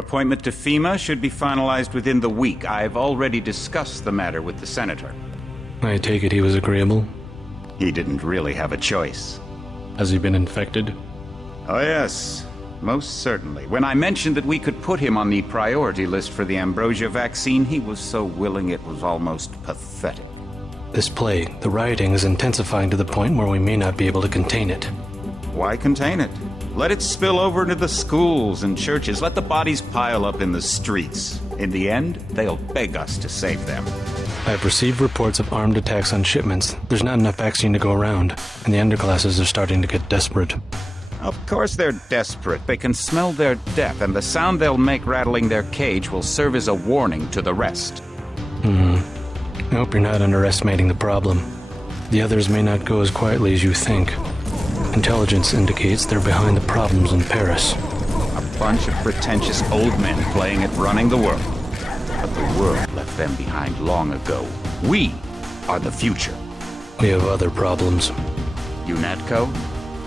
appointment to FEMA should be finalized within the week. I've already discussed the matter with the Senator. I take it he was agreeable? He didn't really have a choice. Has he been infected? Oh yes, most certainly. When I mentioned that we could put him on the priority list for the ambrosia vaccine, he was so willing it was almost pathetic. This plague, the rioting is intensifying to the point where we may not be able to contain it. Why contain it? Let it spill over into the schools and churches. Let the bodies pile up in the streets. In the end, they'll beg us to save them. I've received reports of armed attacks on shipments. There's not enough vaccine to go around, and the underclasses are starting to get desperate. Of course they're desperate. They can smell their death, and the sound they'll make rattling their cage will serve as a warning to the rest. I hope you're not underestimating the problem. The others may not go as quietly as you think. Intelligence indicates they're behind the problems in Paris. A bunch of pretentious old men playing at running the world. But the world left them behind long ago. We are the future. We have other problems. UNATCO?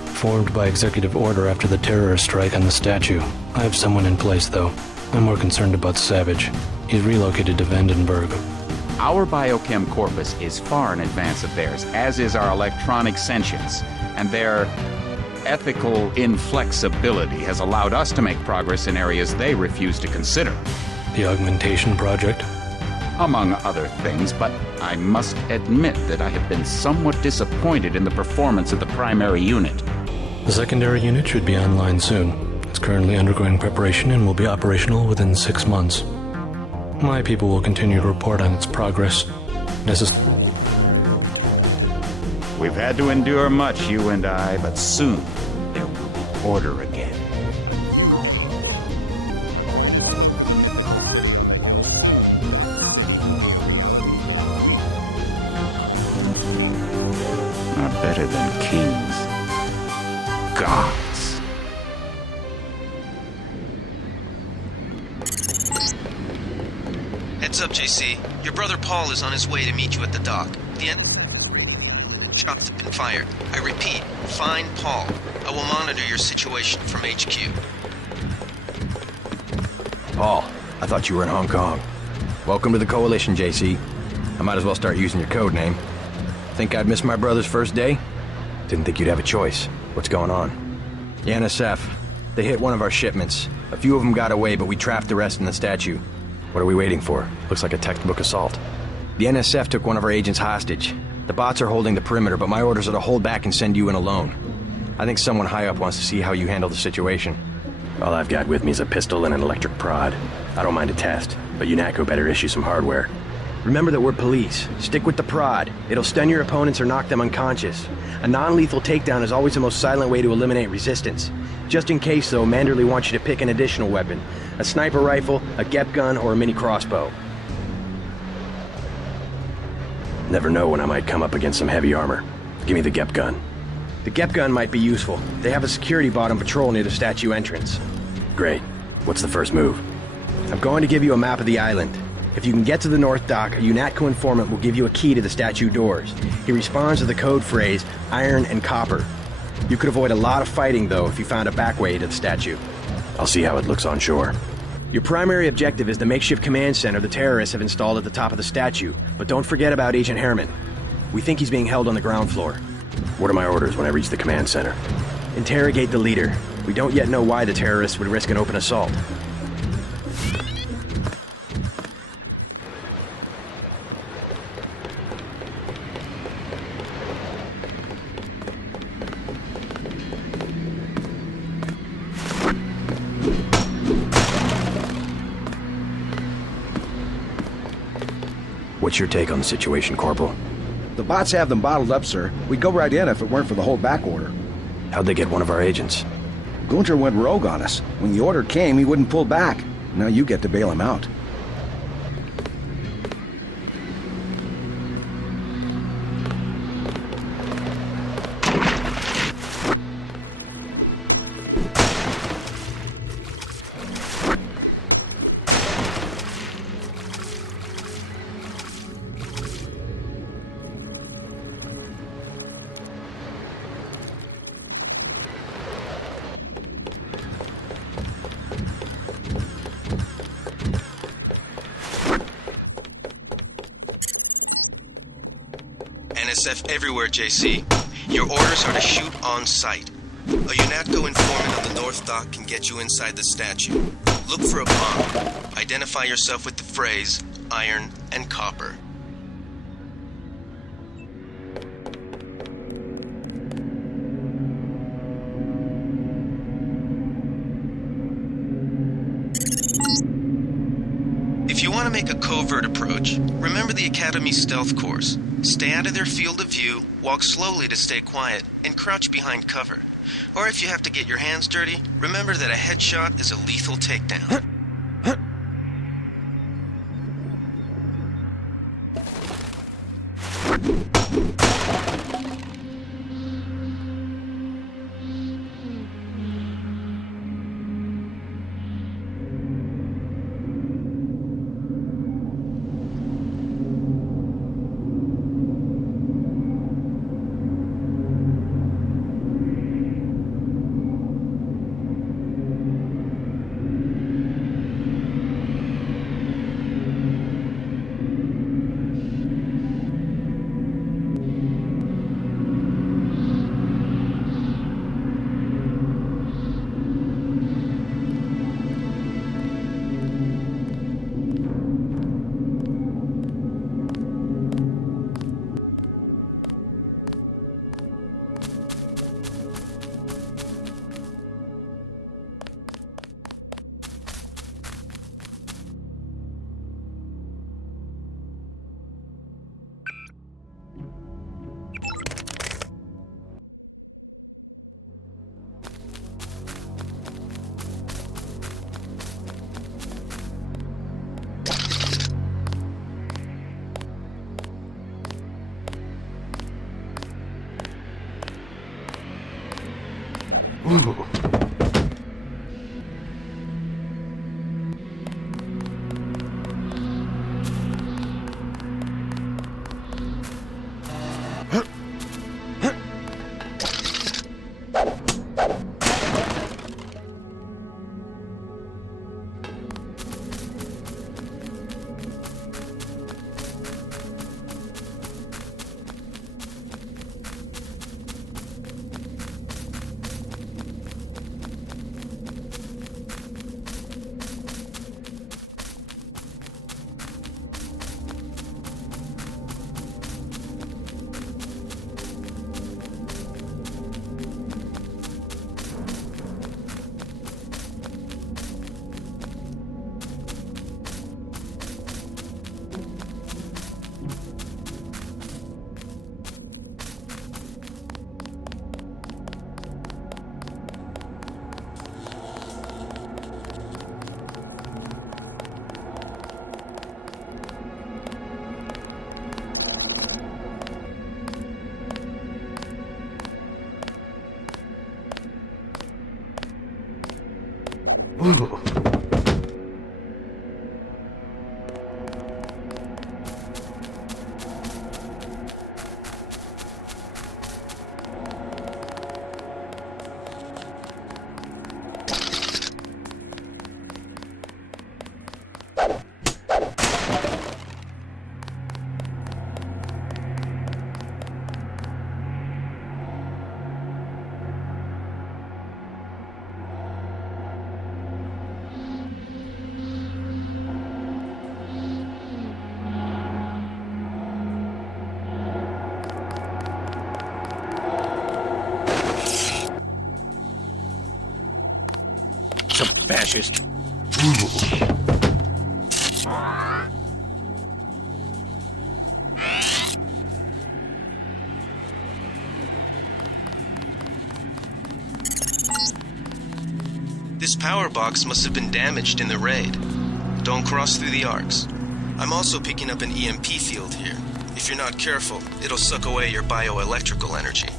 Formed by executive order after the terrorist strike on the statue. I have someone in place, though. I'm more concerned about Savage. He's relocated to Vandenberg. Our biochem corpus is far in advance of theirs, as is our electronic sentience, and their ethical inflexibility has allowed us to make progress in areas they refuse to consider. The augmentation project? Among other things, but I must admit that I have been somewhat disappointed in the performance of the primary unit. The secondary unit should be online soon. It's currently undergoing preparation and will be operational within 6 months. My people will continue to report on its progress. We've had to endure much, you and I, but soon there will be order again. Not better than kings. Gods. Heads up, JC. Your brother Paul is on his way to meet you at the dock. The shots have been fired. I repeat, find Paul. I will monitor your situation from HQ. Paul, I thought you were in Hong Kong. Welcome to the Coalition, JC. I might as well start using your code name. Think I'd miss my brother's first day? Didn't think you'd have a choice. What's going on? The NSF. They hit one of our shipments. A few of them got away, but we trapped the rest in the statue. What are we waiting for? Looks like a textbook assault. The NSF took one of our agents hostage. The bots are holding the perimeter, but my orders are to hold back and send you in alone. I think someone high up wants to see how you handle the situation. All I've got with me is a pistol and an electric prod. I don't mind a test, but UNATCO better issue some hardware. Remember that we're police. Stick with the prod. It'll stun your opponents or knock them unconscious. A non-lethal takedown is always the most silent way to eliminate resistance. Just in case, though, Manderley wants you to pick an additional weapon. A sniper rifle, a GEP gun, or a mini crossbow. Never know when I might come up against some heavy armor. Give me the GEP gun. The GEP gun might be useful. They have a security bot on patrol near the statue entrance. Great. What's the first move? I'm going to give you a map of the island. If you can get to the North Dock, a UNATCO informant will give you a key to the statue doors. He responds to the code phrase, iron and copper. You could avoid a lot of fighting, though, if you found a back way to the statue. I'll see how it looks on shore. Your primary objective is the makeshift command center the terrorists have installed at the top of the statue, but don't forget about Agent Herman. We think he's being held on the ground floor. What are my orders when I reach the command center? Interrogate the leader. We don't yet know why the terrorists would risk an open assault. What's your take on the situation, Corporal? The bots have them bottled up, sir. We'd go right in if it weren't for the whole back order. How'd they get one of our agents? Gunter went rogue on us. When the order came, he wouldn't pull back. Now you get to bail him out. NSF everywhere, JC. Your orders are to shoot on sight. A UNATCO informant on the North Dock can get you inside the statue. Look for a bomb. Identify yourself with the phrase, iron and copper. If you want to make a covert approach, remember the Academy's stealth course. Stay out of their field of view, walk slowly to stay quiet, and crouch behind cover. Or if you have to get your hands dirty, remember that a headshot is a lethal takedown. Some fascist. This power box must have been damaged in the raid. Don't cross through the arcs. I'm also picking up an EMP field here. If you're not careful, it'll suck away your bioelectrical energy.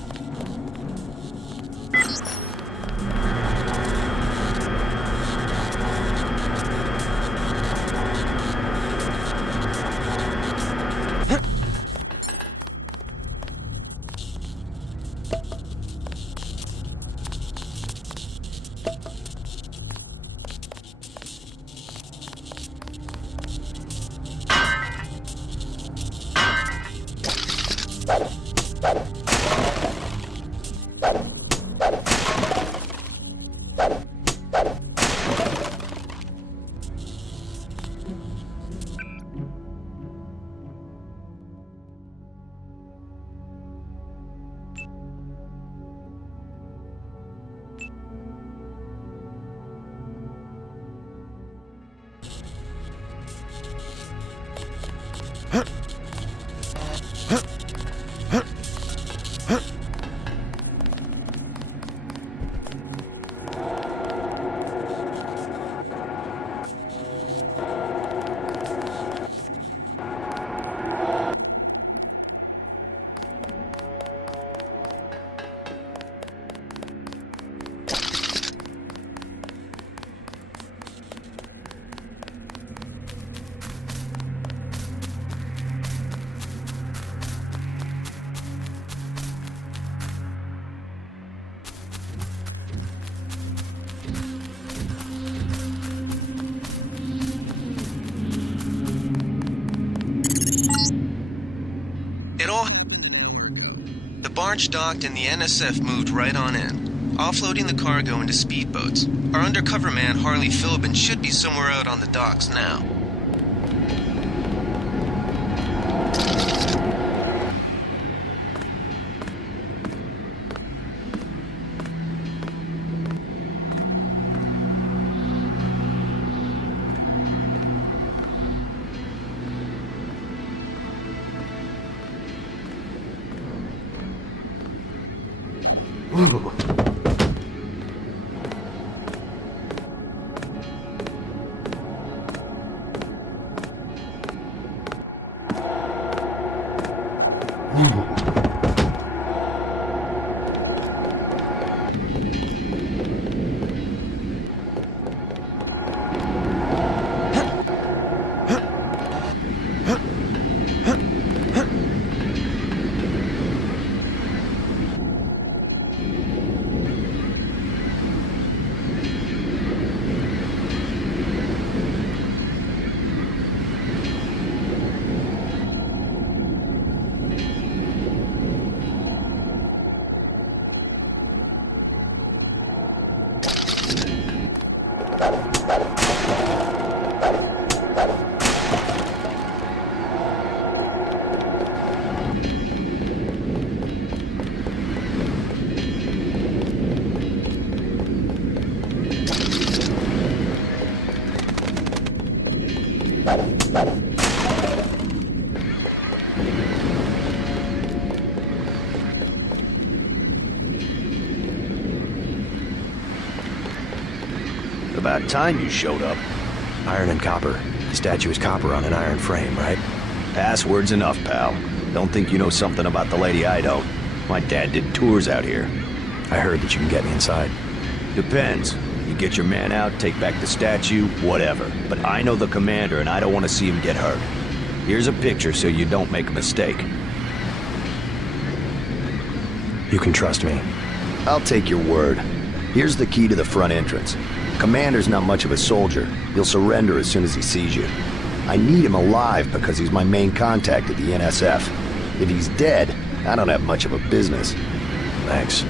barge docked and the NSF moved right on in, offloading the cargo into speedboats. Our undercover man, Harley Philbin, should be somewhere out on the docks now. About time you showed up. Iron and copper. The statue is copper on an iron frame, right? Password's enough, pal. Don't think you know something about the lady I don't. My dad did tours out here. I heard that you can get me inside. Depends. You get your man out, take back the statue, whatever. But I know the commander and I don't want to see him get hurt. Here's a picture so you don't make a mistake. You can trust me. I'll take your word. Here's the key to the front entrance. Commander's not much of a soldier. He'll surrender as soon as he sees you. I need him alive because he's my main contact at the NSF. If he's dead, I don't have much of a business. Thanks.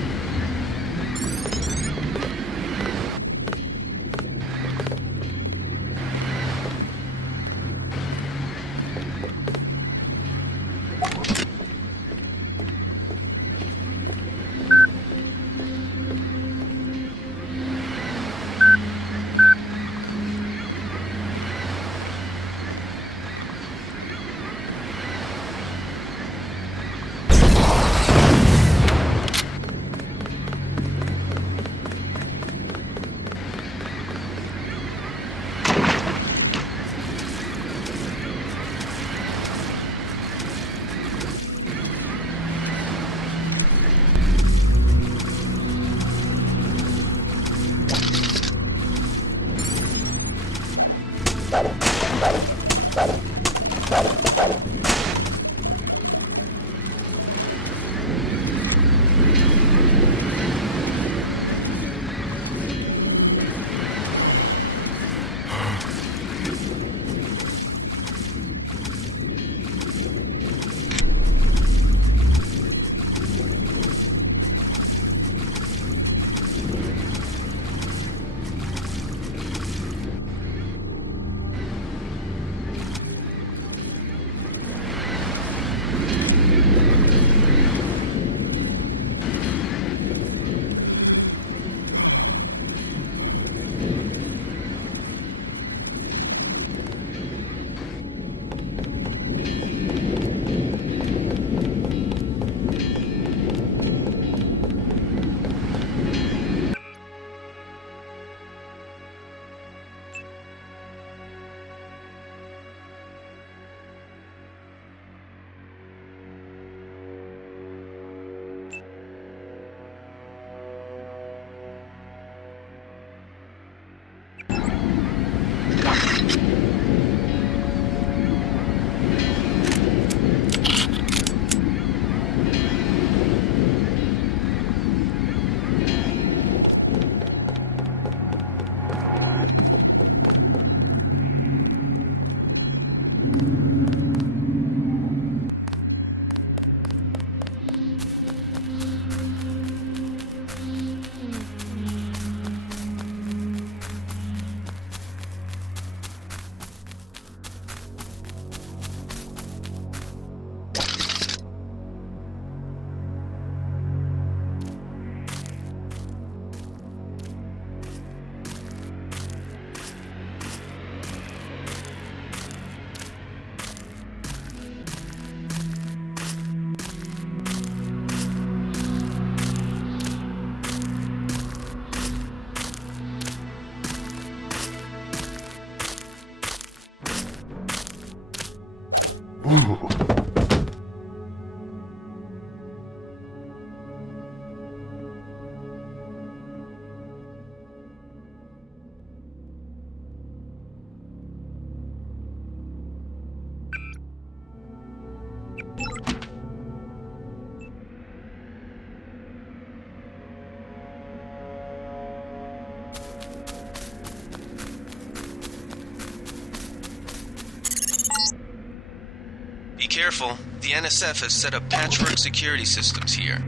Be careful. The NSF has set up patchwork security systems here.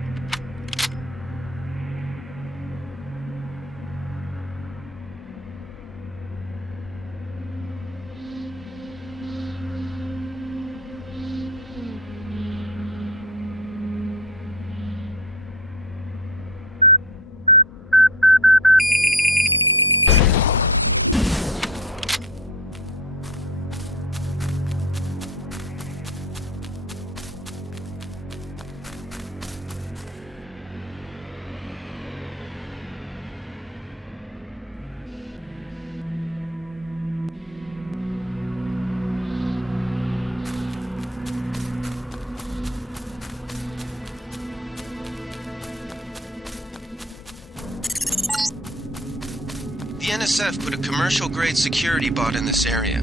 The NSF put a commercial-grade security bot in this area.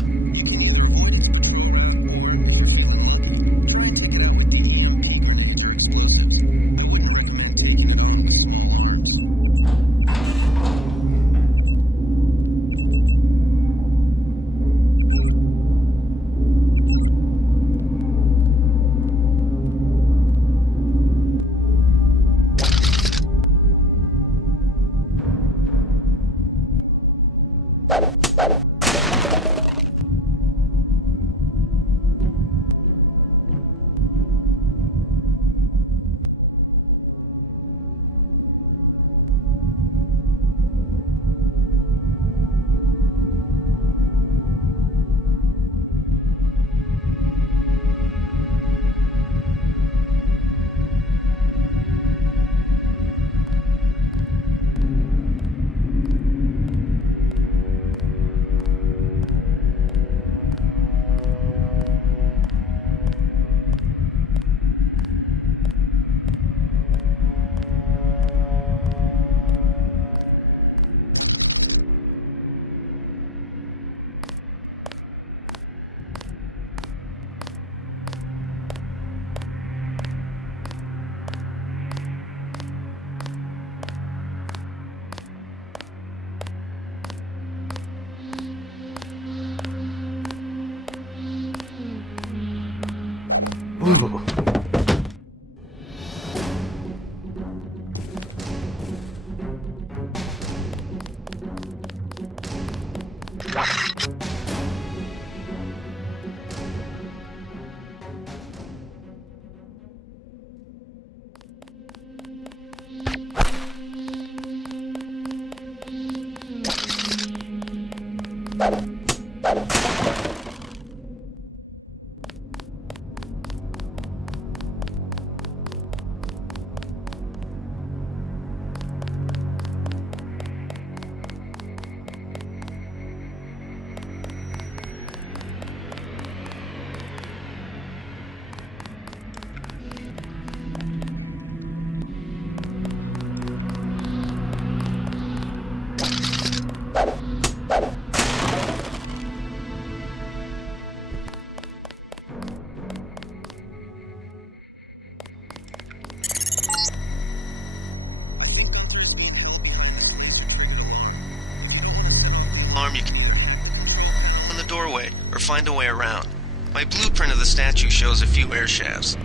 Doorway or find a way around. My blueprint of the statue shows a few air shafts.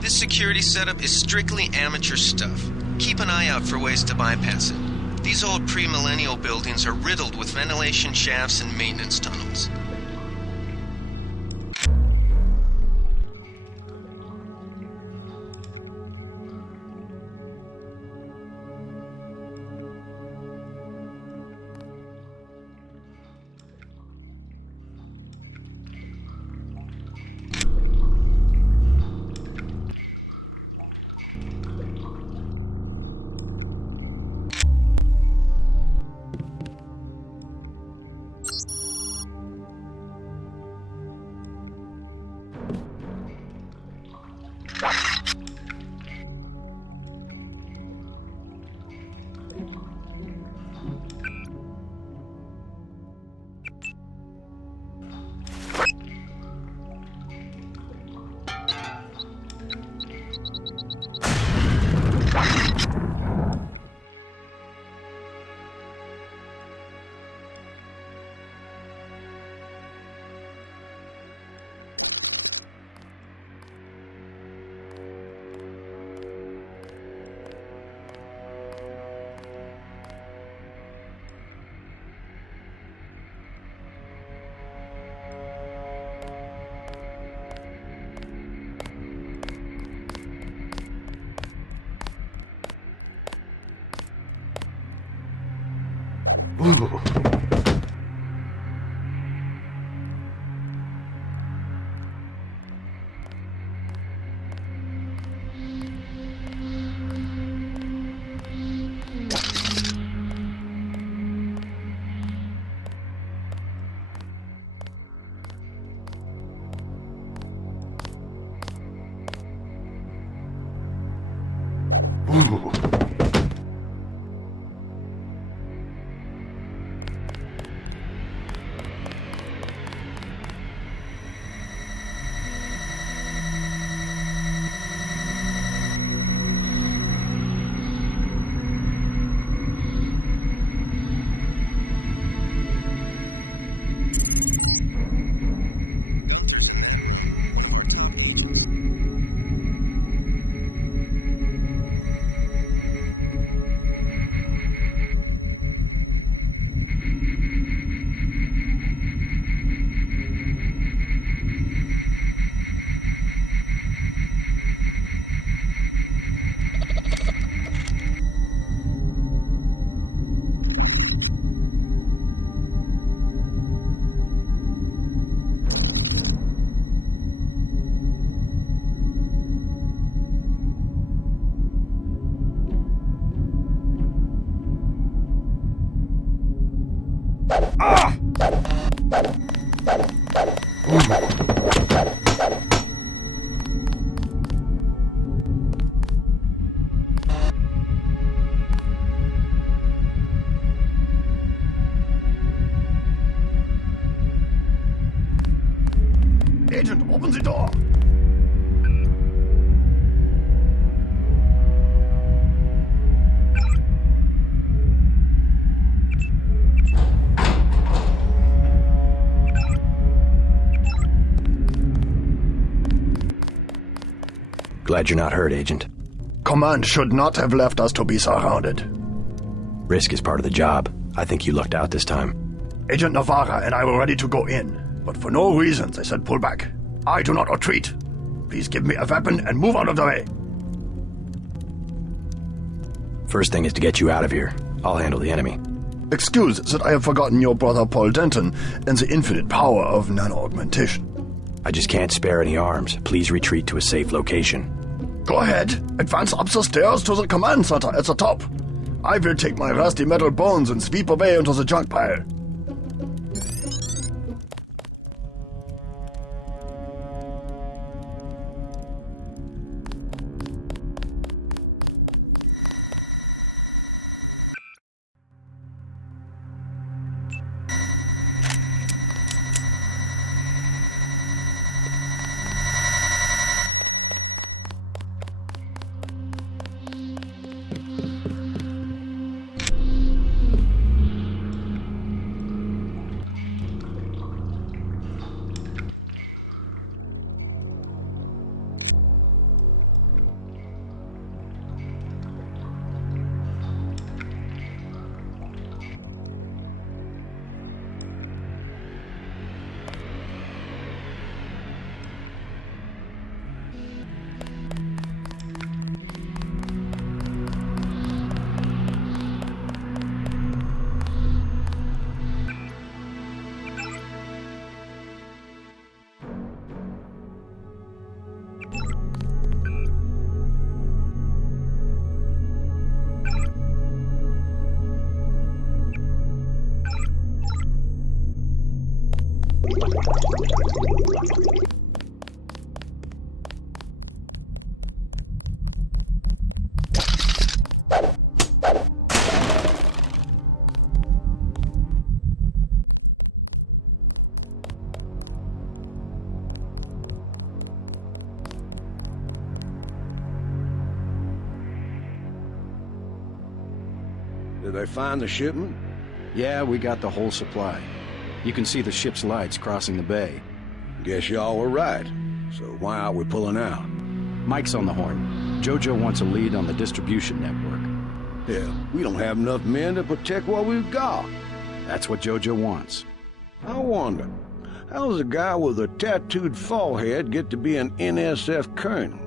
This security setup is strictly amateur stuff. Keep an eye out for ways to bypass it. These old pre-millennial buildings are riddled with ventilation shafts and maintenance tunnels. Agent, open the door! Glad you're not hurt, Agent. Command should not have left us to be surrounded. Risk is part of the job. I think you lucked out this time. Agent Navarra and I were ready to go in, but for no reason they said pull back. I do not retreat. Please give me a weapon and move out of the way. First thing is to get you out of here. I'll handle the enemy. Excuse that I have forgotten your brother Paul Denton and the infinite power of nano-augmentation. I just can't spare any arms. Please retreat to a safe location. Go ahead. Advance up the stairs to the command center at the top. I will take my rusty metal bones and sweep away into the junk pile. Did they find the shipment? Yeah, we got the whole supply. You can see the ship's lights crossing the bay. Guess y'all were right. So why aren't we pulling out? Mike's on the horn. Jojo wants a lead on the distribution network. Hell, we don't have enough men to protect what we've got. That's what Jojo wants. I wonder, how does a guy with a tattooed forehead get to be an NSF colonel?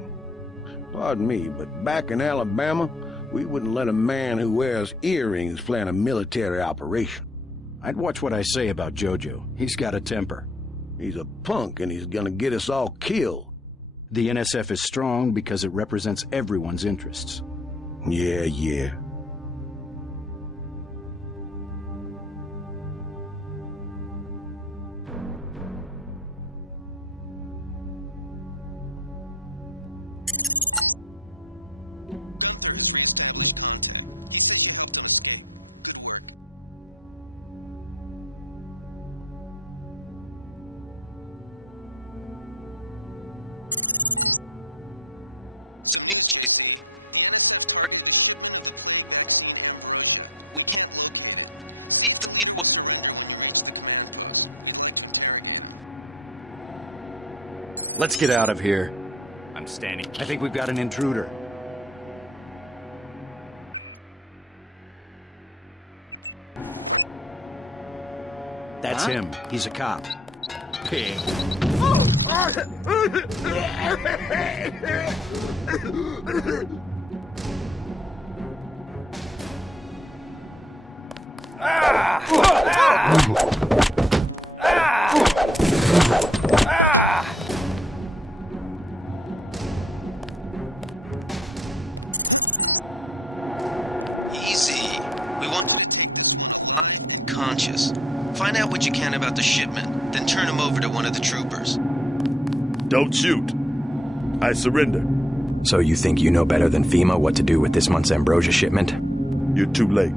Pardon me, but back in Alabama, we wouldn't let a man who wears earrings plan a military operation. I'd watch what I say about Jojo. He's got a temper. He's a punk and he's gonna get us all killed. The NSF is strong because it represents everyone's interests. Yeah. Let's get out of here. I'm standing. I think we've got an intruder. That's him. He's a cop. Pig. Easy. We want conscious. Find out what you can about the shipment, then turn him over to one of the troopers. Don't shoot. I surrender. So you think you know better than FEMA what to do with this month's ambrosia shipment? You're too late.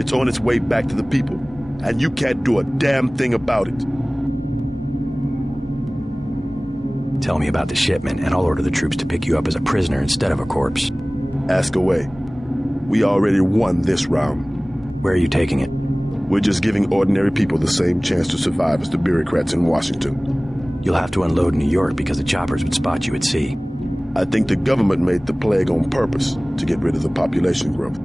It's on its way back to the people, and you can't do a damn thing about it. Tell me about the shipment, and I'll order the troops to pick you up as a prisoner instead of a corpse. Ask away. We already won this round. Where are you taking it? We're just giving ordinary people the same chance to survive as the bureaucrats in Washington. You'll have to unload in New York because the choppers would spot you at sea. I think the government made the plague on purpose to get rid of the population growth.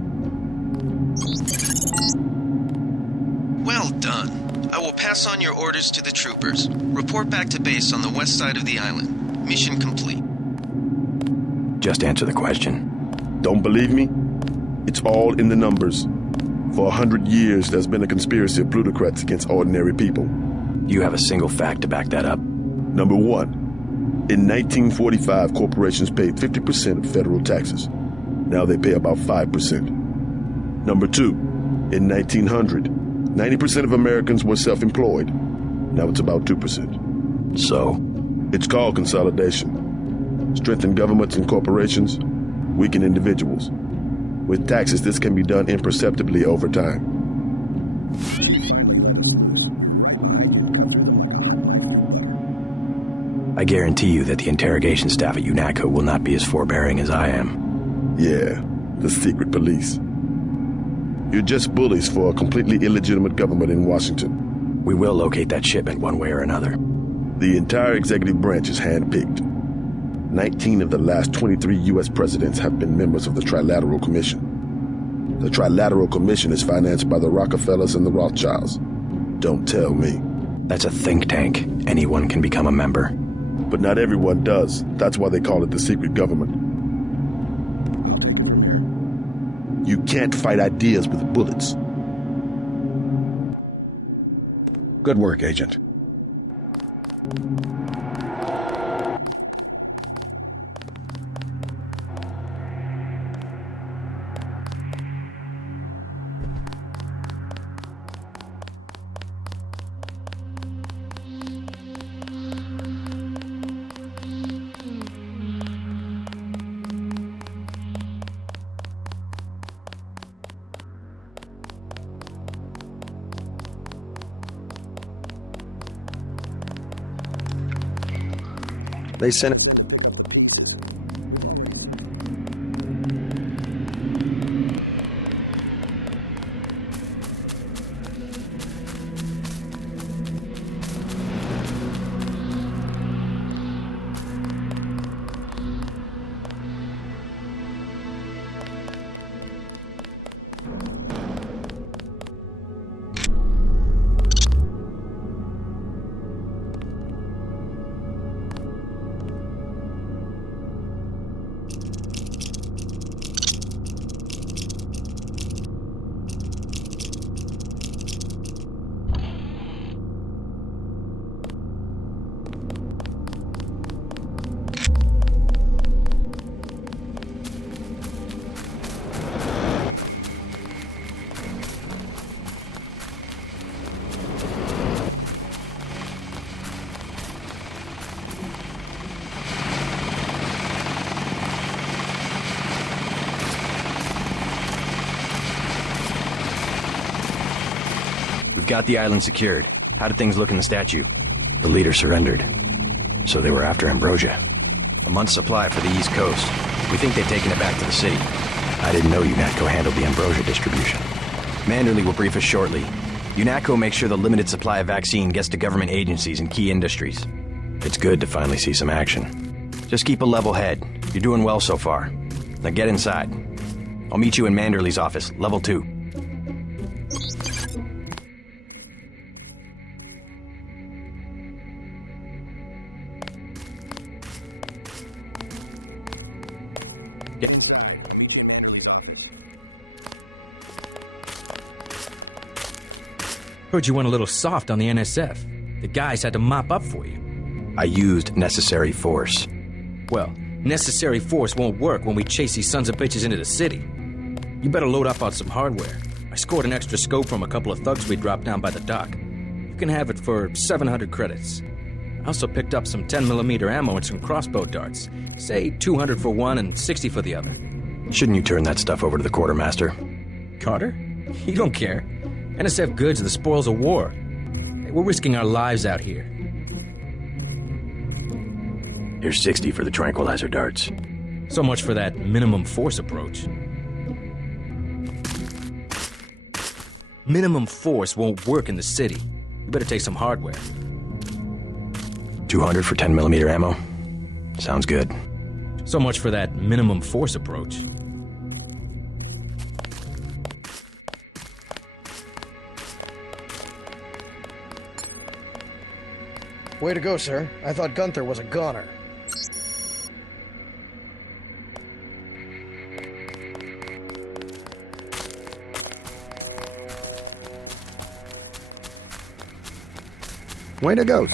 Well done. I will pass on your orders to the troopers. Report back to base on the west side of the island. Mission complete. Just answer the question. Don't believe me? It's all in the numbers. For 100 years, there's been a conspiracy of plutocrats against ordinary people. Do you have a single fact to back that up? Number one, in 1945, corporations paid 50% of federal taxes. Now they pay about 5%. Number two, in 1900, 90% of Americans were self-employed. Now it's about 2%. So? It's called consolidation. Strengthen governments and corporations, weaken individuals. With taxes, this can be done imperceptibly over time. I guarantee you that the interrogation staff at UNATCO will not be as forbearing as I am. Yeah, the secret police. You're just bullies for a completely illegitimate government in Washington. We will locate that shipment one way or another. The entire executive branch is handpicked. 19 of the last 23 U.S. presidents have been members of the Trilateral Commission. The Trilateral Commission is financed by the Rockefellers and the Rothschilds. Don't tell me. That's a think tank. Anyone can become a member. But not everyone does. That's why they call it the secret government. You can't fight ideas with bullets. Good work, Agent. They sent We've got the island secured. How did things look in the statue? The leader surrendered. So they were after Ambrosia. A month's supply for the East Coast. We think they've taken it back to the city. I didn't know UNATCO handled the Ambrosia distribution. Manderley will brief us shortly. UNATCO makes sure the limited supply of vaccine gets to government agencies and key industries. It's good to finally see some action. Just keep a level head. You're doing well so far. Now get inside. I'll meet you in Manderley's office, level 2. Heard you went a little soft on the NSF. The guys had to mop up for you. I used necessary force. Well, necessary force won't work when we chase these sons of bitches into the city. You better load up on some hardware. I scored an extra scope from a couple of thugs we dropped down by the dock. You can have it for 700 credits. I also picked up some 10mm ammo and some crossbow darts. Say 200 for one and 60 for the other. Shouldn't you turn that stuff over to the quartermaster? Carter? He don't care. NSF goods are the spoils of war. Hey, we're risking our lives out here. Here's 60 for the tranquilizer darts. So much for that minimum force approach. Minimum force won't work in the city. You better take some hardware. 200 for 10mm ammo? Sounds good. So much for that minimum force approach. Way to go, sir. I thought Gunther was a goner. Way to go.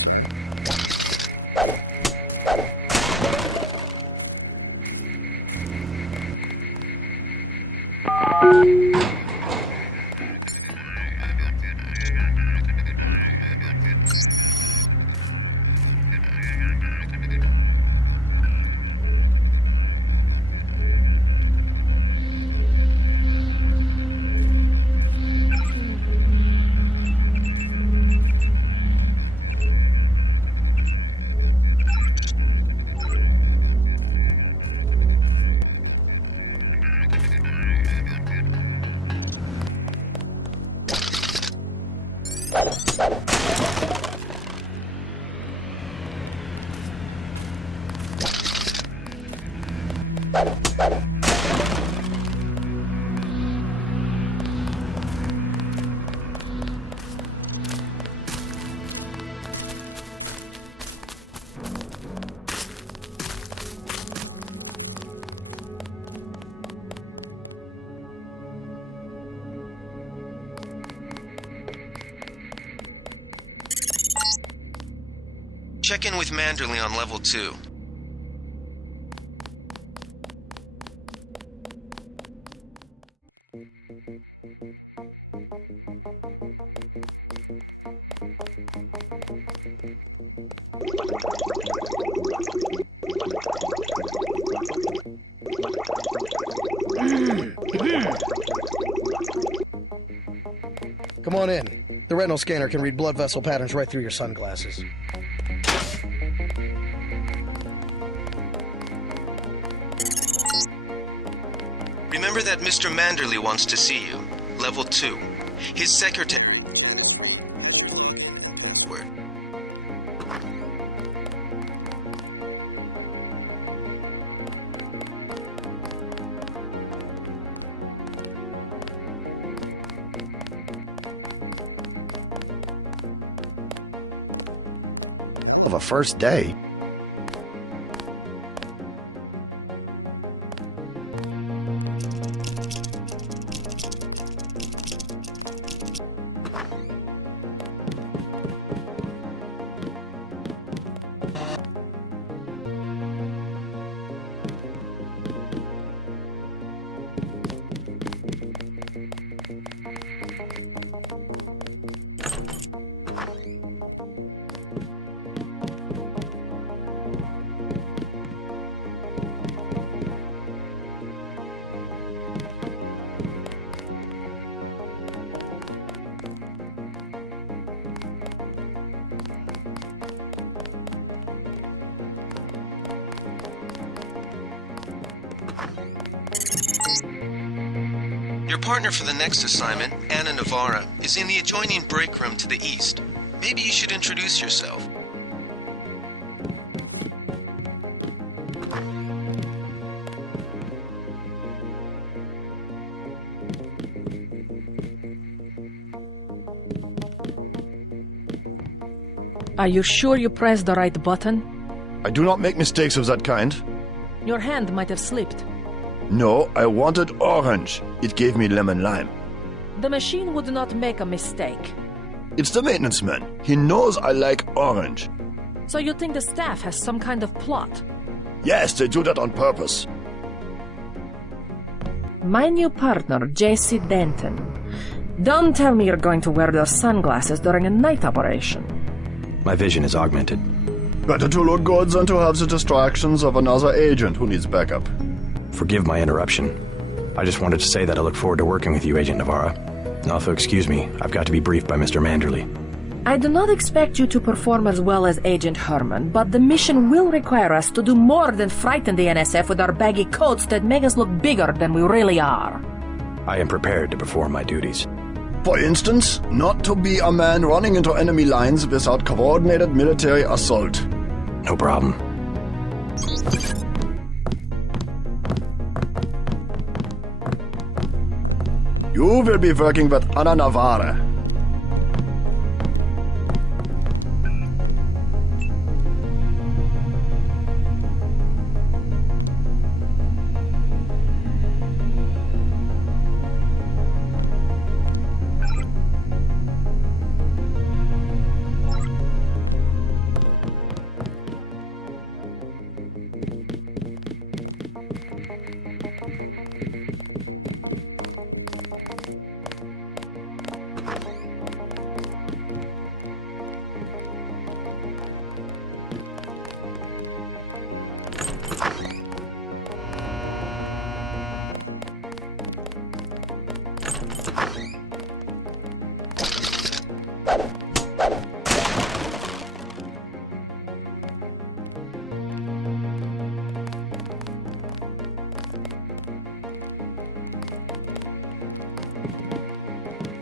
Check in with Manderley on level 2. Come on in. The retinal scanner can read blood vessel patterns right through your sunglasses. Remember that Mr. Manderley wants to see you. Level 2. His secretary... Of a first day. Your partner for the next assignment, Anna Navarra, is in the adjoining break room to the east. Maybe you should introduce yourself. Are you sure you pressed the right button? I do not make mistakes of that kind. Your hand might have slipped. No, I wanted orange. It gave me lemon lime. The machine would not make a mistake. It's the maintenance man. He knows I like orange. So you think the staff has some kind of plot? Yes, they do that on purpose. My new partner, J.C. Denton. Don't tell me you're going to wear those sunglasses during a night operation. My vision is augmented. Better to look good than to have the distractions of another agent who needs backup. Forgive my interruption. I just wanted to say that I look forward to working with you, Agent Navarra. Also, excuse me, I've got to be briefed by Mr. Manderley. I do not expect you to perform as well as Agent Herman, but the mission will require us to do more than frighten the NSF with our baggy coats that make us look bigger than we really are. I am prepared to perform my duties. For instance, not to be a man running into enemy lines without coordinated military assault. No problem. You will be working with Anna Navarra.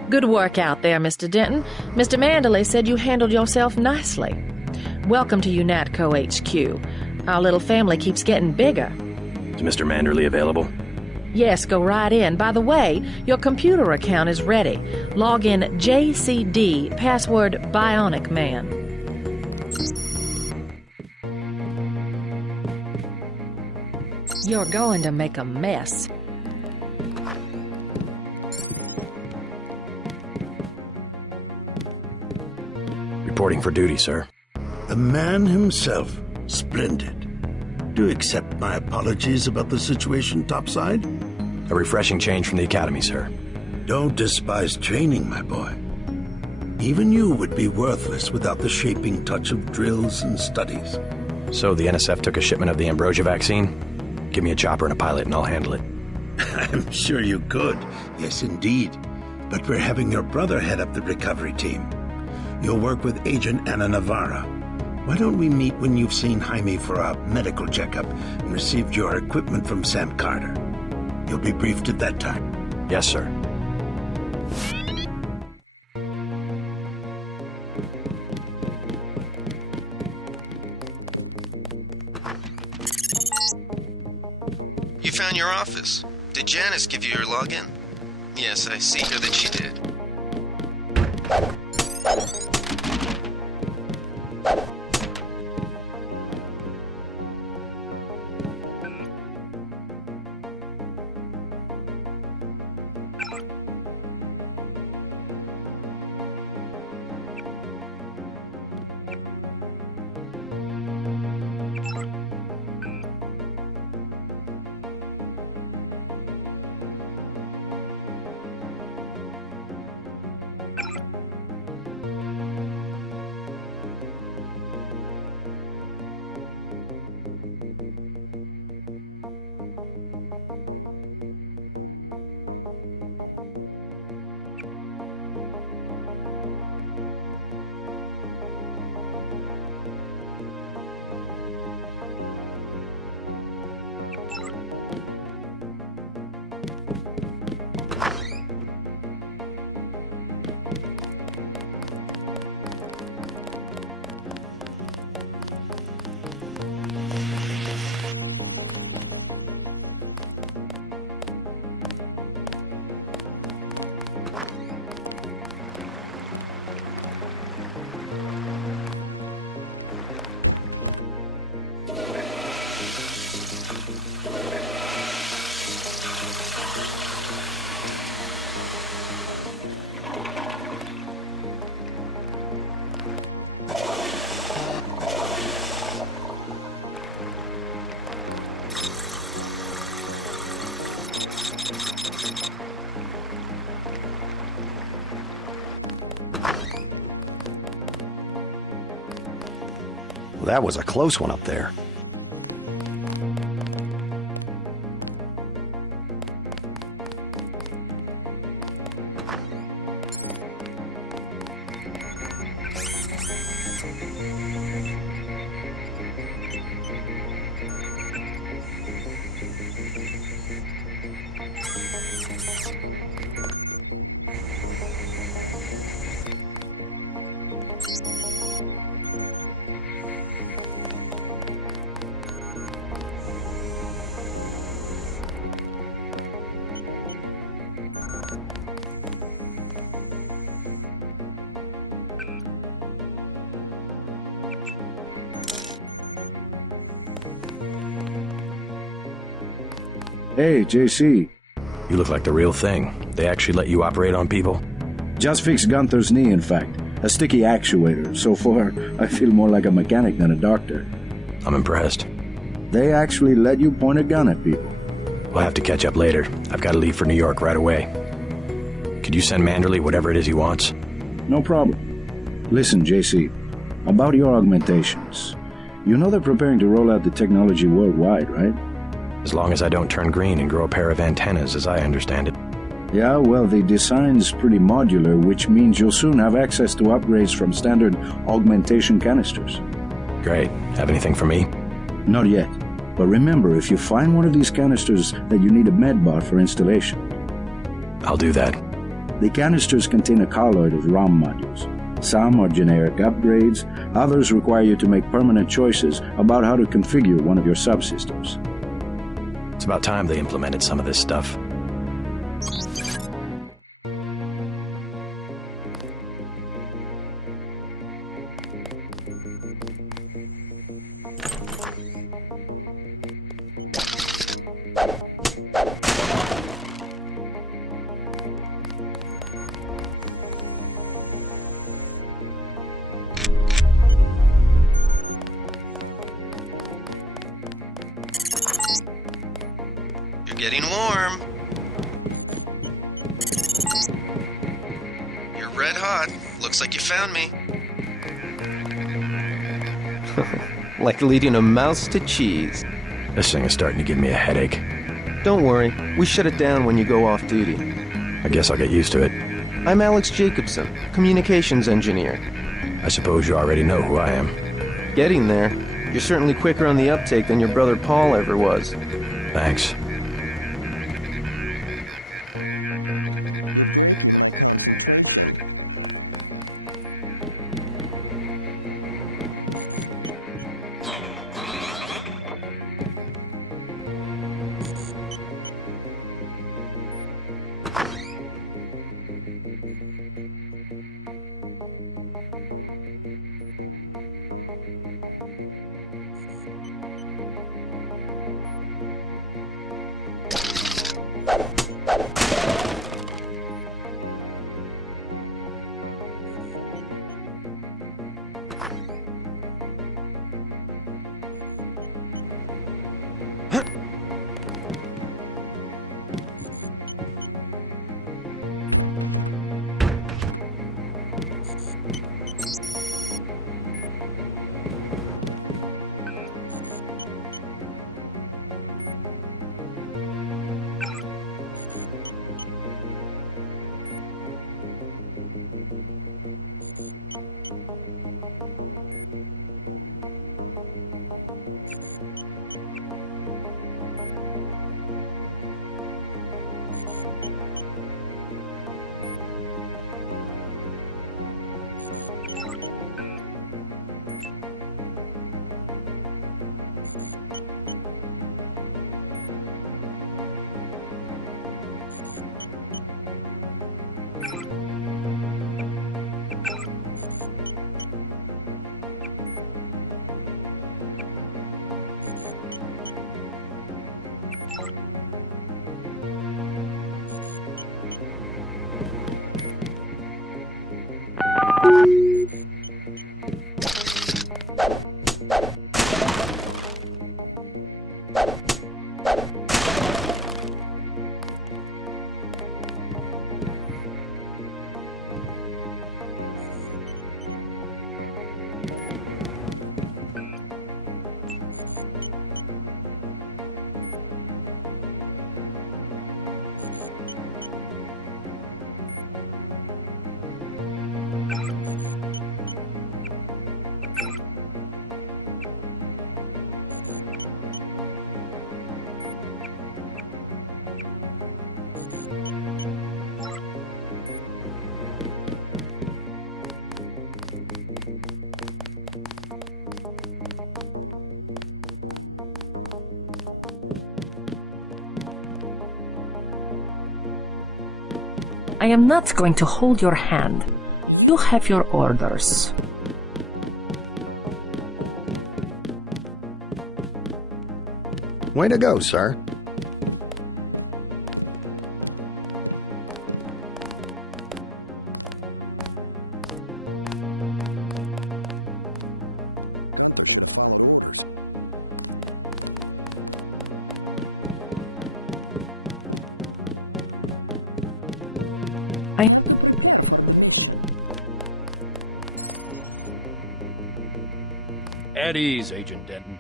Good work out there, Mr. Denton. Mr. Manderley said you handled yourself nicely. Welcome to UNATCO HQ. Our little family keeps getting bigger. Is Mr. Manderley available? Yes, go right in. By the way, your computer account is ready. Log in JCD, password Bionic Man. You're going to make a mess. Reporting for duty, sir. The man himself. Splendid. Do accept my apologies about the situation topside? A refreshing change from the Academy, sir. Don't despise training, my boy. Even you would be worthless without the shaping touch of drills and studies. So the NSF took a shipment of the ambrosia vaccine? Give me a chopper and a pilot and I'll handle it. I'm sure you could. Yes, indeed. But we're having your brother head up the recovery team. You'll work with Agent Anna Navarra. Why don't we meet when you've seen Jaime for a medical checkup and received your equipment from Sam Carter? You'll be briefed at that time. Yes, sir. You found your office. Did Janice give you your login? Yes, I see here that she did. Well, that was a close one up there. Hey, JC. You look like the real thing. They actually let you operate on people? Just fixed Gunther's knee, in fact. A sticky actuator. So far, I feel more like a mechanic than a doctor. I'm impressed. They actually let you point a gun at people. We'll have to catch up later. I've got to leave for New York right away. Could you send Manderley whatever it is he wants? No problem. Listen, JC. About your augmentations. You know they're preparing to roll out the technology worldwide, right? As long as I don't turn green and grow a pair of antennas, as I understand it. Yeah, well, the design's pretty modular, which means you'll soon have access to upgrades from standard augmentation canisters. Great. Have anything for me? Not yet. But remember, if you find one of these canisters that you need a medbot for installation. I'll do that. The canisters contain a colloid of ROM modules. Some are generic upgrades, others require you to make permanent choices about how to configure one of your subsystems. It's about time they implemented some of this stuff. Getting warm. You're red hot. Looks like you found me. Like leading a mouse to cheese. This thing is starting to give me a headache. Don't worry, we shut it down when you go off duty. I guess I'll get used to it. I'm Alex Jacobson, communications engineer. I suppose you already know who I am. Getting there. You're certainly quicker on the uptake than your brother Paul ever was. Thanks. I am not going to hold your hand. You have your orders. Way to go, sir. At ease, Agent Denton.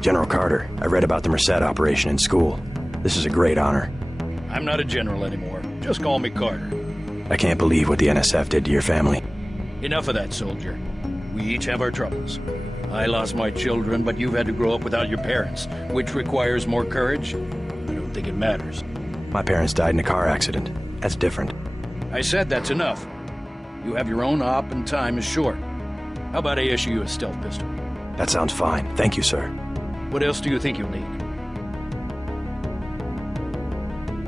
General Carter, I read about the Merced operation in school. This is a great honor. I'm not a general anymore. Just call me Carter. I can't believe what the NSF did to your family. Enough of that, soldier. We each have our troubles. I lost my children, but you've had to grow up without your parents, which requires more courage. I don't think it matters. My parents died in a car accident. That's different. I said that's enough. You have your own op and time is short. How about I issue you a stealth pistol? That sounds fine. Thank you, sir. What else do you think you'll need?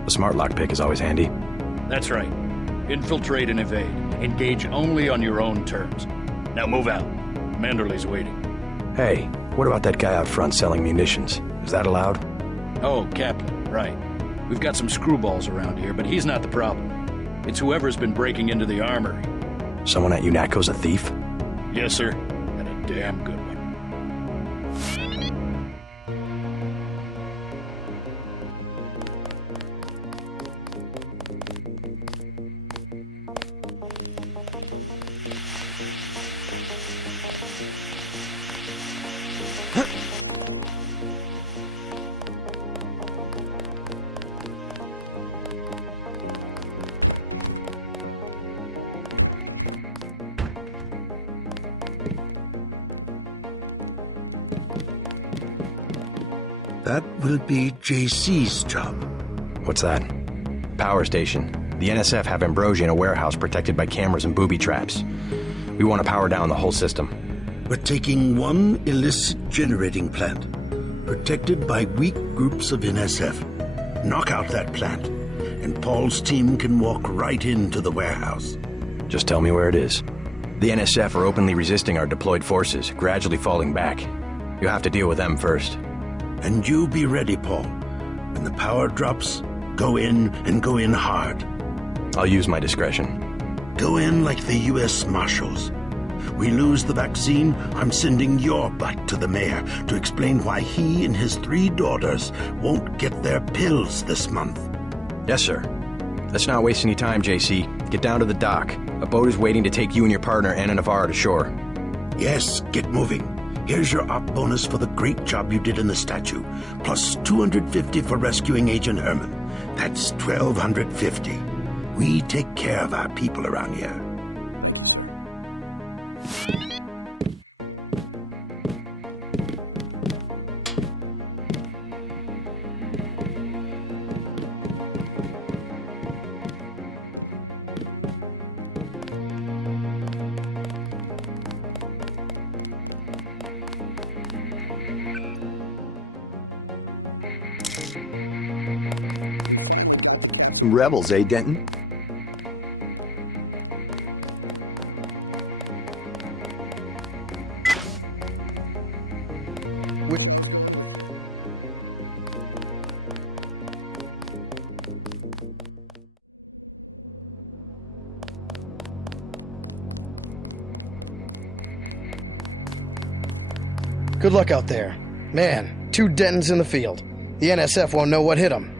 A smart lockpick is always handy. That's right. Infiltrate and evade. Engage only on your own terms. Now move out. Manderley's waiting. Hey, what about that guy out front selling munitions? Is that allowed? Oh, Kaplan, right. We've got some screwballs around here, but he's not the problem. It's whoever's been breaking into the armory. Someone at UNATCO's a thief? Yes, sir. And a damn good one. That will be JC's job. What's that? Power station. The NSF have Ambrosia in a warehouse protected by cameras and booby traps. We want to power down the whole system. We're taking one illicit generating plant, protected by weak groups of NSF. Knock out that plant, and Paul's team can walk right into the warehouse. Just tell me where it is. The NSF are openly resisting our deployed forces, gradually falling back. You'll have to deal with them first. And you be ready, Paul. When the power drops, go in and go in hard. I'll use my discretion. Go in like the U.S. Marshals. We lose the vaccine, I'm sending your butt to the mayor to explain why he and his 3 daughters won't get their pills this month. Yes, sir. Let's not waste any time, JC. Get down to the dock. A boat is waiting to take you and your partner, Anna Navarro, to shore. Yes, get moving. Here's your op bonus for the great job you did in the statue, plus 250 for rescuing Agent Herman. That's 1,250. We take care of our people around here. Rebels, eh, Denton? Good luck out there. Man, 2 Dentons in the field. The NSF won't know what hit them.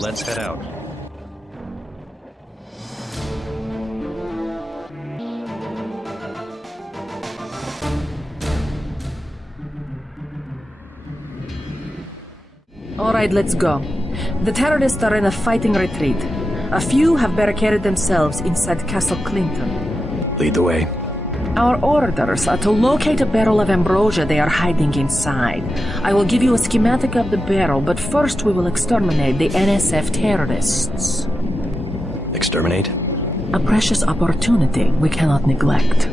Let's head out. Alright, let's go. The terrorists are in a fighting retreat. A few have barricaded themselves inside Castle Clinton. Lead the way. Our orders are to locate a barrel of ambrosia they are hiding inside. I will give you a schematic of the barrel, but first we will exterminate the NSF terrorists. Exterminate? A precious opportunity we cannot neglect.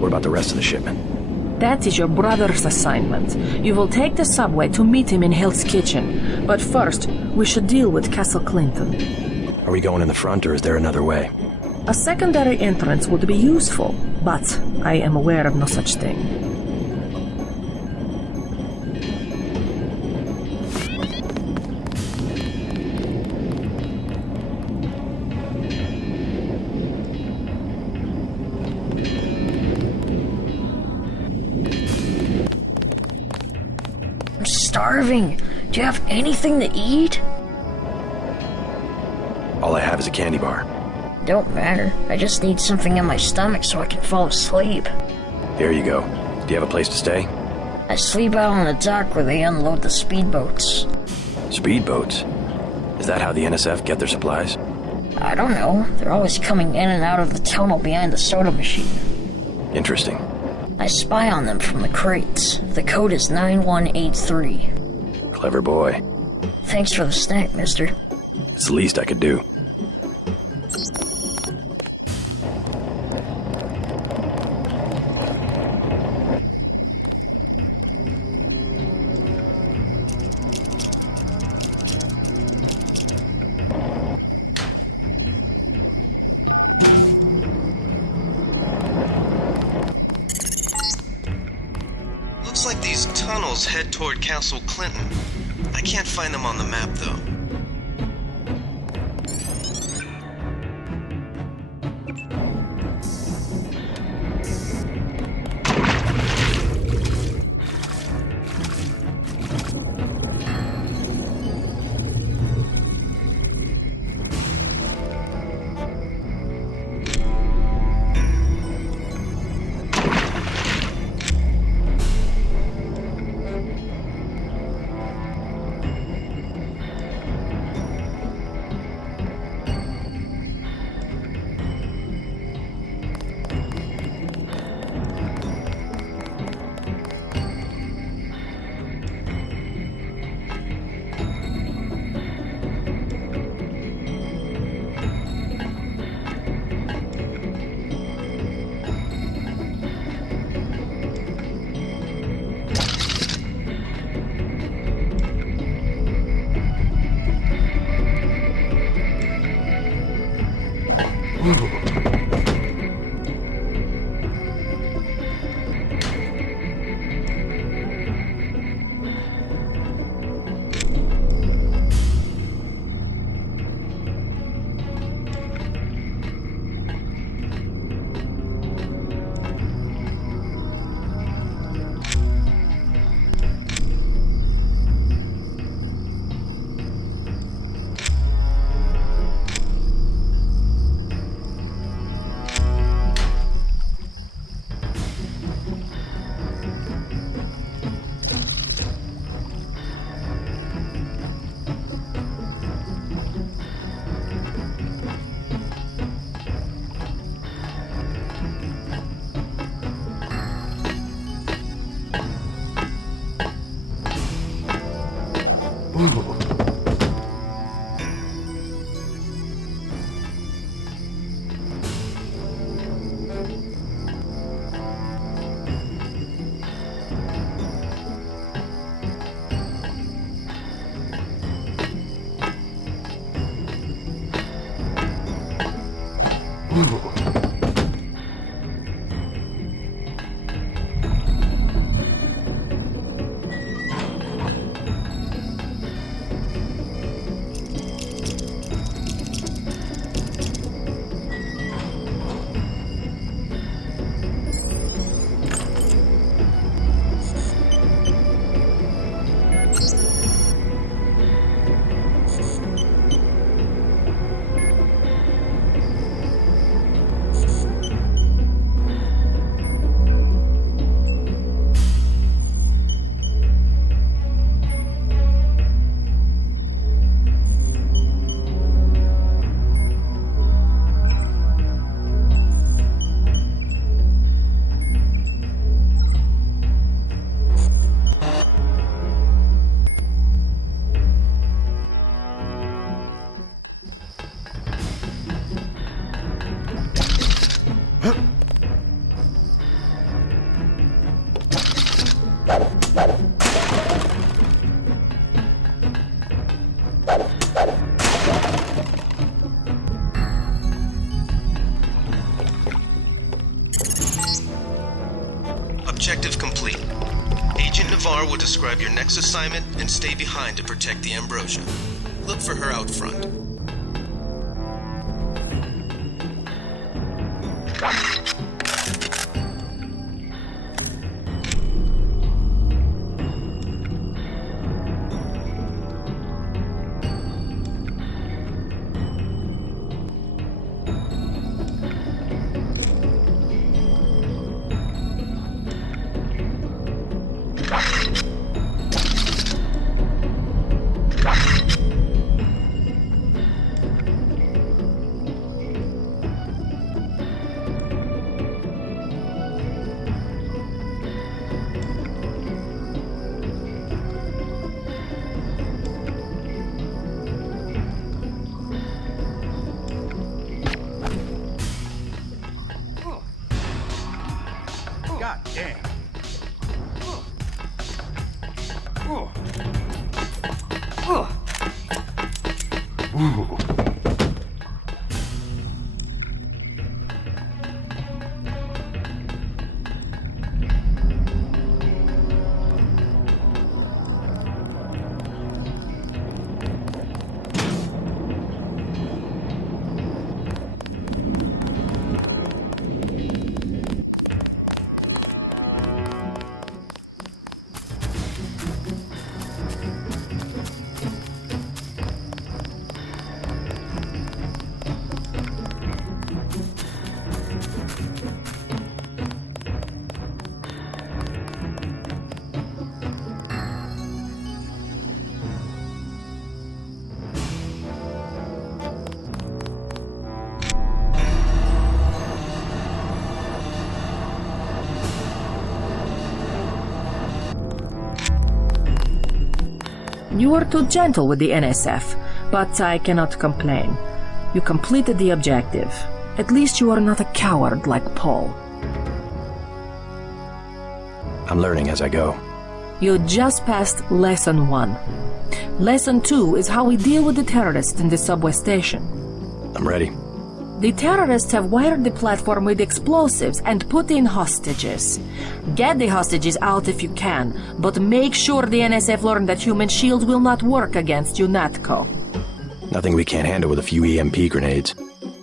What about the rest of the shipment? That is your brother's assignment. You will take the subway to meet him in Hell's Kitchen. But first, we should deal with Castle Clinton. Are we going in the front, or is there another way? A secondary entrance would be useful, but I am aware of no such thing. I'm starving. Do you have anything to eat? All I have is a candy bar. Don't matter. I just need something in my stomach so I can fall asleep. Here you go. Do you have a place to stay? I sleep out on the dock where they unload the speedboats. Speedboats? Is that how the NSF get their supplies? I don't know. They're always coming in and out of the tunnel behind the soda machine. Interesting. I spy on them from the crates. The code is 9183. Clever boy. Thanks for the snack, mister. It's the least I could do. Looks like these tunnels head toward Castle Clinton. I can't find them on the map, though. Objective complete. Agent Navar will describe your next assignment and stay behind to protect the Ambrosia. Look for her out front. God damn. Ooh. You were too gentle with the NSF, but I cannot complain. You completed the objective. At least you are not a coward like Paul. I'm learning as I go. You just passed Lesson 1. Lesson 2 is how we deal with the terrorists in the subway station. I'm ready. The terrorists have wired the platform with explosives and put in hostages. Get the hostages out if you can, but make sure the NSF learn that human shields will not work against UNATCO. Nothing we can't handle with a few EMP grenades.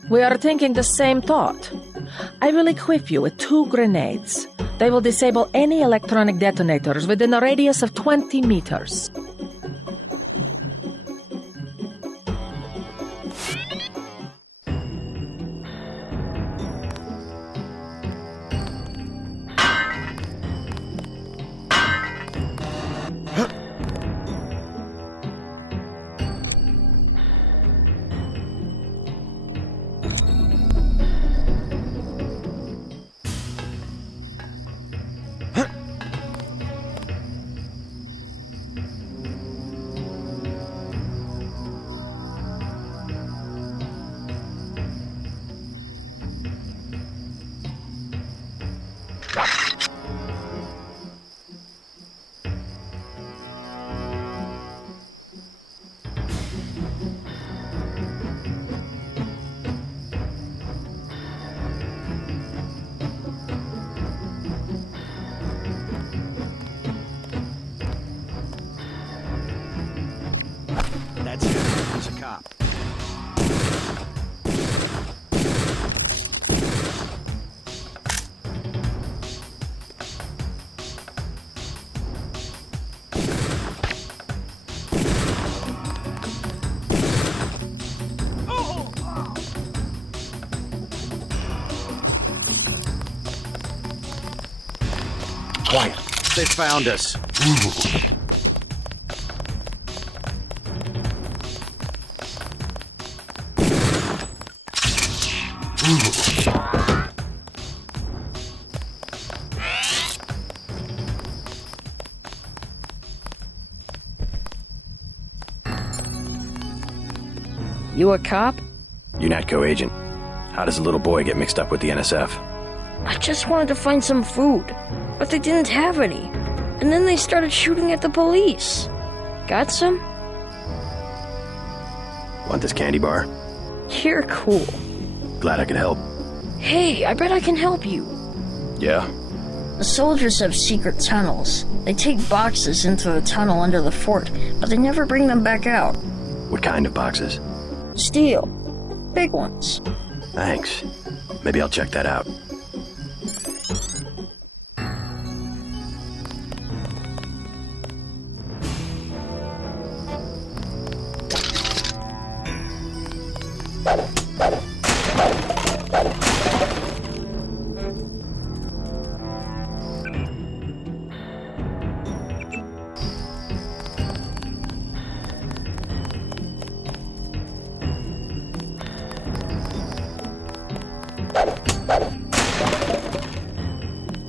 We are thinking the same thought. I will equip you with 2 grenades. They will disable any electronic detonators within a radius of 20 meters. That's it. He's a cop. Quiet. They found us. You a cop? UNATCO agent. How does a little boy get mixed up with the NSF? I just wanted to find some food, but they didn't have any. And then they started shooting at the police. Got some? Want this candy bar? You're cool. Glad I could help. Hey, I bet I can help you. Yeah? The soldiers have secret tunnels. They take boxes into the tunnel under the fort, but they never bring them back out. What kind of boxes? Steel. Big ones. Thanks. Maybe I'll check that out.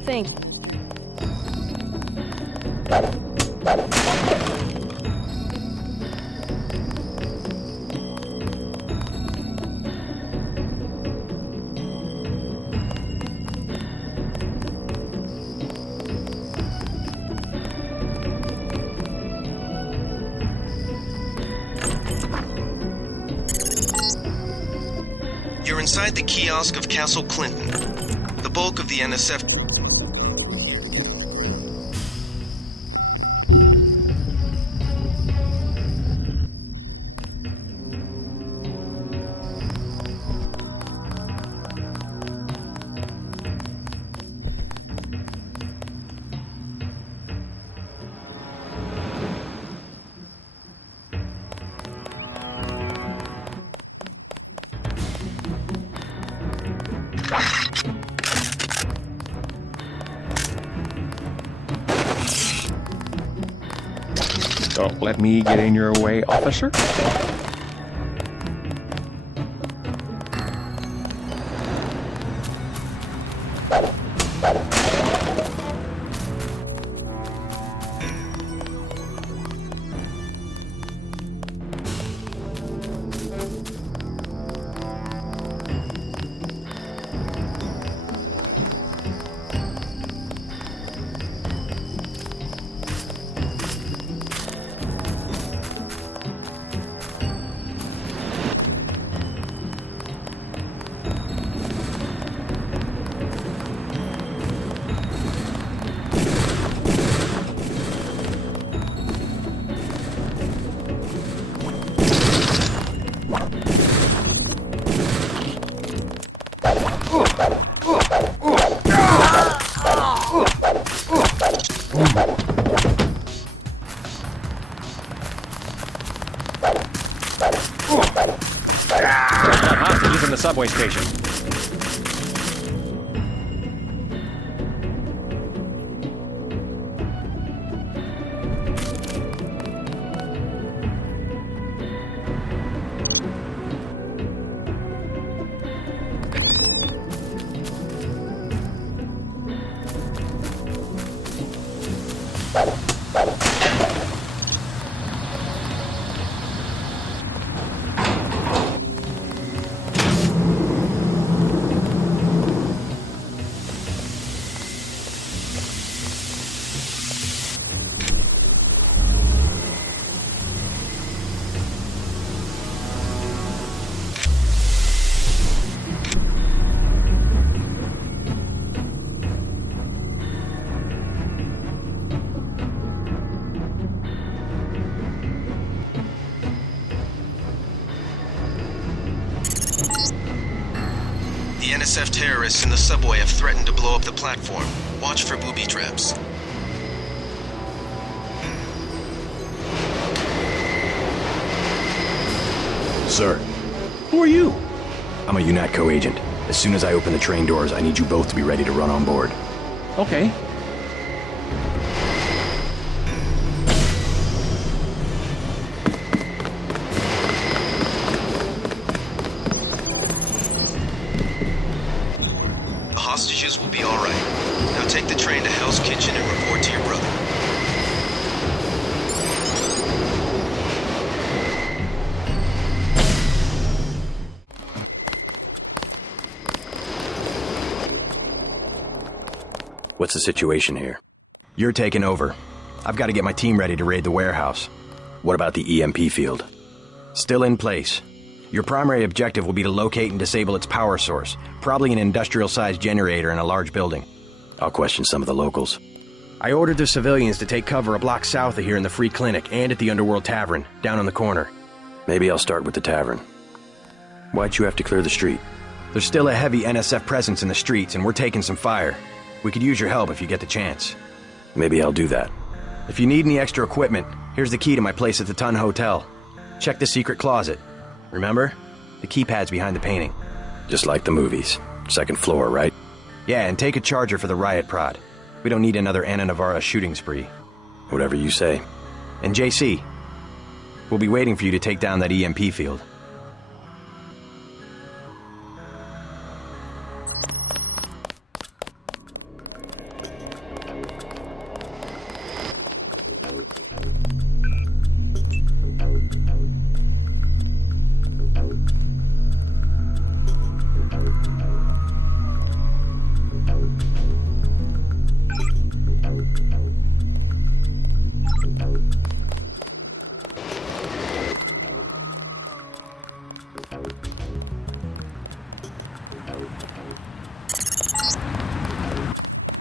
Thanks. You're inside the kiosk of Castle Clinton. The bulk of the NSF... Don't let me get in your way, officer. Using the subway station. The NSF terrorists in the subway have threatened to blow up the platform. Watch for booby traps. Sir. Who are you? I'm a UNATCO agent. As soon as I open the train doors, I need you both to be ready to run on board. Okay. Hostages will be all right. Now take the train to Hell's Kitchen and report to your brother. What's the situation here? You're taking over. I've got to get my team ready to raid the warehouse. What about the EMP field? Still in place. Your primary objective will be to locate and disable its power source, probably an industrial-sized generator in a large building. I'll question some of the locals. I ordered the civilians to take cover a block south of here in the Free Clinic and at the Underworld Tavern, down on the corner. Maybe I'll start with the tavern. Why'd you have to clear the street? There's still a heavy NSF presence in the streets, and we're taking some fire. We could use your help if you get the chance. Maybe I'll do that. If you need any extra equipment, here's the key to my place at the Ton Hotel. Check the secret closet. Remember? The keypad's behind the painting. Just like the movies. Second floor, right? Yeah, and take a charger for the riot prod. We don't need another Anna Navarra shooting spree. Whatever you say. And JC, we'll be waiting for you to take down that EMP field.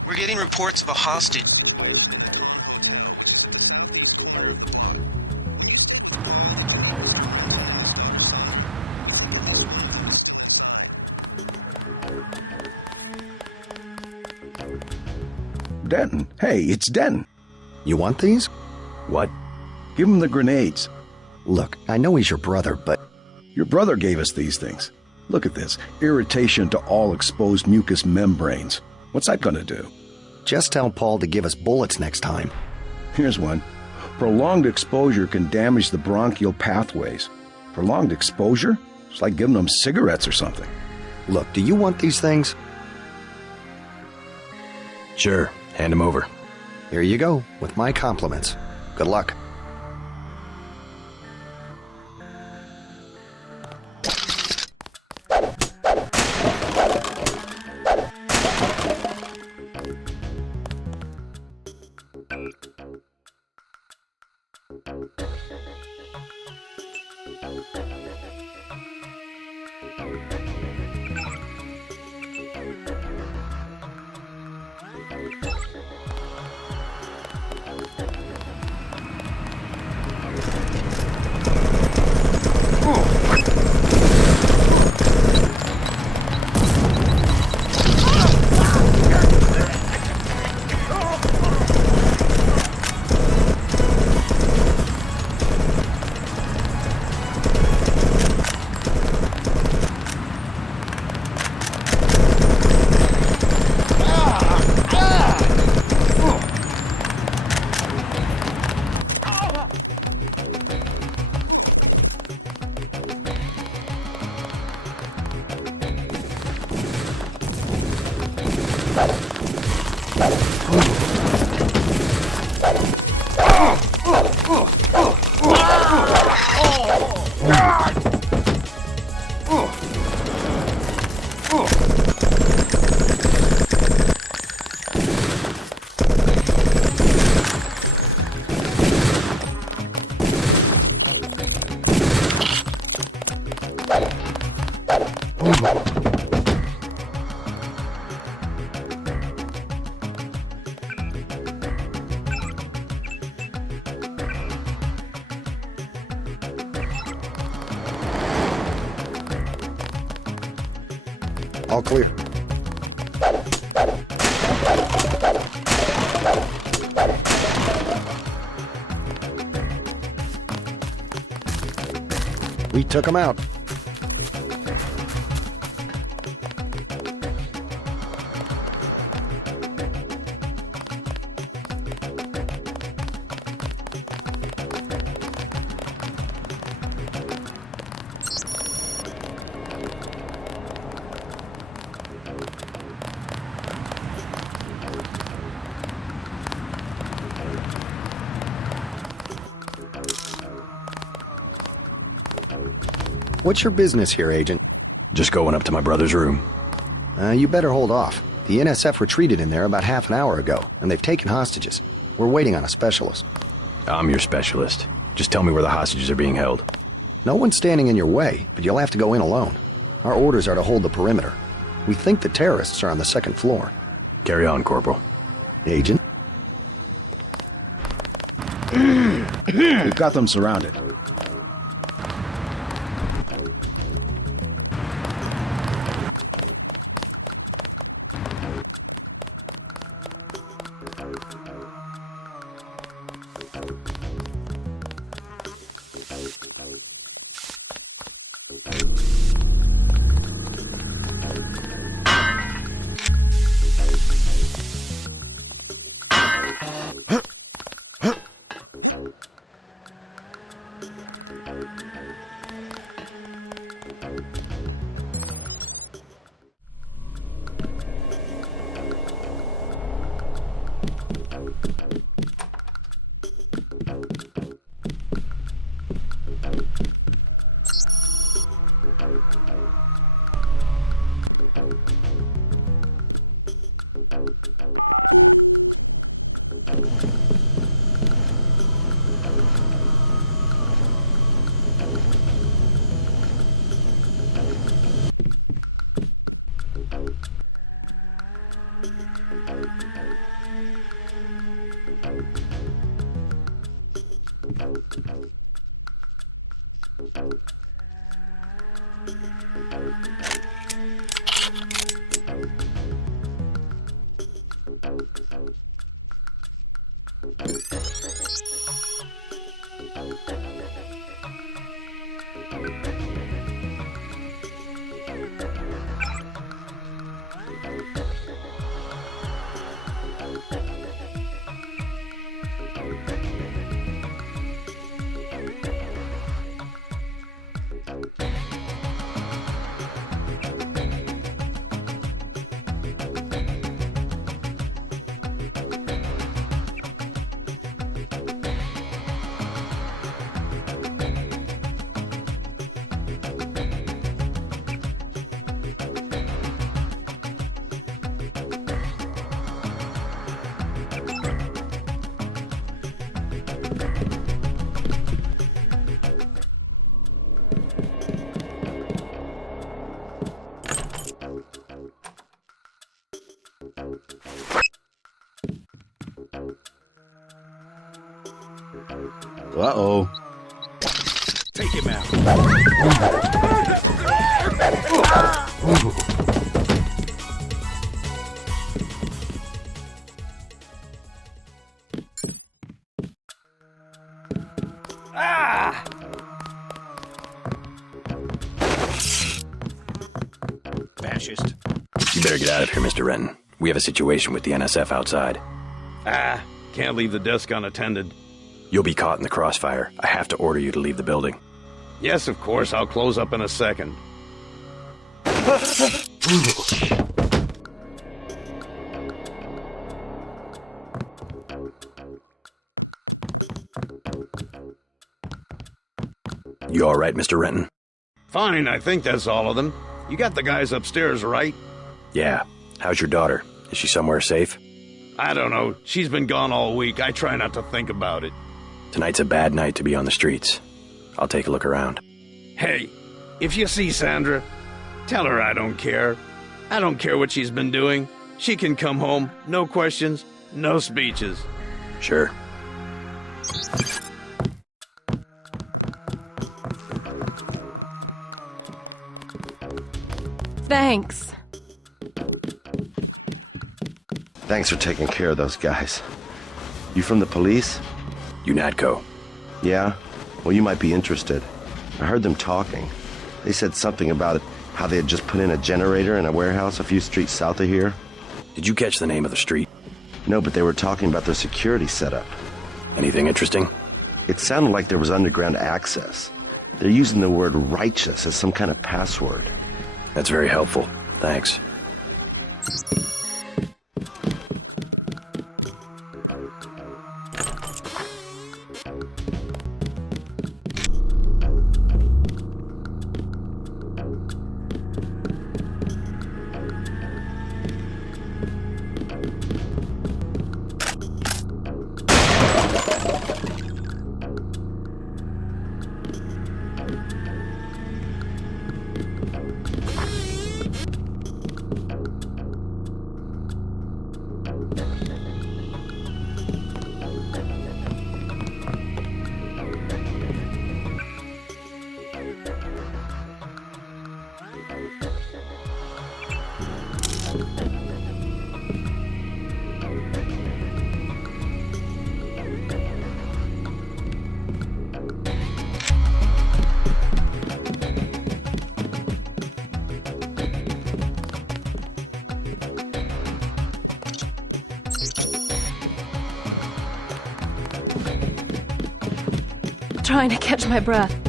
We're getting reports of a hostage. Denton. Hey, it's Denton. You want these? What? Give him the grenades. Look, I know he's your brother, but... Your brother gave us these things. Look at this. Irritation to all exposed mucous membranes. What's that gonna do? Just tell Paul to give us bullets next time. Here's one. Prolonged exposure can damage the bronchial pathways. Prolonged exposure? It's like giving them cigarettes or something. Look, do you want these things? Sure. Hand them over. Here you go, with my compliments. Good luck. All clear. We took him out. What's your business here, Agent? Just going up to my brother's room. You better hold off. The NSF retreated in there about half an hour ago, and they've taken hostages. We're waiting on a specialist. I'm your specialist. Just tell me where the hostages are being held. No one's standing in your way, but you'll have to go in alone. Our orders are to hold the perimeter. We think the terrorists are on the second floor. Carry on, Corporal. Agent? We've got them surrounded. Uh-oh. Take him out. Fascist. You better get out of here, Mr. Renton. We have a situation with the NSF outside. Can't leave the desk unattended. You'll be caught in the crossfire. I have to order you to leave the building. Yes, of course. I'll close up in a second. You all right, Mr. Renton? Fine, I think that's all of them. You got the guys upstairs, right? Yeah. How's your daughter? Is she somewhere safe? I don't know. She's been gone all week. I try not to think about it. Tonight's a bad night to be on the streets. I'll take a look around. Hey, if you see Sandra, tell her I don't care. I don't care what she's been doing. She can come home. No questions, no speeches. Sure. Thanks. Thanks for taking care of those guys. You from the police? UNATCO. Yeah? Well, you might be interested. I heard them talking. They said something about how they had just put in a generator in a warehouse a few streets south of here. Did you catch the name of the street? No, but they were talking about their security setup. Anything interesting? It sounded like there was underground access. They're using the word righteous as some kind of password. That's very helpful. Thanks. Trying to catch my breath.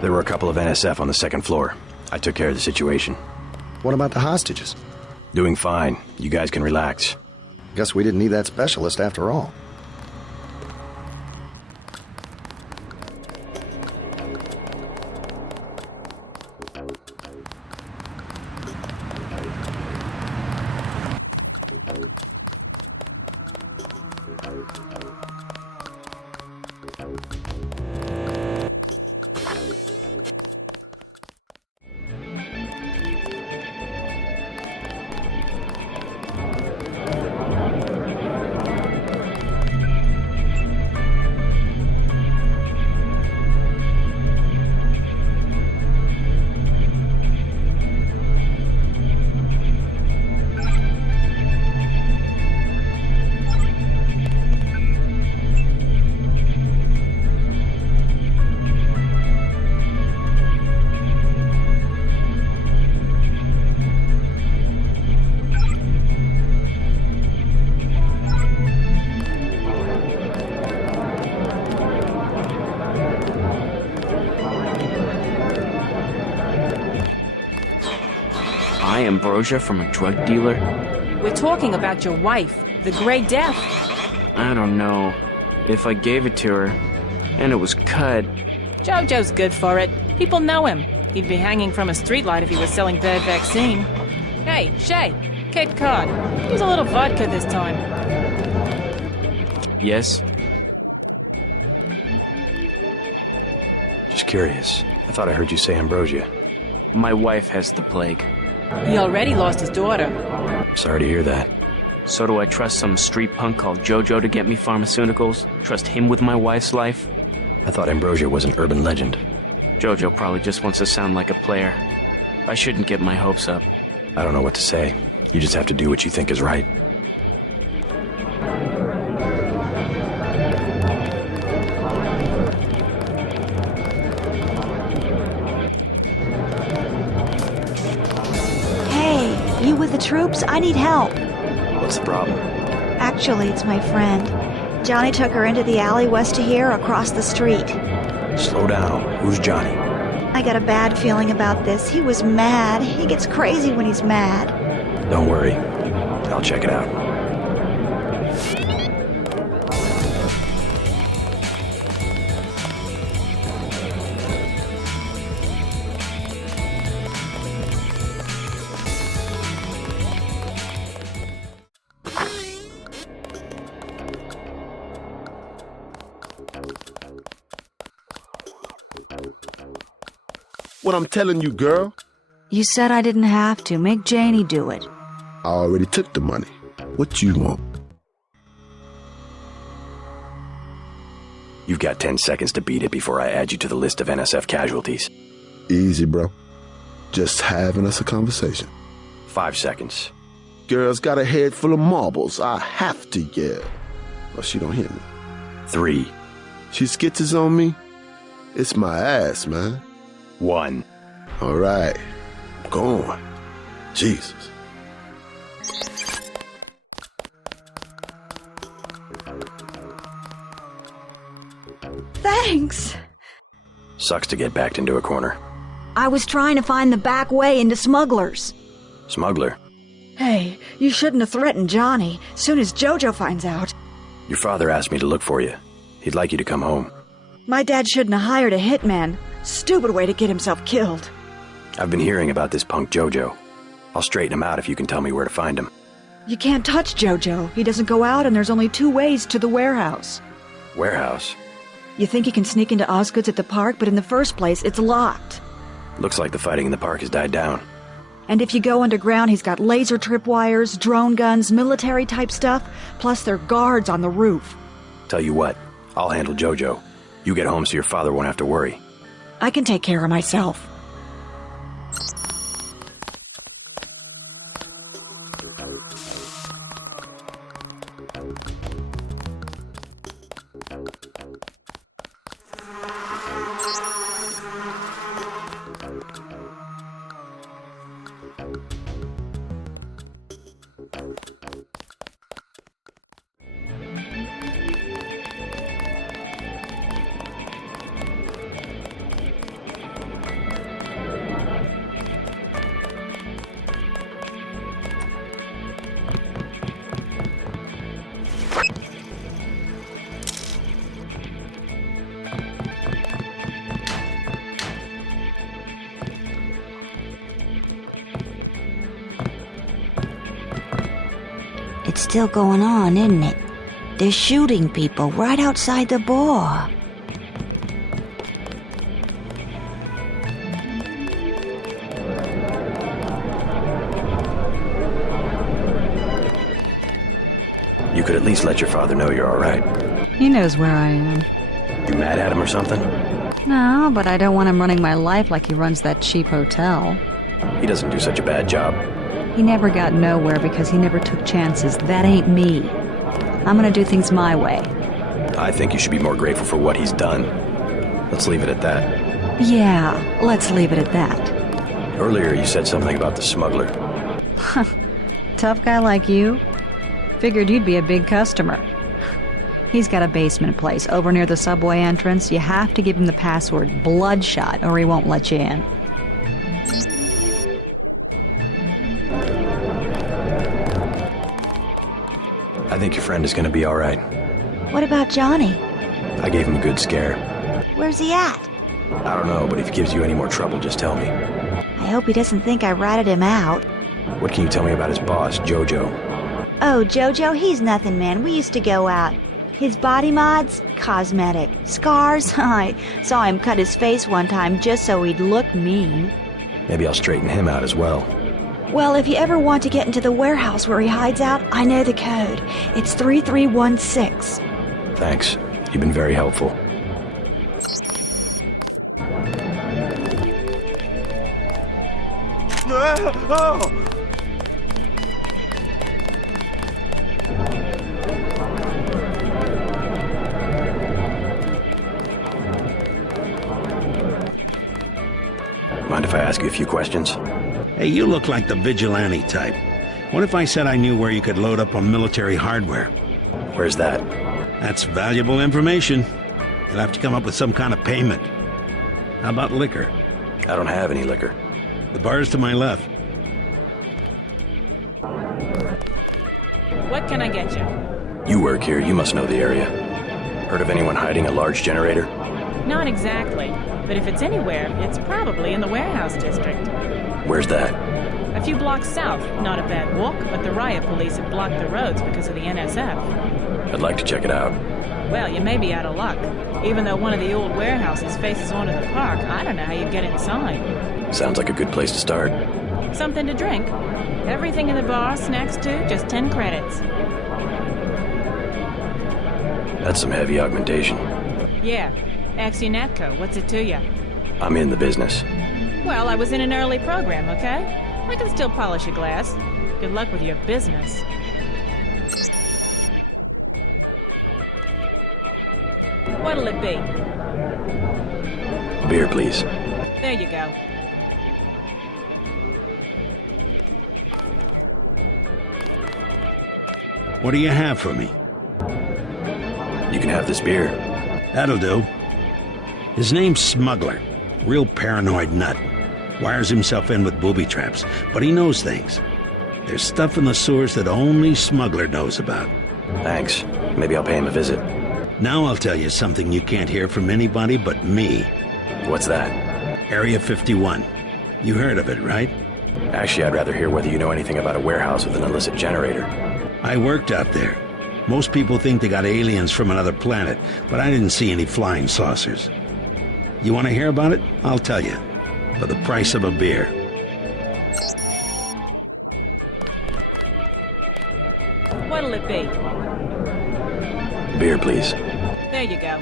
There were a couple of NSF on the second floor. I took care of the situation. What about the hostages? Doing fine. You guys can relax. Guess we didn't need that specialist after all. Ambrosia from a drug dealer? We're talking about your wife, the Grey Death. I don't know. If I gave it to her, and it was cut... Jojo's good for it. People know him. He'd be hanging from a streetlight if he was selling bad vaccine. Hey, Shay, Cape Cod. Use a little vodka this time. Yes? Just curious. I thought I heard you say Ambrosia. My wife has the plague. He already lost his daughter. Sorry to hear that. So do I trust some street punk called Jojo to get me pharmaceuticals? Trust him with my wife's life? I thought Ambrosia was an urban legend. Jojo probably just wants to sound like a player. I shouldn't get my hopes up. I don't know what to say. You just have to do what you think is right. You with the troops? I need help. What's the problem? Actually, it's my friend. Johnny took her into the alley west of here, across the street. Slow down. Who's Johnny? I got a bad feeling about this. He was mad. He gets crazy when he's mad. Don't worry. I'll check it out. What I'm telling you, girl? You said I didn't have to. Make Janie do it. I already took the money. What you want? You've got 10 seconds to beat it before I add you to the list of NSF casualties. Easy, bro. Just having us a conversation. 5 seconds. Girl's got a head full of marbles. I have to yell. Well, she don't hear me. 3. She skitches on me? It's my ass, man. 1. All right. Go on. Jesus. Thanks. Sucks to get backed into a corner. I was trying to find the back way into Smugglers. Smuggler? Hey, you shouldn't have threatened Johnny. Soon as Jojo finds out. Your father asked me to look for you. He'd like you to come home. My dad shouldn't have hired a hitman. Stupid way to get himself killed. I've been hearing about this punk Jojo. I'll straighten him out if you can tell me where to find him. You can't touch Jojo. He doesn't go out, and there's only 2 ways to the warehouse. Warehouse? You think he can sneak into Osgood's at the park, but in the first place, it's locked. Looks like the fighting in the park has died down. And if you go underground, he's got laser tripwires, drone guns, military-type stuff, plus there are guards on the roof. Tell you what, I'll handle Jojo. You get home so your father won't have to worry. I can take care of myself. It's still going on, isn't it? They're shooting people right outside the bar. You could at least let your father know you're all right. He knows where I am. You mad at him or something? No, but I don't want him running my life like he runs that cheap hotel. He doesn't do such a bad job. He never got nowhere because he never took chances. That ain't me. I'm gonna do things my way. I think you should be more grateful for what he's done. Let's leave it at that. Yeah, let's leave it at that. Earlier you said something about the smuggler. Tough guy like you? Figured you'd be a big customer. He's got a basement place over near the subway entrance. You have to give him the password Bloodshot or he won't let you in. I think your friend is going to be all right. What about Johnny? I gave him a good scare. Where's he at? I don't know, but if he gives you any more trouble, just tell me. I hope he doesn't think I ratted him out. What can you tell me about his boss, Jojo? Oh, Jojo, he's nothing, man. We used to go out. His body mods? Cosmetic. Scars? I saw him cut his face one time just so he'd look mean. Maybe I'll straighten him out as well. Well, if you ever want to get into the warehouse where he hides out, I know the code. It's 3316. Thanks. You've been very helpful. Mind if I ask you a few questions? Hey, you look like the vigilante type. What if I said I knew where you could load up on military hardware? Where's that? That's valuable information. You'll have to come up with some kind of payment. How about liquor? I don't have any liquor. The bar's to my left. What can I get you? You work here, you must know the area. Heard of anyone hiding a large generator? Not exactly, but if it's anywhere, it's probably in the warehouse district. Where's that? A few blocks south. Not a bad walk, but the riot police have blocked the roads because of the NSF. I'd like to check it out. Well, you may be out of luck. Even though one of the old warehouses faces onto the park, I don't know how you get inside. Sounds like a good place to start. Something to drink? Everything in the bar, snacks too, just 10 credits. That's some heavy augmentation. Yeah. Ex UNATCO, what's it to you? I'm in the business. Well, I was in an early program, okay? I can still polish a glass. Good luck with your business. What'll it be? Beer, please. There you go. What do you have for me? You can have this beer. That'll do. His name's Smuggler. Real paranoid nut. Wires himself in with booby traps, but he knows things. There's stuff in the sewers that only Smuggler knows about. Thanks. Maybe I'll pay him a visit. Now I'll tell you something you can't hear from anybody but me. What's that? Area 51. You heard of it, right? Actually, I'd rather hear whether you know anything about a warehouse with an illicit generator. I worked out there. Most people think they got aliens from another planet, but I didn't see any flying saucers. You want to hear about it? I'll tell you. For the price of a beer. What'll it be? Beer, please. There you go.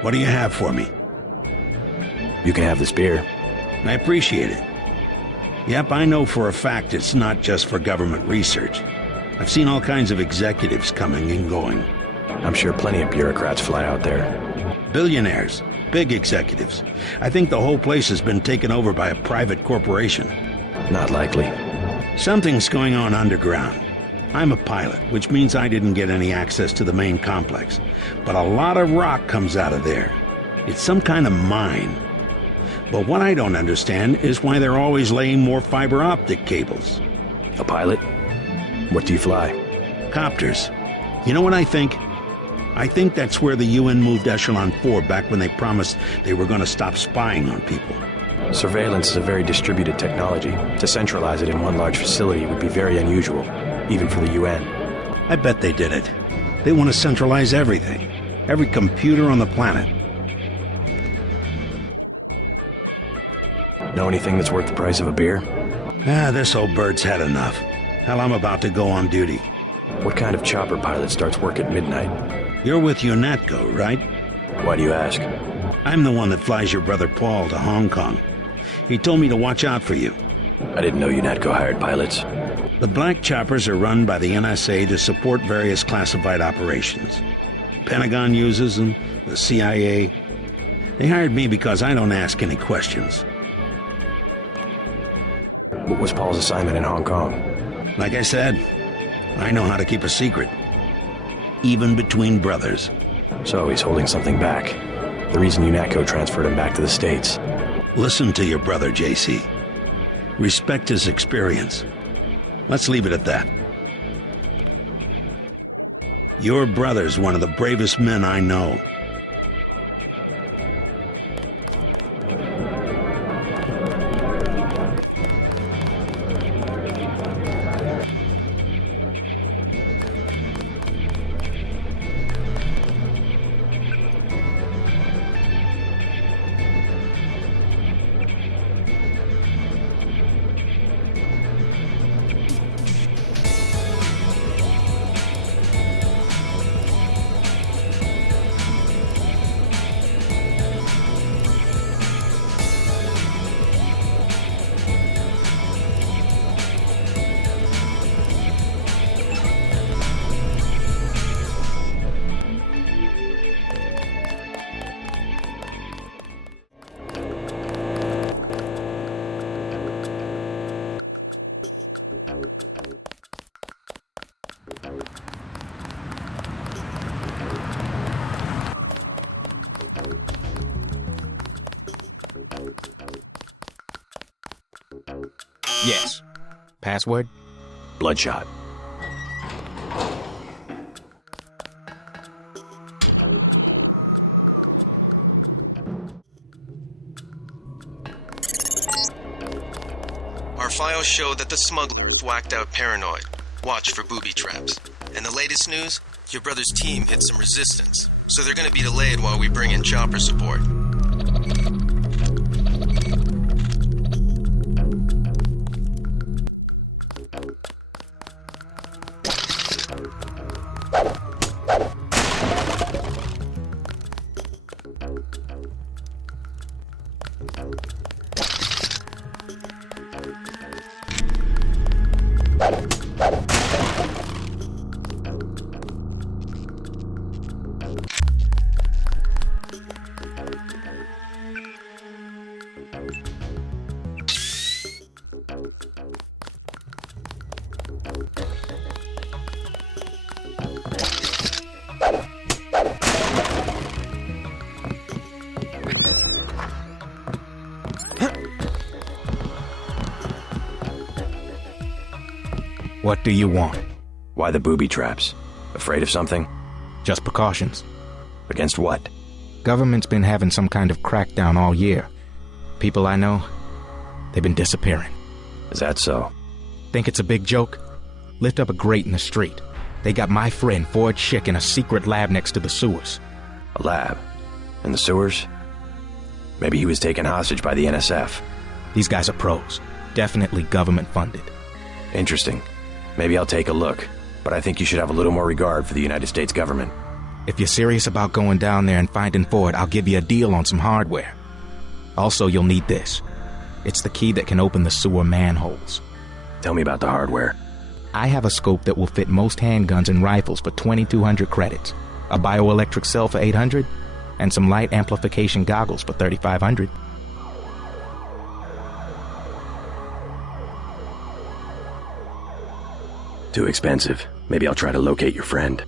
What do you have for me? You can have this beer. I appreciate it. Yep, I know for a fact it's not just for government research. I've seen all kinds of executives coming and going. I'm sure plenty of bureaucrats fly out there. Billionaires, big executives. I think the whole place has been taken over by a private corporation. Not likely. Something's going on underground. I'm a pilot, which means I didn't get any access to the main complex. But a lot of rock comes out of there. It's some kind of mine. But what I don't understand is why they're always laying more fiber optic cables. A pilot? What do you fly? Copters. You know what I think? I think that's where the UN moved Echelon 4 back when they promised they were going to stop spying on people. Surveillance is a very distributed technology. To centralize it in one large facility would be very unusual, even for the UN. I bet they did it. They want to centralize everything. Every computer on the planet. Know anything that's worth the price of a beer? This old bird's had enough. Hell, I'm about to go on duty. What kind of chopper pilot starts work at midnight? You're with UNATCO, right? Why do you ask? I'm the one that flies your brother Paul to Hong Kong. He told me to watch out for you. I didn't know UNATCO hired pilots. The black choppers are run by the NSA to support various classified operations. Pentagon uses them, the CIA. They hired me because I don't ask any questions. What was Paul's assignment in Hong Kong? Like I said, I know how to keep a secret. Even between brothers. So he's holding something back. The reason UNATCO transferred him back to the States. Listen to your brother, JC. Respect his experience. Let's leave it at that. Your brother's one of the bravest men I know. Yes. Password? Bloodshot. Our files show that the smuggler's whacked out paranoid. Watch for booby traps. And the latest news? Your brother's team hit some resistance, so they're gonna be delayed while we bring in chopper support. What do you want? Why the booby traps? Afraid of something? Just precautions. Against what? Government's been having some kind of crackdown all year. People I know, they've been disappearing. Is that so? Think it's a big joke? Lift up a grate in the street. They got my friend Ford Schick in a secret lab next to the sewers. A lab? In the sewers? Maybe he was taken hostage by the NSF. These guys are pros. Definitely government funded. Interesting. Maybe I'll take a look, but I think you should have a little more regard for the United States government. If you're serious about going down there and finding Ford, I'll give you a deal on some hardware. Also, you'll need this. It's the key that can open the sewer manholes. Tell me about the hardware. I have a scope that will fit most handguns and rifles for 2,200 credits, a bioelectric cell for 800, and some light amplification goggles for 3,500. Too expensive. Maybe I'll try to locate your friend.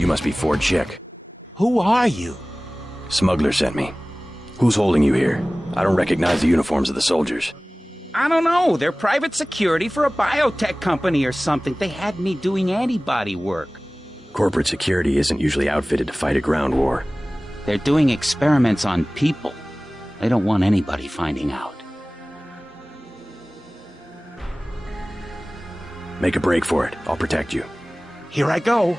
You must be Ford Chick. Who are you? Smuggler sent me. Who's holding you here? I don't recognize the uniforms of the soldiers. I don't know. They're private security for a biotech company or something. They had me doing antibody work. Corporate security isn't usually outfitted to fight a ground war. They're doing experiments on people. They don't want anybody finding out. Make a break for it. I'll protect you. Here I go.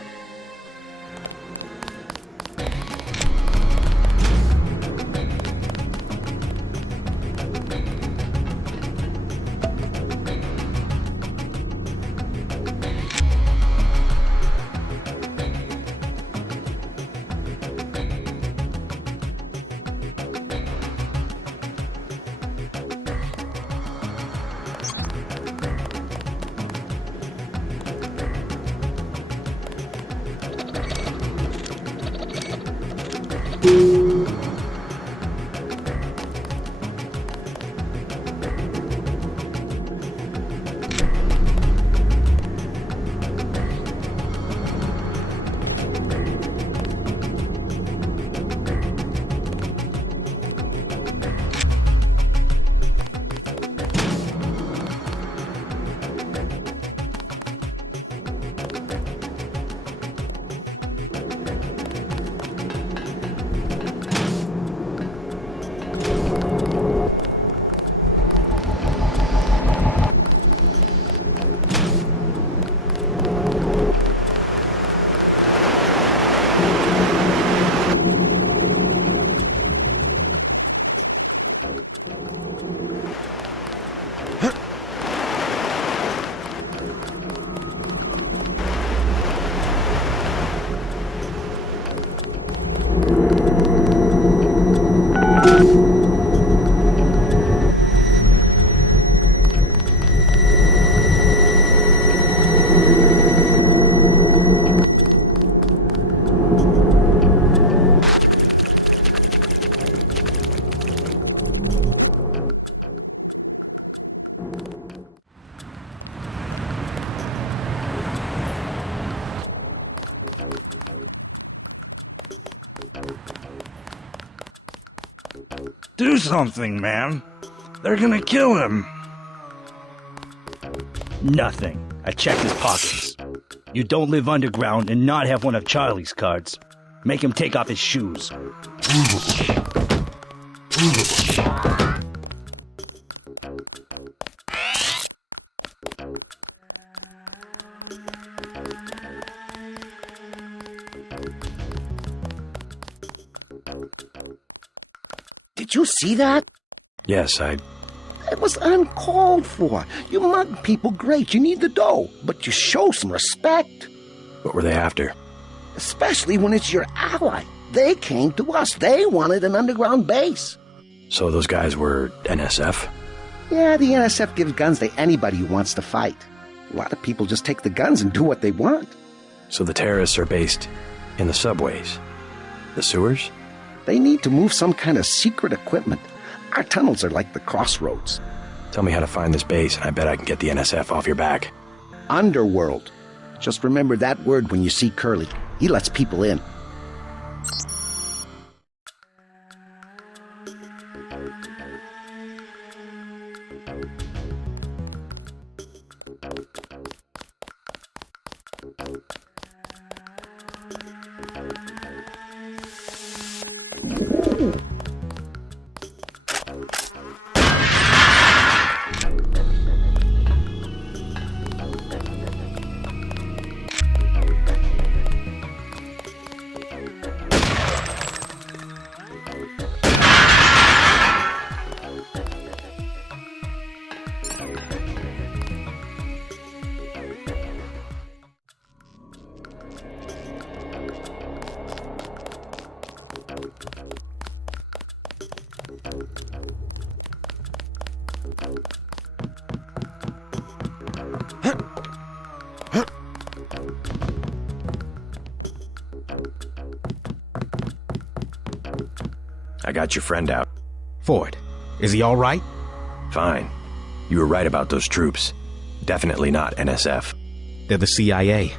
Do something, man. They're gonna kill him. Nothing. I checked his pockets. You don't live underground and not have one of Charlie's cards. Make him take off his shoes. Did you see that? Yes, It was uncalled for. You mug people great, you need the dough, but you show some respect. What were they after? Especially when it's your ally. They came to us. They wanted an underground base. So those guys were NSF? Yeah, the NSF gives guns to anybody who wants to fight. A lot of people just take the guns and do what they want. So the terrorists are based in the subways? The sewers? They need to move some kind of secret equipment. Our tunnels are like the crossroads. Tell me how to find this base, and I bet I can get the NSF off your back. Underworld. Just remember that word when you see Curly. He lets people in. I got your friend out. Ford, is he all right? Fine. You were right about those troops. Definitely not NSF. They're the CIA.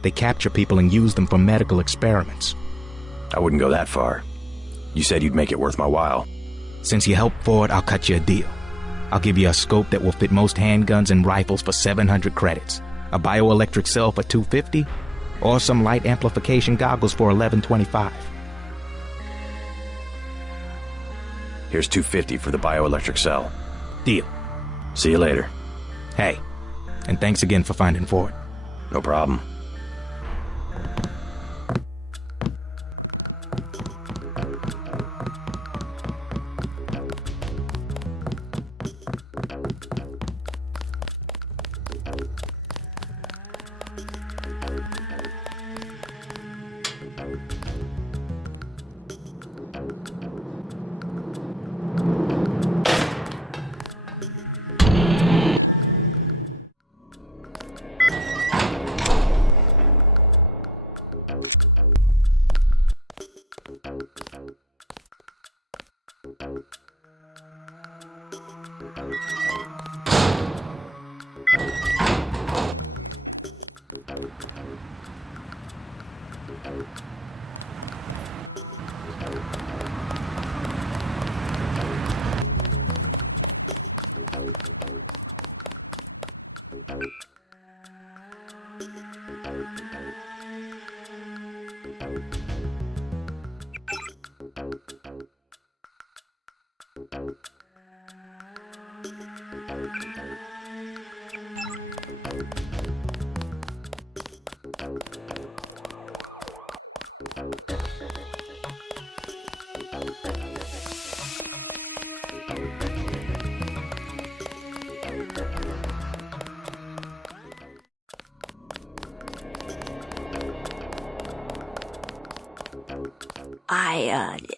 They capture people and use them for medical experiments. I wouldn't go that far. You said you'd make it worth my while. Since you helped Ford, I'll cut you a deal. I'll give you a scope that will fit most handguns and rifles for 700 credits, a bioelectric cell for 250, or some light amplification goggles for 1125. Here's 250 for the bioelectric cell. Deal. See you later. Hey, and thanks again for finding Ford. No problem.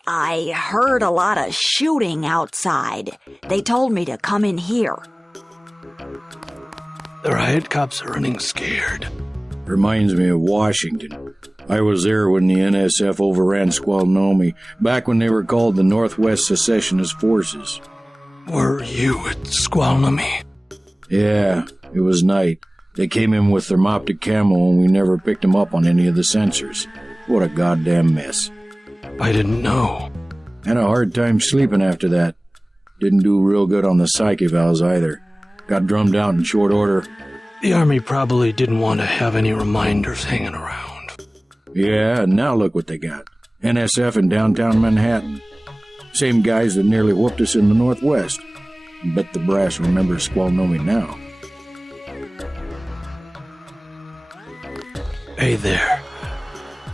I heard a lot of shooting outside. They told me to come in here. The riot cops are running scared. Reminds me of Washington. I was there when the NSF overran Squalnomi, back when they were called the Northwest Secessionist Forces. Were you at Squalnomi? Yeah, it was night. They came in with thermoptic camo and we never picked them up on any of the sensors. What a goddamn mess. I didn't know. Had a hard time sleeping after that. Didn't do real good on the psych evals either. Got drummed out in short order. The Army probably didn't want to have any reminders hanging around. Yeah, and now look what they got. NSF in downtown Manhattan. Same guys that nearly whooped us in the Northwest. Bet the brass remembers Squalnomi now. Hey there.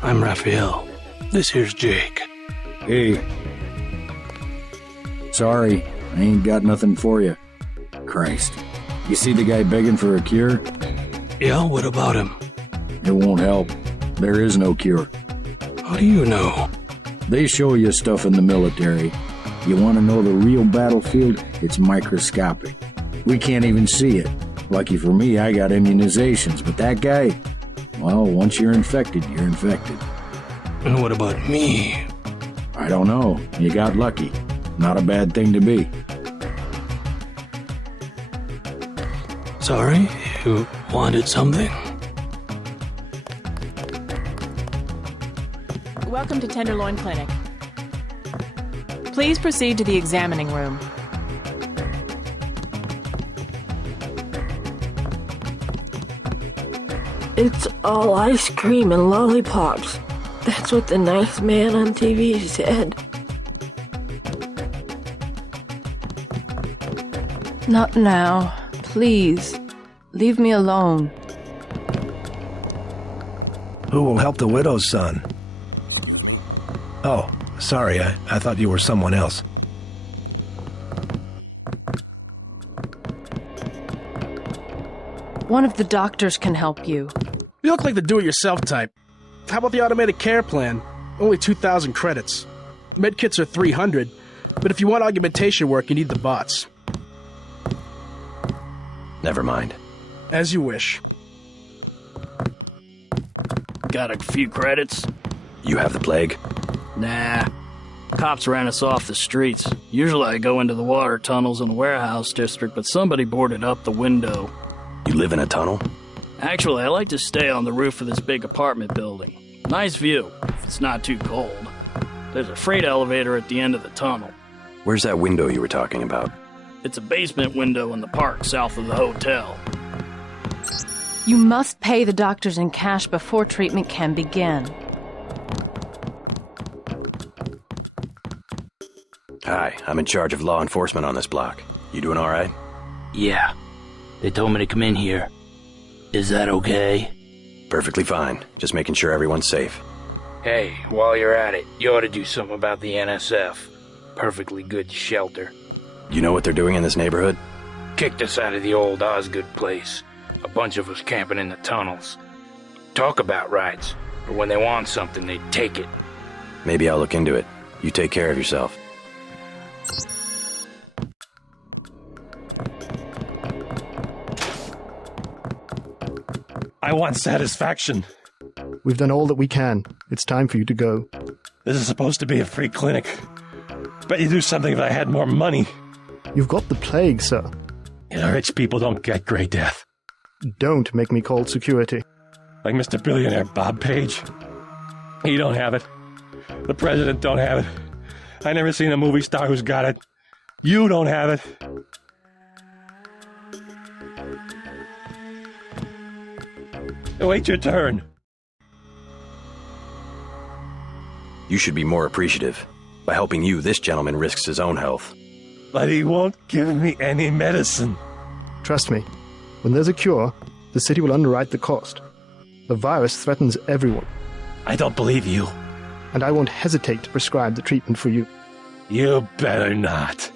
I'm Raphael. This here's Jake. Hey. Sorry, I ain't got nothing for you. Christ. You see the guy begging for a cure? Yeah, what about him? It won't help. There is no cure. How do you know? They show you stuff in the military. You want to know the real battlefield? It's microscopic. We can't even see it. Lucky for me, I got immunizations, but that guy, well, once you're infected, you're infected. And what about me? I don't know. You got lucky. Not a bad thing to be. Sorry, you wanted something? Welcome to Tenderloin Clinic. Please proceed to the examining room. It's all ice cream and lollipops. That's what the nice man on TV said. Not now. Please. Leave me alone. Who will help the widow's son? Oh, sorry, I thought you were someone else. One of the doctors can help you. You look like the do-it-yourself type. How about the automated care plan? Only 2,000 credits. Medkits are 300, but if you want augmentation work, you need the bots. Never mind. As you wish. Got a few credits? You have the plague? Nah. Cops ran us off the streets. Usually I go into the water tunnels in the warehouse district, but somebody boarded up the window. You live in a tunnel? Actually, I like to stay on the roof of this big apartment building. Nice view, if it's not too cold. There's a freight elevator at the end of the tunnel. Where's that window you were talking about? It's a basement window in the park south of the hotel. You must pay the doctors in cash before treatment can begin. Hi, I'm in charge of law enforcement on this block. You doing all right? Yeah. They told me to come in here. Is that okay? Perfectly fine. Just making sure everyone's safe. Hey, while you're at it, you ought to do something about the NSF. Perfectly good shelter. You know what they're doing in this neighborhood? Kicked us out of the old Osgood place. A bunch of us camping in the tunnels. Talk about rights, but when they want something, they take it. Maybe I'll look into it. You take care of yourself. I want satisfaction. We've done all that we can. It's time for you to go. This is supposed to be a free clinic. Bet you do something if I had more money. You've got the plague, sir. You know, rich people don't get gray death. Don't make me call security. Like Mr. Billionaire Bob Page. He don't have it. The president don't have it. I never seen a movie star who's got it. You don't have it. Wait your turn. You should be more appreciative. By helping you, this gentleman risks his own health. But he won't give me any medicine. Trust me, when there's a cure, the city will underwrite the cost. The virus threatens everyone. I don't believe you. And I won't hesitate to prescribe the treatment for you. You better not.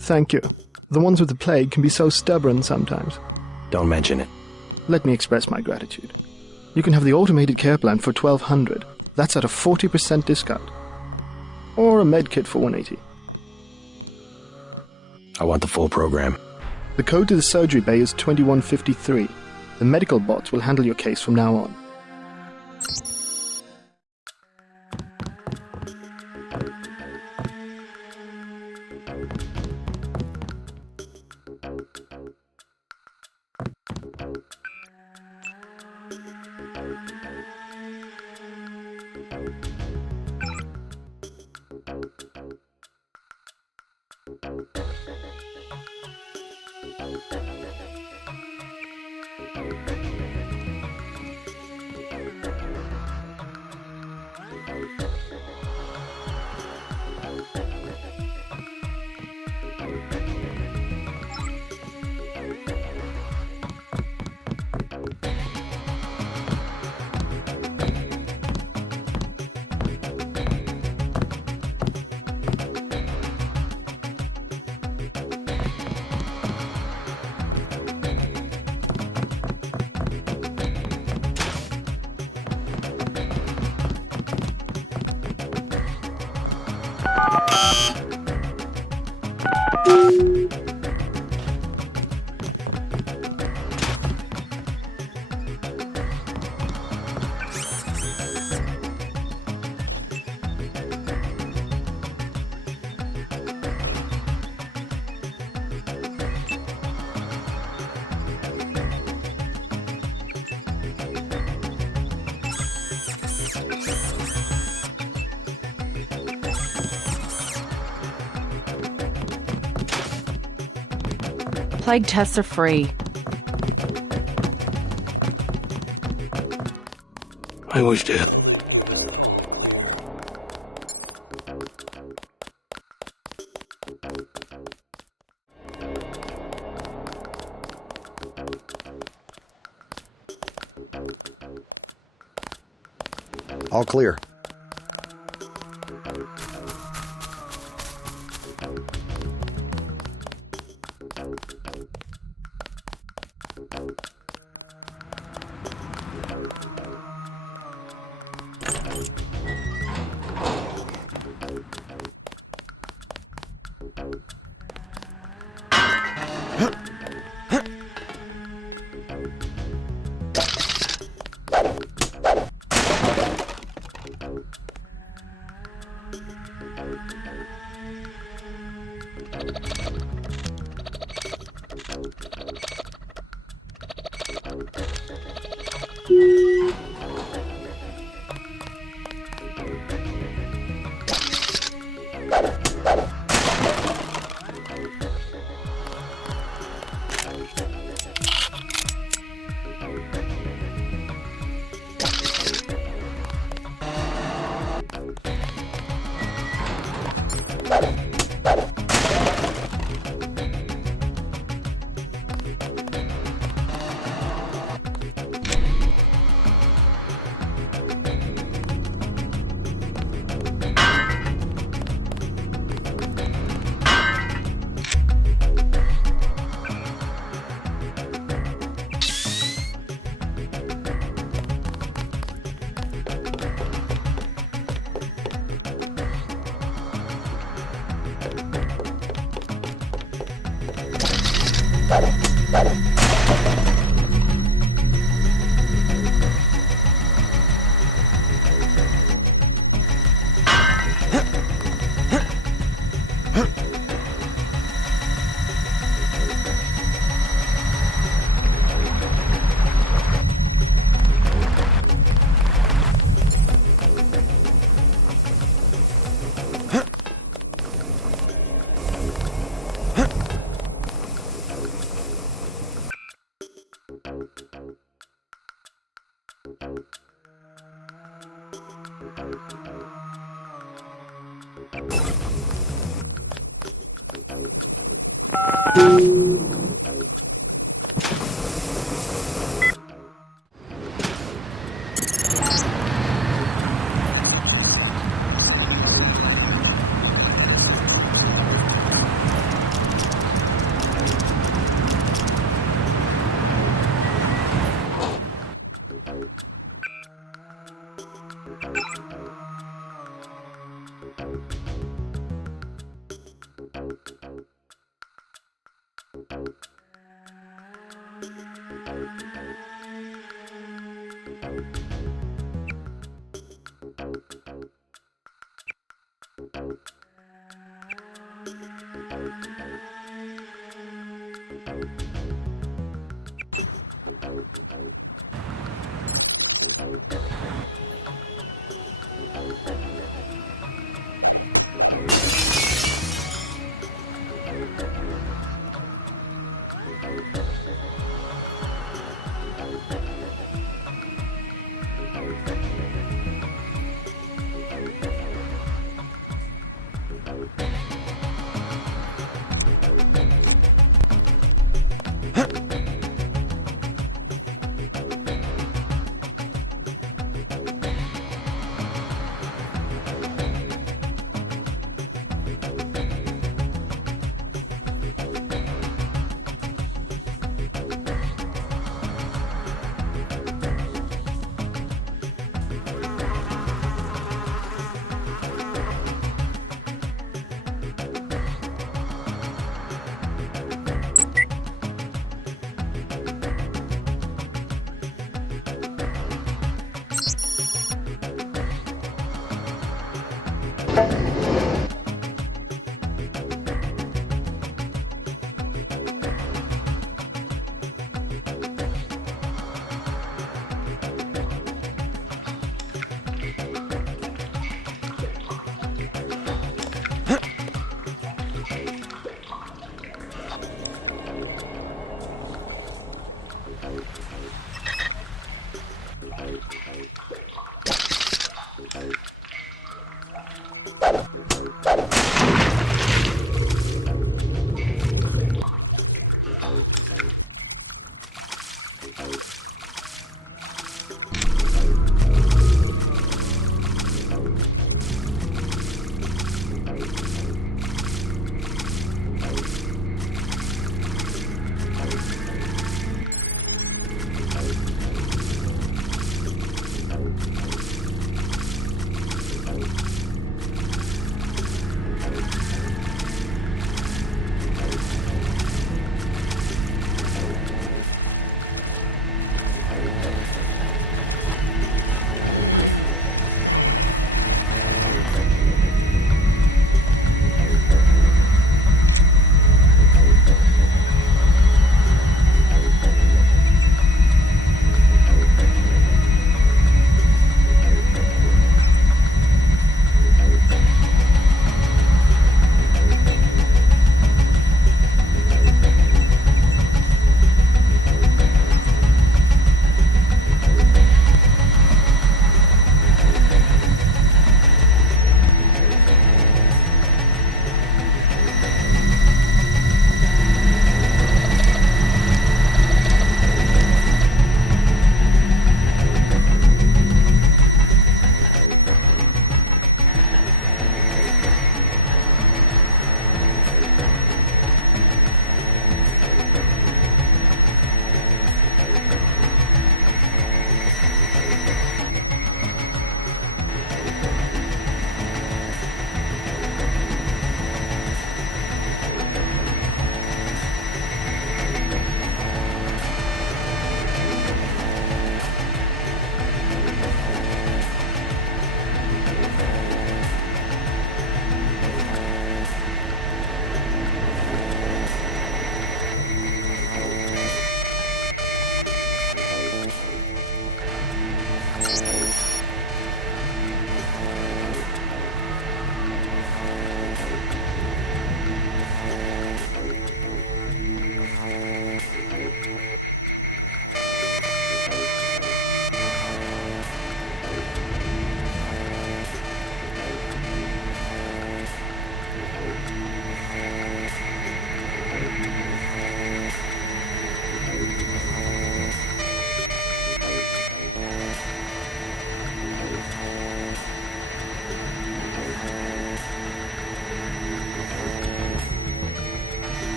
Thank you. The ones with the plague can be so stubborn sometimes. Don't mention it. Let me express my gratitude. You can have the automated care plan for $1,200. That's at a 40% discount. Or a med kit for $180. I want the full program. The code to the surgery bay is 2153. The medical bots will handle your case from now on. Plague tests are free. I wish to. All clear.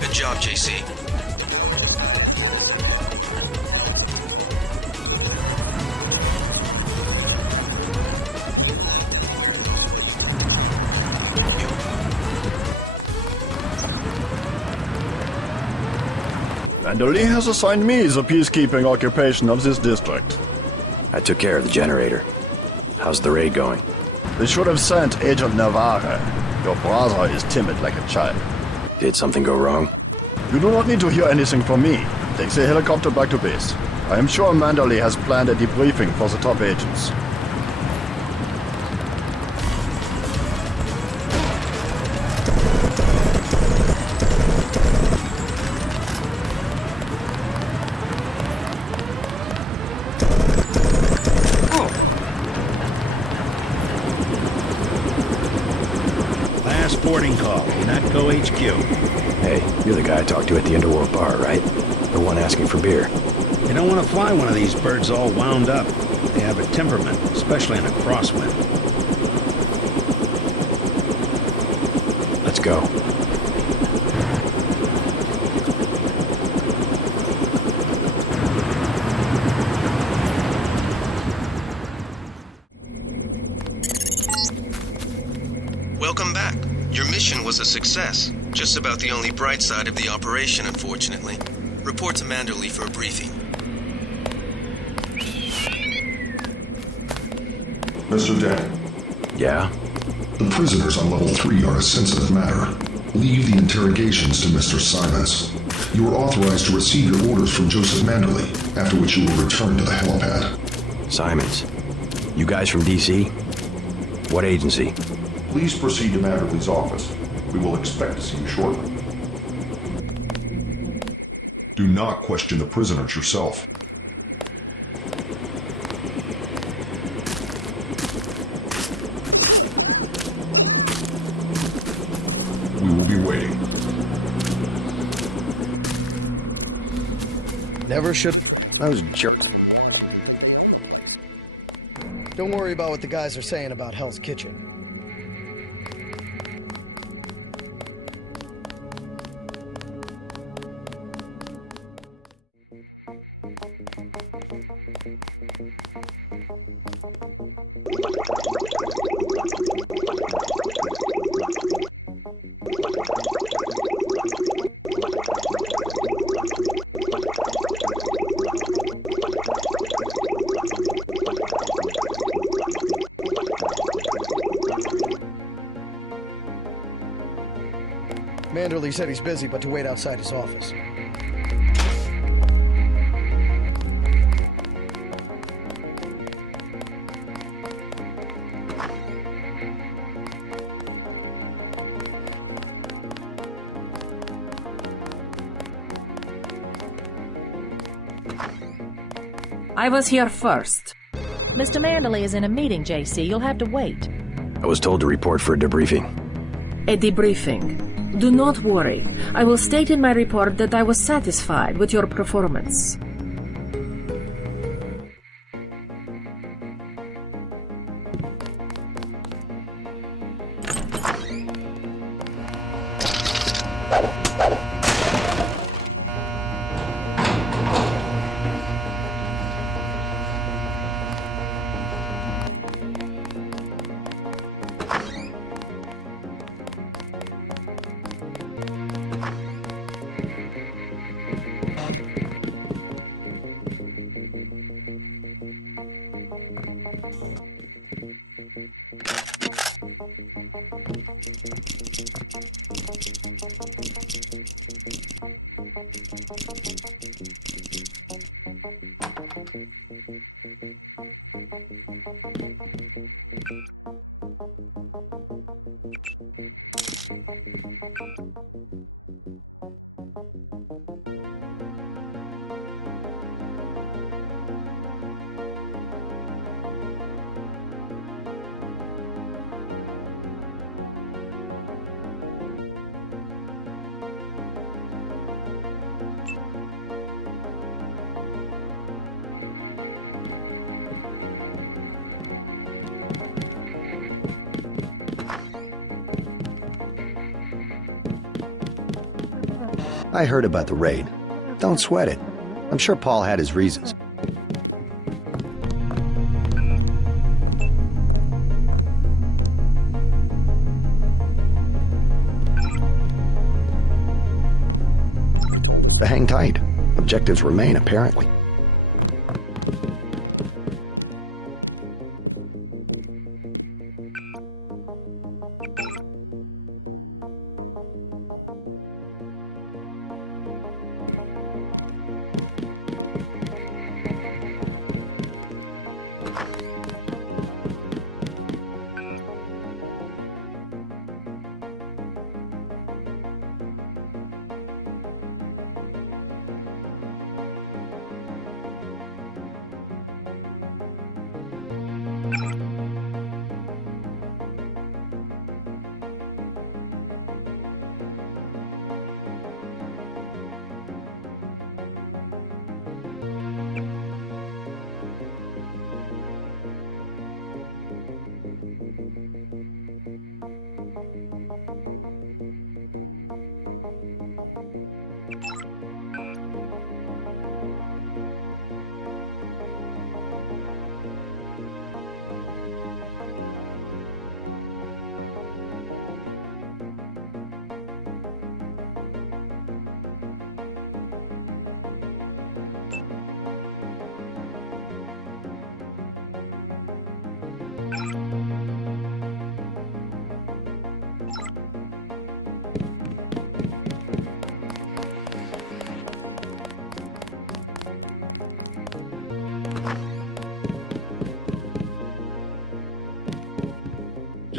Good job, JC. Mandoli has assigned me the peacekeeping occupation of this district. I took care of the generator. How's the raid going? They should have sent Agent Navarre. Your brother is timid like a child. Did something go wrong? You do not need to hear anything from me. Take the helicopter back to base. I am sure Mandoli has planned a debriefing for the top agents. Last boarding call, UNATCO HQ. Hey, you're the guy I talked to at the Underworld bar, right? The one asking for beer. You don't want to fly one of these birds all wound up. They have a temperament, especially in a crosswind. Let's go. Welcome back. Your mission was a success. Just about the only bright side of the operation, unfortunately. Report to Manderley for a briefing. Mr. Dent. Yeah? The prisoners on level 3 are a sensitive matter. Leave the interrogations to Mr. Simons. You are authorized to receive your orders from Joseph Manderley, after which you will return to the helipad. Simons. You guys from DC? What agency? Please proceed to Manderley's office. We will expect to see you shortly. Do not question the prisoners yourself. We will be waiting. Never should. Those jerks. Don't worry about what the guys are saying about Hell's Kitchen. Manderley said he's busy, but to wait outside his office. I was here first. Mr. Manderley is in a meeting, JC. You'll have to wait. I was told to report for a debriefing. A debriefing. Do not worry. I will state in my report that I was satisfied with your performance. I heard about the raid. Don't sweat it. I'm sure Paul had his reasons. But hang tight. Objectives remain, apparently.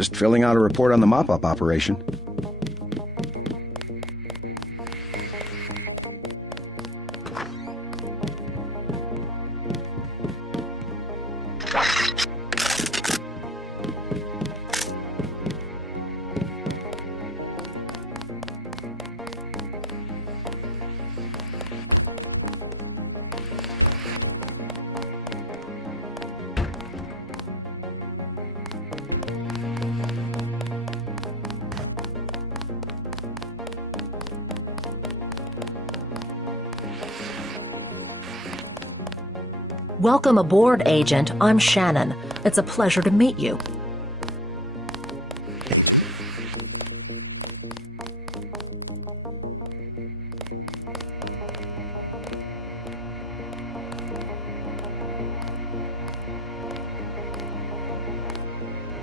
Just filling out a report on the mop-up operation. Welcome aboard, Agent. I'm Shannon. It's a pleasure to meet you.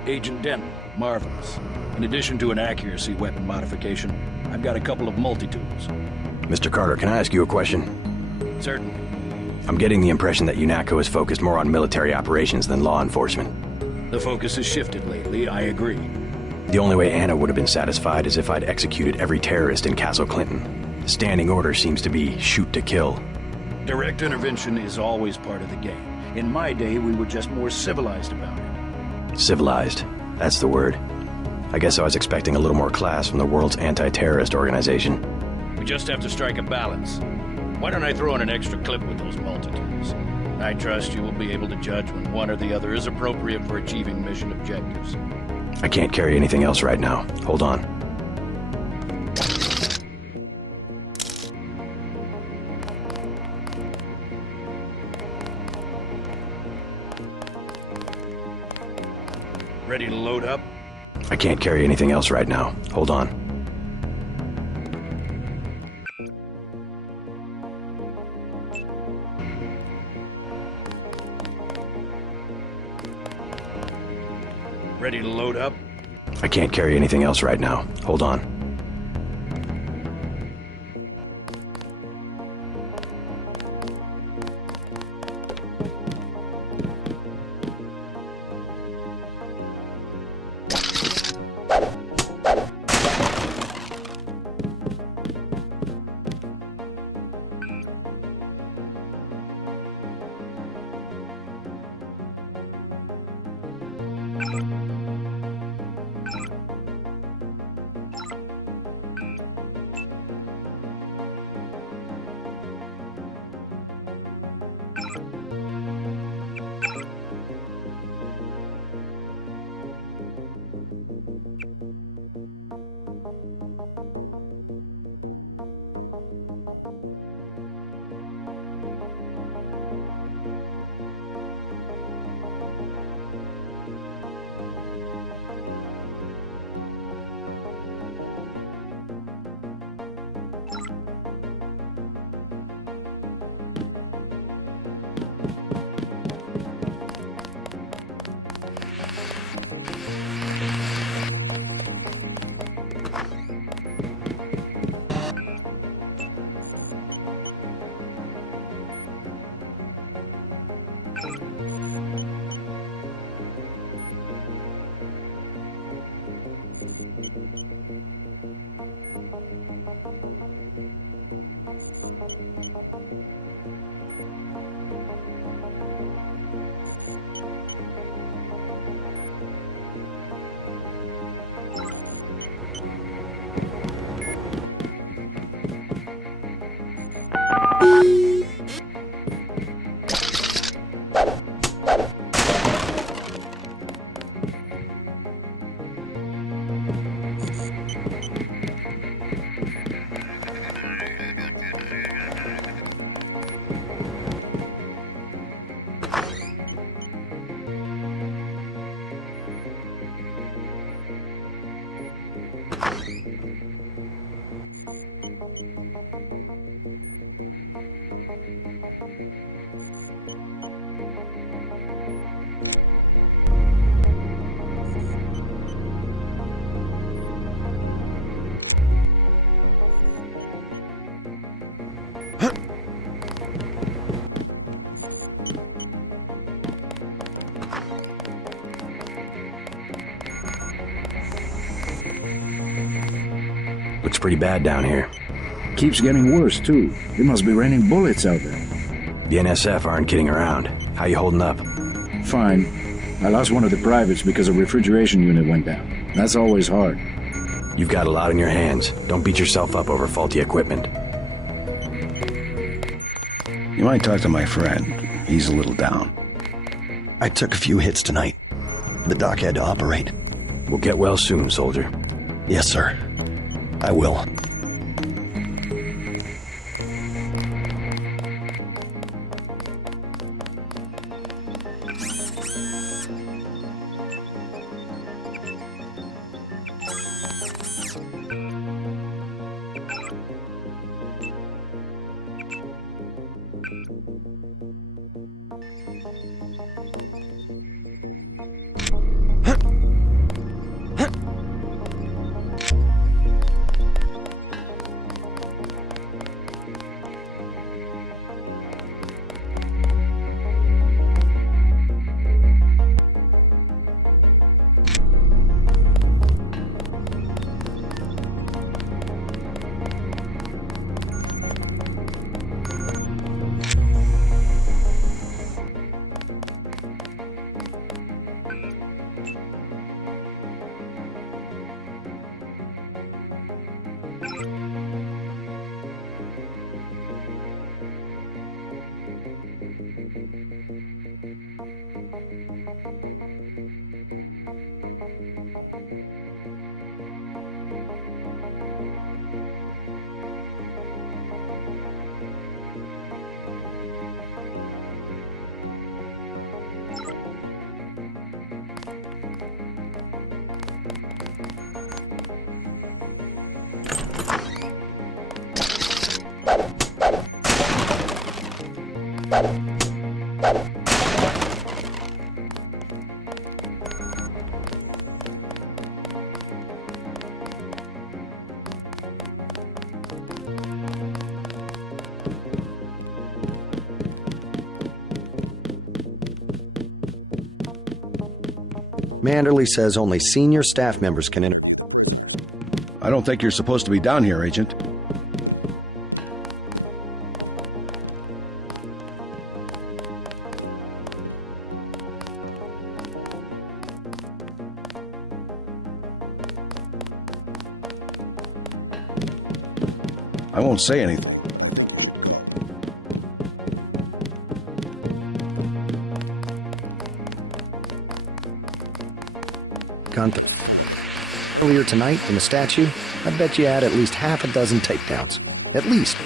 Agent Denton, marvelous. In addition to an accuracy weapon modification, I've got a couple of multi-tools. Mr. Carter, can I ask you a question? Certainly. I'm getting the impression that UNATCO is focused more on military operations than law enforcement. The focus has shifted lately, I agree. The only way Anna would have been satisfied is if I'd executed every terrorist in Castle Clinton. The standing order seems to be shoot to kill. Direct intervention is always part of the game. In my day, we were just more civilized about it. Civilized. That's the word. I guess I was expecting a little more class from the world's anti-terrorist organization. We just have to strike a balance. Why don't I throw in an extra clip with those multi-tools? I trust you will be able to judge when one or the other is appropriate for achieving mission objectives. I can't carry anything else right now. Hold on. Ready to load up? I can't carry anything else right now. Hold on. Ready to load up? I can't carry anything else right now. Hold on. Looks pretty bad down here. Keeps getting worse, too. It must be raining bullets out there. The NSF aren't kidding around. How you holding up? Fine. I lost one of the privates because a refrigeration unit went down. That's always hard. You've got a lot on your hands. Don't beat yourself up over faulty equipment. You might talk to my friend. He's a little down. I took a few hits tonight. The doc had to operate. We'll get well soon, soldier. Yes, sir. I will. Manderley says only senior staff members can enter. I don't think you're supposed to be down here, Agent. I won't say anything. Earlier tonight in the statue, I bet you had at least half a dozen takedowns. At least.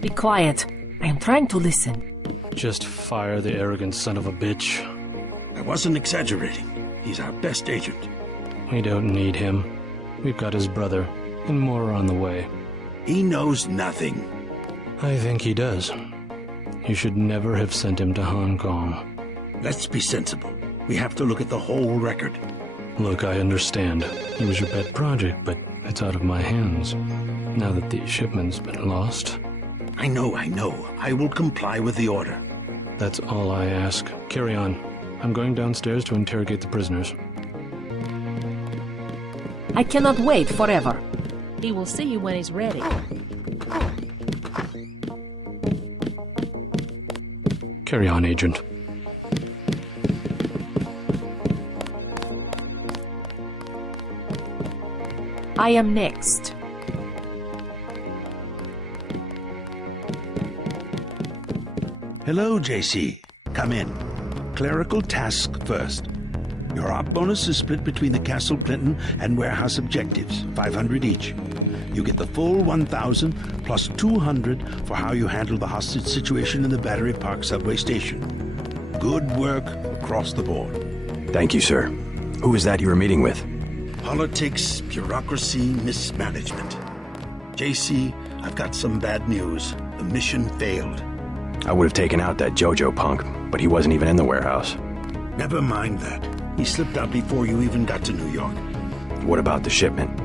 Be quiet. I am trying to listen. Just fire the arrogant son of a bitch. I wasn't exaggerating. He's our best agent. We don't need him. We've got his brother, and more are on the way. He knows nothing. I think he does. You should never have sent him to Hong Kong. Let's be sensible. We have to look at the whole record. Look, I understand. He was your pet project, but it's out of my hands. Now that the shipment's been lost. I know. I will comply with the order. That's all I ask. Carry on. I'm going downstairs to interrogate the prisoners. I cannot wait forever. He will see you when he's ready. Carry on, Agent. I am next. Hello, JC. Come in. Clerical task first. Your op bonus is split between the Castle Clinton and warehouse objectives, 500 each. You get the full 1,000 plus 200 for how you handle the hostage situation in the Battery Park subway station. Good work across the board. Thank you, sir. Who is that you were meeting with? Politics, bureaucracy, mismanagement. JC, I've got some bad news. The mission failed. I would have taken out that Jojo punk, but he wasn't even in the warehouse. Never mind that. He slipped out before you even got to New York. What about the shipment?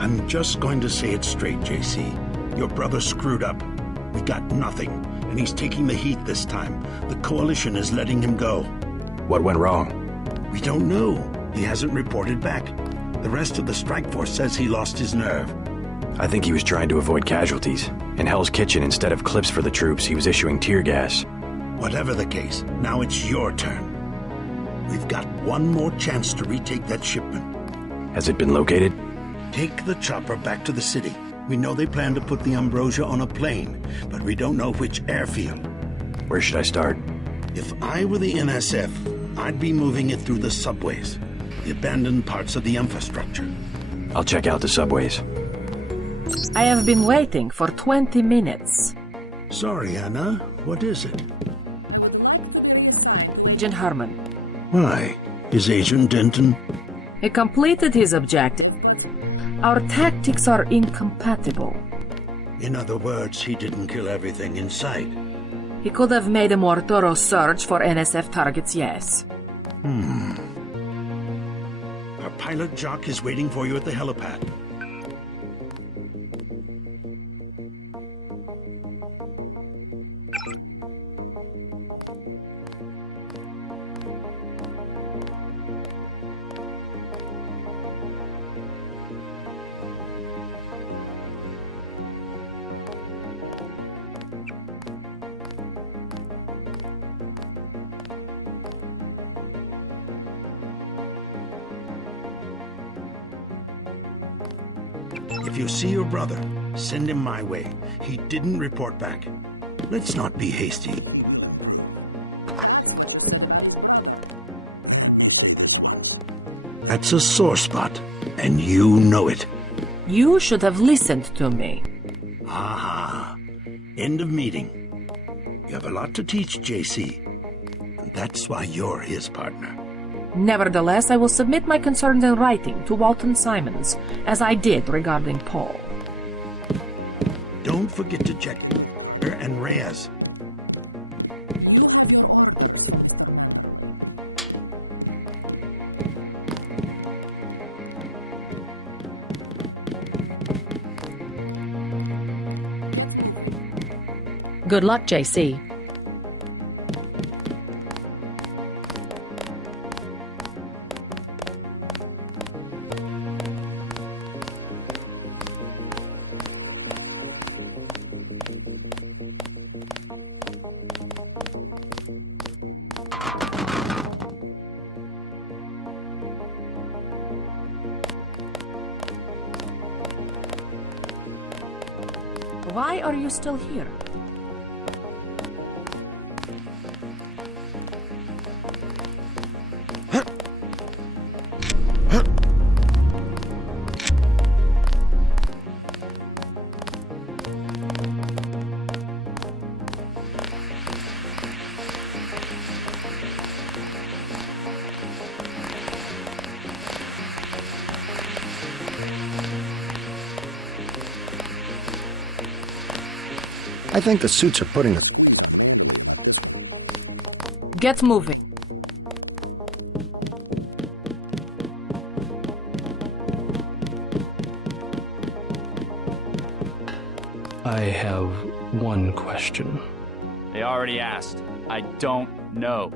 I'm just going to say it straight, JC. Your brother screwed up. We got nothing, and he's taking the heat this time. The Coalition is letting him go. What went wrong? We don't know. He hasn't reported back. The rest of the strike force says he lost his nerve. I think he was trying to avoid casualties. In Hell's Kitchen, instead of clips for the troops, he was issuing tear gas. Whatever the case, now it's your turn. We've got one more chance to retake that shipment. Has it been located? Take the chopper back to the city. We know they plan to put the Ambrosia on a plane, but we don't know which airfield. Where should I start? If I were the NSF, I'd be moving it through the subways, the abandoned parts of the infrastructure. I'll check out the subways. I have been waiting for 20 minutes. Sorry, Anna. What is it? Agent Harmon. Why? Is Agent Denton? He completed his objective. Our tactics are incompatible. In other words, he didn't kill everything in sight. He could have made a more thorough search for NSF targets, yes. Our pilot Jock is waiting for you at the helipad. If you see your brother, send him my way. He didn't report back. Let's not be hasty. That's a sore spot, and you know it. You should have listened to me. Aha. End of meeting. You have a lot to teach, JC. And that's why you're his partner. Nevertheless, I will submit my concerns in writing to Walton Simons, as I did regarding Paul. Don't forget to check and Reyes. Good luck, JC. Why are you still here? I think the suits are putting us... Get moving. I have one question. They already asked. I don't know.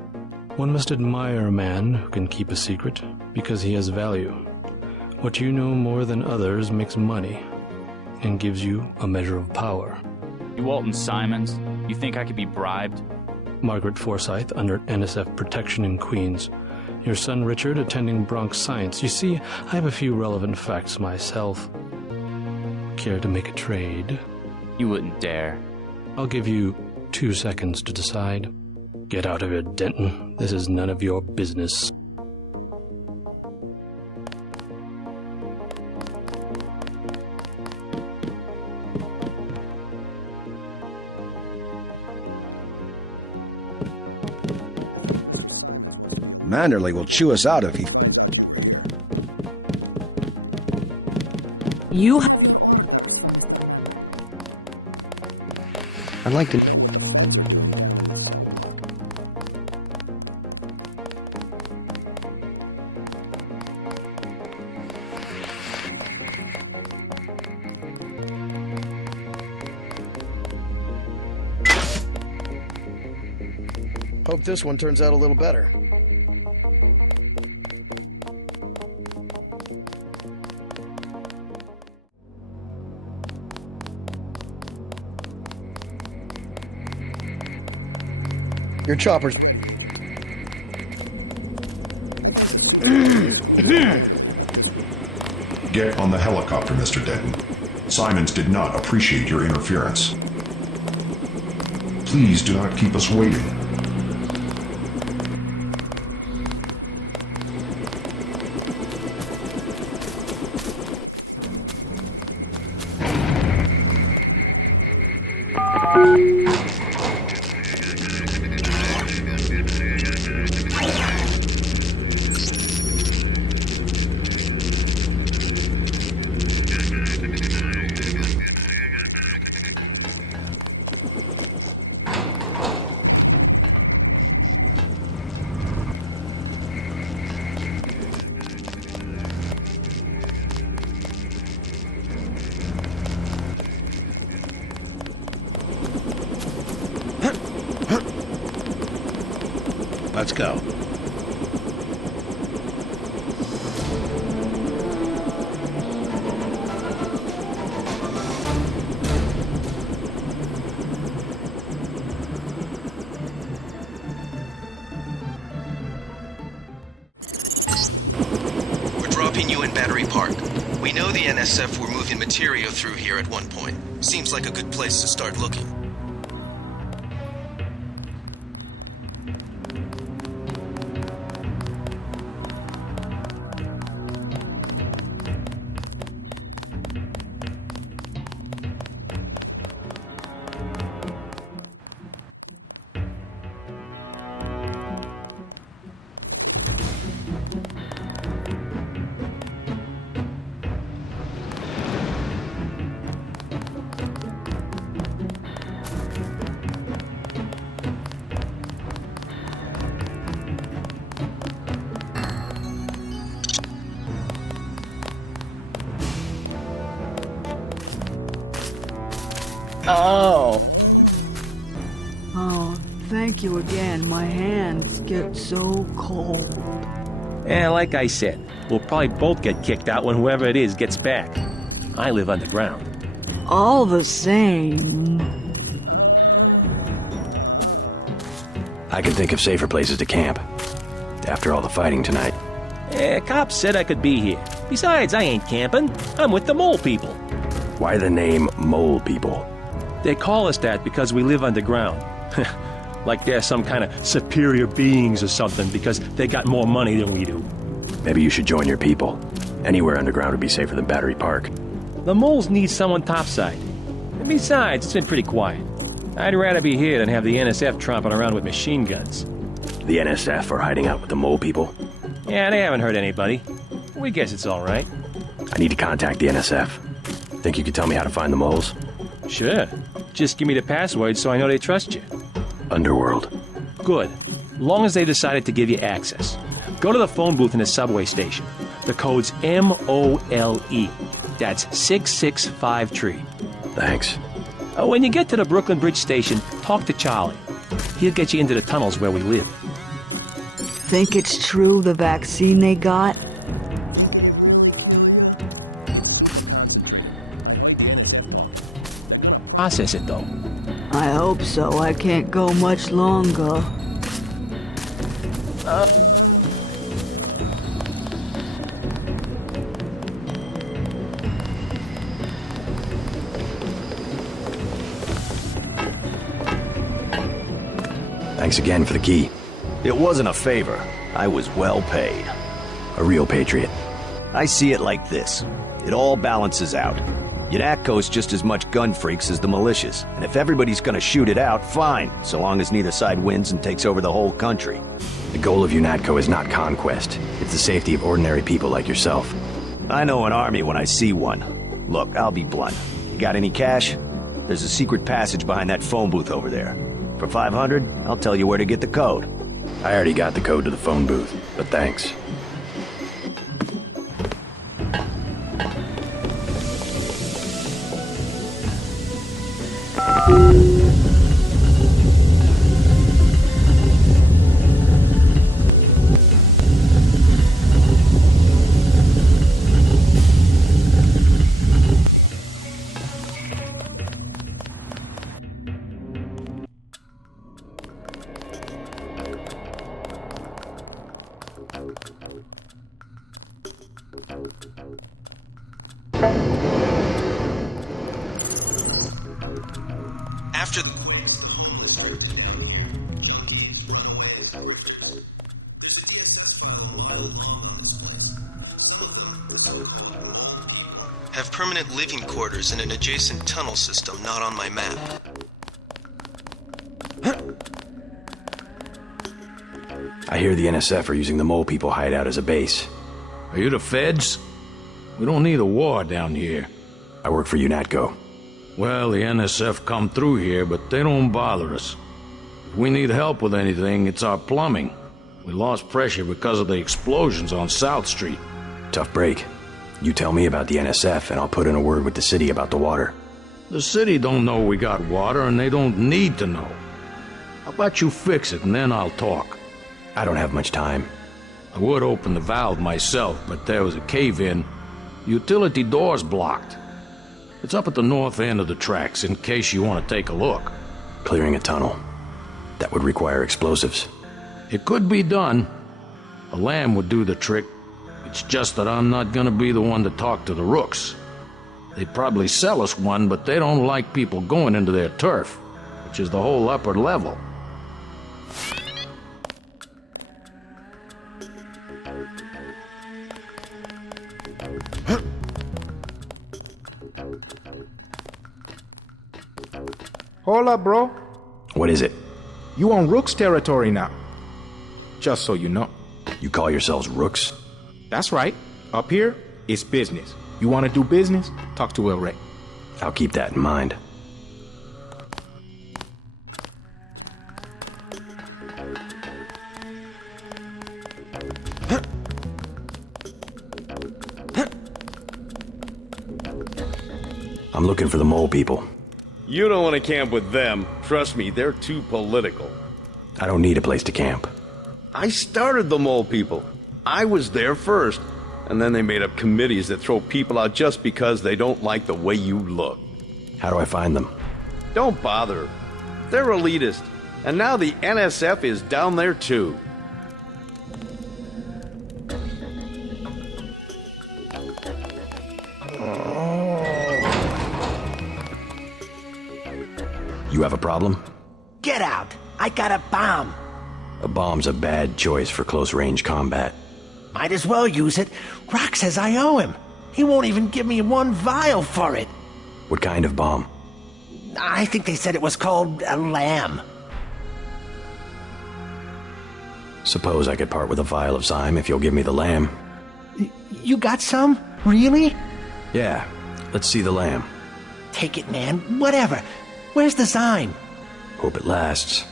One must admire a man who can keep a secret because he has value. What you know more than others makes money and gives you a measure of power. You Walton Simons, you think I could be bribed? Margaret Forsyth under NSF protection in Queens. Your son Richard attending Bronx Science. You see, I have a few relevant facts myself. Care to make a trade? You wouldn't dare. I'll give you 2 seconds to decide. Get out of here, Denton. This is none of your business. Manderley will chew us out if he... You... I'd like to... Hope this one turns out a little better. Your chopper's... Get on the helicopter, Mr. Denton. Simons did not appreciate your interference. Please do not keep us waiting. Let's go. We're dropping you in Battery Park. We know the NSF were moving material through here at one point. Seems like a good place to start looking. Oh. thank you again. My hands get so cold. And like I said, we'll probably both get kicked out when whoever it is gets back. I live underground. All the same. I can think of safer places to camp. After all the fighting tonight. Cops said I could be here. Besides, I ain't camping. I'm with the mole people. Why the name Mole People? They call us that because we live underground. Like they're some kind of superior beings or something because they got more money than we do. Maybe you should join your people. Anywhere underground would be safer than Battery Park. The moles need someone topside. And besides, it's been pretty quiet. I'd rather be here than have the NSF tromping around with machine guns. The NSF are hiding out with the Mole People? Yeah, they haven't hurt anybody. We guess it's all right. I need to contact the NSF. Think you could tell me how to find the moles? Sure. Just give me the password so I know they trust you. Underworld. Good. Long as they decided to give you access. Go to the phone booth in the subway station. The code's MOLE. That's 665-tree. Thanks. When you get to the Brooklyn Bridge station, talk to Charlie. He'll get you into the tunnels where we live. Think it's true, the vaccine they got? Process it, though. I hope so. I can't go much longer. Thanks again for the key. It wasn't a favor. I was well paid. A real patriot. I see it like this. It all balances out. UNATCO's just as much gun freaks as the militias, and if everybody's gonna shoot it out, fine, so long as neither side wins and takes over the whole country. The goal of UNATCO is not conquest. It's the safety of ordinary people like yourself. I know an army when I see one. Look, I'll be blunt. You got any cash? There's a secret passage behind that phone booth over there. For 500, I'll tell you where to get the code. I already got the code to the phone booth, but thanks. After the quakes, the hole is drifted down here. Young games run away as operators. There's a DSS file a mile long on this place. Some of them, the so-called mole people, have permanent living quarters in an adjacent tunnel system not on my map. I hear the NSF are using the Mole People hideout as a base. Are you the feds? We don't need a war down here. I work for UNATCO. Well, the NSF come through here, but they don't bother us. If we need help with anything, it's our plumbing. We lost pressure because of the explosions on South Street. Tough break. You tell me about the NSF, and I'll put in a word with the city about the water. The city don't know we got water, and they don't need to know. How about you fix it, and then I'll talk? I don't have much time. I would open the valve myself, but there was a cave-in. Utility door's blocked. It's up at the north end of the tracks, in case you want to take a look. Clearing a tunnel. That would require explosives. It could be done. A lamb would do the trick. It's just that I'm not gonna be the one to talk to the rooks. They'd probably sell us one, but they don't like people going into their turf, which is the whole upper level. Hola, bro. What is it? You on Rook's territory now. Just so you know. You call yourselves Rooks? That's right. Up here, it's business. You want to do business? Talk to El Rey. I'll keep that in mind. I'm looking for the Mole People. You don't want to camp with them. Trust me, they're too political. I don't need a place to camp. I started the mole people. I was there first. And then they made up committees that throw people out just because they don't like the way you look. How do I find them? Don't bother. They're elitist. And now the NSF is down there too. You have a problem? Get out! I got a bomb! A bomb's a bad choice for close-range combat. Might as well use it. Rock says I owe him. He won't even give me 1 vial for it. What kind of bomb? I think they said it was called a lamb. Suppose I could part with a vial of Zyme if you'll give me the lamb. You got some? Really? Yeah, let's see the lamb. Take it, man. Whatever. Where's the Zyme? Hope it lasts.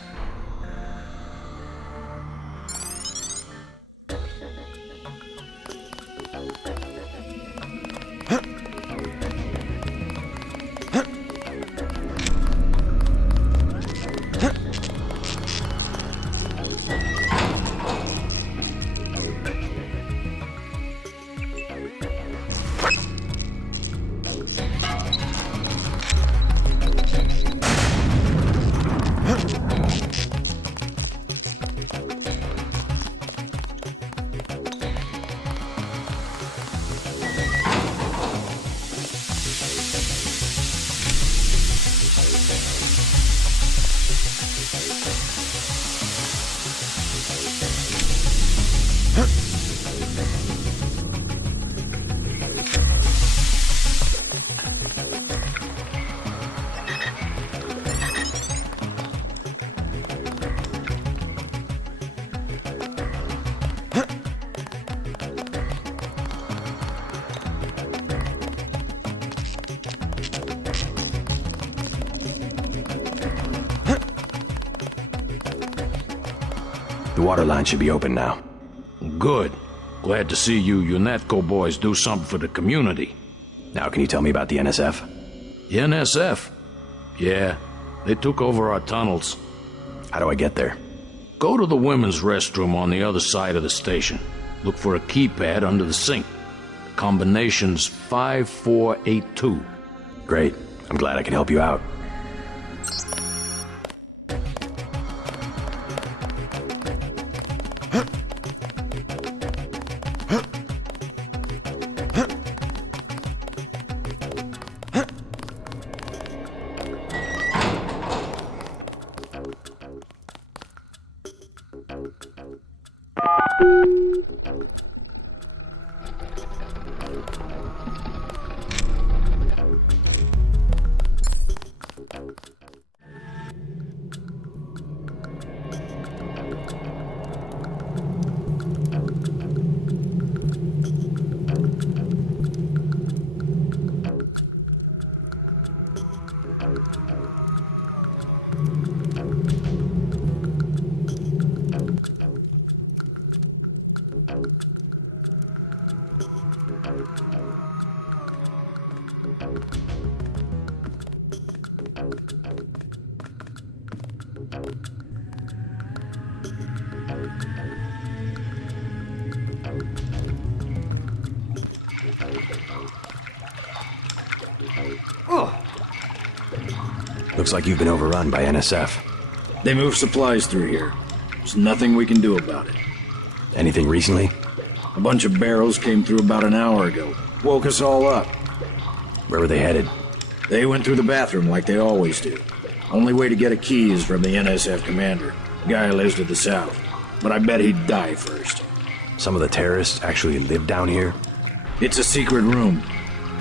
The water line should be open now. Good. Glad to see you UNATCO boys do something for the community. Now can you tell me about the NSF? The NSF? Yeah, they took over our tunnels. How do I get there? Go to the women's restroom on the other side of the station. Look for a keypad under the sink. The combination's 5482. Great. I'm glad I can help you out. Looks like you've been overrun by NSF. They move supplies through here. There's nothing we can do about it. Anything recently? A bunch of barrels came through about an hour ago. Woke us all up. Where were they headed? They went through the bathroom like they always do. Only way to get a key is from the NSF commander. Guy lives to the south. But I bet he'd die first. Some of the terrorists actually live down here? It's a secret room.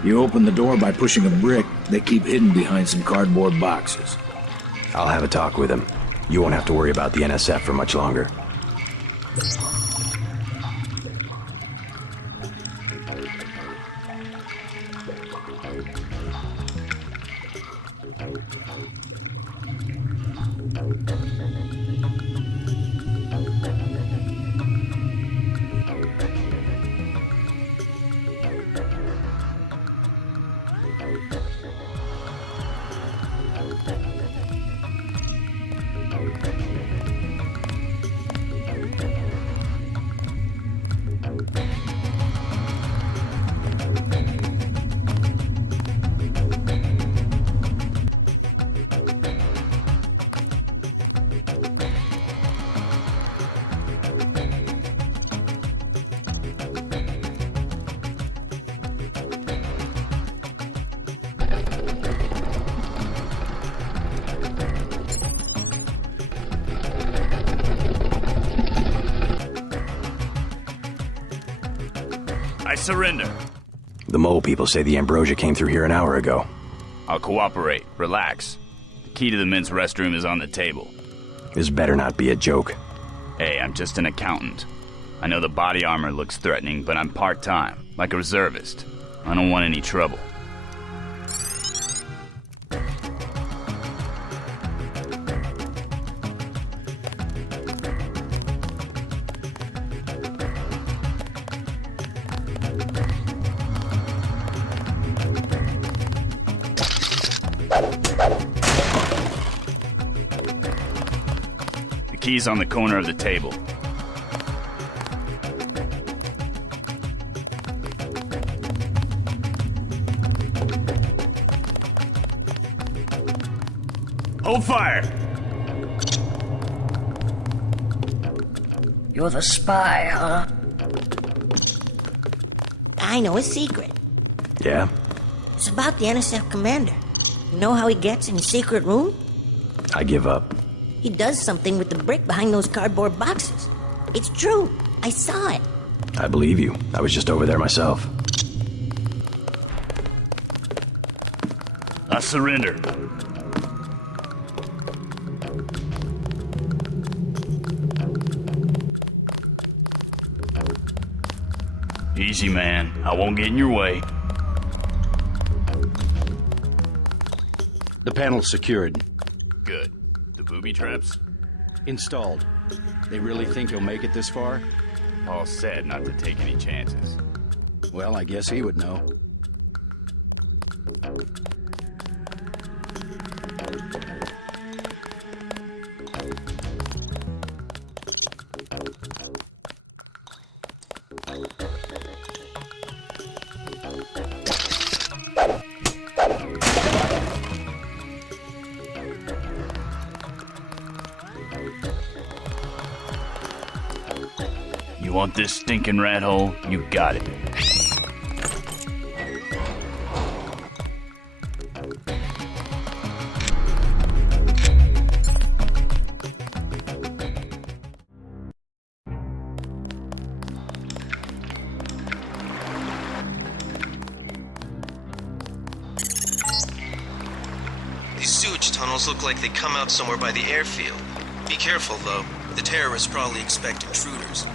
You open the door by pushing a brick they keep hidden behind some cardboard boxes. I'll have a talk with him. You won't have to worry about the NSF for much longer. surrender. The mole people say the ambrosia came through here an hour ago. I'll cooperate. Relax. The key to the men's restroom is on the table. This better not be a joke. Hey, I'm just an accountant. I know the body armor looks threatening, but I'm part-time, like a reservist. I don't want any trouble. The key's on the corner of the table. Hold fire! You're the spy, huh? I know a secret. Yeah? It's about the NSF commander. You know how he gets in his secret room? I give up. He does something with the brick behind those cardboard boxes. It's true. I saw it. I believe you. I was just over there myself. I surrender. Easy, man. I won't get in your way. The panel's secured. Good. The booby traps? Installed. They really think you'll make it this far? Paul said not to take any chances. Well, I guess he would know. You want this stinking rat hole? You got it. These sewage tunnels look like they come out somewhere by the airfield. Be careful, though. The terrorists probably expect intruders.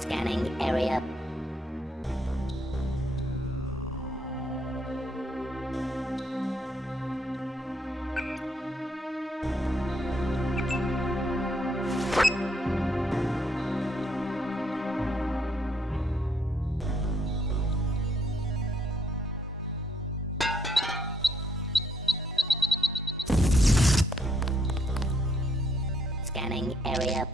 Scanning area. Scanning area.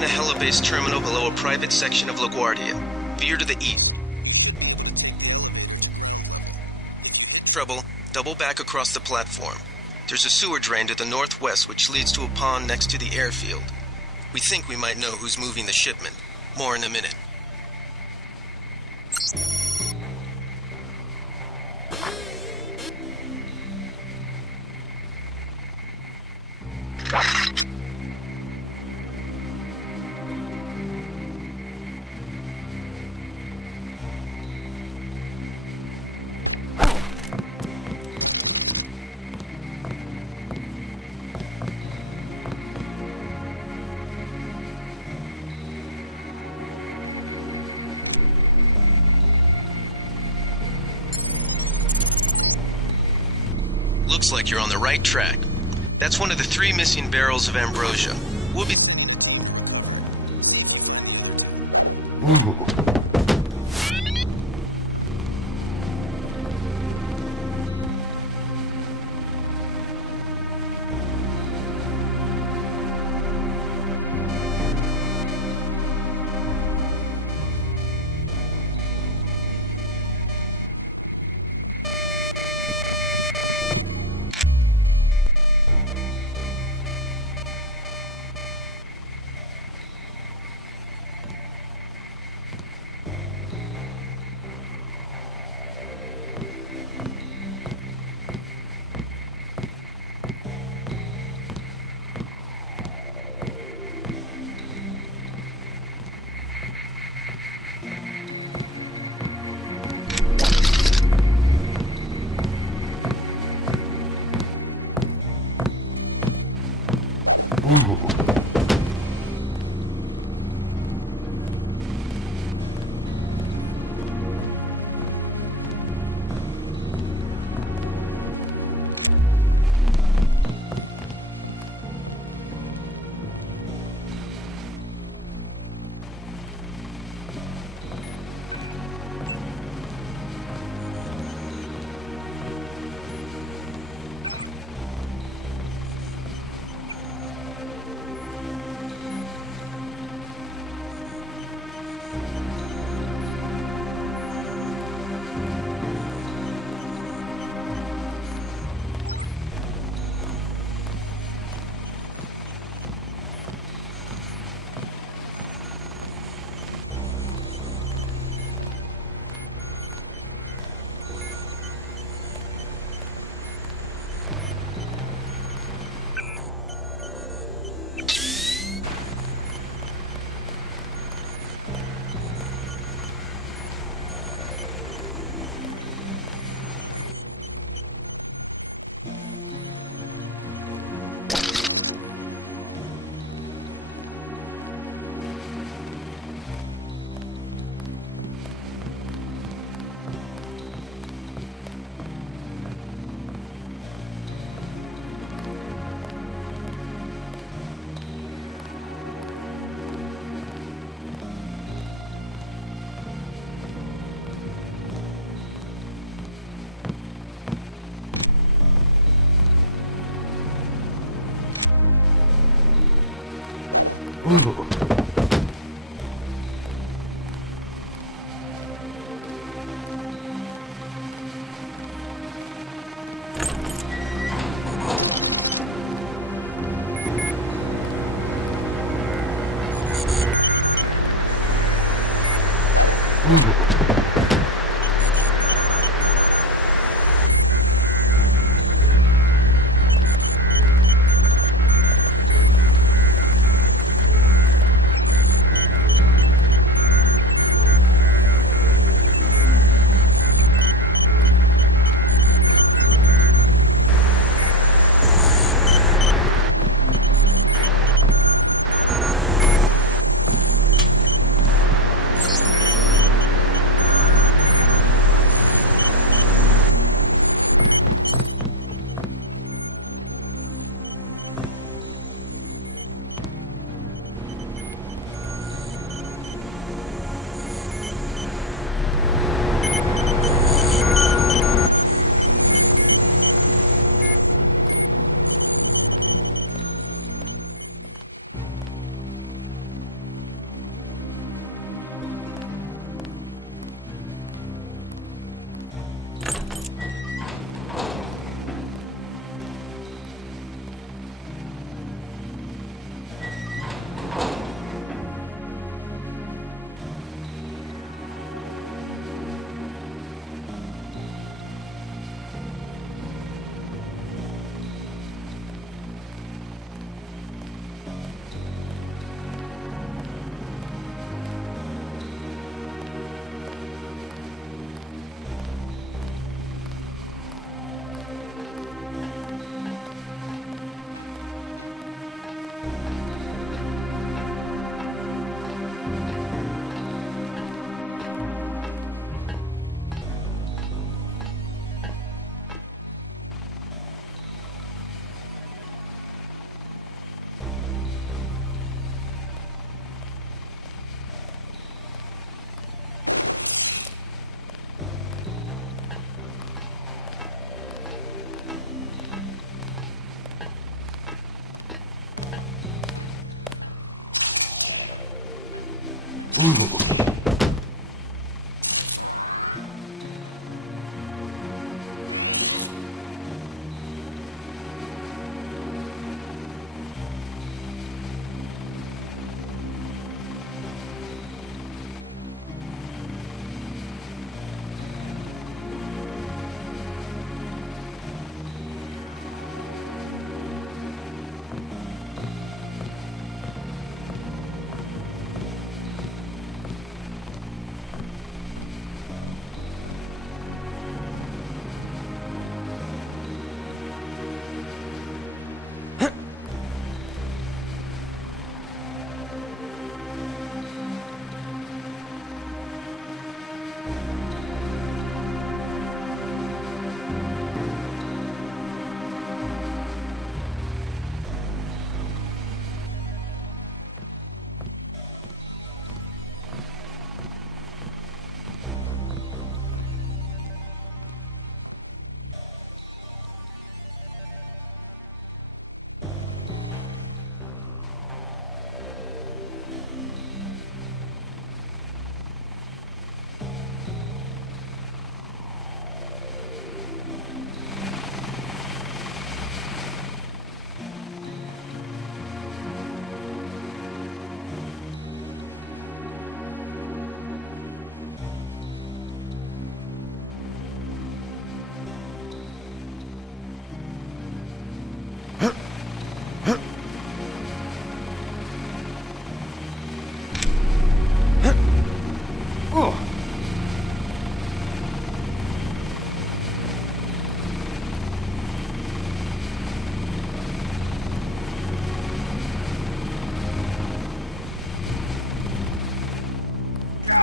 entering a Helibase terminal below a private section of LaGuardia. Veer to the east. Trouble, double back across the platform. There's a sewer drain to the northwest which leads to a pond next to the airfield. We think we might know who's moving the shipment. More in a minute. Looks like you're on the right track. That's one of the 3 missing barrels of ambrosia. We'll be... Ooh.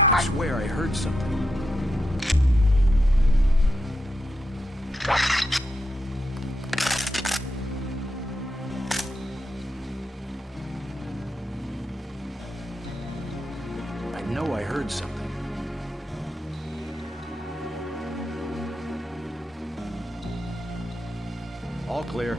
I swear I heard something. I know I heard something. All clear.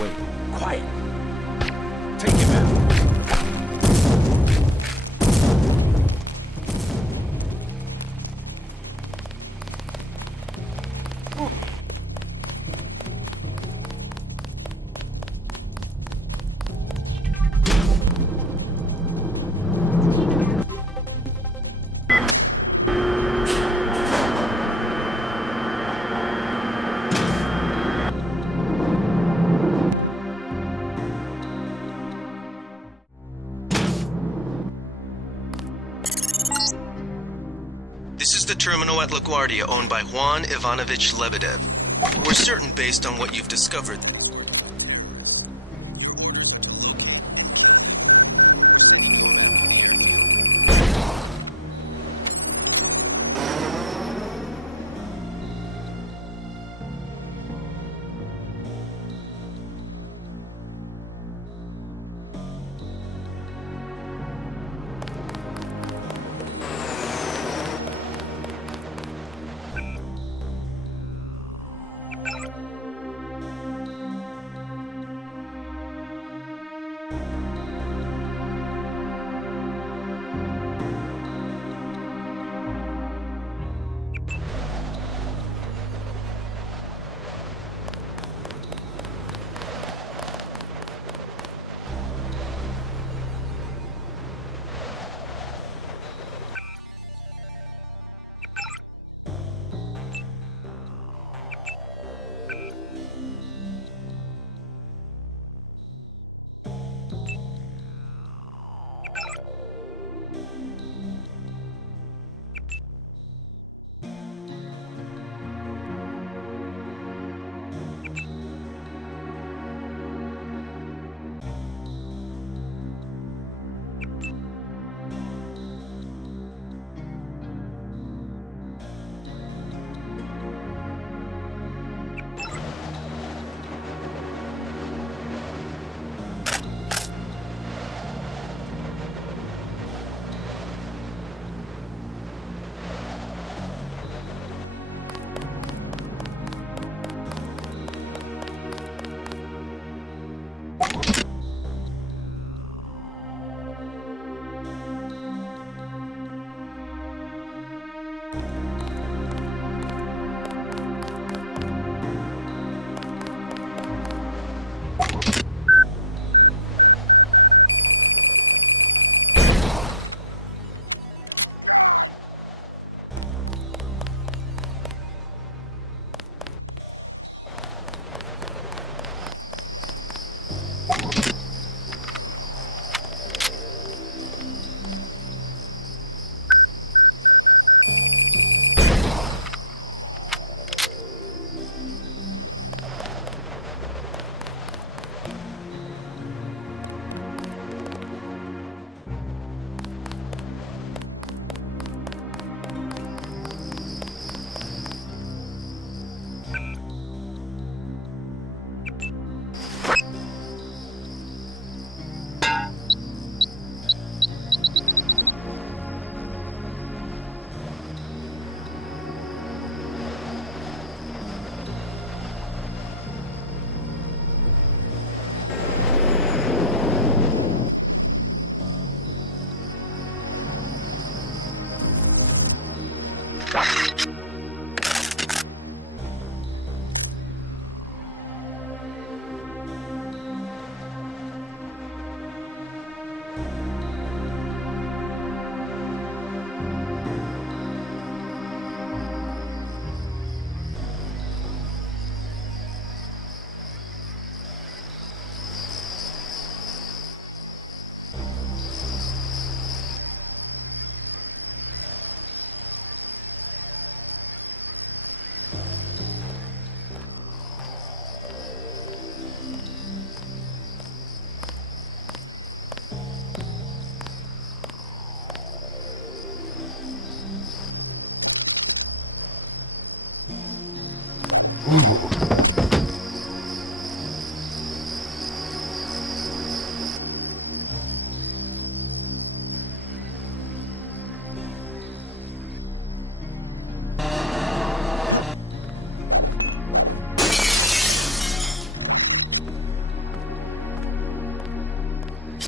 Wait, quiet. Take him out. This is the terminal at LaGuardia owned by Juan Ivanovich Lebedev. We're certain based on what you've discovered.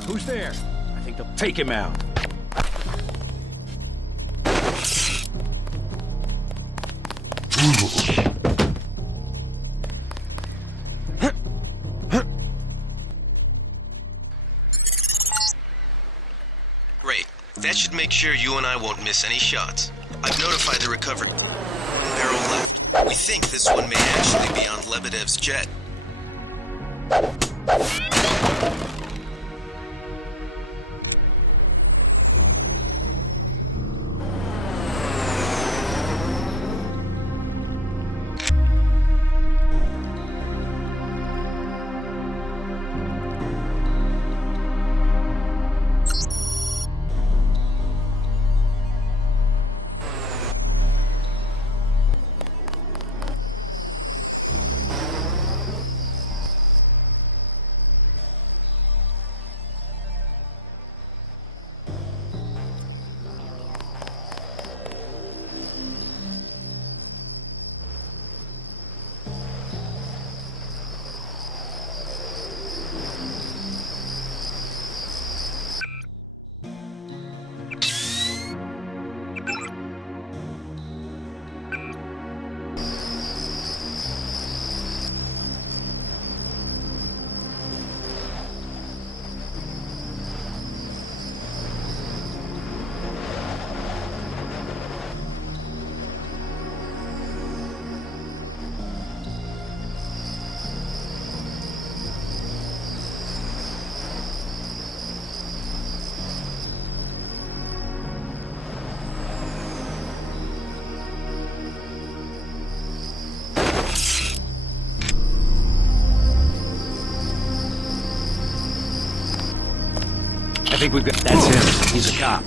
Who's there? I think they'll take him out. Great. That should make sure you and I won't miss any shots. I've notified the recovery. Barrel left. We think this one may actually be on Lebedev's jet. I think we've got... That's him. He's a cop.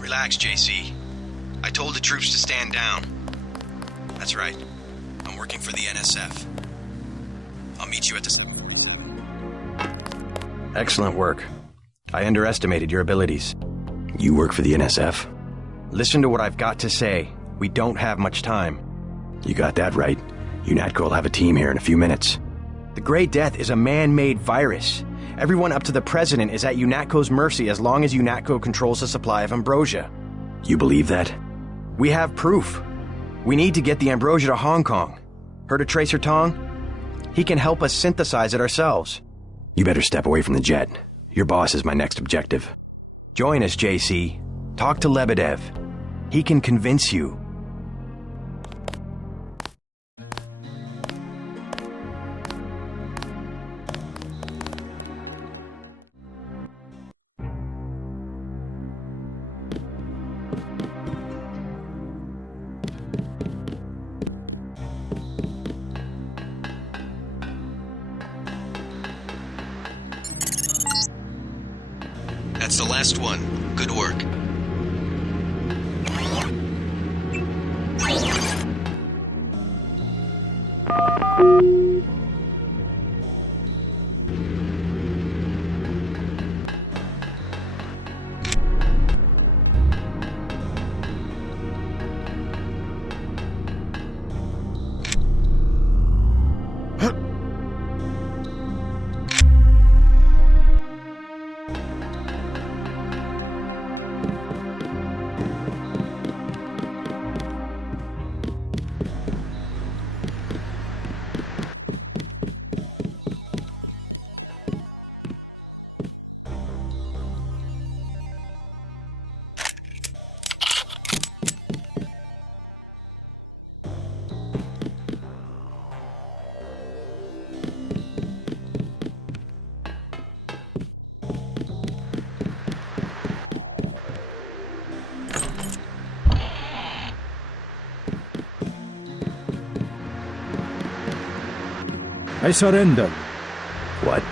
Relax, JC. I told the troops to stand down. That's right. I'm working for the NSF. I'll meet you at the... Excellent work. I underestimated your abilities. You work for the NSF? Listen to what I've got to say. We don't have much time. You got that right. UNATCO will have a team here in a few minutes. The Grey Death is a man-made virus. Everyone up to the President is at UNATCO's mercy as long as UNATCO controls the supply of ambrosia. You believe that? We have proof. We need to get the ambrosia to Hong Kong. Heard of Tracer Tong? He can help us synthesize it ourselves. You better step away from the jet. Your boss is my next objective. Join us, JC. Talk to Lebedev. He can convince you. Last one. Good work. I surrender. What?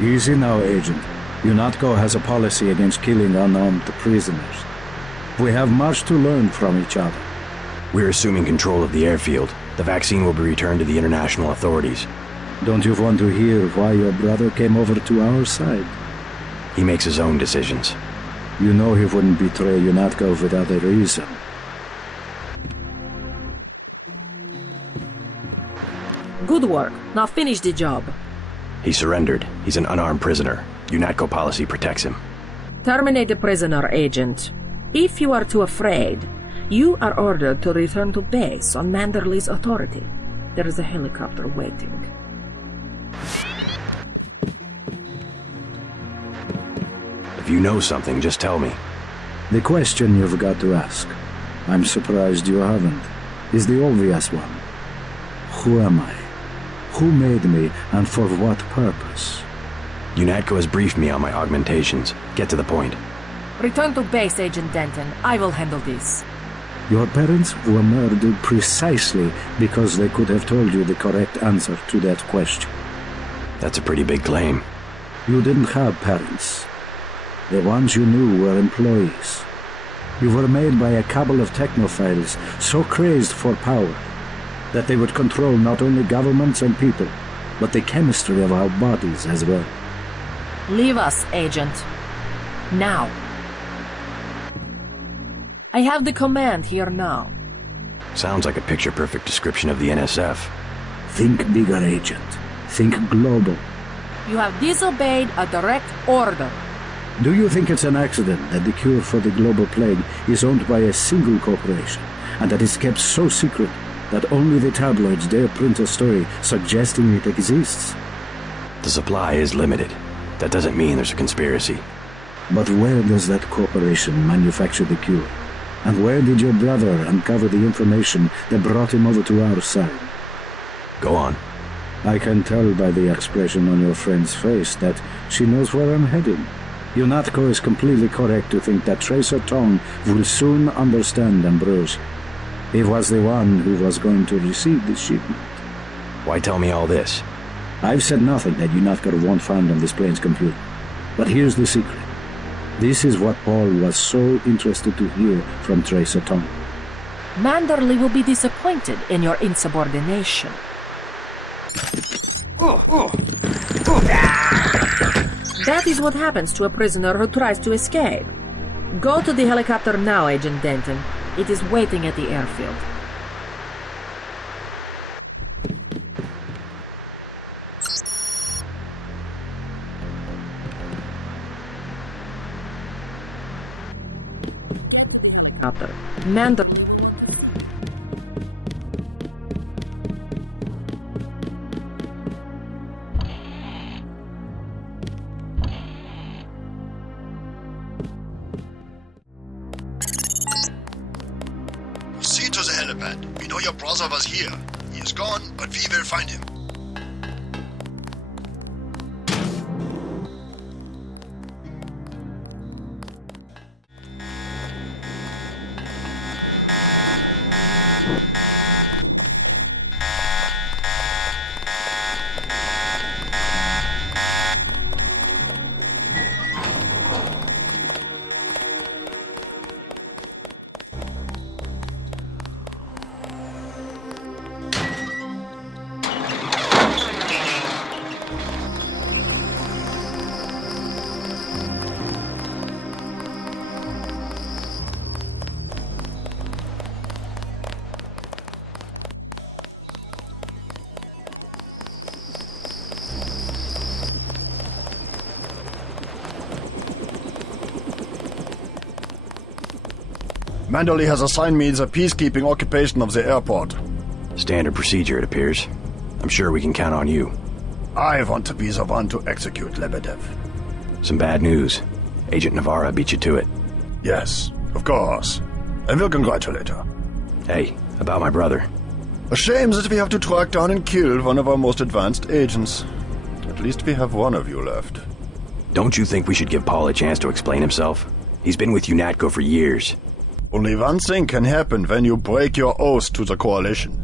Easy now, Agent. UNATCO has a policy against killing unarmed prisoners. We have much to learn from each other. We're assuming control of the airfield. The vaccine will be returned to the international authorities. Don't you want to hear why your brother came over to our side? He makes his own decisions. You know he wouldn't betray UNATCO without a reason. Good work. Now finish the job. He surrendered. He's an unarmed prisoner. UNATCO policy protects him. Terminate the prisoner, Agent. If you are too afraid, you are ordered to return to base on Manderley's authority. There is a helicopter waiting. If you know something, just tell me. The question you've got to ask, I'm surprised you haven't, is the obvious one. Who am I? Who made me, and for what purpose? UNATCO has briefed me on my augmentations. Get to the point. Return to base, Agent Denton. I will handle this. Your parents were murdered precisely because they could have told you the correct answer to that question. That's a pretty big claim. You didn't have parents. The ones you knew were employees. You were made by a cabal of technophiles so crazed for power that they would control not only governments and people, but the chemistry of our bodies as well. Leave us, Agent. Now. I have the command here now. Sounds like a picture-perfect description of the NSF. Think bigger, Agent. Think global. You have disobeyed a direct order. Do you think it's an accident that the cure for the global plague is owned by a single corporation, and that it's kept so secret that only the tabloids dare print a story suggesting it exists? The supply is limited. That doesn't mean there's a conspiracy. But where does that corporation manufacture the cure? And where did your brother uncover the information that brought him over to our side? Go on. I can tell by the expression on your friend's face that she knows where I'm heading. UNATCO is completely correct to think that Tracer Tong will soon understand Ambrosia. He was the one who was going to receive the shipment. Why tell me all this? I've said nothing that UNATCO won't find on this plane's computer. But here's the secret. This is what Paul was so interested to hear from Tracer Tong. Manderley will be disappointed in your insubordination. That is what happens to a prisoner who tries to escape. Go to the helicopter now, Agent Denton. It is waiting at the airfield. Mander. Proceed to the helipad. We know your brother was here. He is gone, but we will find him. Manderley has assigned me the peacekeeping occupation of the airport. Standard procedure, it appears. I'm sure we can count on you. I want to be the one to execute Lebedev. Some bad news. Agent Navarra beat you to it. Yes, of course. I will congratulate her. Hey, about my brother. A shame that we have to track down and kill one of our most advanced agents. At least we have one of you left. Don't you think we should give Paul a chance to explain himself? He's been with UNATCO for years. Only one thing can happen when you break your oath to the Coalition.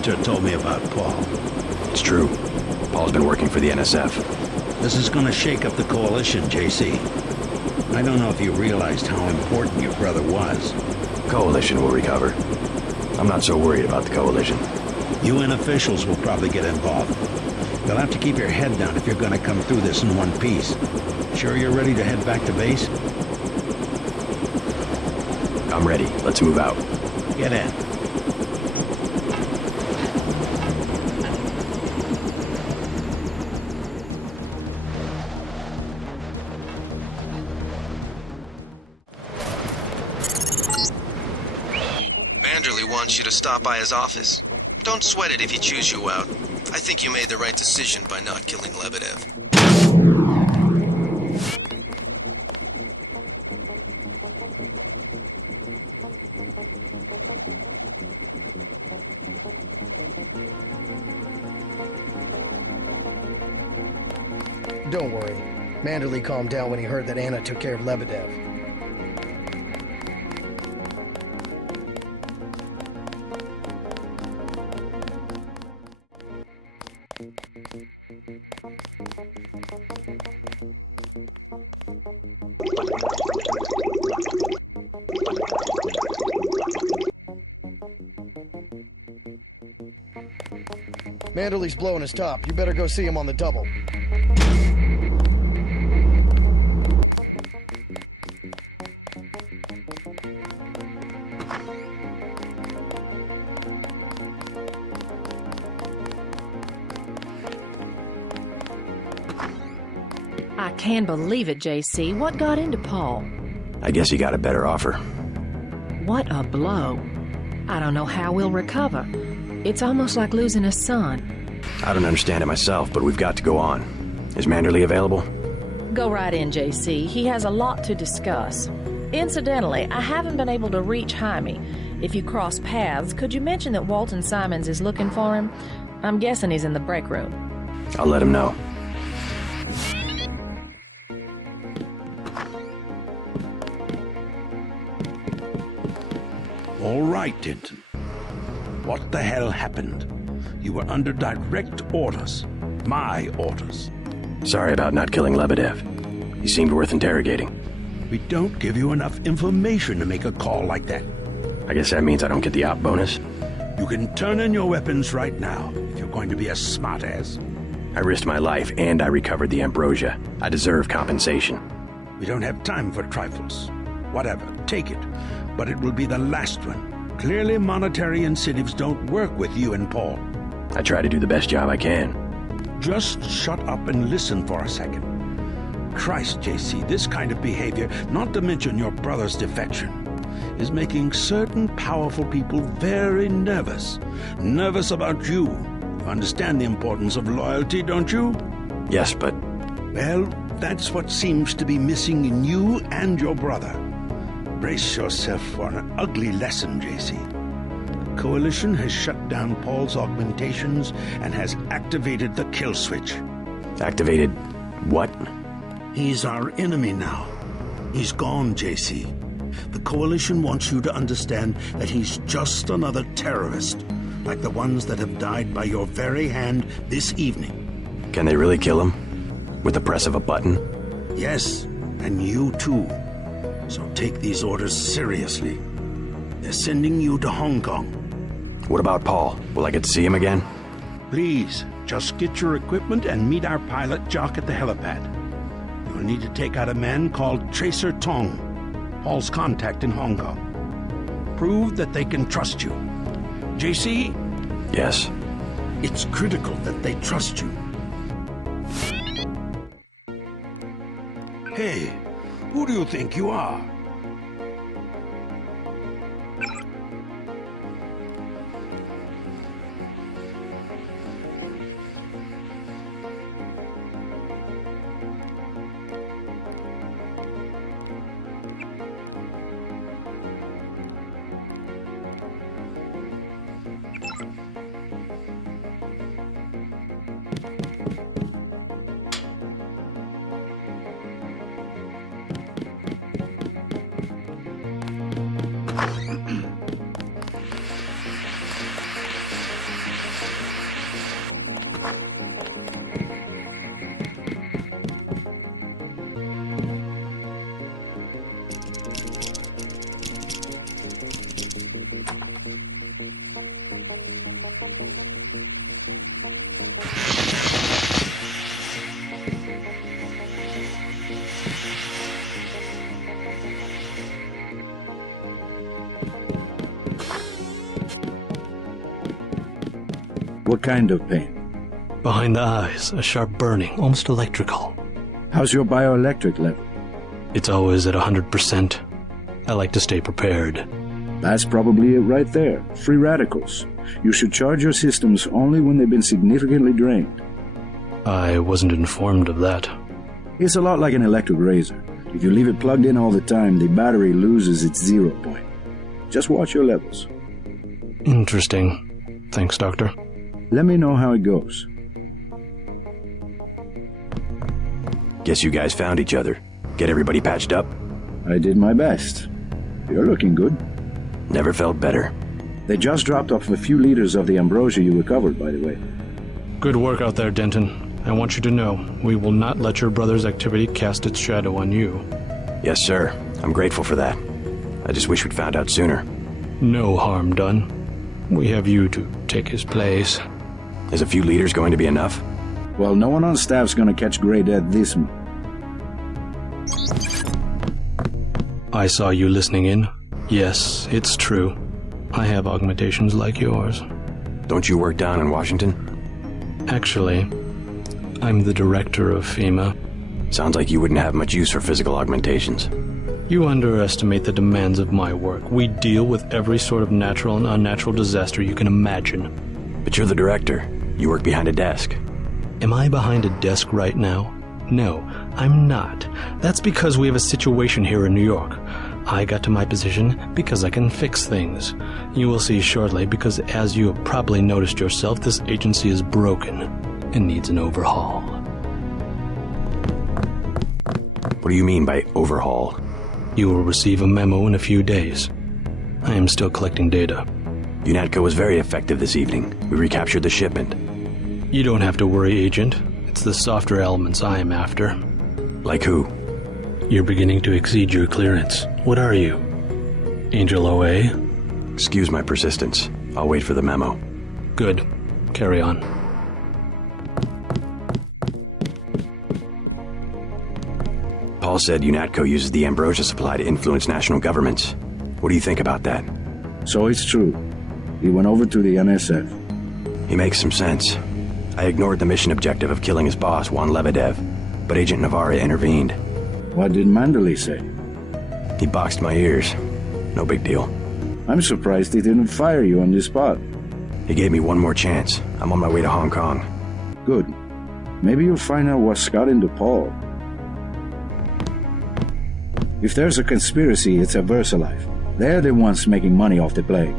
Gunter told me about Paul. It's true. Paul's been working for the NSF. This is gonna shake up the Coalition, JC. I don't know if you realized how important your brother was. Coalition will recover. I'm not so worried about the Coalition. UN officials will probably get involved. You'll have to keep your head down if you're gonna come through this in one piece. Sure you're ready to head back to base? I'm ready. Let's move out. Get in. Wants you to stop by his office. Don't sweat it if he chews you out. I think you made the right decision by not killing Lebedev. Don't worry. Manderley calmed down when he heard that Anna took care of Lebedev. Manderley's blowing his top. You better go see him on the double. I can't believe it, JC. What got into Paul? I guess he got a better offer. What a blow. I don't know how we'll recover. It's almost like losing a son. I don't understand it myself, but we've got to go on. Is Manderley available? Go right in, JC. He has a lot to discuss. Incidentally, I haven't been able to reach Jaime. If you cross paths, could you mention that Walton Simons is looking for him? I'm guessing he's in the break room. I'll let him know. All right, Denton. What the hell happened? You were under direct orders. My orders. Sorry about not killing Lebedev. He seemed worth interrogating. We don't give you enough information to make a call like that. I guess that means I don't get the op bonus? You can turn in your weapons right now, if you're going to be a smartass. I risked my life, and I recovered the ambrosia. I deserve compensation. We don't have time for trifles. Whatever, take it. But it will be the last one. Clearly monetary incentives don't work with you and Paul. I try to do the best job I can. Just shut up and listen for a second. Christ, JC, this kind of behavior, not to mention your brother's defection, is making certain powerful people very nervous. Nervous about you. You understand the importance of loyalty, don't you? Yes, but... Well, that's what seems to be missing in you and your brother. Brace yourself for an ugly lesson, JC. The Coalition has shut down Paul's augmentations and has activated the kill switch. Activated what? He's our enemy now. He's gone, JC. The Coalition wants you to understand that he's just another terrorist, like the ones that have died by your very hand this evening. Can they really kill him? With the press of a button? Yes, and you too. So take these orders seriously. They're sending you to Hong Kong. What about Paul? Will I get to see him again? Please, just get your equipment and meet our pilot, Jock, at the helipad. You'll need to take out a man called Tracer Tong, Paul's contact in Hong Kong. Prove that they can trust you. JC? Yes. It's critical that they trust you. Hey, who do you think you are? What kind of pain? Behind the eyes, a sharp burning, almost electrical. How's your bioelectric level? It's always at 100%. I like to stay prepared. That's probably it right there. Free radicals. You should charge your systems only when they've been significantly drained. I wasn't informed of that. It's a lot like an electric razor. If you leave it plugged in all the time, the battery loses its 0 point. Just watch your levels. Interesting. Thanks, Doctor. Let me know how it goes. Guess you guys found each other. Get everybody patched up? I did my best. You're looking good. Never felt better. They just dropped off a few liters of the ambrosia you recovered, by the way. Good work out there, Denton. I want you to know, we will not let your brother's activity cast its shadow on you. Yes, sir. I'm grateful for that. I just wish we'd found out sooner. No harm done. We have you to take his place. Is a few liters going to be enough? Well, no one on staff's gonna catch gray dead this month. I saw you listening in. Yes, it's true. I have augmentations like yours. Don't you work down in Washington? Actually, I'm the director of FEMA. Sounds like you wouldn't have much use for physical augmentations. You underestimate the demands of my work. We deal with every sort of natural and unnatural disaster you can imagine. But you're the director. You work behind a desk. Am I behind a desk right now? No, I'm not. That's because we have a situation here in New York. I got to my position because I can fix things. You will see shortly, because as you have probably noticed yourself, this agency is broken and needs an overhaul. What do you mean by overhaul? You will receive a memo in a few days. I am still collecting data. UNATCO was very effective this evening. We recaptured the shipment. You don't have to worry, Agent. It's the softer elements I am after. Like who? You're beginning to exceed your clearance. What are you? Angel OA? Excuse my persistence. I'll wait for the memo. Good. Carry on. Paul said UNATCO uses the ambrosia supply to influence national governments. What do you think about that? So it's true. He went over to the NSF. He makes some sense. I ignored the mission objective of killing his boss, Juan Lebedev, but Agent Navarre intervened. What did Manderley say? He boxed my ears. No big deal. I'm surprised he didn't fire you on the spot. He gave me one more chance. I'm on my way to Hong Kong. Good. Maybe you'll find out what's got into Paul. If there's a conspiracy, it's a Versalife. They're the ones making money off the plague.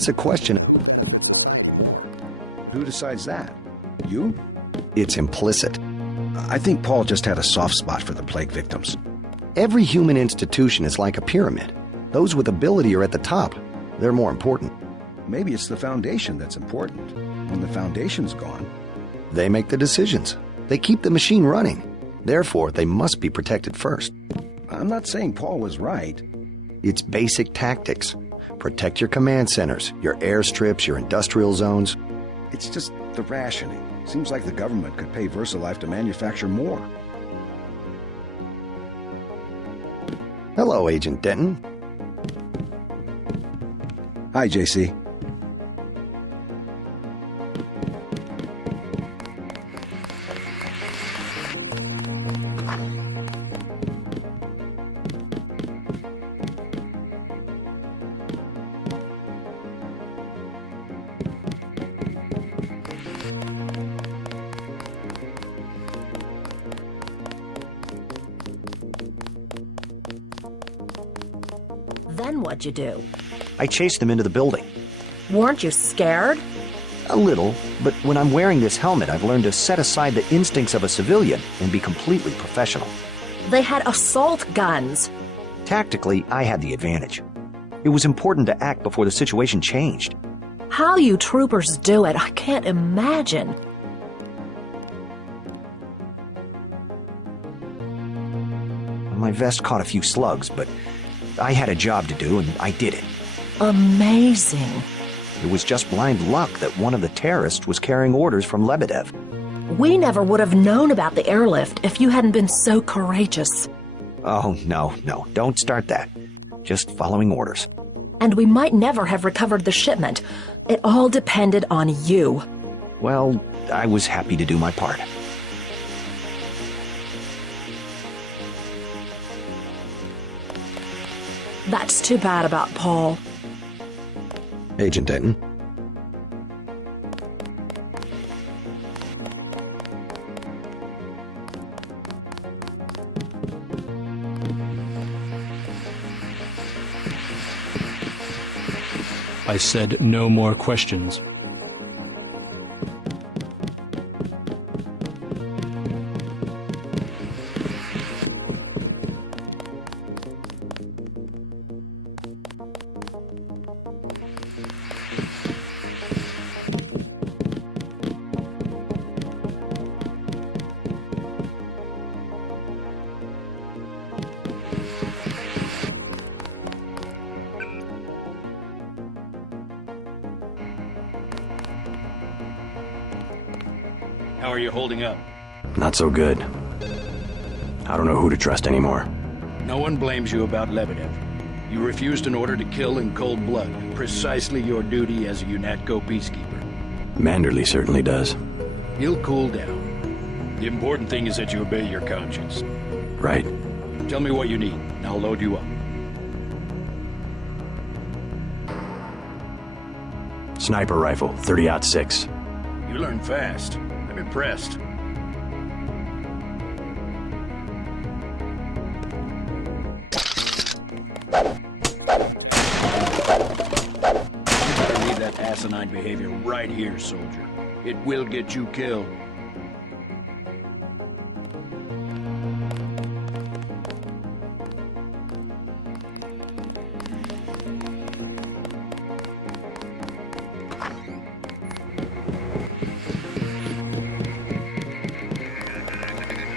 It's a question. Who decides that? You? It's implicit. I think Paul just had a soft spot for the plague victims. Every human institution is like a pyramid. Those with ability are at the top. They're more important. Maybe it's the foundation that's important. When the foundation's gone... They make the decisions. They keep the machine running. Therefore, they must be protected first. I'm not saying Paul was right. It's basic tactics. Protect your command centers, your airstrips, your industrial zones. It's just the rationing. Seems like the government could pay Versalife to manufacture more. Hello, Agent Denton. Hi, JC. Then what'd you do? I chased them into the building. Weren't you scared? A little, but when I'm wearing this helmet, I've learned to set aside the instincts of a civilian and be completely professional. They had assault guns. Tactically, I had the advantage. It was important to act before the situation changed. How you troopers do it, I can't imagine. My vest caught a few slugs, but I had a job to do, and I did it. Amazing. It was just blind luck that one of the terrorists was carrying orders from Lebedev. We never would have known about the airlift if you hadn't been so courageous. Oh, no, don't start that. Just following orders. And we might never have recovered the shipment. It all depended on you. Well, I was happy to do my part. That's too bad about Paul. Agent Denton. I said no more questions. How are you holding up? Not so good. I don't know who to trust anymore. No one blames you about Lebedev. You refused an order to kill in cold blood, precisely your duty as a UNATCO peacekeeper. Manderley certainly does. He'll cool down. The important thing is that you obey your conscience. Right. Tell me what you need, and I'll load you up. Sniper rifle, 30-06. You learn fast. I'm impressed. You better leave that asinine behavior right here, soldier. It will get you killed.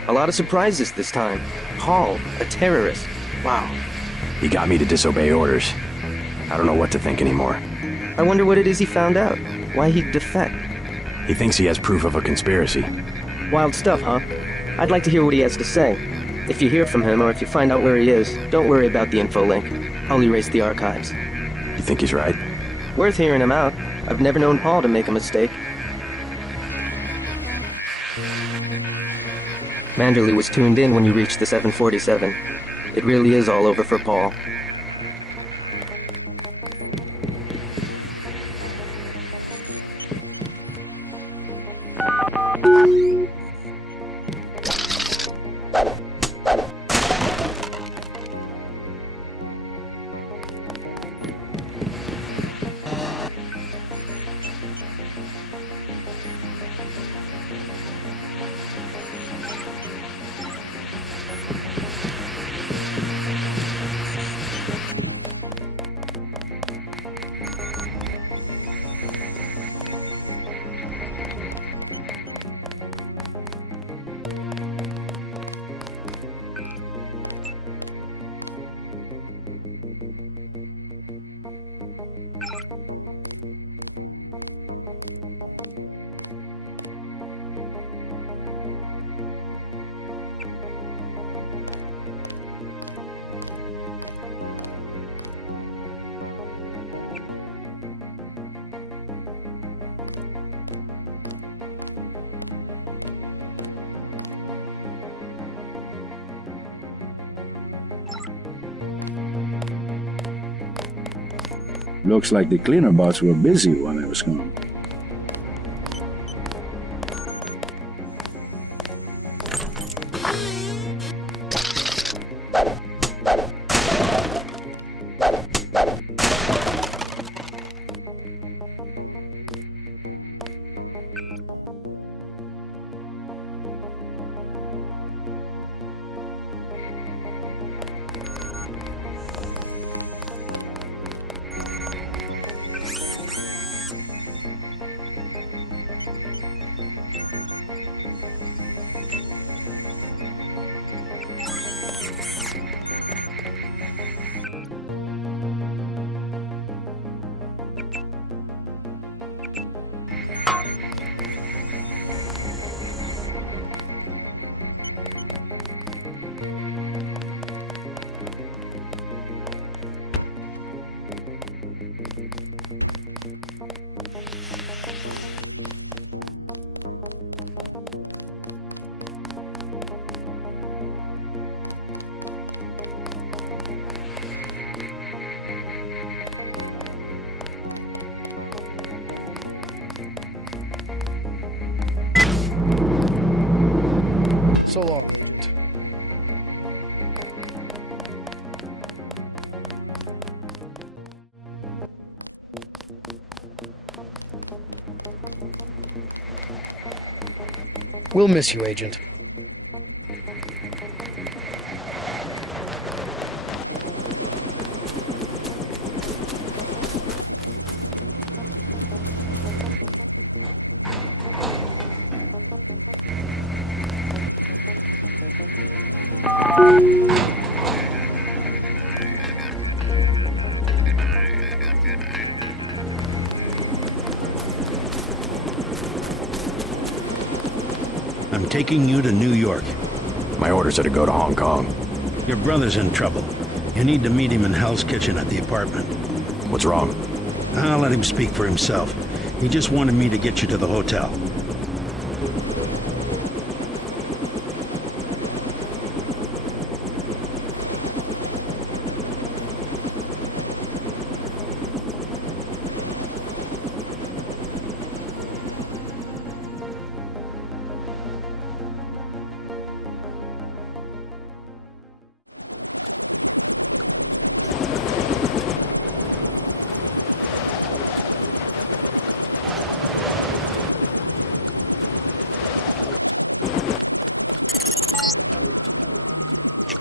A lot of surprises this time. Paul, a terrorist. Wow. He got me to disobey orders. I don't know what to think anymore. I wonder what it is he found out. Why he'd defect. He thinks he has proof of a conspiracy. Wild stuff, huh? I'd like to hear what he has to say. If you hear from him or if you find out where he is, don't worry about the info link. I'll erase the archives. You think he's right? Worth hearing him out. I've never known Paul to make a mistake. Manderley was tuned in when you reached the 747. It really is all over for Paul. Looks like the cleaner bots were busy while I was gone. So long. We'll miss you, Agent. I'm taking you to New York. My orders are to go to Hong Kong. Your brother's in trouble. You need to meet him in Hell's Kitchen at the apartment. What's wrong? I'll let him speak for himself. He just wanted me to get you to the hotel.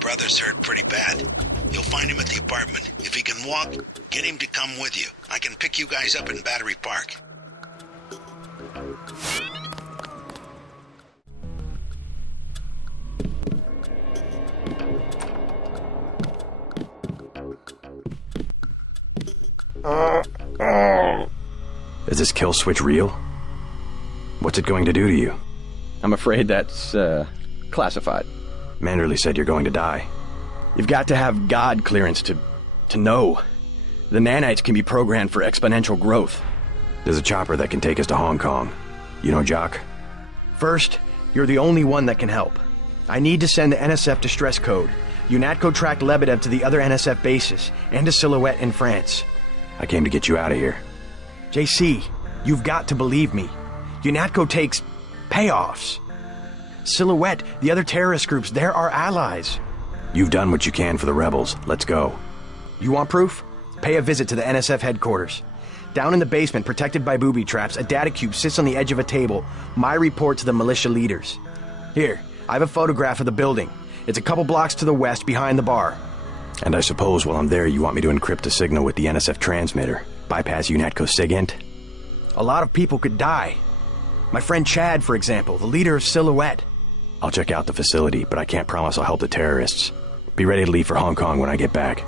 Brother's hurt pretty bad. You'll find him at the apartment. If he can walk, get him to come with you. I can pick you guys up in Battery Park. Is this kill switch real? What's it going to do to you? I'm afraid that's, classified. Manderley said you're going to die. You've got to have God clearance to know. The nanites can be programmed for exponential growth. There's a chopper that can take us to Hong Kong. You know Jock? First, you're the only one that can help. I need to send the NSF distress code. UNATCO tracked Lebedev to the other NSF bases, and to Silhouette in France. I came to get you out of here. JC, you've got to believe me. UNATCO takes payoffs. Silhouette, the other terrorist groups, they're our allies. You've done what you can for the rebels. Let's go. You want proof? Pay a visit to the NSF headquarters. Down in the basement, protected by booby traps, a data cube sits on the edge of a table. My report to the militia leaders. Here, I have a photograph of the building. It's a couple blocks to the west, behind the bar. And I suppose while I'm there, you want me to encrypt a signal with the NSF transmitter, bypass UNATCO SIGINT? A lot of people could die. My friend Chad, for example, the leader of Silhouette. I'll check out the facility, but I can't promise I'll help the terrorists. Be ready to leave for Hong Kong when I get back.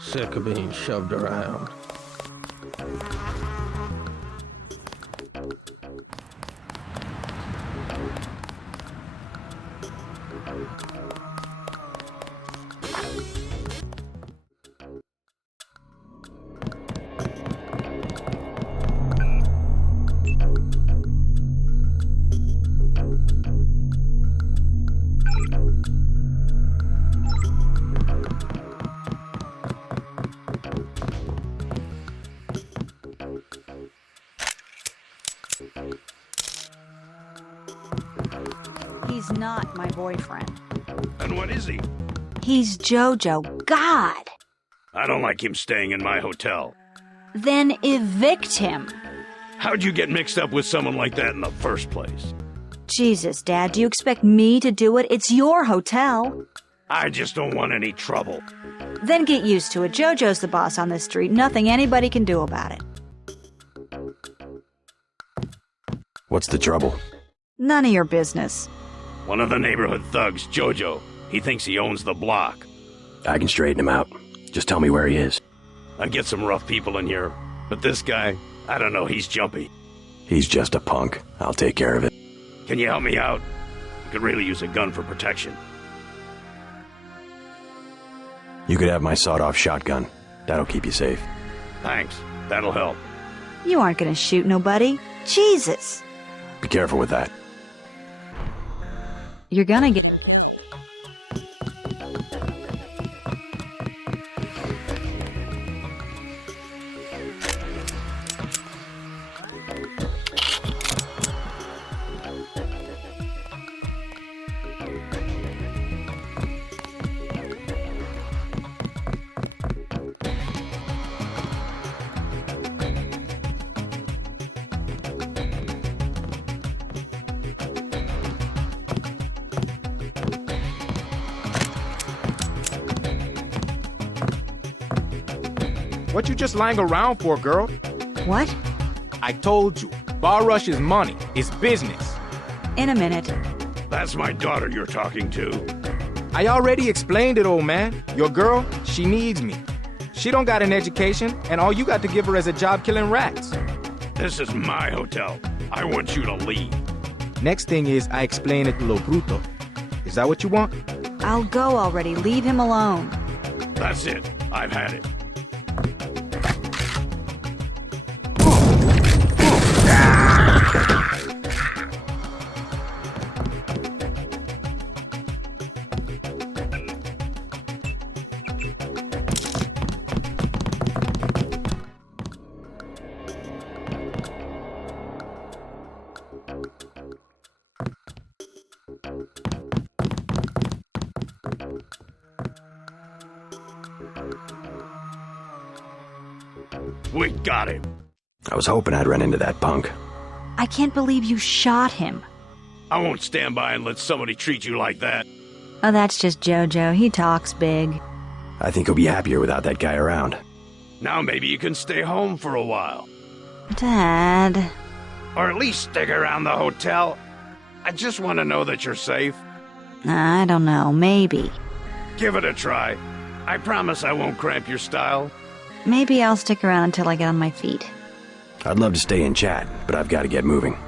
Sick of being shoved around. is not my boyfriend. And what is he? He's Jojo. God! I don't like him staying in my hotel. Then evict him. How'd you get mixed up with someone like that in the first place? Jesus, Dad, do you expect me to do it? It's your hotel. I just don't want any trouble. Then get used to it. Jojo's the boss on this street. Nothing anybody can do about it. What's the trouble? None of your business. One of the neighborhood thugs, Jojo. He thinks he owns the block. I can straighten him out. Just tell me where he is. I get some rough people in here, but this guy, I don't know, he's jumpy. He's just a punk. I'll take care of it. Can you help me out? I could really use a gun for protection. You could have my sawed-off shotgun. That'll keep you safe. Thanks. That'll help. You aren't gonna shoot nobody. Jesus! Be careful with that. You're gonna get... What you just lying around for, girl? What? I told you, bar rush is money. It's business. In a minute. That's my daughter you're talking to. I already explained it, old man. Your girl, she needs me. She don't got an education, and all you got to give her is a job killing rats. This is my hotel. I want you to leave. Next thing is I explain it to Lo Bruto. Is that what you want? I'll go already. Leave him alone. That's it. I've had it. We got him. I was hoping I'd run into that punk. I can't believe you shot him. I won't stand by and let somebody treat you like that. Oh, that's just Jojo. He talks big. I think he'll be happier without that guy around. Now maybe you can stay home for a while. Dad. Or at least stick around the hotel. I just want to know that you're safe. I don't know. Maybe. Give it a try. I promise I won't cramp your style. Maybe I'll stick around until I get on my feet. I'd love to stay and chat, but I've got to get moving.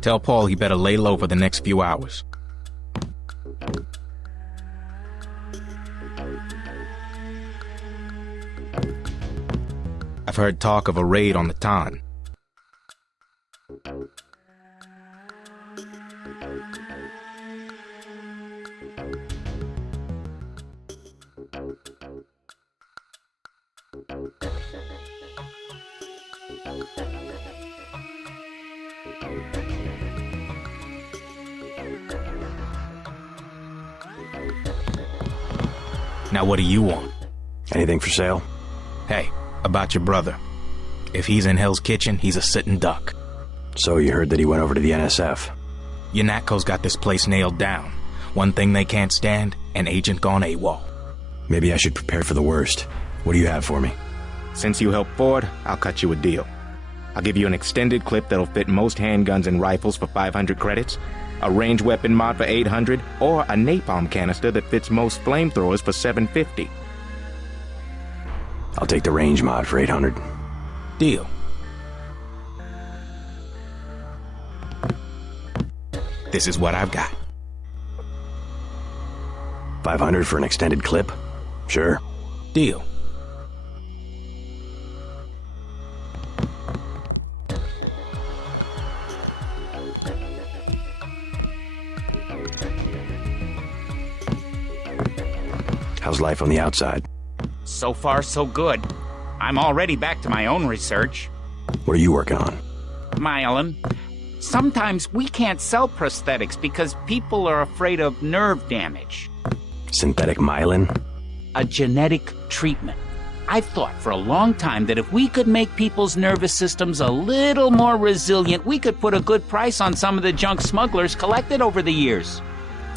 Tell Paul he better lay low for the next few hours. heard talk of a raid on the Ton. Now what do you want? Anything for sale? Hey, about your brother. If he's in Hell's Kitchen, he's a sitting duck. So you heard that he went over to the NSF? UNATCO's got this place nailed down. One thing they can't stand, an agent gone AWOL. Maybe I should prepare for the worst. What do you have for me? Since you helped Ford, I'll cut you a deal. I'll give you an extended clip that'll fit most handguns and rifles for 500 credits, a range weapon mod for 800, or a napalm canister that fits most flamethrowers for 750. I'll take the range mod for 800. Deal. This is what I've got. 500 for an extended clip? Sure. Deal. How's life on the outside? So far, so good. I'm already back to my own research. What are you working on? Myelin. Sometimes we can't sell prosthetics because people are afraid of nerve damage. Synthetic myelin? A genetic treatment. I've thought for a long time that if we could make people's nervous systems a little more resilient, we could put a good price on some of the junk smugglers collected over the years.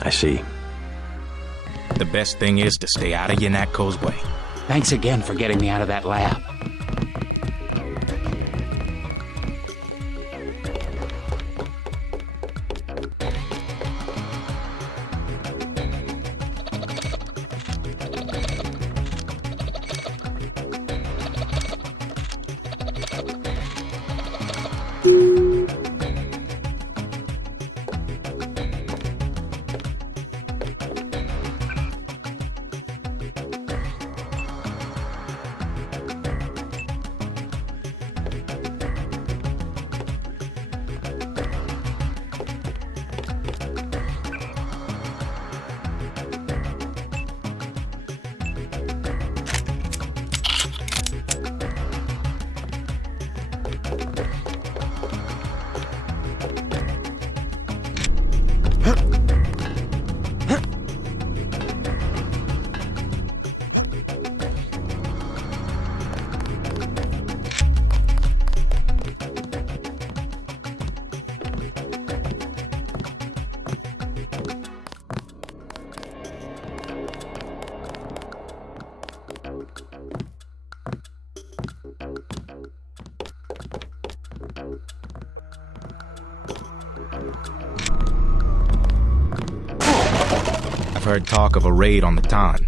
I see. The best thing is to stay out of UNATCO's way. Thanks again for getting me out of that lab. I've heard talk of a raid on the Ton.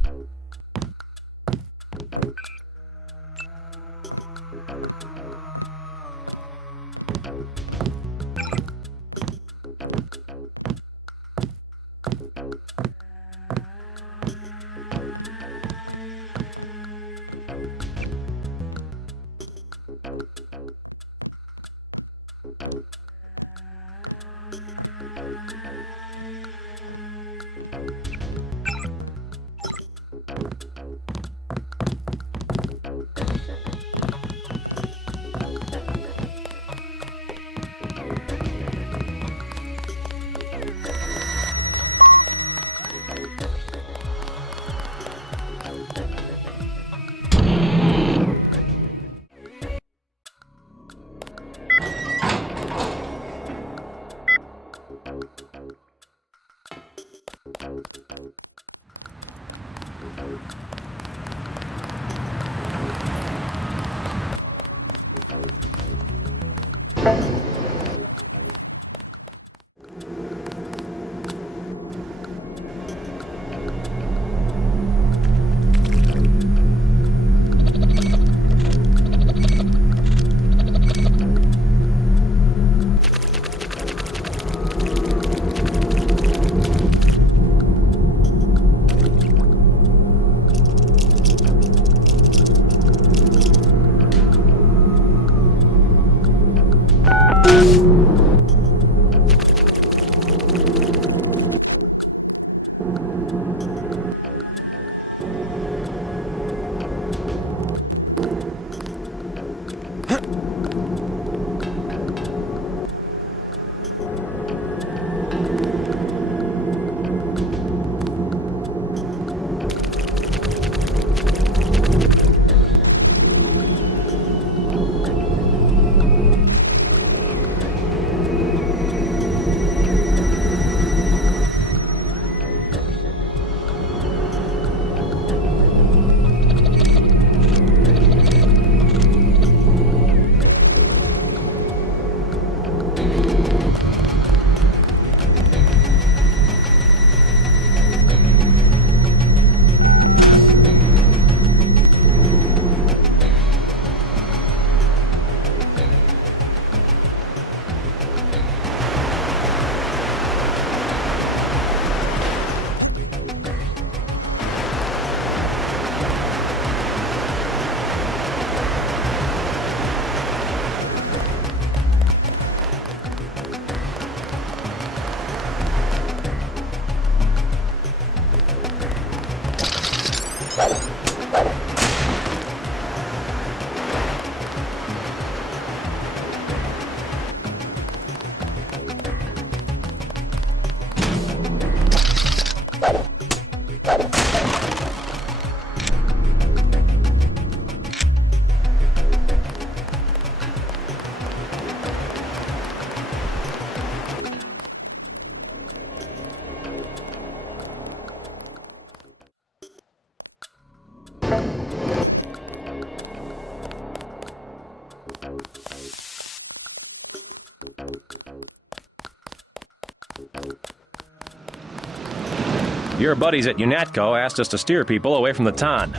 Your buddies at UNATCO asked us to steer people away from the Ton.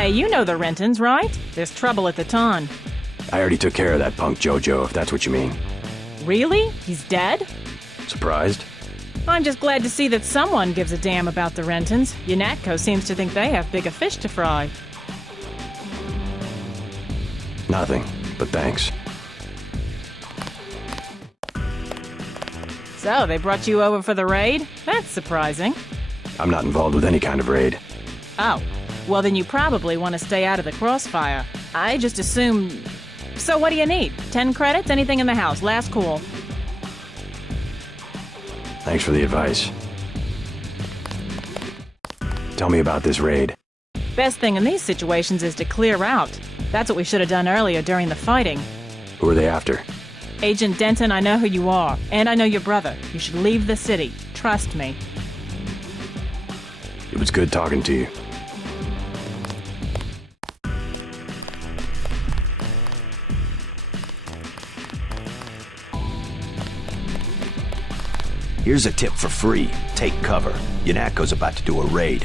Hey, you know the Rentons, right? There's trouble at the Ton. I already took care of that punk Jojo, if that's what you mean. Really? He's dead? Surprised? I'm just glad to see that someone gives a damn about the Rentons. UNATCO seems to think they have bigger fish to fry. Nothing, but thanks. So, they brought you over for the raid? That's surprising. I'm not involved with any kind of raid. Oh. Well, then you probably want to stay out of the crossfire. I just assumed... So what do you need? 10 credits? Anything in the house. Last call. Thanks for the advice. Tell me about this raid. Best thing in these situations is to clear out. That's what we should have done earlier during the fighting. Who are they after? Agent Denton, I know who you are. And I know your brother. You should leave the city. Trust me. It was good talking to you. Here's a tip for free. Take cover. UNATCO's about to do a raid.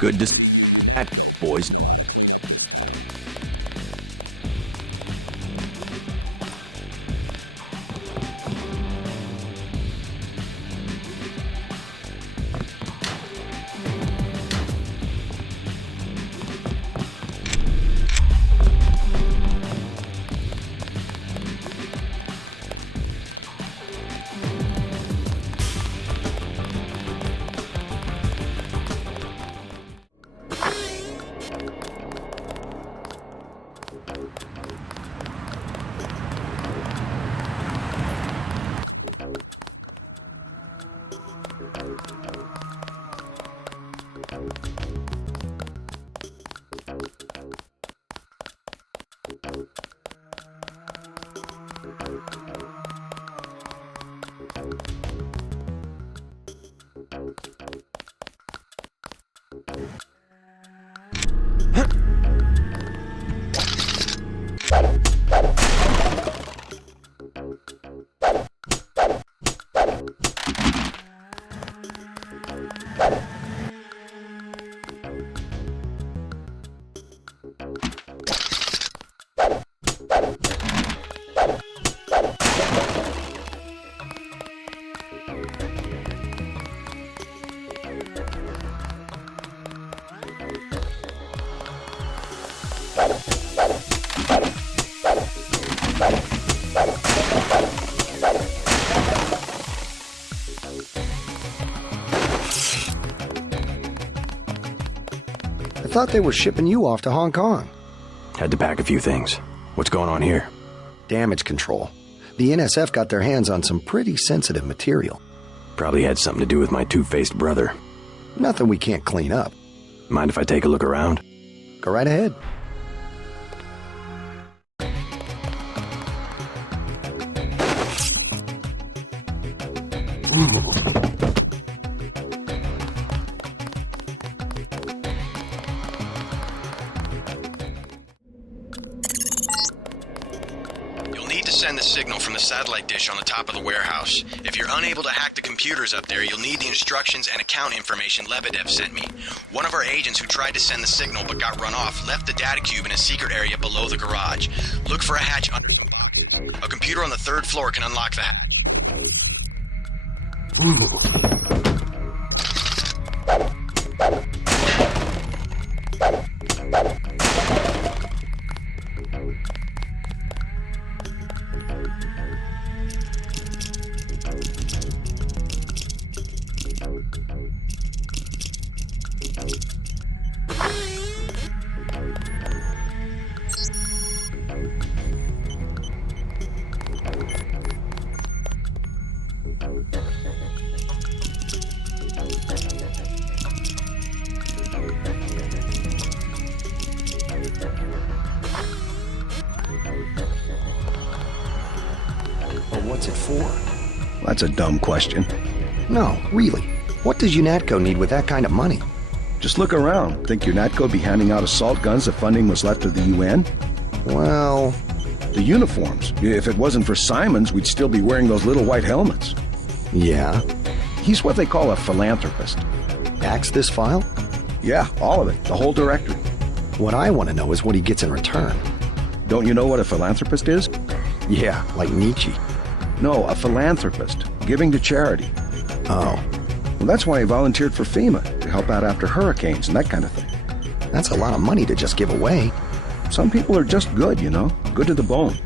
Good to that, boys. thought they were shipping you off to Hong Kong. Had to pack a few things. What's going on here? Damage control. The NSF got their hands on some pretty sensitive material. Probably had something to do with my two-faced brother. Nothing we can't clean up. Mind if I take a look around? Go right ahead. Ooh. Send the signal from the satellite dish on the top of the warehouse. If you're unable to hack the computers up there, you'll need the instructions and account information Lebedev sent me. One of our agents who tried to send the signal but got run off left the data cube in a secret area below the garage. Look for a hatch. A computer on the 3rd floor can unlock the hatch. What's it for? That's a dumb question. No, really. What does UNATCO need with that kind of money? Just look around. Think UNATCO would be handing out assault guns if funding was left to the UN? Well... The uniforms. If it wasn't for Simons, we'd still be wearing those little white helmets. Yeah? He's what they call a philanthropist. Axe this file? Yeah, all of it. The whole directory. What I want to know is what he gets in return. Don't you know what a philanthropist is? Yeah, like Nietzsche. No, a philanthropist. Giving to charity. Oh. Well, that's why he volunteered for FEMA, to help out after hurricanes and that kind of thing. That's a lot of money to just give away. Some people are just good, you know? Good to the bone.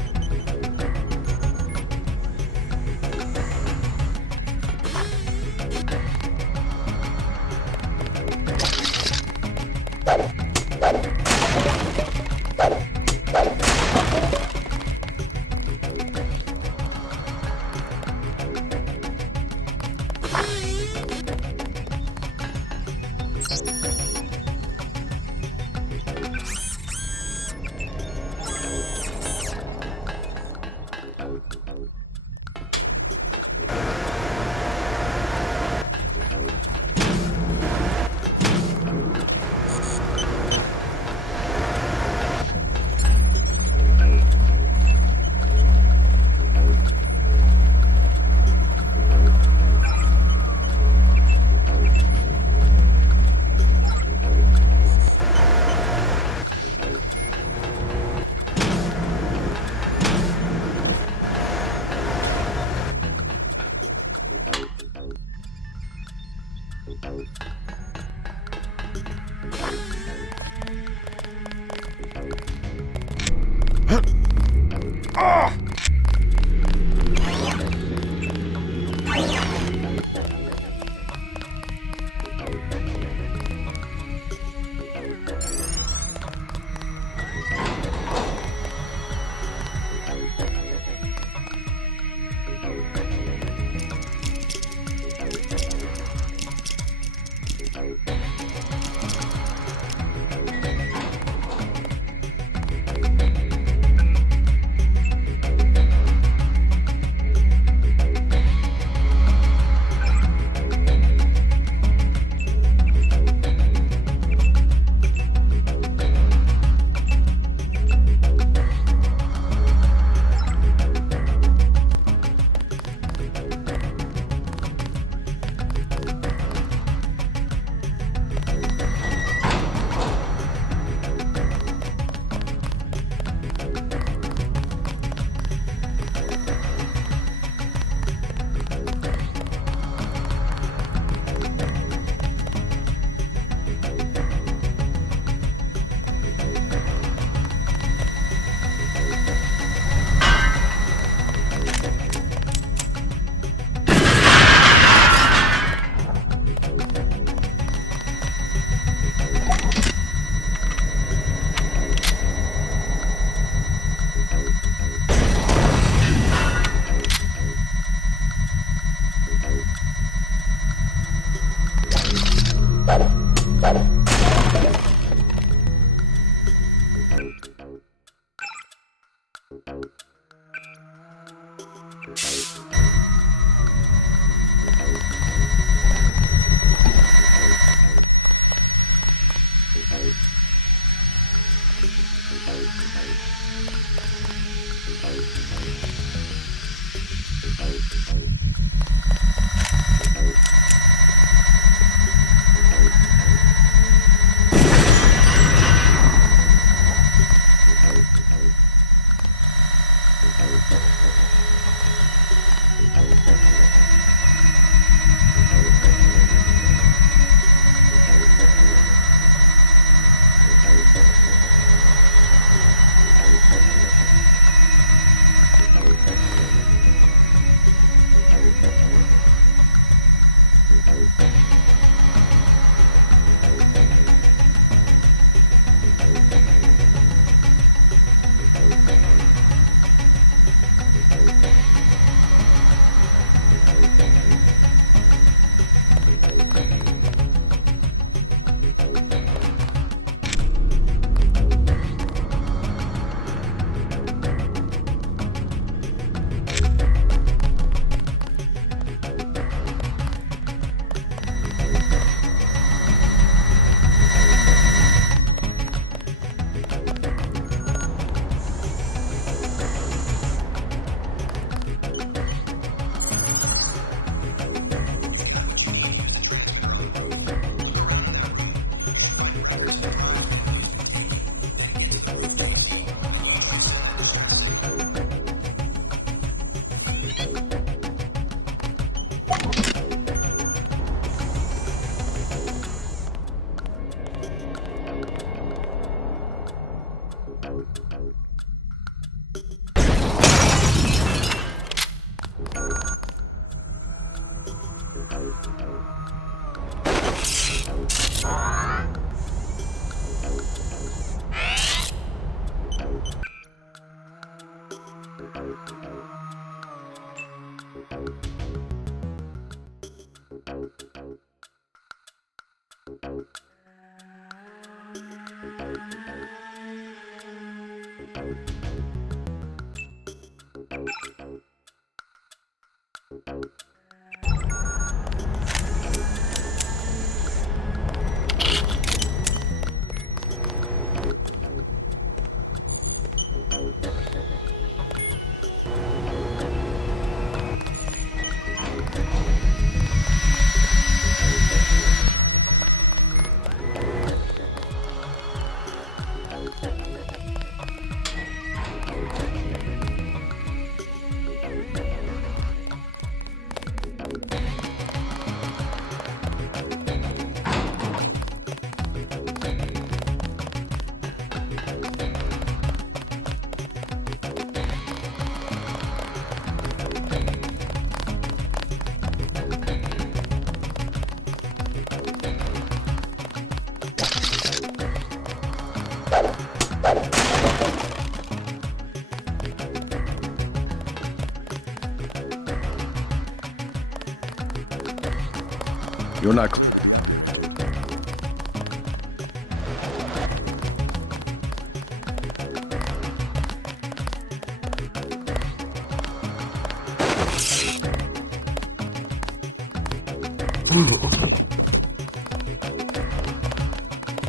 You're not...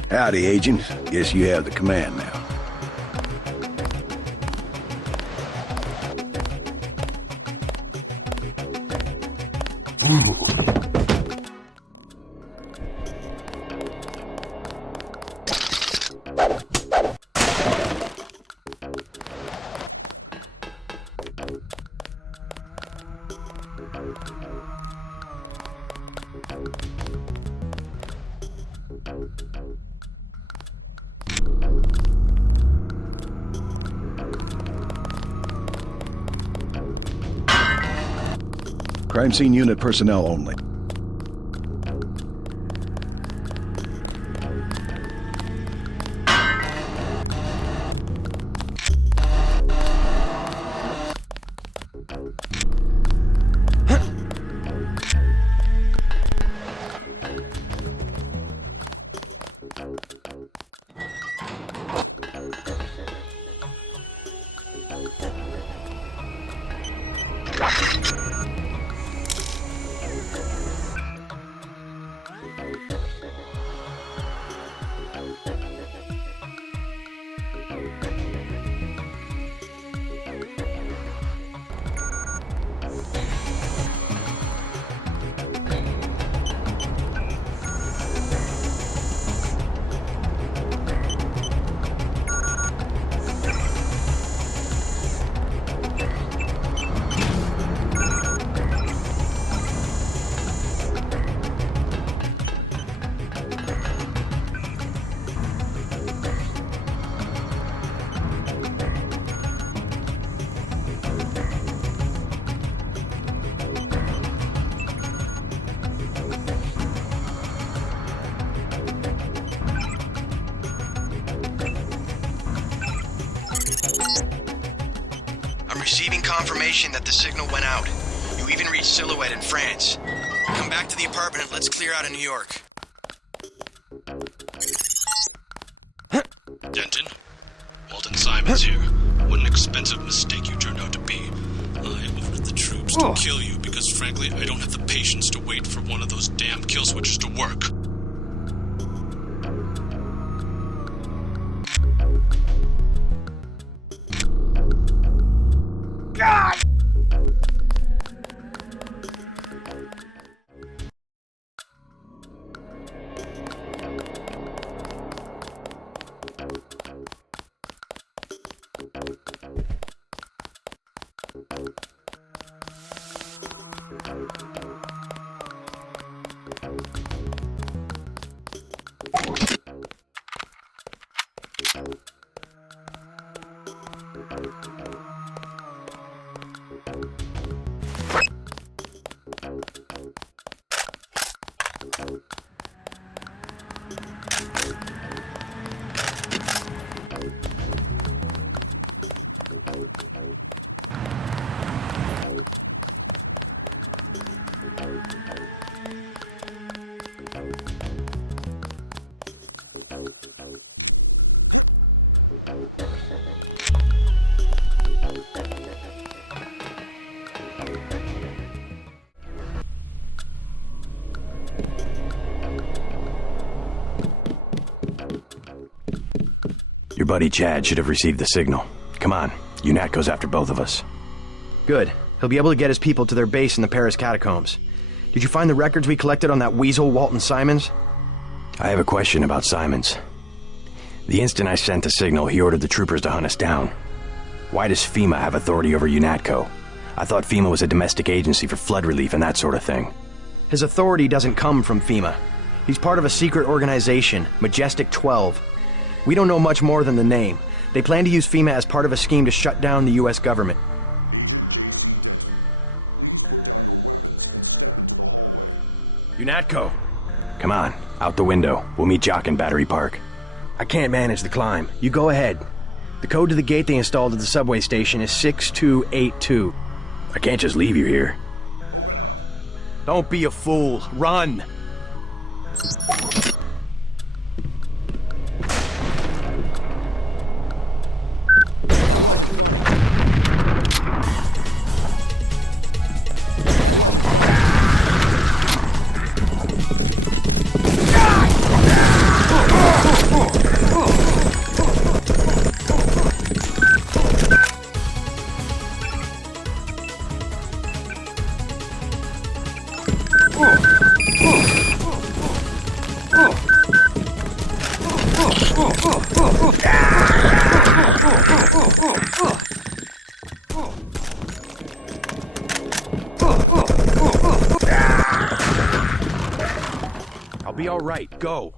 Howdy, Agent. Guess you have the command now. Crime scene unit personnel only. confirmation that the signal went out. You even reached Silhouette in France. Come back to the apartment and let's clear out of New York. Denton? Walton Simons here. What an expensive mistake you turned out to be. I ordered the troops to kill you because, frankly, I don't have the patience to wait for one of those damn kill switches to work. God! Your buddy Chad should have received the signal. Come on, UNATCO's after both of us. Good. He'll be able to get his people to their base in the Paris Catacombs. Did you find the records we collected on that weasel Walton Simons? I have a question about Simons. The instant I sent the signal, he ordered the troopers to hunt us down. Why does FEMA have authority over UNATCO? I thought FEMA was a domestic agency for flood relief and that sort of thing. His authority doesn't come from FEMA. He's part of a secret organization, Majestic 12. We don't know much more than the name. They plan to use FEMA as part of a scheme to shut down the US government. UNATCO! Come on, out the window. We'll meet Jock in Battery Park. I can't manage the climb. You go ahead. The code to the gate they installed at the subway station is 6282. I can't just leave you here. Don't be a fool. Run! I'll be all right. Go.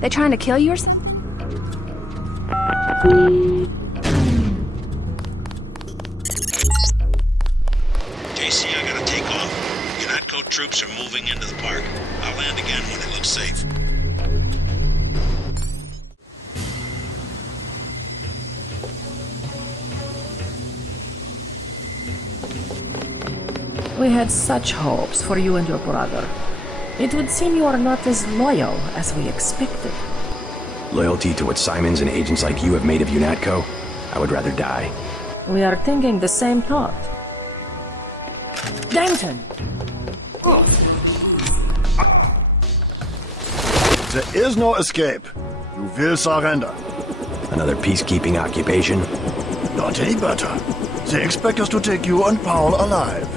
They trying to kill yours? JC, I gotta take off. UNATCO troops are moving into the park. I'll land again when it looks safe. We had such hopes for you and your brother. It would seem you are not as loyal as we expected. Loyalty to what Simons and agents like you have made of UNATCO? I would rather die. We are thinking the same thought. Danton! There is no escape. You will surrender. Another peacekeeping occupation? Not any better. They expect us to take you and Paul alive.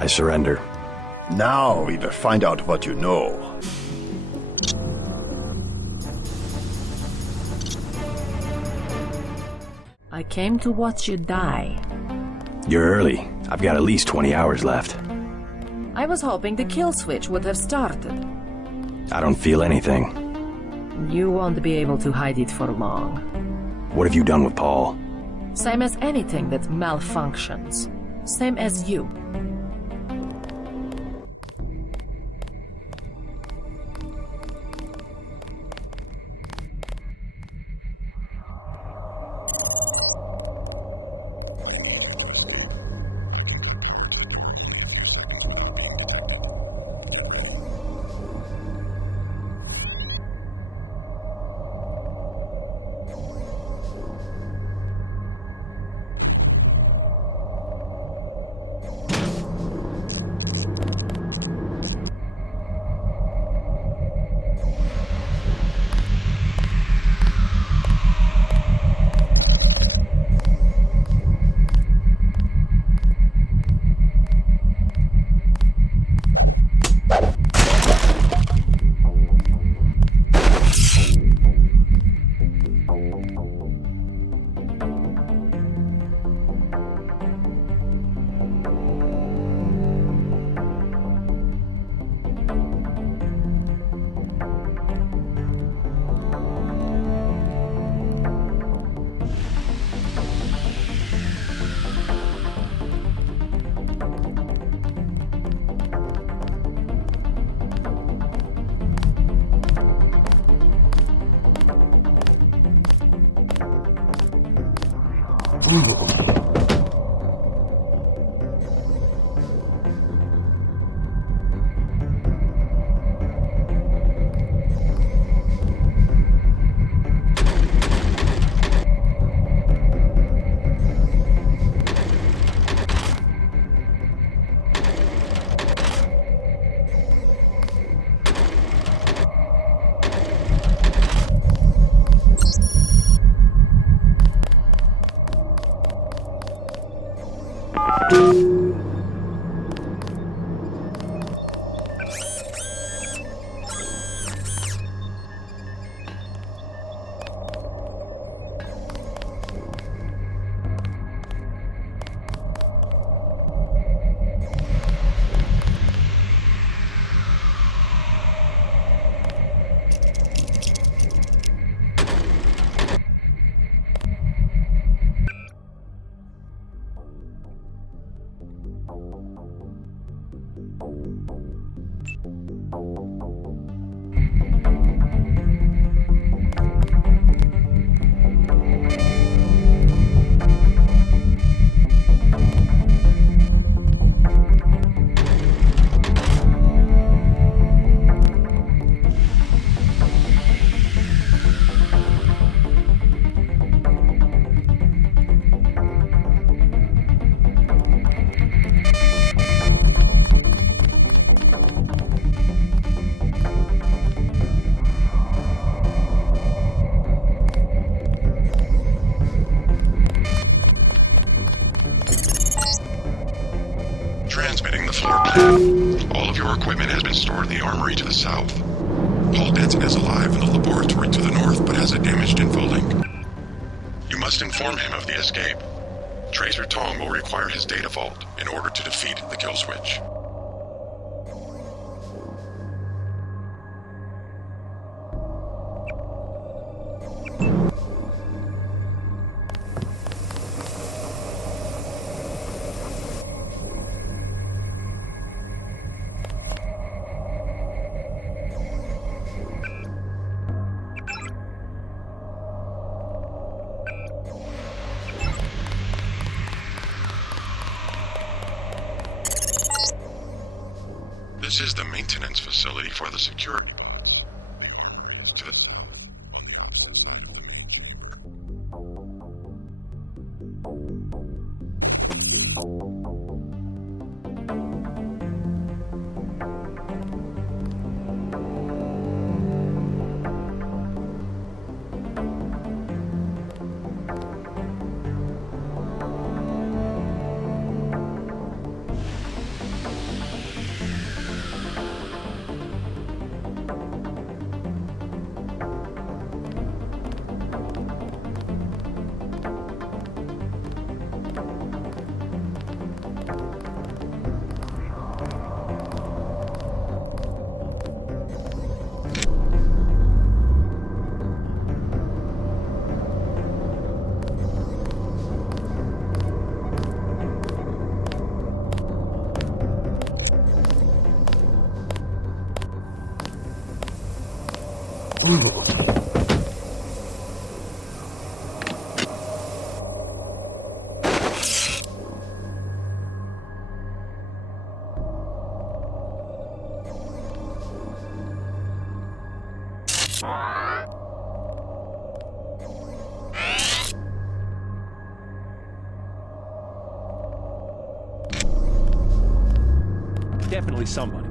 I surrender. Now we will find out what you know. I came to watch you die. You're early. I've got at least 20 hours left. I was hoping the kill switch would have started. I don't feel anything. You won't be able to hide it for long. What have you done with Paul? Same as anything that malfunctions. Same as you. Transmitting the floor plan. All of your equipment has been stored in the armory to the south. Paul Denton is alive in the laboratory to the north, but has a damaged infolink. You must inform him of the escape. Tracer Tong will require his data vault in order to defeat the kill switch. This is the maintenance facility for the security. Definitely somebody.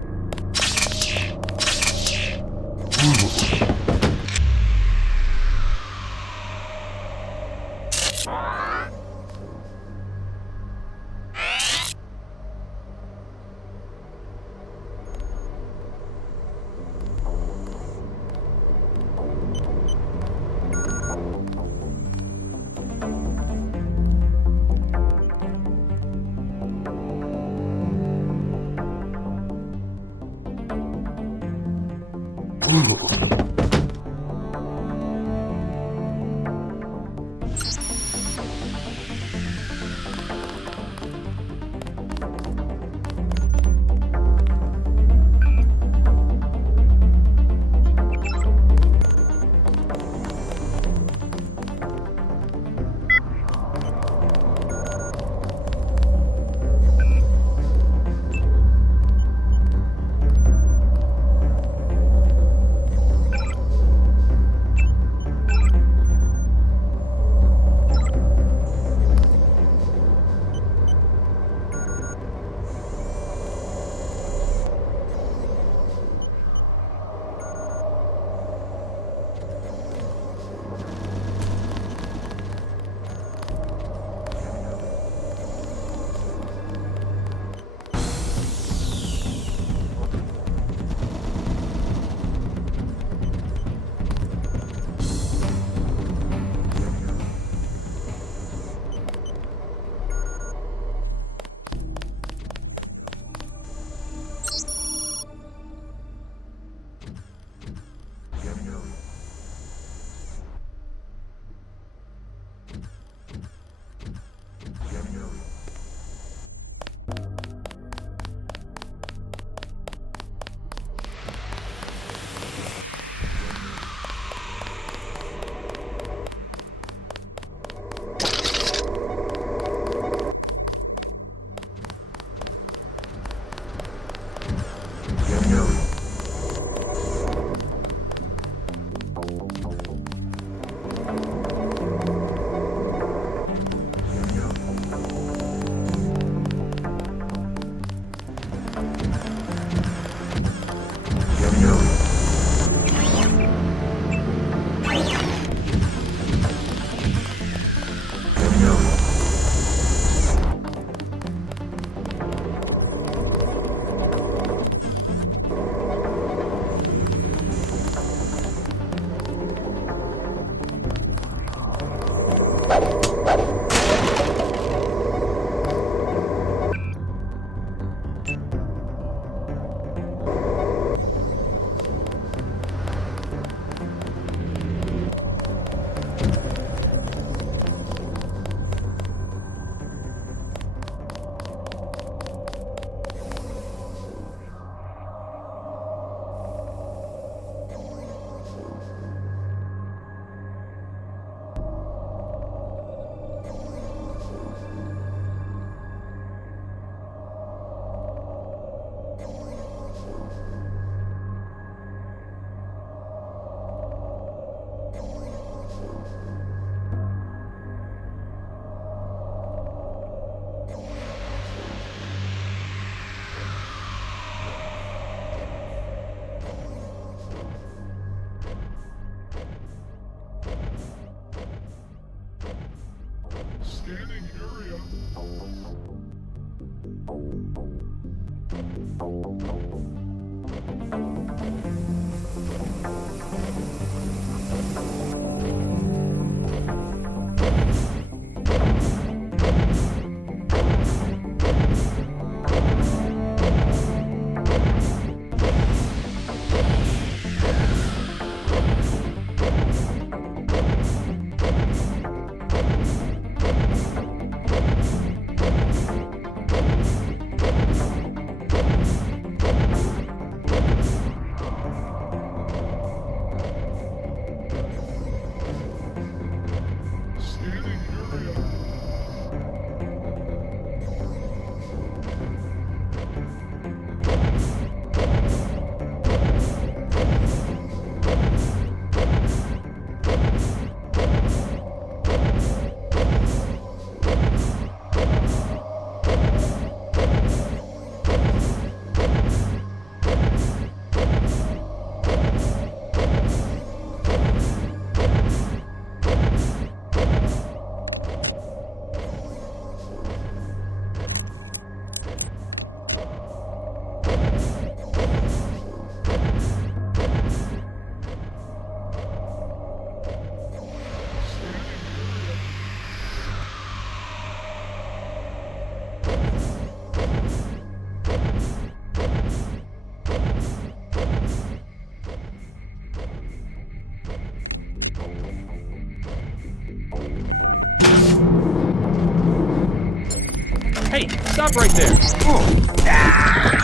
Hey, stop right there!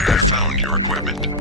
I found your equipment.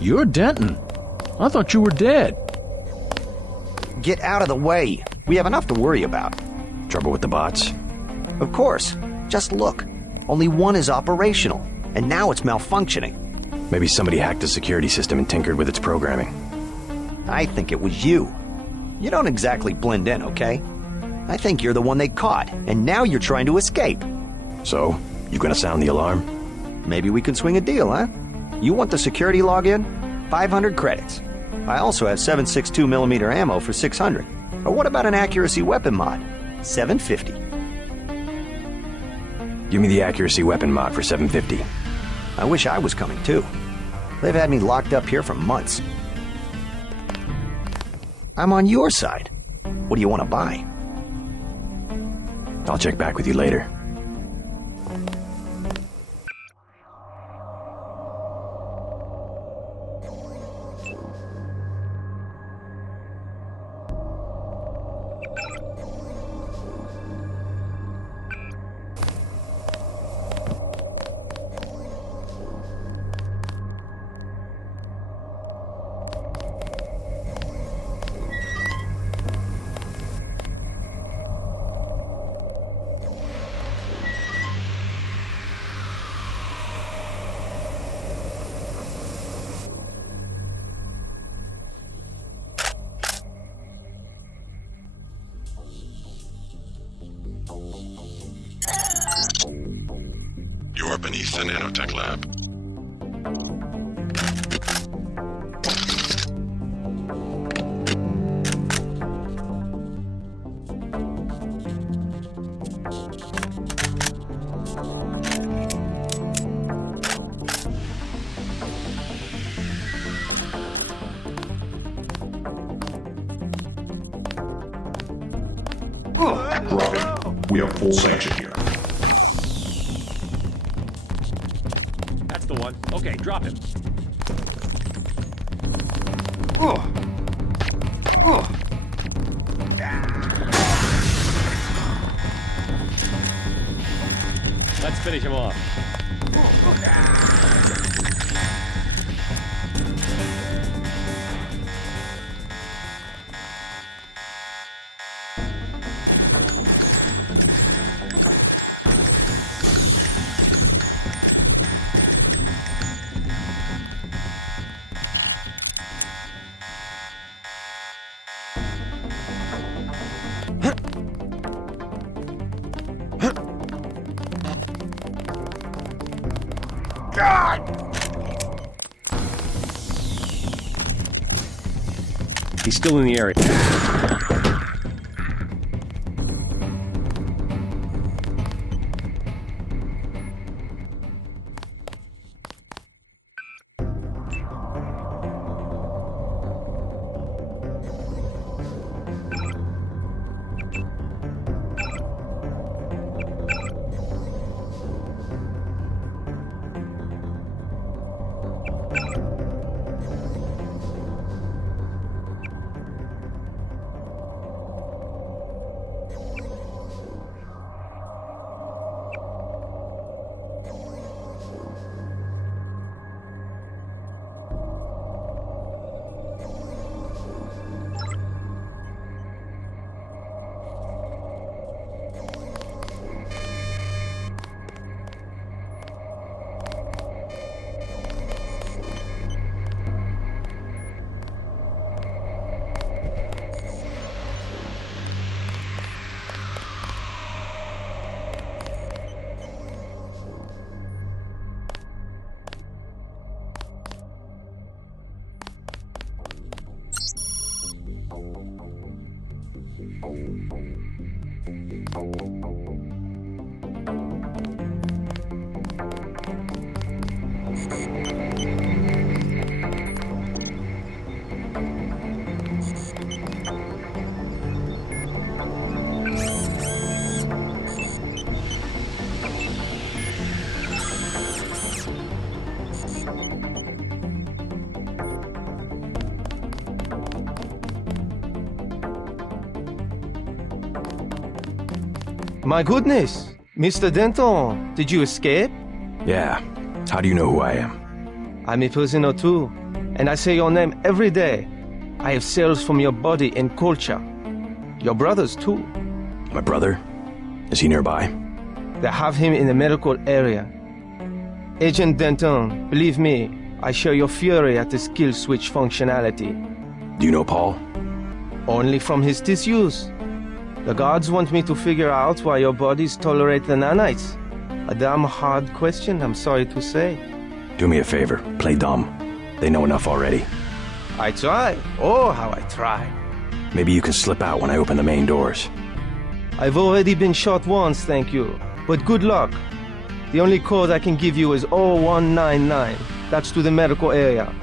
You're Denton. I thought you were dead. Get out of the way. We have enough to worry about. Trouble with the bots? Of course. Just look. Only one is operational, and now it's malfunctioning. Maybe somebody hacked the security system and tinkered with its programming. I think it was you. You don't exactly blend in, okay? I think you're the one they caught, and now you're trying to escape. So, you gonna sound the alarm? Maybe we can swing a deal, huh? You want the security login? 500 credits. I also have 7.62mm ammo for 600. Or what about an accuracy weapon mod? 750. Give me the accuracy weapon mod for 750. I wish I was coming too. They've had me locked up here for months. I'm on your side. What do you want to buy? I'll check back with you later. You're beneath the nanotech lab. Drop it. We have full sanction here. That's the one. Okay, drop him. Let's finish him off. He's still in the area. My goodness, Mr. Denton, did you escape? Yeah. How do you know who I am? I'm a prisoner too, and I say your name every day. I have cells from your body and culture. Your brothers too. My brother? Is he nearby? They have him in the medical area. Agent Denton, believe me, I share your fury at the skill switch functionality. Do you know Paul? Only from his tissues. The guards want me to figure out why your bodies tolerate the nanites. A damn hard question, I'm sorry to say. Do me a favor, play dumb. They know enough already. I try. Oh, how I try. Maybe you can slip out when I open the main doors. I've already been shot once, thank you. But good luck. The only code I can give you is 0199. That's to the medical area.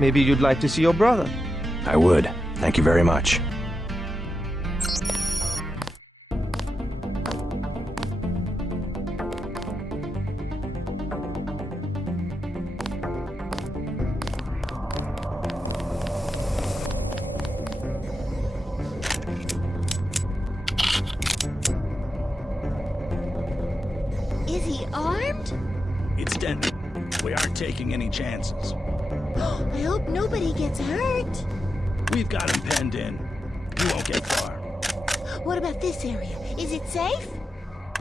Maybe you'd like to see your brother. I would. Thank you very much. Is he armed? It's Denton. We aren't taking any chances. I hope nobody gets hurt. We've got him penned in. You won't get far. What about this area? Is it safe?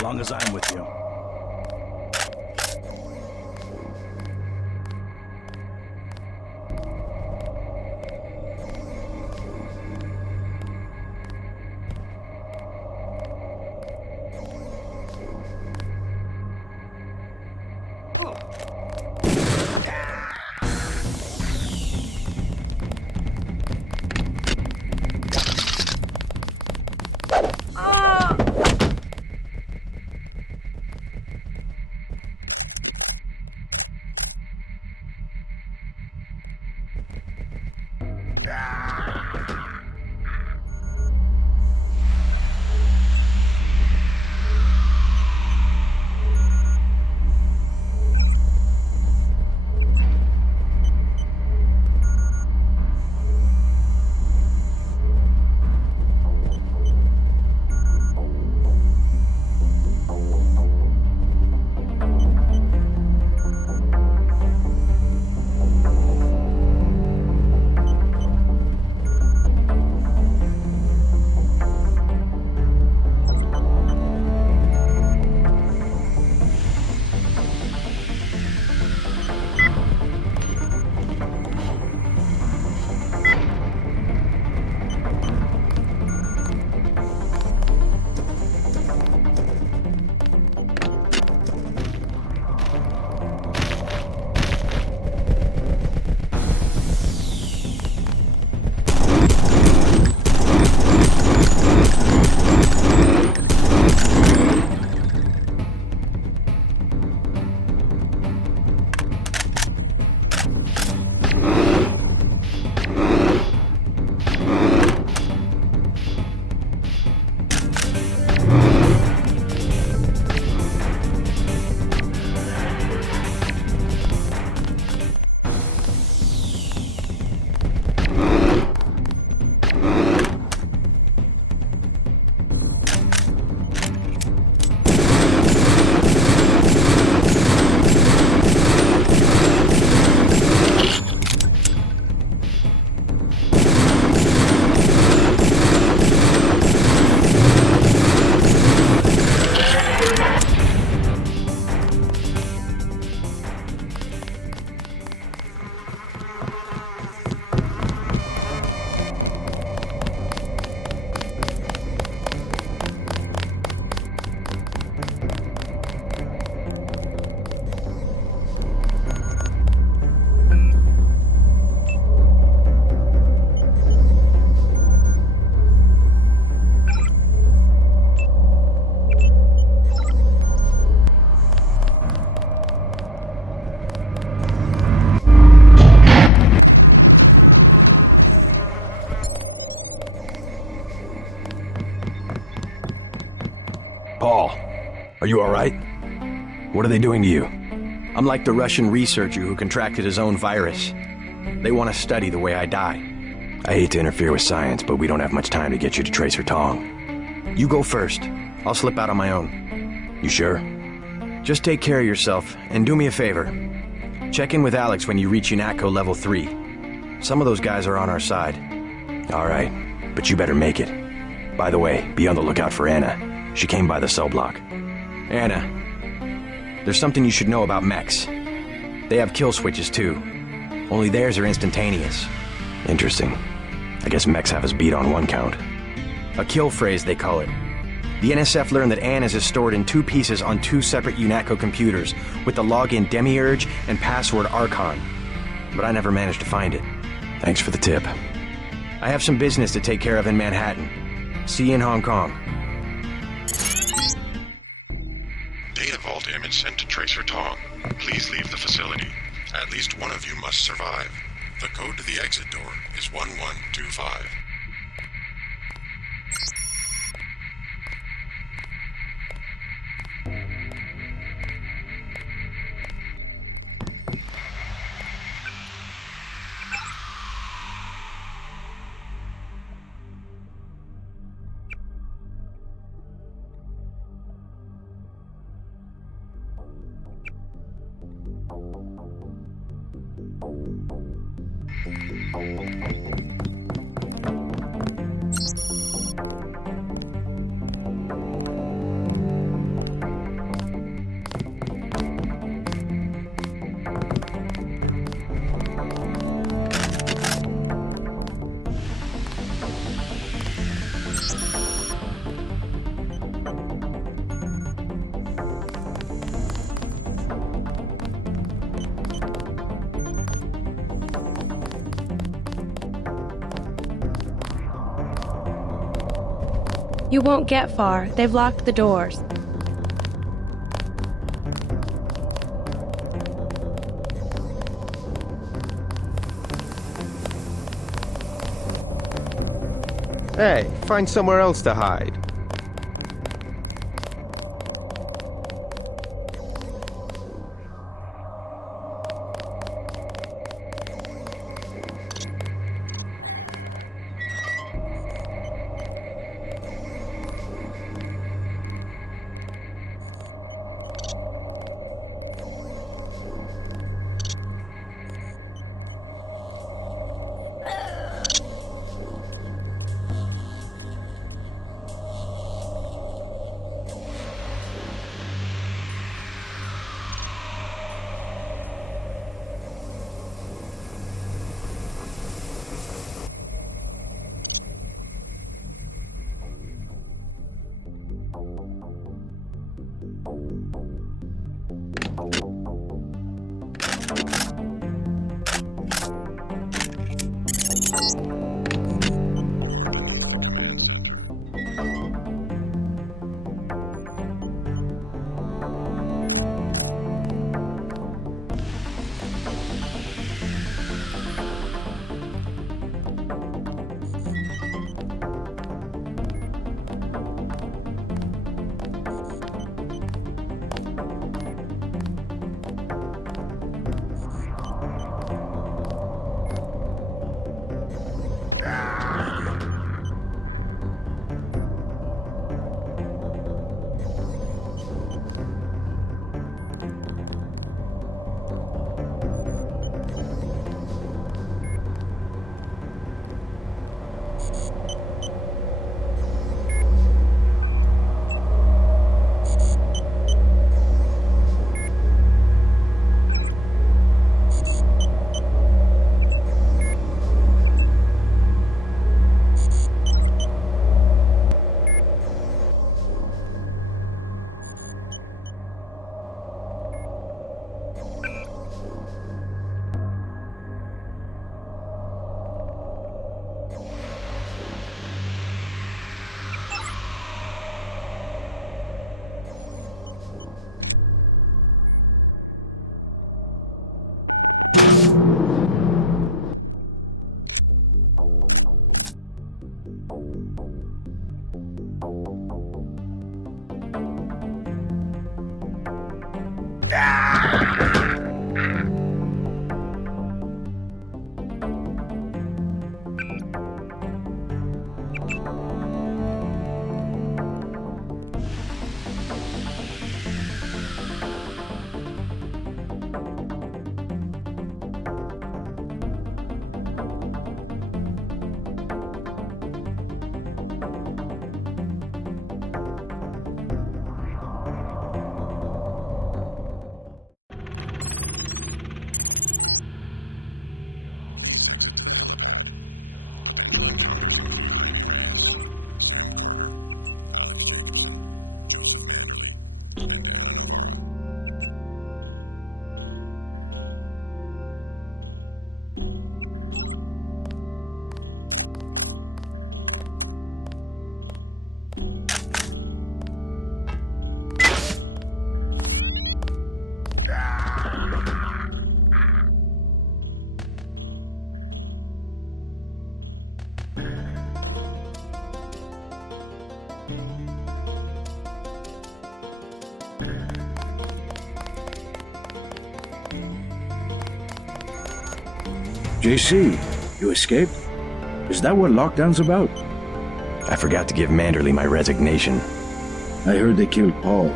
Long as I'm with you. Paul, are you alright? What are they doing to you? I'm like the Russian researcher who contracted his own virus. They want to study the way I die. I hate to interfere with science, but we don't have much time to get you to Tracer Tong. You go first. I'll slip out on my own. You sure? Just take care of yourself, and do me a favor. Check in with Alex when you reach UNATCO Level 3. Some of those guys are on our side. Alright, but you better make it. By the way, be on the lookout for Anna. She came by the cell block. Anna, there's something you should know about mechs. They have kill switches too. Only theirs are instantaneous. Interesting. I guess mechs have us beat on one count. A kill phrase, they call it. The NSF learned that Anna's is stored in 2 pieces on 2 separate UNATCO computers, with the login Demiurge and password Archon. But I never managed to find it. Thanks for the tip. I have some business to take care of in Manhattan. See you in Hong Kong. Data vault image sent to Tracer Tong. Please leave the facility. At least one of you must survive. The code to the exit door is 1125. You won't get far. They've locked the doors. Hey, find somewhere else to hide. JC, you escaped? Is that what lockdown's about? I forgot to give Manderley my resignation. I heard they killed Paul.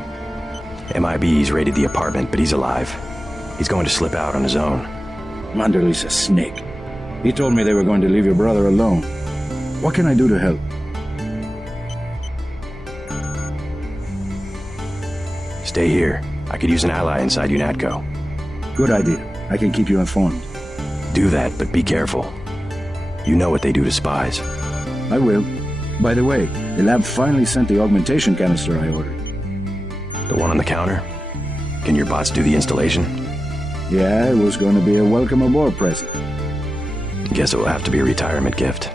MIB's raided the apartment, but he's alive. He's going to slip out on his own. Manderley's a snake. He told me they were going to leave your brother alone. What can I do to help? Stay here. I could use an ally inside UNATCO. Good idea. I can keep you informed. Do that, but be careful. You know what they do to spies. I will. By the way, the lab finally sent the augmentation canister I ordered. The one on the counter? Can your bots do the installation? Yeah, it was going to be a welcome aboard present. Guess it will have to be a retirement gift.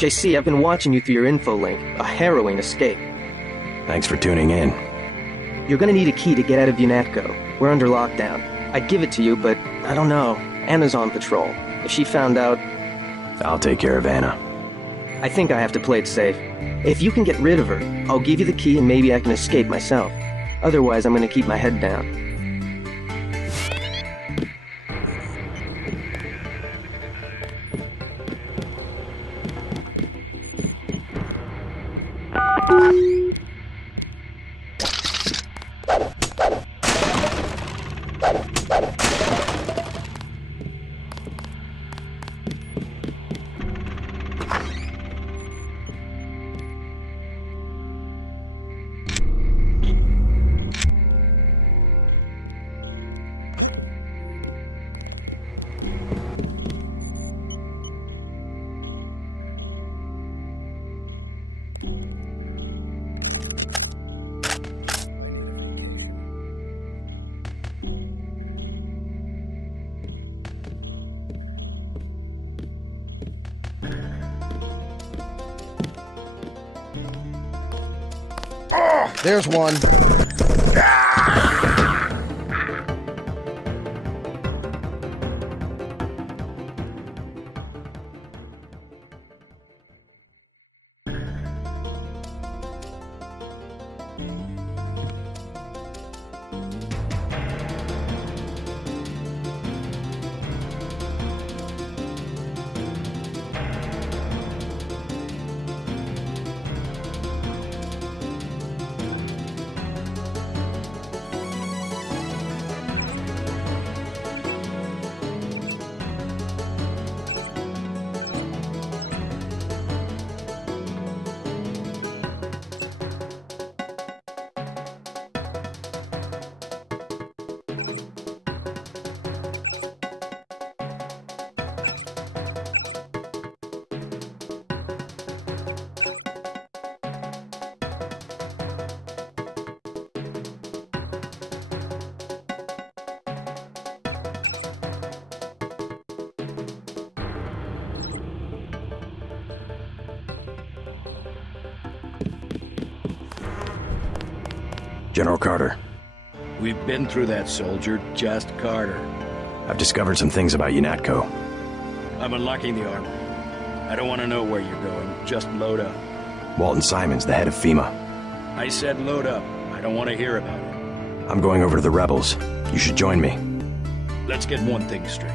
JC, I've been watching you through your info link. A harrowing escape. Thanks for tuning in. You're gonna need a key to get out of UNATCO. We're under lockdown. I'd give it to you, but I don't know. Anna's on patrol. If she found out... I'll take care of Anna. I think I have to play it safe. If you can get rid of her, I'll give you the key and maybe I can escape myself. Otherwise, I'm gonna keep my head down. There's one. General Carter. We've been through that, soldier. Just Carter. I've discovered some things about UNATCO. I'm unlocking the armory. I don't want to know where you're going. Just load up. Walton Simons, the head of FEMA. I said load up. I don't want to hear about it. I'm going over to the rebels. You should join me. Let's get one thing straight.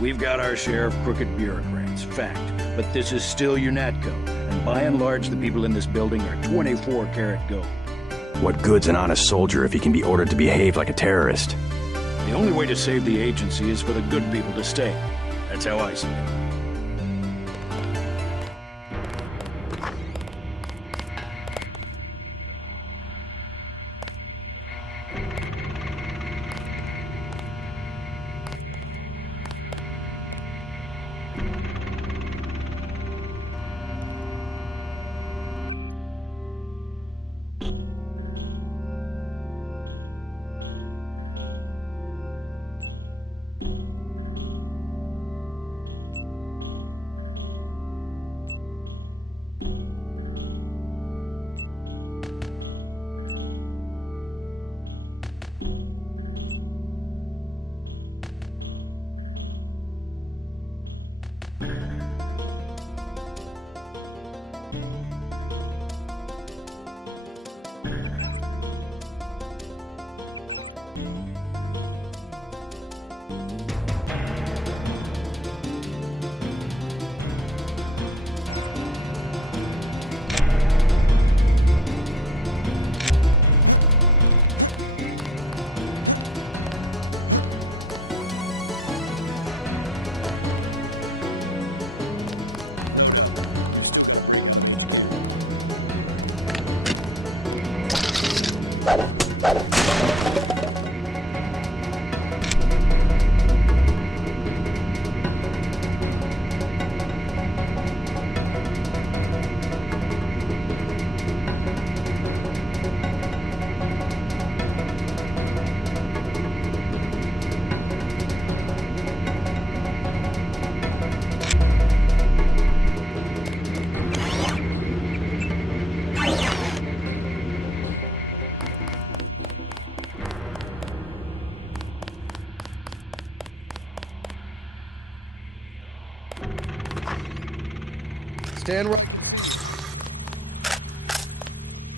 We've got our share of crooked bureaucrats, fact. But this is still UNATCO, and by and large the people in this building are 24-karat gold. What good's an honest soldier if he can be ordered to behave like a terrorist? The only way to save the agency is for the good people to stay. That's how I see it. Stand right.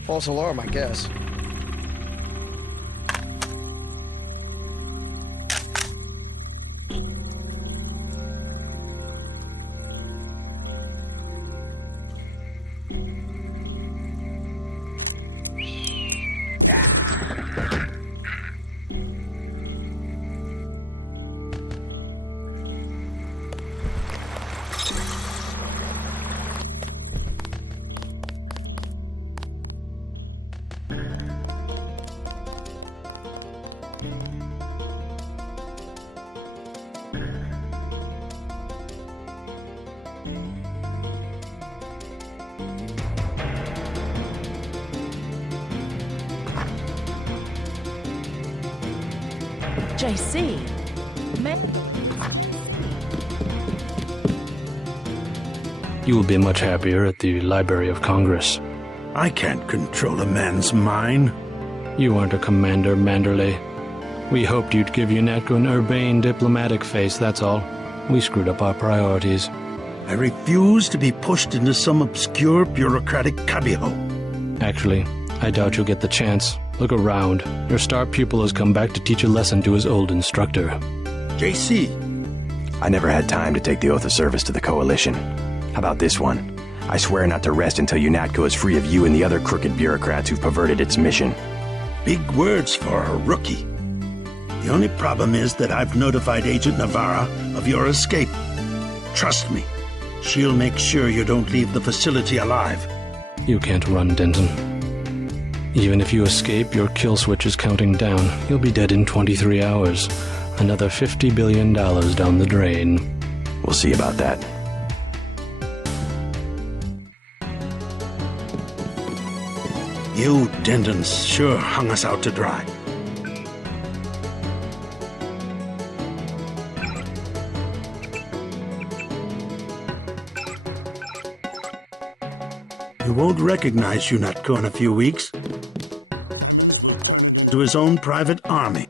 False alarm, I guess. JC. You will be much happier at the Library of Congress. I can't control a man's mind. You aren't a commander, Manderley. We hoped you'd give UNATCO an urbane diplomatic face, that's all. We screwed up our priorities. I refuse to be pushed into some obscure bureaucratic cubbyhole. Actually, I doubt you'll get the chance. Look around. Your star pupil has come back to teach a lesson to his old instructor. JC. I never had time to take the oath of service to the Coalition. How about this one? I swear not to rest until UNATCO is free of you and the other crooked bureaucrats who've perverted its mission. Big words for a rookie. The only problem is that I've notified Agent Navarra of your escape. Trust me, she'll make sure you don't leave the facility alive. You can't run, Denton. Even if you escape, your kill switch is counting down. You'll be dead in 23 hours. Another $50 billion down the drain. We'll see about that. You Dentons sure hung us out to dry. You won't recognize UNATCO in a few weeks. to his own private army.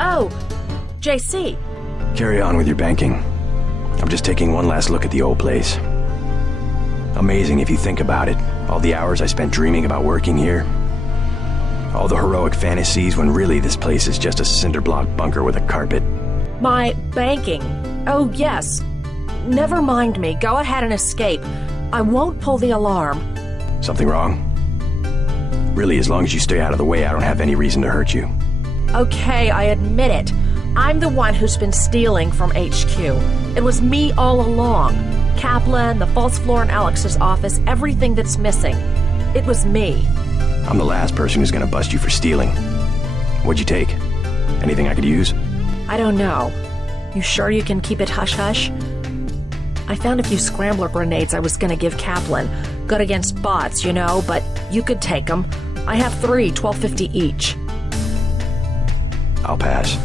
Oh, JC. Carry on with your banking. I'm just taking one last look at the old place. Amazing if you think about it. All the hours I spent dreaming about working here. All the heroic fantasies when really this place is just a cinder block bunker with a carpet. My banking. Oh, yes. Never mind me. Go ahead and escape. I won't pull the alarm. Something wrong? Really, as long as you stay out of the way, I don't have any reason to hurt you. Okay, I admit it. I'm the one who's been stealing from HQ. It was me all along. Kaplan, the false floor in Alex's office, everything that's missing. It was me. I'm the last person who's gonna bust you for stealing. What'd you take? Anything I could use? I don't know. You sure you can keep it hush-hush? I found a few scrambler grenades I was gonna give Kaplan. Good against bots, you know, but you could take them. I have 3, $12.50 each. I'll pass.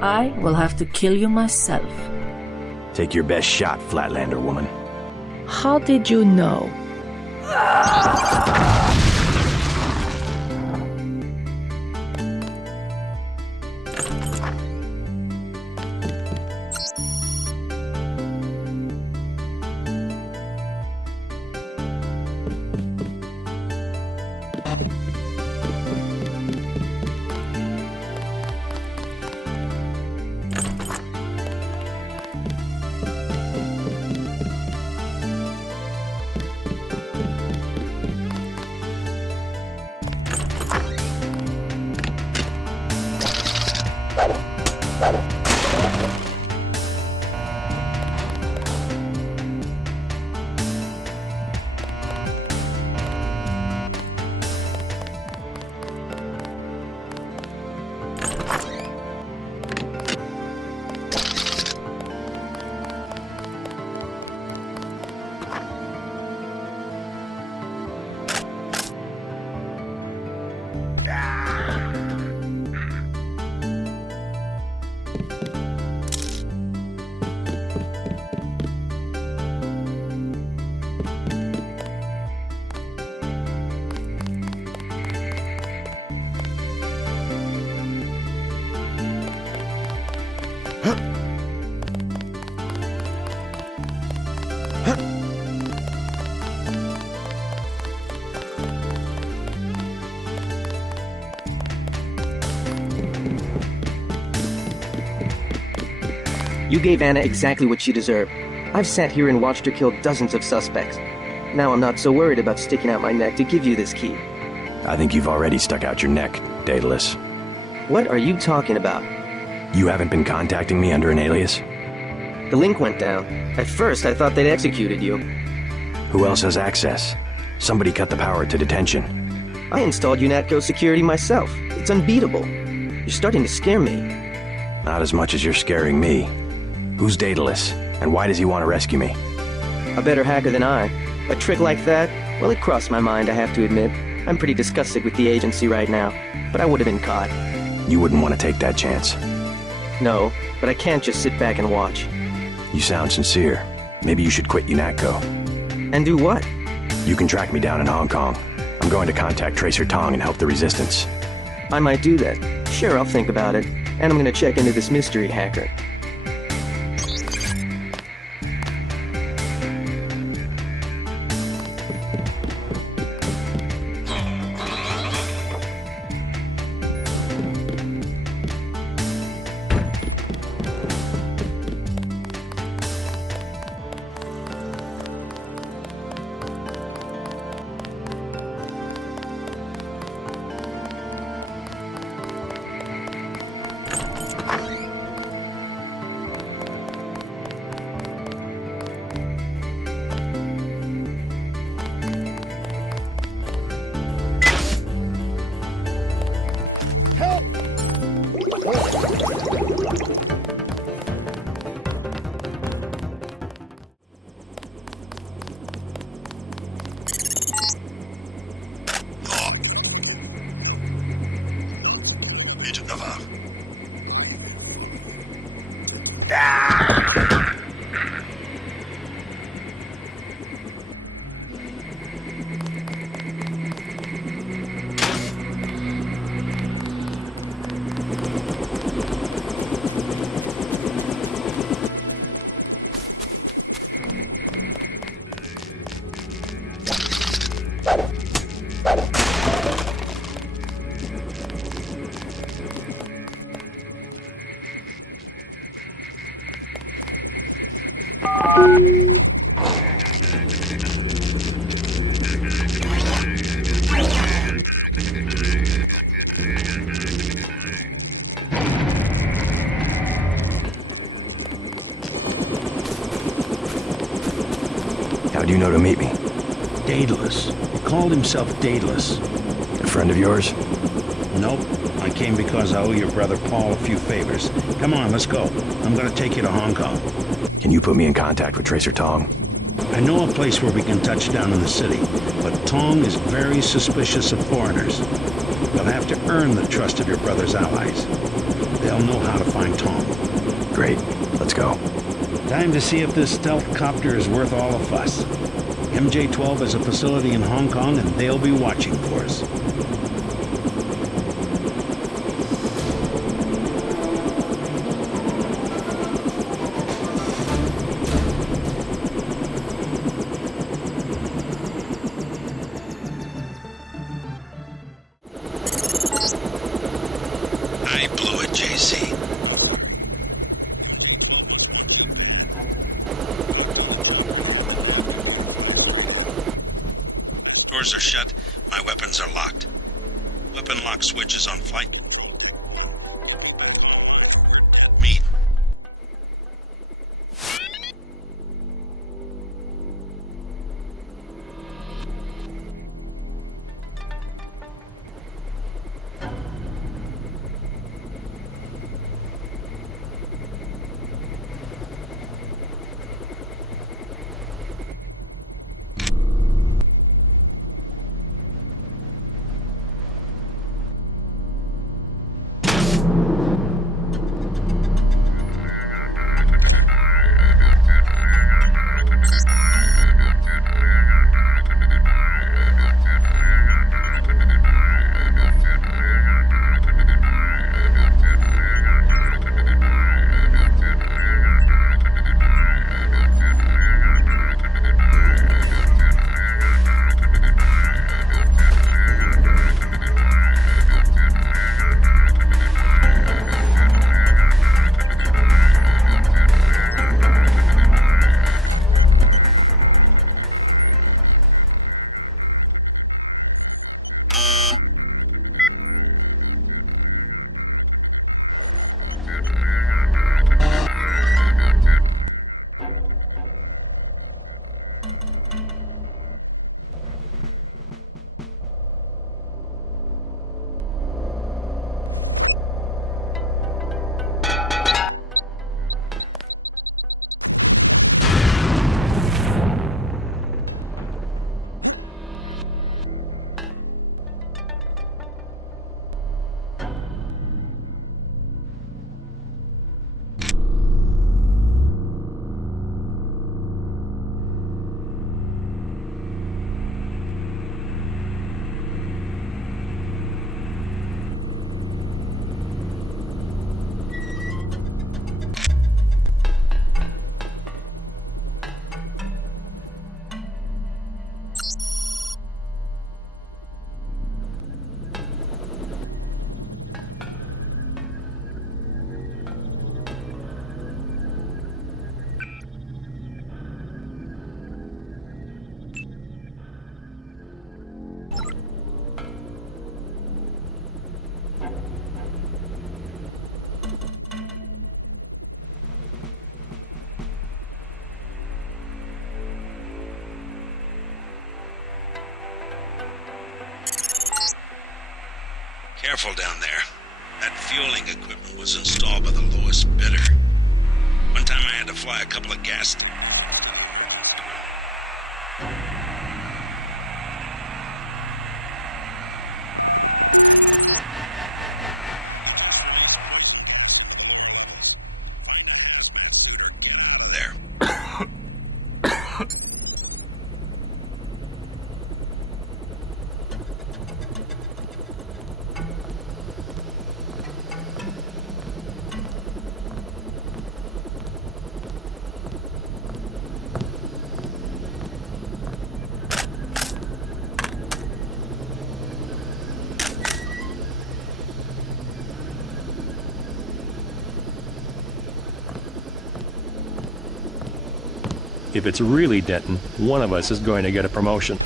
I will have to kill you myself. Take your best shot, Flatlander woman. How did you know? You gave Anna exactly what she deserved. I've sat here and watched her kill dozens of suspects. Now I'm not so worried about sticking out my neck to give you this key. I think you've already stuck out your neck, Daedalus. What are you talking about? You haven't been contacting me under an alias? The link went down. At first, I thought they'd executed you. Who else has access? Somebody cut the power to detention. I installed UNATCO security myself. It's unbeatable. You're starting to scare me. Not as much as you're scaring me. Who's Daedalus, and why does he want to rescue me? A better hacker than I. A trick like that? Well, it crossed my mind, I have to admit. I'm pretty disgusted with the agency right now, but I would have been caught. You wouldn't want to take that chance. No, but I can't just sit back and watch. You sound sincere. Maybe you should quit UNATCO. And do what? You can track me down in Hong Kong. I'm going to contact Tracer Tong and help the Resistance. I might do that. Sure, I'll think about it. And I'm gonna check into this mystery hacker. How'd you know to meet me? Daedalus. He called himself Daedalus. A friend of yours? Nope. I came because I owe your brother Paul a few favors. Come on, let's go. I'm gonna take you to Hong Kong. Can you put me in contact with Tracer Tong? I know a place where we can touch down in the city, but Tong is very suspicious of foreigners. You'll have to earn the trust of your brother's allies. They'll know how to find Tong. Great. Let's go. Time to see if this stealth copter is worth all the fuss. MJ-12 has a facility in Hong Kong, and they'll be watching for us. I blew it, JC. Doors are shut. My weapons are locked. Weapon lock switch is on flight. Meet. careful down there. That fueling equipment was installed by the lowest bidder. One time I had to fly a couple of gas... If it's really Denton, one of us is going to get a promotion.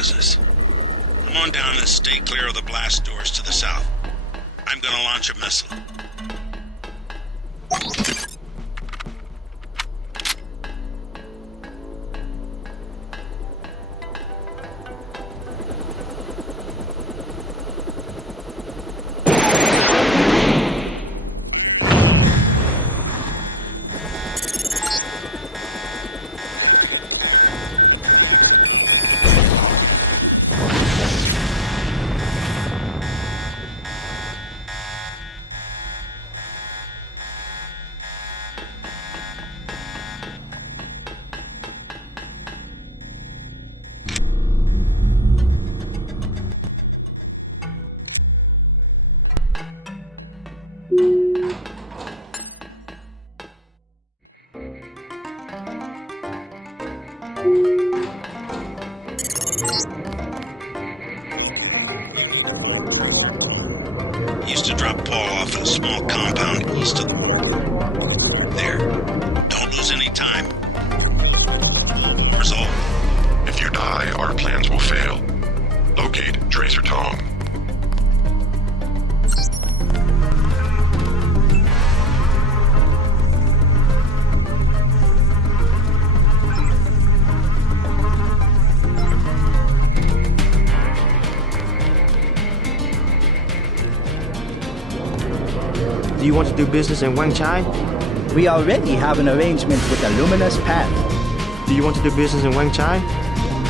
business. Come on down and stay clear of the blast doors to the south. I'm gonna launch a missile. orders to drop Paul off at a small compound east of... There. Don't lose any time. Resolve. If you die, our plans will fail. Locate Tracer Tong. Do you want to do business in Wang Chai? We already have an arrangement with the Luminous Path. Do you want to do business in Wang Chai?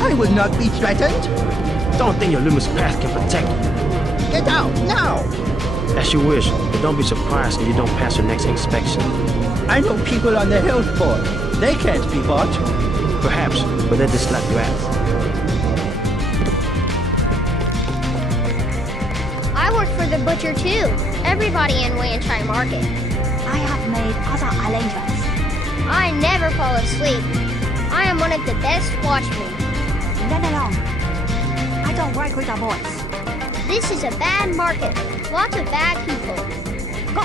I would not be threatened. Don't think your Luminous Path can protect you. Get out, now! As you wish, but don't be surprised if you don't pass your next inspection. I know people on the health board. They can't be bought. Perhaps, but they just slap your ass. I work for the butcher too. Everybody in Wanchai Market. I have made other arrangements. I never fall asleep. I am one of the best watchmen. Run along. I don't work with the boys. This is a bad market. Lots of bad people. Go.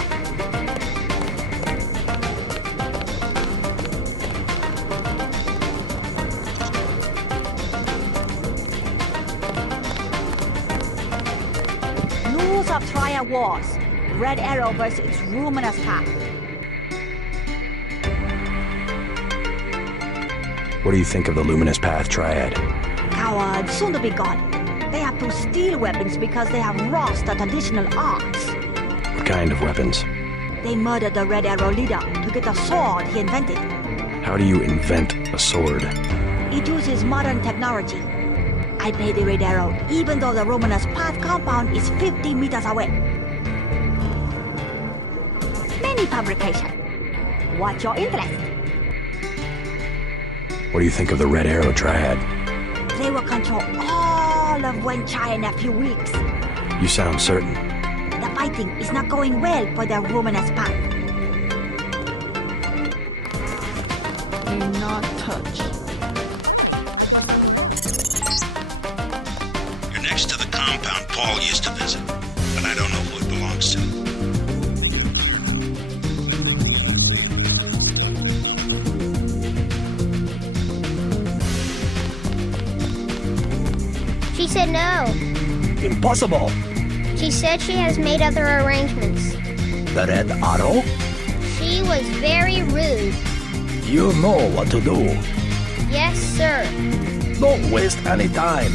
Rules of trial wars. Red Arrow versus Luminous Path. What do you think of the Luminous Path Triad? Cowards, soon to be gone. They have to steal weapons because they have lost the traditional arts. What kind of weapons? They murdered the Red Arrow leader to get the sword he invented. How do you invent a sword? It uses modern technology. I pay the Red Arrow even though the Luminous Path compound is 50 meters away. Many publication. What's your interest? What do you think of the Red Arrow Triad? They will control all of Wanchai in a few weeks. You sound certain. The fighting is not going well for the Luminous Path. Do not touch. You're next to the compound Paul used to visit, but I don't know who it belongs to. She said no. Impossible. She said she has made other arrangements. The Red Arrow? She was very rude. You know what to do. Yes, sir. Don't waste any time.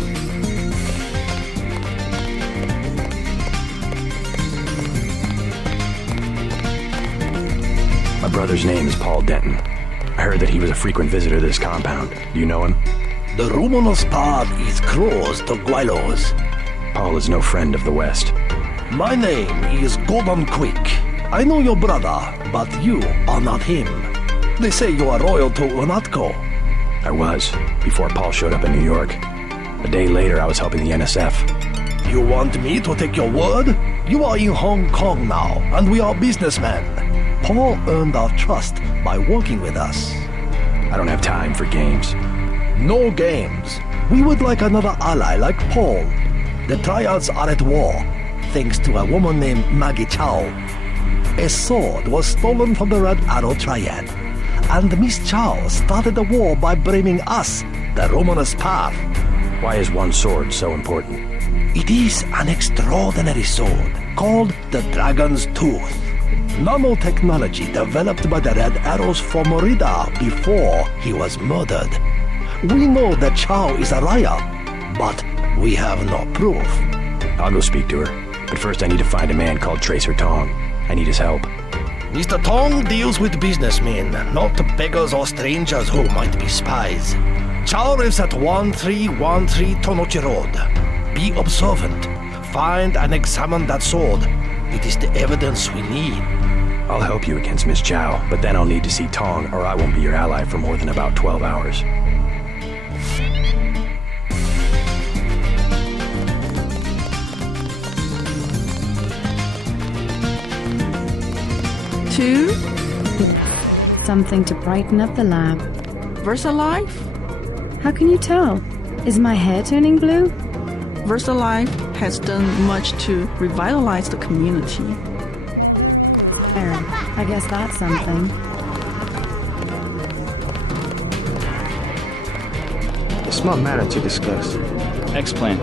My brother's name is Paul Denton. I heard that he was a frequent visitor to this compound. Do you know him? The Luminous Path is close to Guilos. Paul is no friend of the West. My name is Gordon Quick. I know your brother, but you are not him. They say you are loyal to UNATCO. I was, before Paul showed up in New York. A day later, I was helping the NSF. You want me to take your word? You are in Hong Kong now, and we are businessmen. Paul earned our trust by working with us. I don't have time for games. No games. We would like another ally like Paul. The Triads are at war, thanks to a woman named Maggie Chow. A sword was stolen from the Red Arrow Triad, and Miss Chow started the war by blaming us, the Luminous Path. Why is one sword so important? It is an extraordinary sword called the Dragon's Tooth. Nanotechnology developed by the Red Arrow's former leader before he was murdered. We know that Chow is a liar, but we have no proof. I'll go speak to her, but first I need to find a man called Tracer Tong. I need his help. Mr. Tong deals with businessmen, not beggars or strangers who might be spies. Chow lives at 1313 Tonnochi Road. Be observant. Find and examine that sword. It is the evidence we need. I'll help you against Miss Chow, but then I'll need to see Tong, or I won't be your ally for more than about 12 hours. Two. Something to brighten up the lab. Versalife? How can you tell? Is my hair turning blue? Versalife has done much to revitalize the community. I guess that's something. A small matter to discuss. Explain.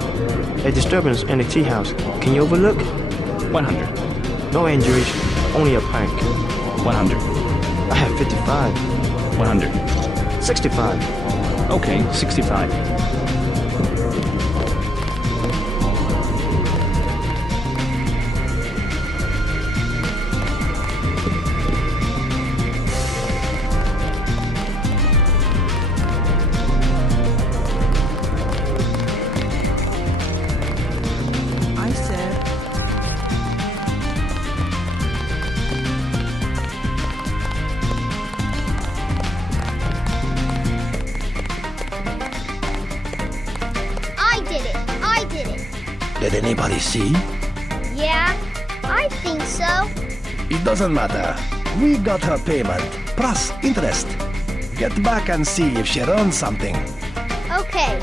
A disturbance in the tea house. Can you overlook? 100. No injuries, only a prank. 100. I have 55. 100. 65. Okay, 65. I said, I did it. Did anybody see? Yeah, I think so. It doesn't matter. We got her payment, plus interest. Get back and see if she runs something. Okay.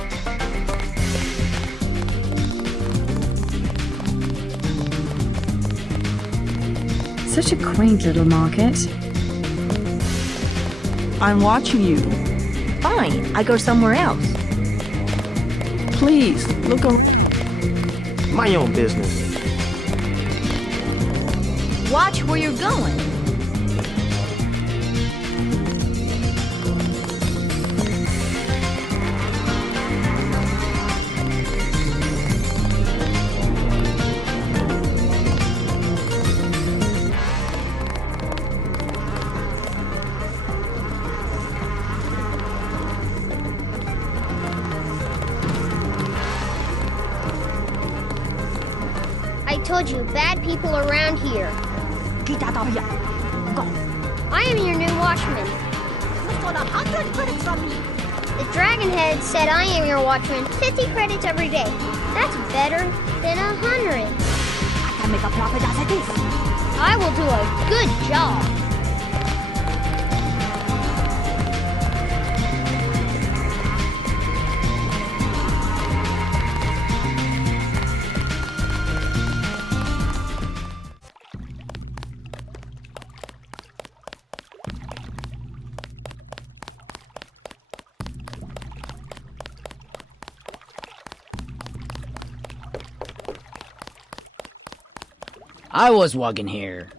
Such a quaint little market. I'm watching you. Fine, I go somewhere else. Please, look around. My own business. Watch where you're going. I told you, bad people around here. Get out of here. Go. I am your new watchman. You stole 100 credits from me. The Dragonhead said I am your watchman. 50 credits every day. That's better than 100. I can make a profit as it is. I will do a good job. I was walking here.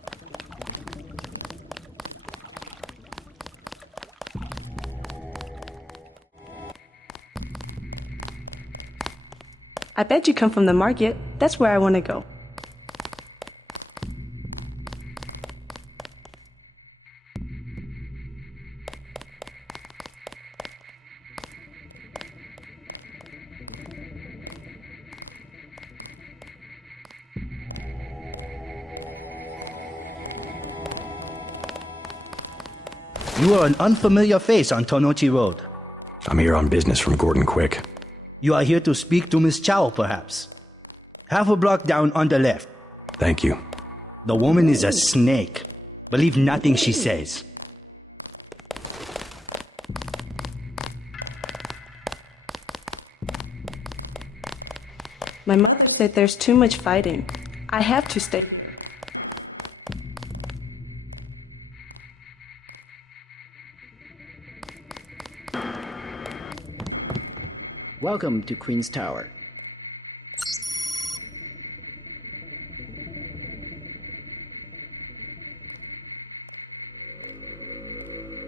I bet you come from the market. That's where I want to go. You are an unfamiliar face on Tonnochi Road. I'm here on business from Gordon Quick. You are here to speak to Miss Chow, perhaps. Half a block down on the left. Thank you. The woman is a snake. Believe nothing she says. My mother said there's too much fighting. I have to stay. Welcome to Queen's Tower.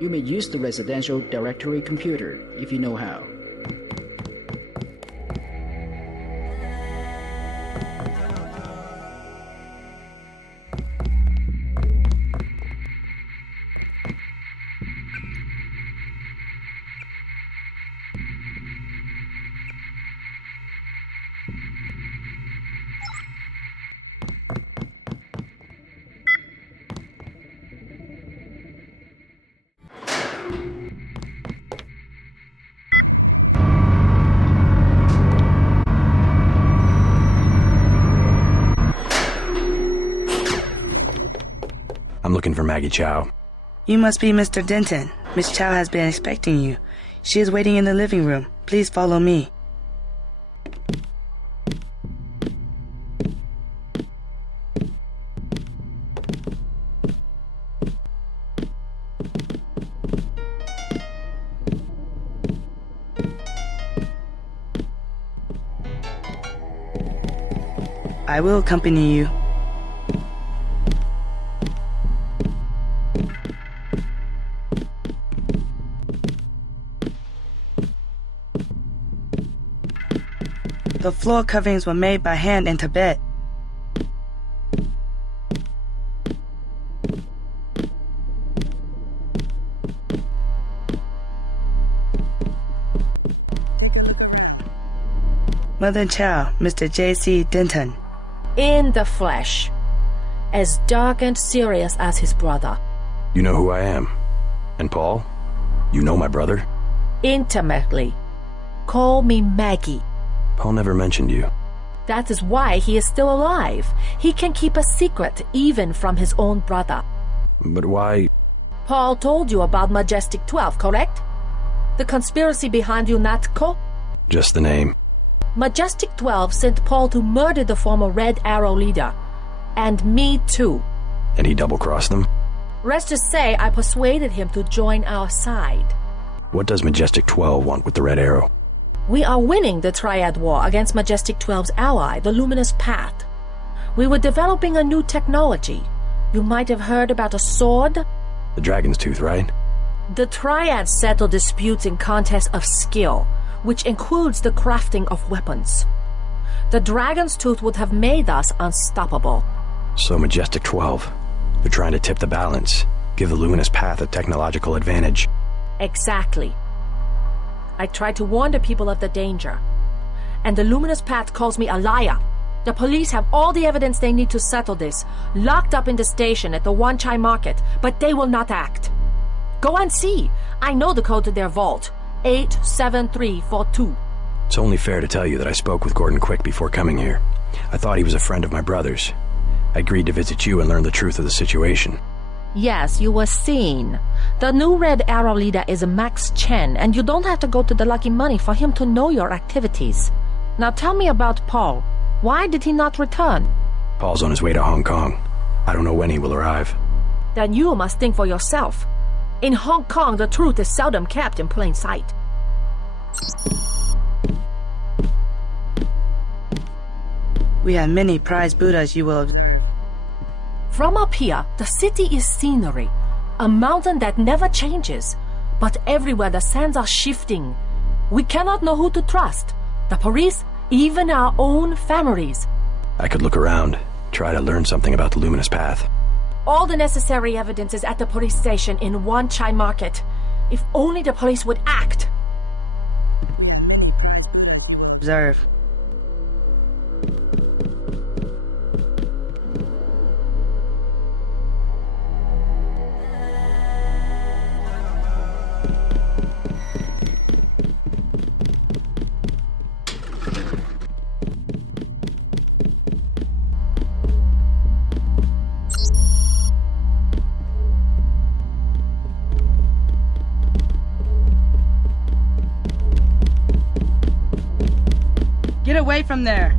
You may use the residential directory computer if you know how. I'm looking for Maggie Chow. You must be Mr. Denton. Miss Chow has been expecting you. She is waiting in the living room. Please follow me. I will accompany you. The floor coverings were made by hand in Tibet. Mother Chow, Mr. J.C. Denton. In the flesh. As dark and serious as his brother. You know who I am. And Paul? You know my brother? Intimately. Call me Maggie. Paul never mentioned you. That is why he is still alive. He can keep a secret even from his own brother. But why? Paul told you about Majestic 12, correct? The conspiracy behind UNATCO? Just the name. Majestic 12 sent Paul to murder the former Red Arrow leader. And me too. And he double-crossed them? Rest to say, I persuaded him to join our side. What does Majestic 12 want with the Red Arrow? We are winning the Triad War against Majestic 12's ally, the Luminous Path. We were developing a new technology. You might have heard about a sword? The Dragon's Tooth, right? The Triads settle disputes in contests of skill, which includes the crafting of weapons. The Dragon's Tooth would have made us unstoppable. So Majestic 12, they're trying to tip the balance, give the Luminous Path a technological advantage. Exactly. I tried to warn the people of the danger. And the Luminous Path calls me a liar. The police have all the evidence they need to settle this, locked up in the station at the Wanchai Market, but they will not act. Go and see. I know the code to their vault. 87342. It's only fair to tell you that I spoke with Gordon Quick before coming here. I thought he was a friend of my brother's. I agreed to visit you and learn the truth of the situation. Yes, you were seen. The new Red Arrow leader is Max Chen, and you don't have to go to the Lucky Money for him to know your activities. Now tell me about Paul. Why did he not return? Paul's on his way to Hong Kong. I don't know when he will arrive. Then you must think for yourself. In Hong Kong, the truth is seldom kept in plain sight. We have many prize Buddhas you will... From up here, the city is scenery. A mountain that never changes. But everywhere the sands are shifting. We cannot know who to trust. The police, even our own families. I could look around, try to learn something about the Luminous Path. All the necessary evidence is at the police station in Wanchai Market. If only the police would act. Observe. Get away from there!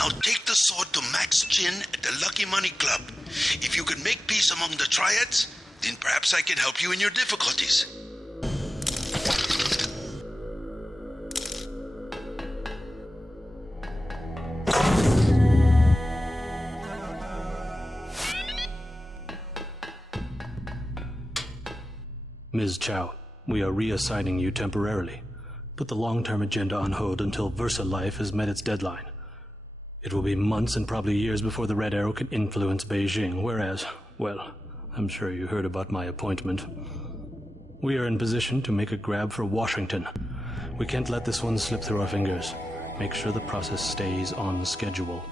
Now take the sword to Max Chin at the Lucky Money Club. If you can make peace among the triads, then perhaps I can help you in your difficulties. Ms. Chow, we are reassigning you temporarily. Put the long-term agenda on hold until Versalife has met its deadline. It will be months and probably years before the Red Arrow can influence Beijing, whereas, well, I'm sure you heard about my appointment. We are in position to make a grab for Washington. We can't let this one slip through our fingers. Make sure the process stays on schedule.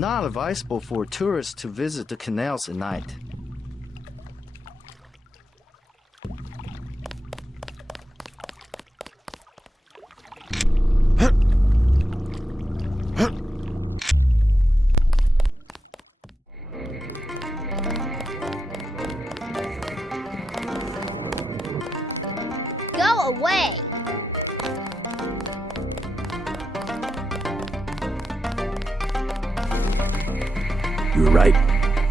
Not advisable for tourists to visit the canals at night. You were right.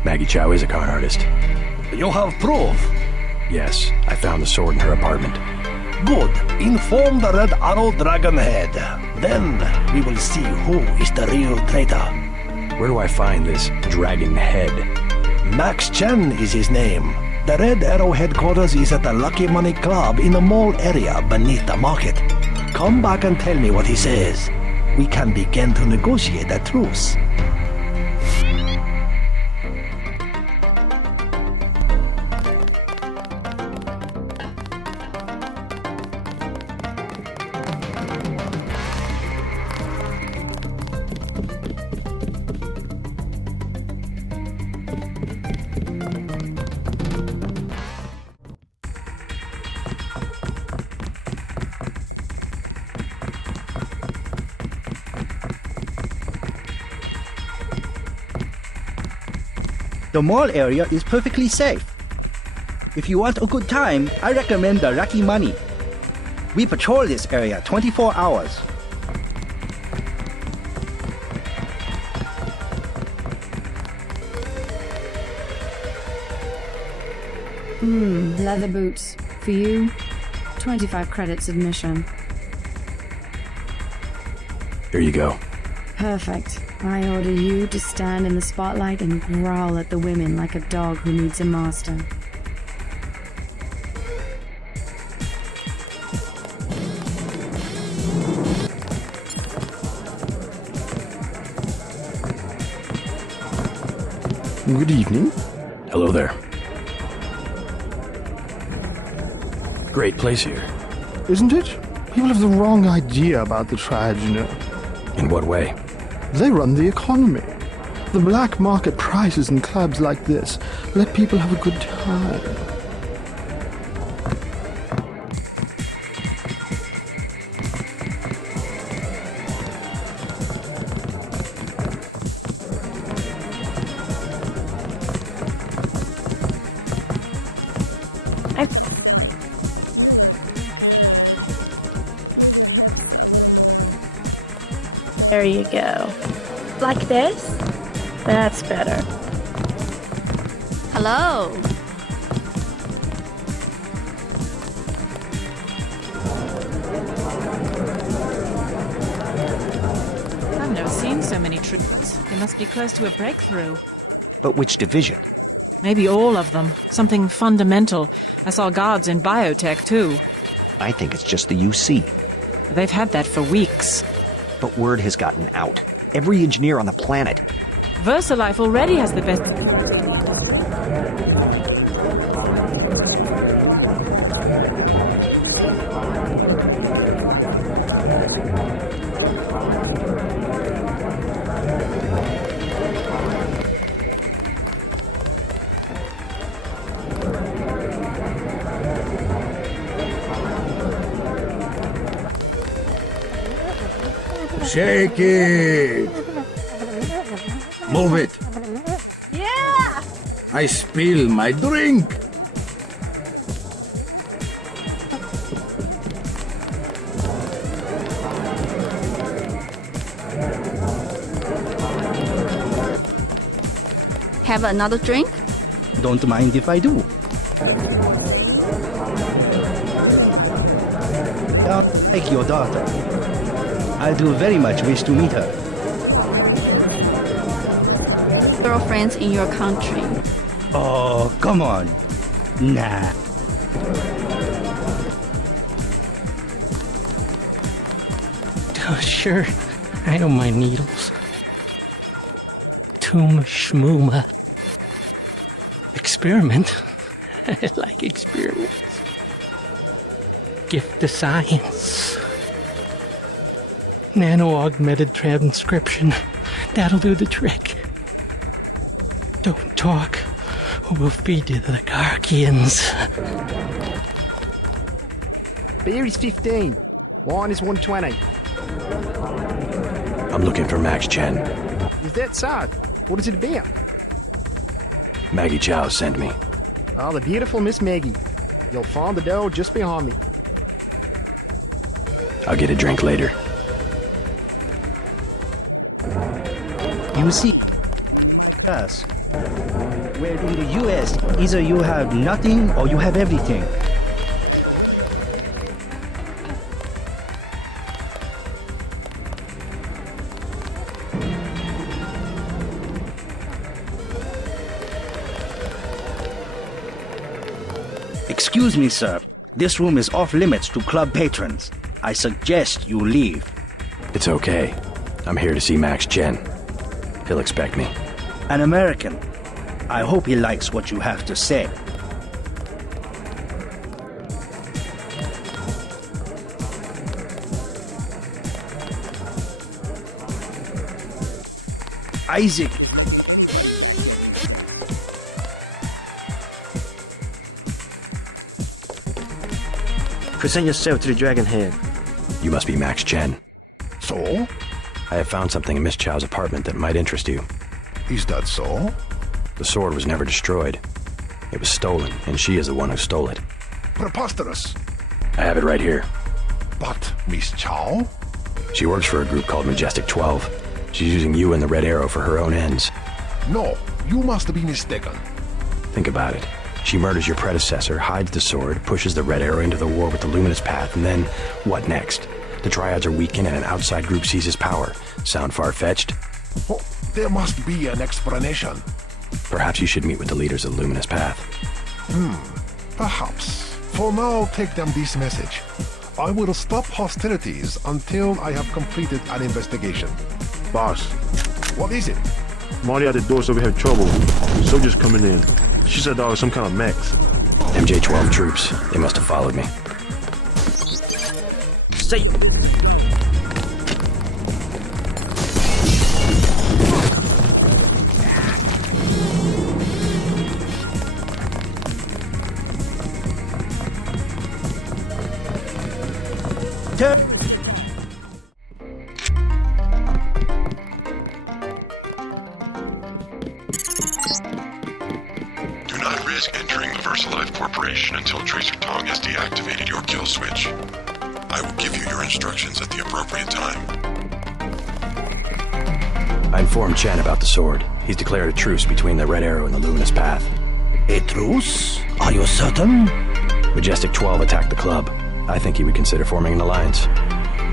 Maggie Chow is a con artist. You have proof? Yes, I found the sword in her apartment. Good. Inform the Red Arrow Dragonhead. Then we will see who is the real traitor. Where do I find this Dragon Head? Max Chen is his name. The Red Arrow headquarters is at the Lucky Money Club in the mall area beneath the market. Come back and tell me what he says. We can begin to negotiate a truce. The mall area is perfectly safe. If you want a good time, I recommend the Lucky Money. We patrol this area 24 hours. Leather boots. For you, 25 credits admission. Here you go. Perfect. I order you to stand in the spotlight and growl at the women like a dog who needs a master. Good evening. Hello there. Great place here. Isn't it? People have the wrong idea about the tribes, you know. In what way? They run the economy. The black market prices in clubs like this let people have a good time. There you go. Like this? That's better. Hello. I've never seen so many troops. They must be close to a breakthrough. But which division? Maybe all of them. Something fundamental. I saw guards in biotech, too. I think it's just the UC. They've had that for weeks. But word has gotten out. Every engineer on the planet. Versalife already has the best... Shake it! Move it! Yeah! I spill my drink! Have another drink? Don't mind if I do. Like your daughter. I do very much wish to meet her. Girlfriends in your country. Oh, come on. Nah. Oh, sure. I don't mind needles. Toom schmooma. Experiment. I like experiments. Gift of science. Nano-augmented transcription. That'll do the trick. Don't talk, or we'll feed you the Garkians. Beer is 15. Wine is 120. I'm looking for Max Chen. Is that so? What is it about? Maggie Chow sent me. Oh, the beautiful Miss Maggie. You'll find the door just behind me. I'll get a drink later. You see, Yes. Where in the US, either you have nothing or you have everything. Excuse me, sir. This room is off limits to club patrons. I suggest you leave. It's okay. I'm here to see Max Chen. He'll expect me. An American. I hope he likes what you have to say. Isaac. Present yourself to the Dragonhead. You must be Max Chen. So? I have found something in Miss Chow's apartment that might interest you. Is that so? The sword was never destroyed. It was stolen, and she is the one who stole it. Preposterous. I have it right here. But Miss Chow? She works for a group called Majestic 12. She's using you and the Red Arrow for her own ends. No, you must be mistaken. Think about it. She murders your predecessor, hides the sword, pushes the Red Arrow into the war with the Luminous path, and then, what next? The Triads are weakened and an outside group seizes power. Sound far-fetched? Oh, there must be an explanation. Perhaps you should meet with the leaders of the Luminous path. Perhaps. For now, take them this message. I will stop hostilities until I have completed an investigation. Boss. What is it? Marty at the door said we have trouble. Soldiers coming in. She said there was some kind of mechs. MJ-12 troops. They must have followed me. Stay. Entering the Versalife Corporation until Tracer Tong has deactivated your kill switch. I will give you your instructions at the appropriate time. I informed Chen about the sword. He's declared a truce between the Red Arrow and the Luminous path. A truce? Are you certain? Majestic 12 attacked the club. I think he would consider forming an alliance.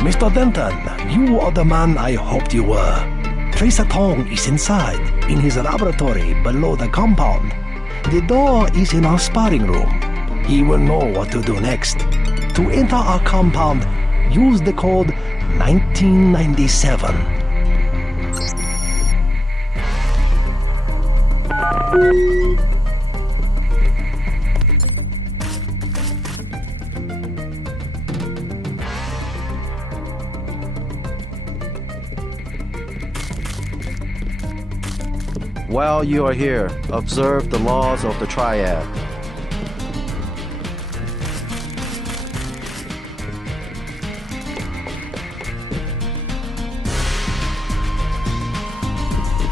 Mr. Denton, you are the man I hoped you were. Tracer Tong is inside, in his laboratory below the compound. The door is in our sparring room. He will know what to do next. To enter our compound, use the code 1997. While you are here, observe the laws of the Triad.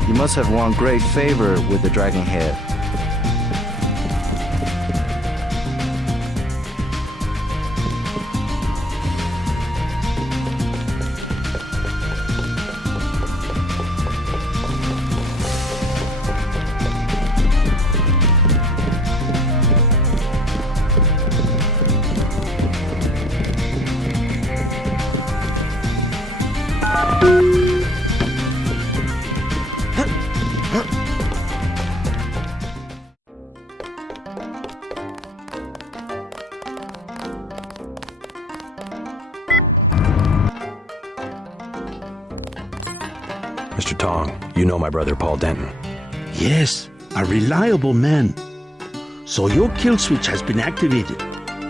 You must have won great favor with the Dragonhead. Mr. Tong, you know my brother Paul Denton. Yes, a reliable man. So your kill switch has been activated.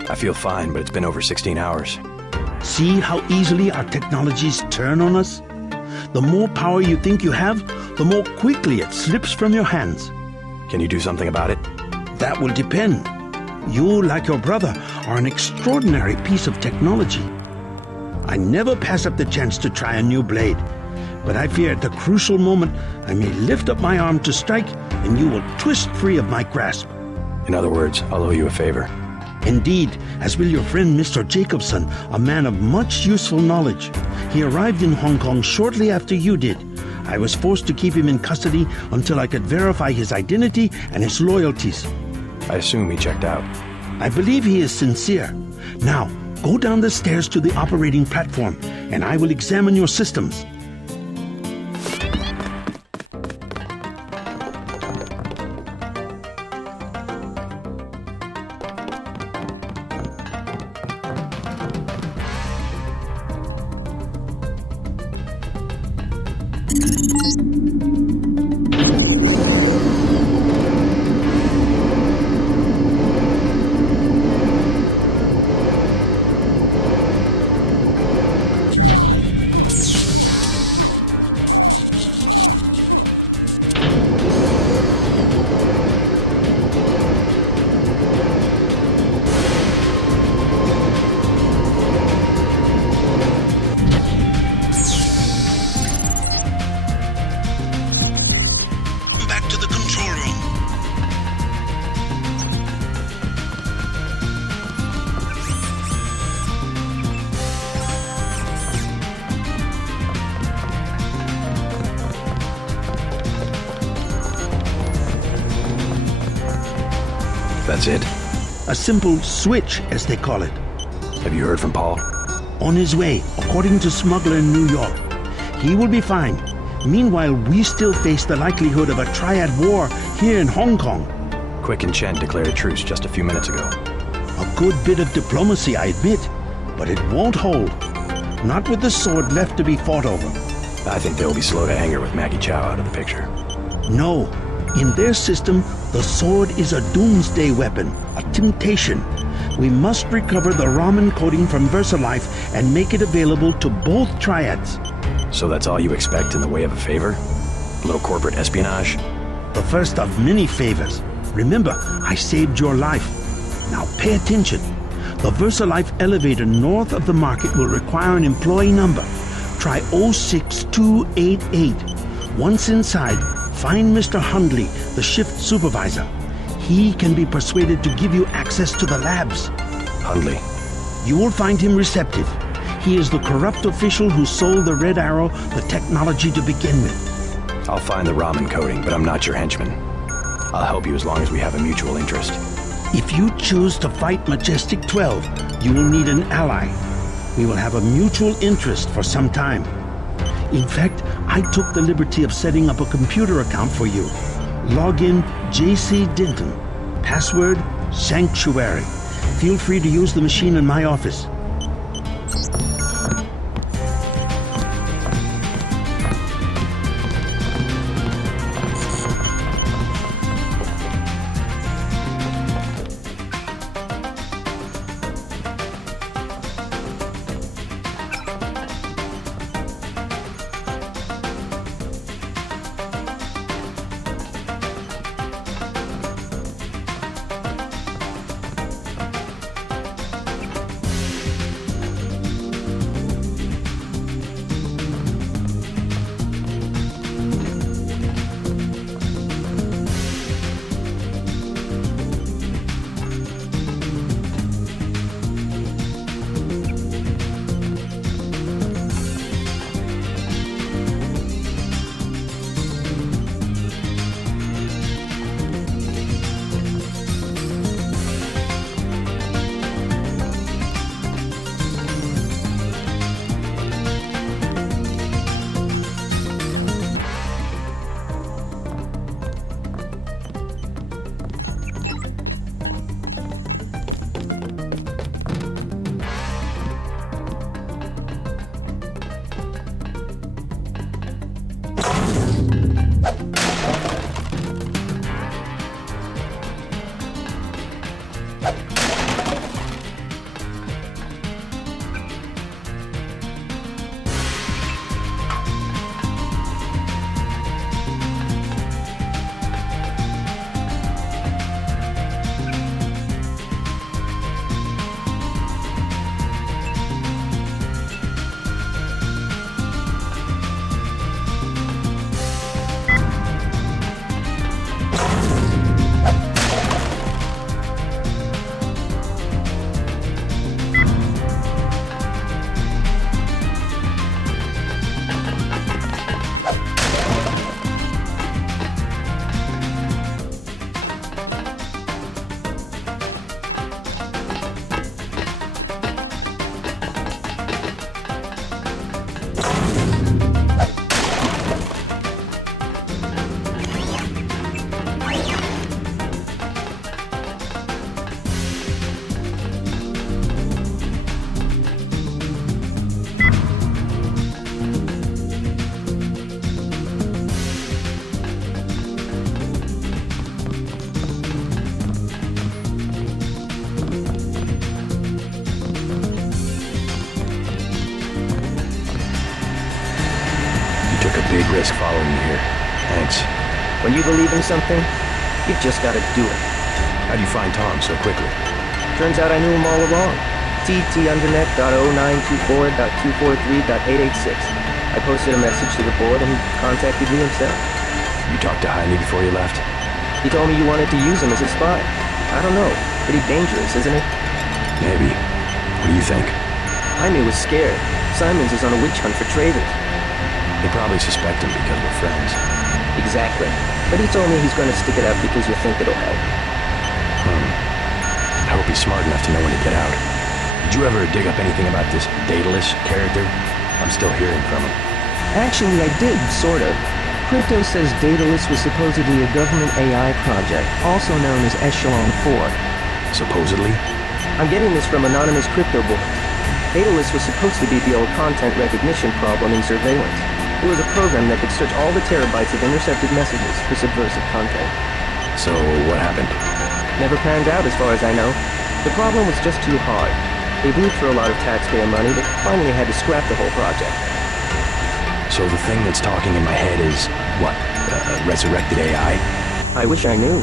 I feel fine, but it's been over 16 hours. See how easily our technologies turn on us? The more power you think you have, the more quickly it slips from your hands. Can you do something about it? That will depend. You, like your brother, are an extraordinary piece of technology. I never pass up the chance to try a new blade, but I fear at the crucial moment I may lift up my arm to strike and you will twist free of my grasp. In other words, I'll owe you a favor. Indeed, as will your friend Mr. Jacobson, a man of much useful knowledge. He arrived in Hong Kong shortly after you did. I was forced to keep him in custody until I could verify his identity and his loyalties. I assume he checked out. I believe he is sincere. Now, go down the stairs to the operating platform, and I will examine your systems. That's it? A simple switch, as they call it. Have you heard from Paul? On his way, according to smuggler in New York. He will be fine. Meanwhile, we still face the likelihood of a triad war here in Hong Kong. Quick and Chen declared a truce just a few minutes ago. A good bit of diplomacy, I admit, but it won't hold. Not with the sword left to be fought over. I think they'll be slow to anger with Maggie Chow out of the picture. No. In their system, the sword is a doomsday weapon, a temptation. We must recover the Raman coding from Versalife and make it available to both triads. So that's all you expect in the way of a favor? A little corporate espionage? The first of many favors. Remember, I saved your life. Now pay attention. The Versalife elevator north of the market will require an employee number. Try 06288. Once inside, find Mr. Hundley, the shift supervisor. He can be persuaded to give you access to the labs. Hundley. You will find him receptive. He is the corrupt official who sold the Red Arrow the technology to begin with. I'll find the Raman coding, but I'm not your henchman. I'll help you as long as we have a mutual interest. If you choose to fight Majestic 12, you will need an ally. We will have a mutual interest for some time. In fact, I took the liberty of setting up a computer account for you. Login JC Denton. Password Sanctuary. Feel free to use the machine in my office. took a big risk following you here. Thanks. When you believe in something, you've just got to do it. How'd you find Tom so quickly? Turns out I knew him all along. tt_.0924.243.886. I posted a message to the board and he contacted me himself. You talked to Jaime before you left? He told me you wanted to use him as a spy. I don't know. Pretty dangerous, isn't it? Maybe. What do you think? Jaime was scared. Simons is on a witch hunt for traitors. They probably suspect him because we're friends. Exactly. But he told me he's going to stick it out because you think it'll help. I hope he's smart enough to know when to get out. Did you ever dig up anything about this Daedalus character? I'm still hearing from him. Actually, I did, sort of. Crypto says Daedalus was supposedly a government AI project, also known as Echelon 4. Supposedly? I'm getting this from anonymous crypto boards. Daedalus was supposed to be the old content recognition problem in surveillance. It was a program that could search all the terabytes of intercepted messages for subversive content. So, what happened? Never panned out as far as I know. The problem was just too hard. They blew through a lot of taxpayer money, but finally had to scrap the whole project. So the thing that's talking in my head is, what, resurrected AI? I wish I knew.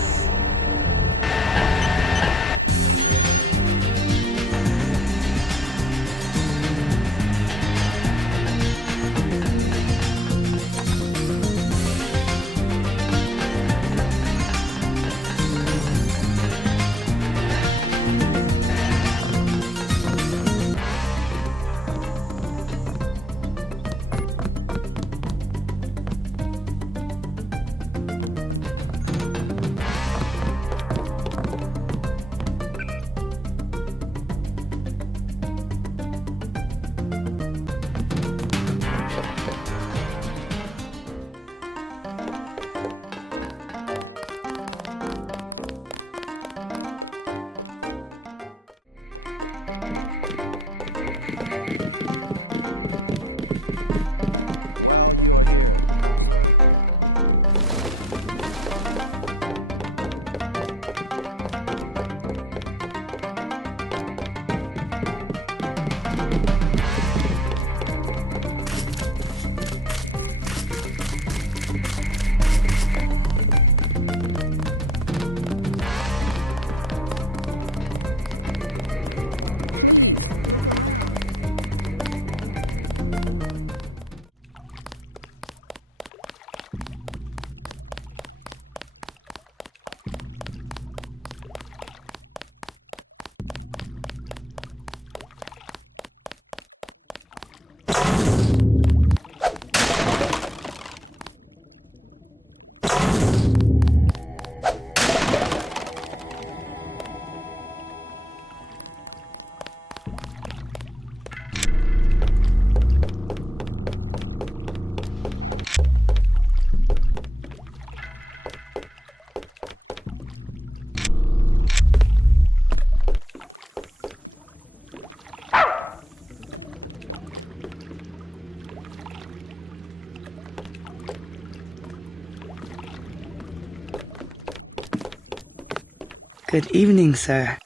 Good evening, sir.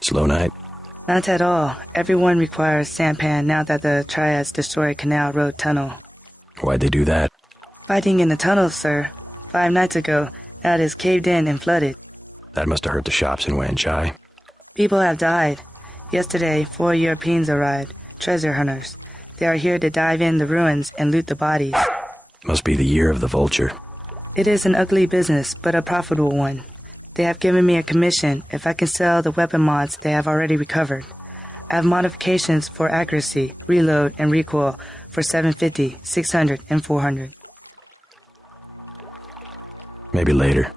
Slow night? Not at all. Everyone requires sampan now that the Triads destroyed Canal Road Tunnel. Why'd they do that? Fighting in the tunnels, sir. 5 nights ago, now it is caved in and flooded. That must have hurt the shops in Wanchai. People have died. Yesterday, 4 Europeans arrived, treasure hunters. They are here to dive in the ruins and loot the bodies. Must be the year of the vulture. It is an ugly business, but a profitable one. They have given me a commission if I can sell the weapon mods they have already recovered. I have modifications for accuracy, reload, and recoil for 750, 600, and 400. Maybe later.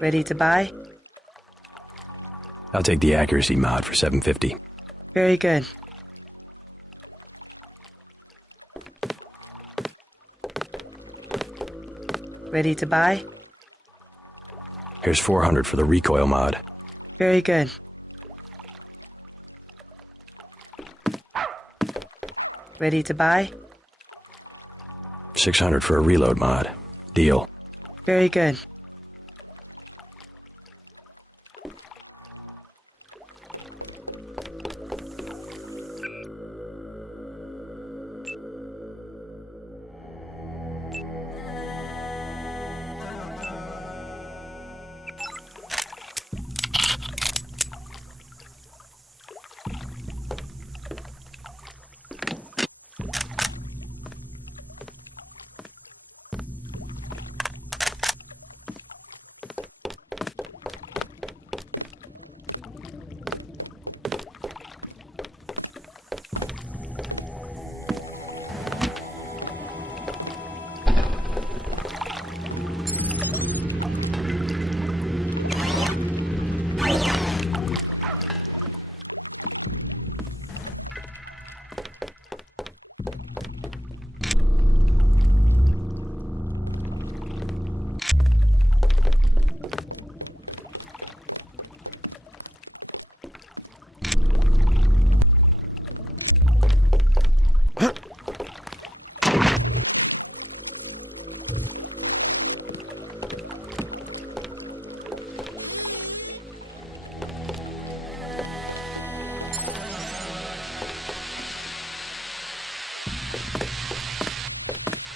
Ready to buy? I'll take the accuracy mod for 750. Very good. Ready to buy? Here's 400 for the recoil mod. Very good. Ready to buy? 600 for a reload mod. Deal. Very good.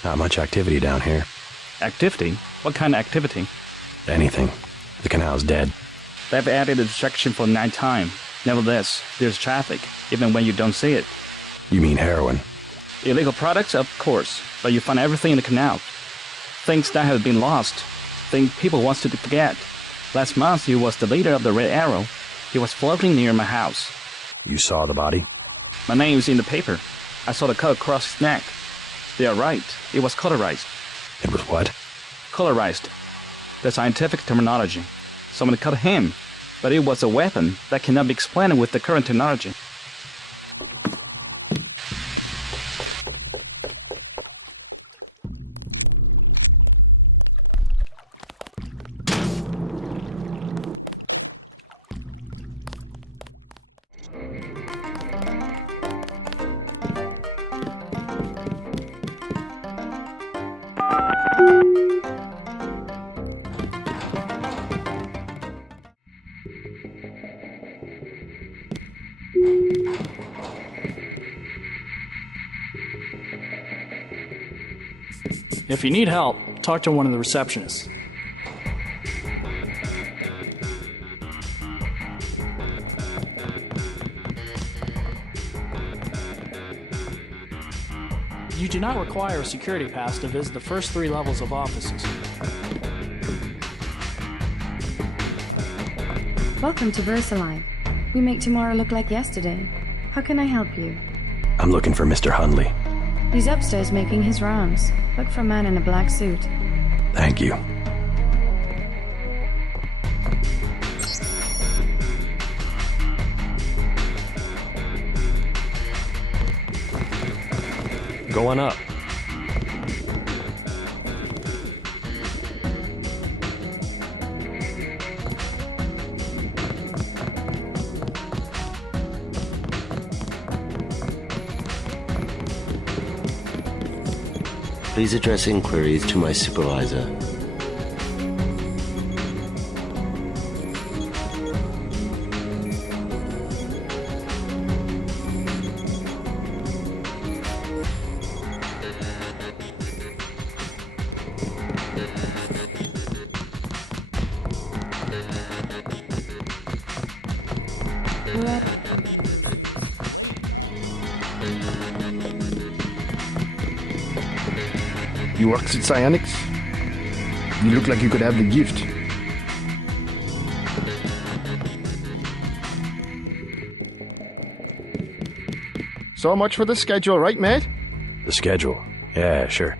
Not much activity down here. Activity? What kind of activity? Anything. The canal's dead. They've added a distraction for nighttime. Nevertheless, there's traffic, even when you don't see it. You mean heroin? Illegal products, of course, but you find everything in the canal. Things that have been lost. Things people want to forget. Last month, he was the leader of the Red Arrow. He was floating near my house. You saw the body? My name's in the paper. I saw the cut across his neck. They are right. It was colorized. It was what? Colorized. The scientific terminology. Someone cut him, but it was a weapon that cannot be explained with the current technology. If you need help, talk to one of the receptionists. You do not require a security pass to visit the first 3 levels of offices. Welcome to Versalife. We make tomorrow look like yesterday. How can I help you? I'm looking for Mr. Hundley. He's upstairs making his rounds. Look for a man in a black suit. Thank you. Go on up. Please address inquiries to my supervisor. You worked at Psionics? You look like you could have the gift. So much for the schedule, right, mate? The schedule? Yeah, sure.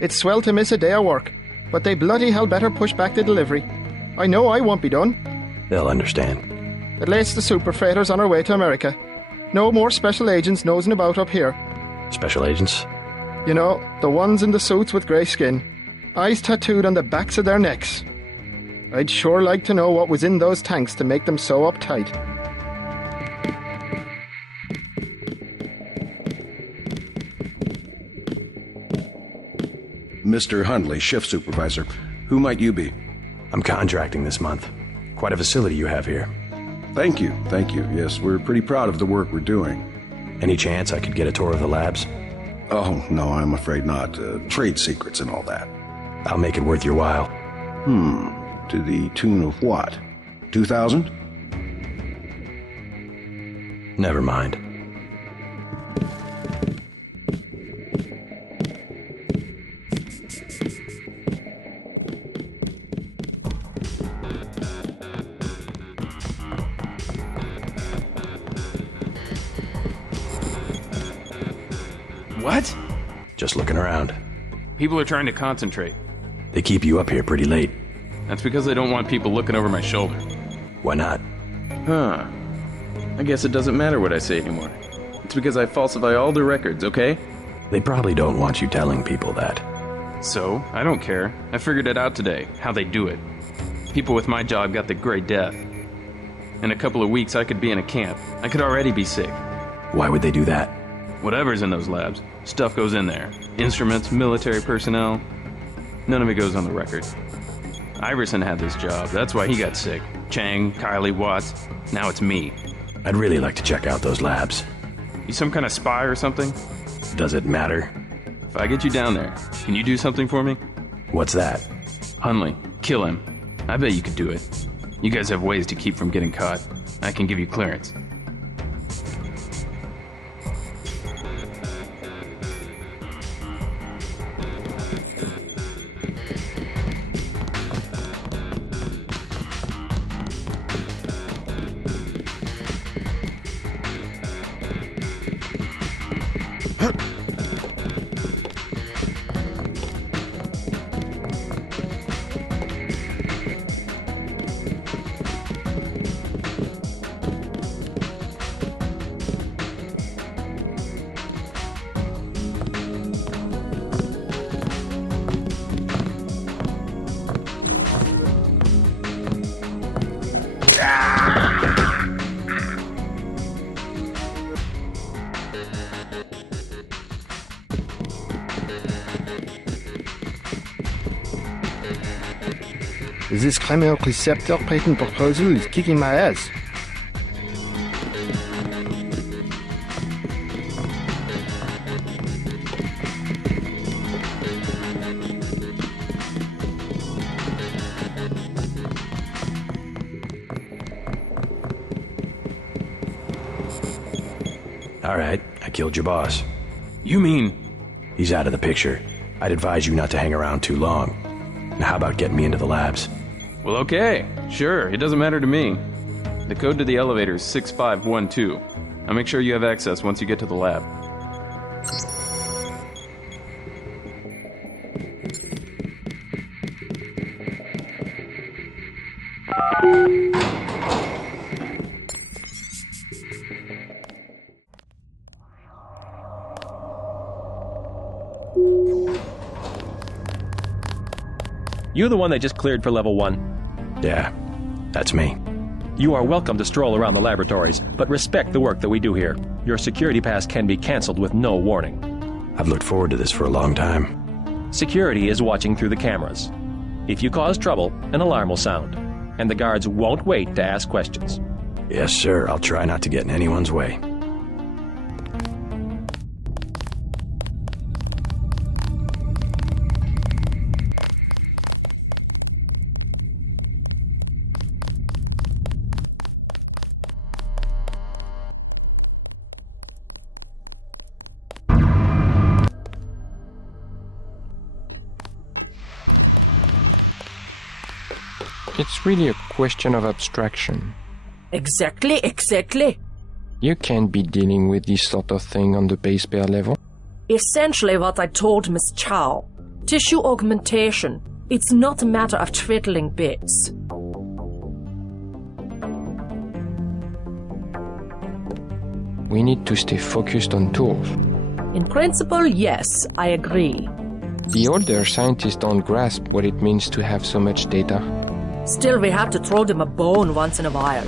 It's swell to miss a day of work, but they bloody hell better push back the delivery. I know I won't be done. They'll understand. At least the super freighters on our way to America. No more special agents nosing about up here. Special agents? You know, the ones in the suits with grey skin. Eyes tattooed on the backs of their necks. I'd sure like to know what was in those tanks to make them so uptight. Mr. Hundley, shift supervisor. Who might you be? I'm contracting this month. Quite a facility you have here. Thank you, thank you. Yes, we're pretty proud of the work we're doing. Any chance I could get a tour of the labs? Oh, no, I'm afraid not. Trade secrets and all that. I'll make it worth your while. To the tune of what? 2,000? Never mind. What? Just looking around. People are trying to concentrate. They keep you up here pretty late. That's because they don't want people looking over my shoulder. Why not? Huh. I guess it doesn't matter what I say anymore. It's because I falsify all the records, okay? They probably don't want you telling people that. So, I don't care. I figured it out today, how they do it. People with my job got the Great Death. In a couple of weeks, I could be in a camp. I could already be sick. Why would they do that? Whatever's in those labs, stuff goes in there. Instruments, military personnel. None of it goes on the record. Iverson had this job, that's why he got sick. Chang, Kylie, Watts, now it's me. I'd really like to check out those labs. You some kind of spy or something? Does it matter? If I get you down there, can you do something for me? What's that? Hunley, kill him. I bet you could do it. You guys have ways to keep from getting caught. I can give you clearance. This Kramer receptor patent proposal is kicking my ass. All right, I killed your boss. You mean? He's out of the picture. I'd advise you not to hang around too long. Now how about getting me into the labs? Well, okay. Sure, it doesn't matter to me. The code to the elevator is 6512. I'll make sure you have access once you get to the lab. You the one they just cleared for level 1? Yeah, that's me. You are welcome to stroll around the laboratories, but respect the work that we do here. Your security pass can be cancelled with no warning. I've looked forward to this for a long time. Security is watching through the cameras. If you cause trouble, an alarm will sound, and the guards won't wait to ask questions. Yes, sir. I'll try not to get in anyone's way. It's really a question of abstraction. Exactly. You can't be dealing with this sort of thing on the base pair level. Essentially what I told Miss Chow. Tissue augmentation. It's not a matter of twiddling bits. We need to stay focused on tools. In principle, yes, I agree. The older scientists don't grasp what it means to have so much data. Still, we have to throw them a bone once in a while.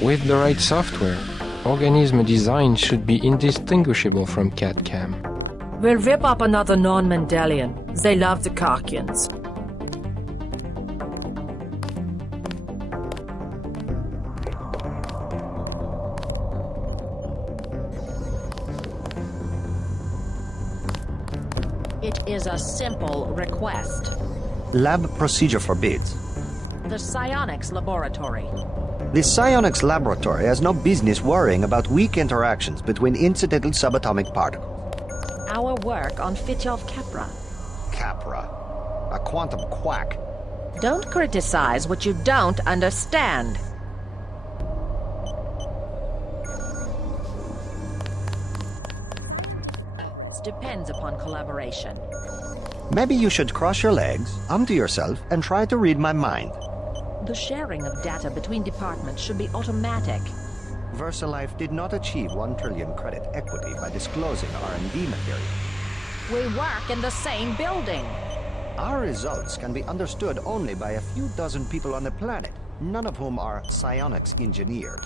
With the right software, organism design should be indistinguishable from CAD-CAM. We'll whip up another non-Mendelian. They love the Karkians. It is a simple request. Lab procedure forbids. The psionics laboratory. The psionics laboratory has no business worrying about weak interactions between incidental subatomic particles. Our work on Fitjov Capra. Capra. A quantum quack. Don't criticize what you don't understand. It depends upon collaboration. Maybe you should cross your legs, to yourself, and try to read my mind. The sharing of data between departments should be automatic. Versalife did not achieve 1 trillion credit equity by disclosing R&D material. We work in the same building. Our results can be understood only by a few dozen people on the planet, none of whom are psionics engineers.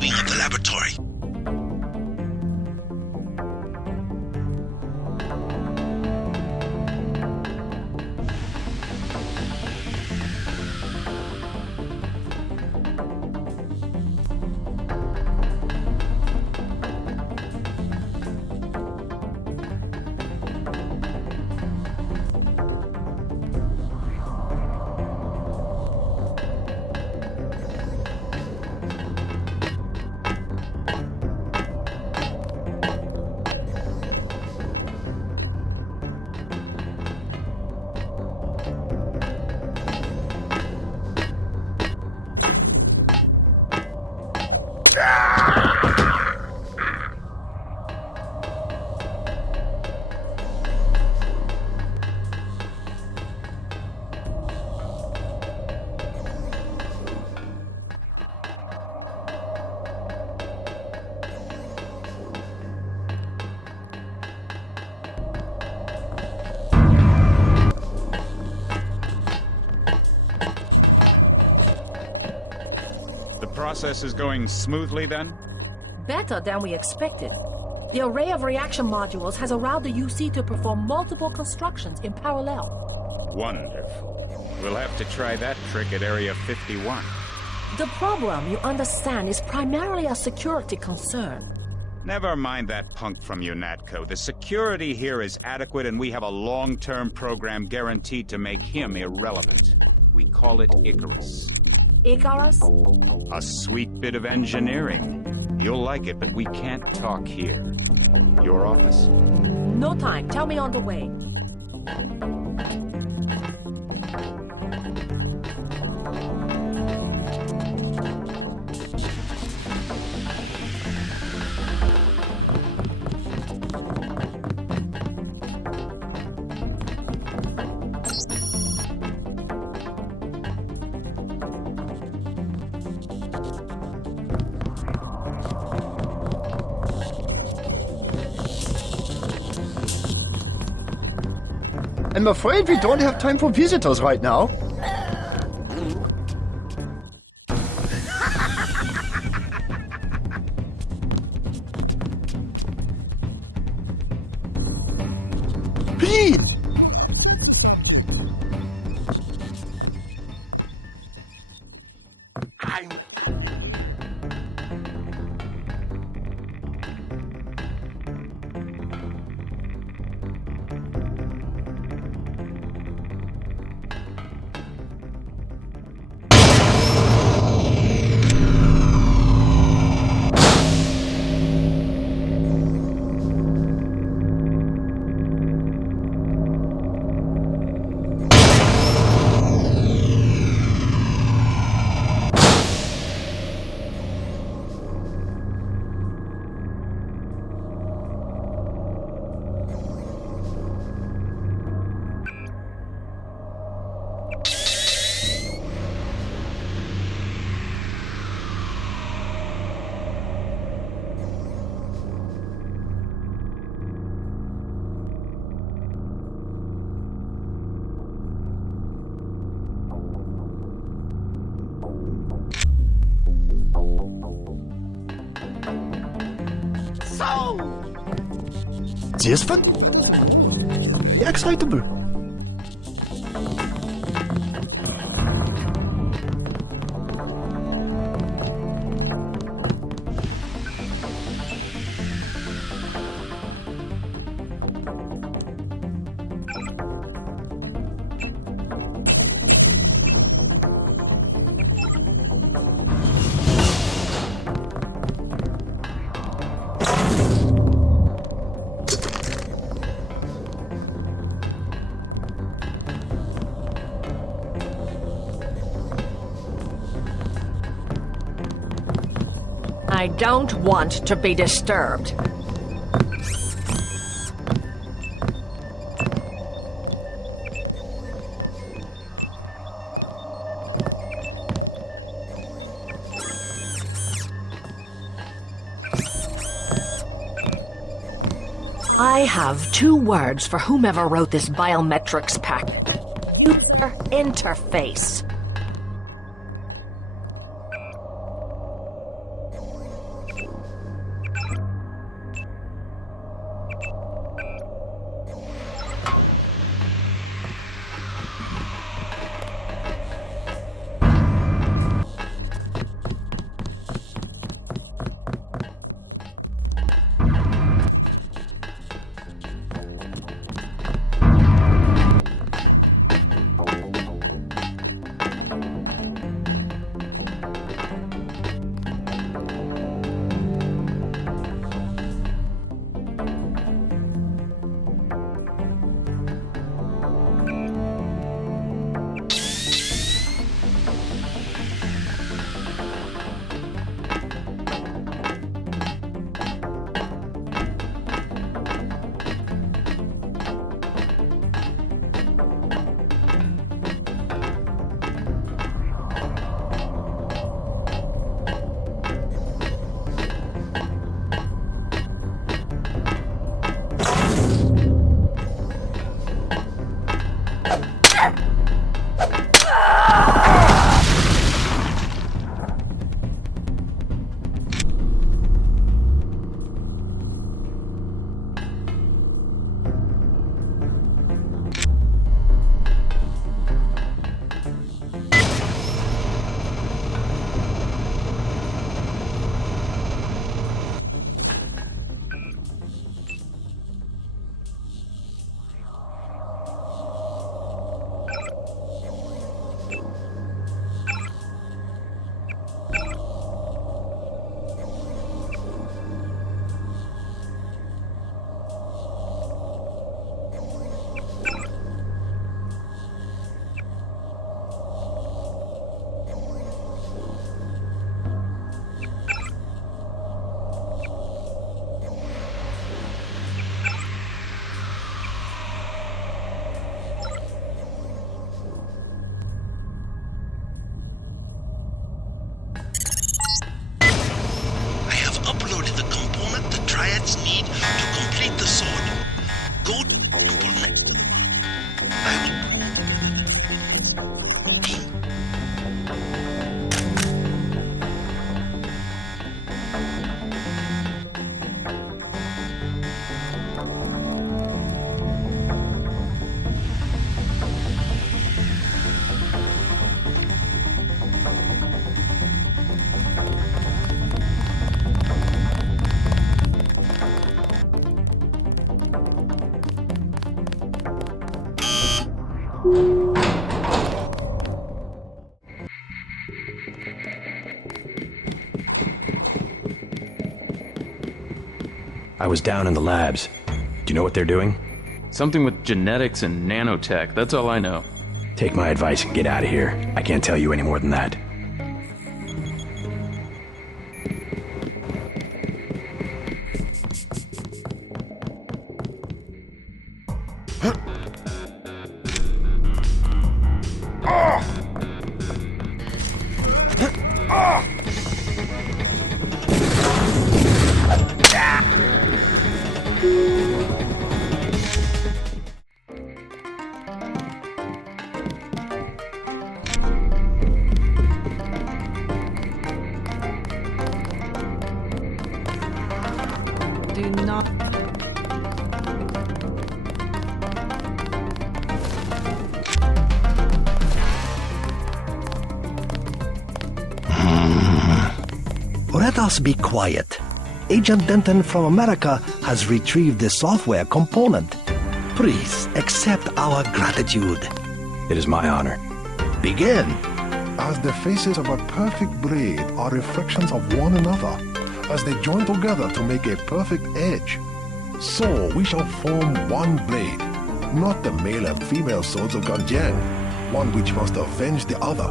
Wing of the laboratory. Process is going smoothly then? Better than we expected. The array of reaction modules has allowed the UC to perform multiple constructions in parallel. Wonderful. We'll have to try that trick at Area 51. The problem, you understand, is primarily a security concern. Never mind that punk from UNATCO. The security here is adequate and we have a long-term program guaranteed to make him irrelevant. We call it Icarus. Icarus? A sweet bit of engineering. You'll like it, but we can't talk here. Your office? No time. Tell me on the way. I'm afraid we don't have time for visitors right now. Please! This is excitable. I don't want to be disturbed. I have 2 words for whomever wrote this biometrics pack. Interface. I was down in the labs. Do you know what they're doing? Something with genetics and nanotech, that's all I know. Take my advice and get out of here. I can't tell you any more than that. Let us be quiet. Agent Denton from America has retrieved the software component. Please accept our gratitude. It is my honor. Begin. As the faces of a perfect blade are reflections of one another, as they join together to make a perfect edge, so we shall form one blade, not the male and female swords of Ganjiang, one which must avenge the other,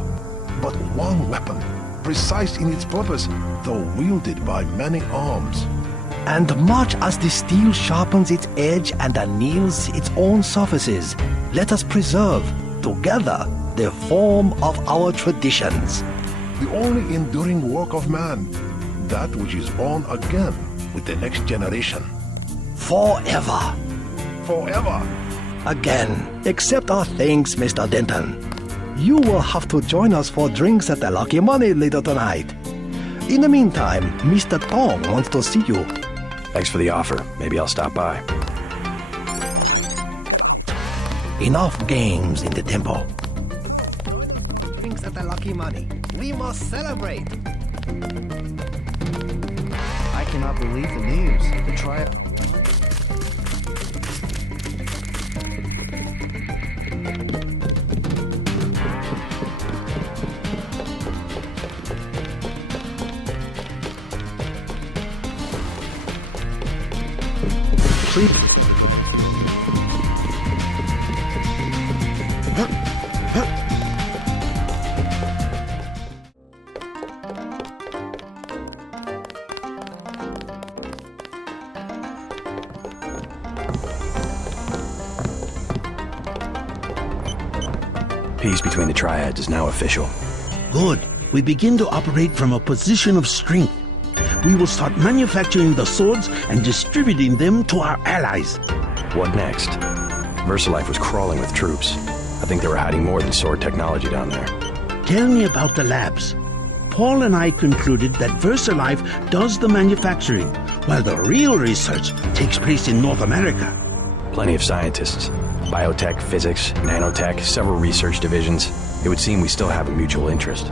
but one weapon, precise in its purpose, though wielded by many arms. And much as the steel sharpens its edge and anneals its own surfaces, let us preserve, together, the form of our traditions. The only enduring work of man, that which is born again with the next generation. Forever. Forever. Again, accept our thanks, Mr. Denton. You will have to join us for drinks at the Lucky Money later tonight. In the meantime, Mr. Tong wants to see you. Thanks for the offer. Maybe I'll stop by. Enough games in the temple. Drinks at the Lucky Money. We must celebrate. I cannot believe the news. The trial... Peace between the Triads is now official. Good. We begin to operate from a position of strength. We will start manufacturing the swords and distributing them to our allies. What next? Versalife was crawling with troops. I think they were hiding more than sword technology down there. Tell me about the labs. Paul and I concluded that Versalife does the manufacturing, while the real research takes place in North America. Plenty of scientists. Biotech, physics, nanotech, several research divisions. It would seem we still have a mutual interest.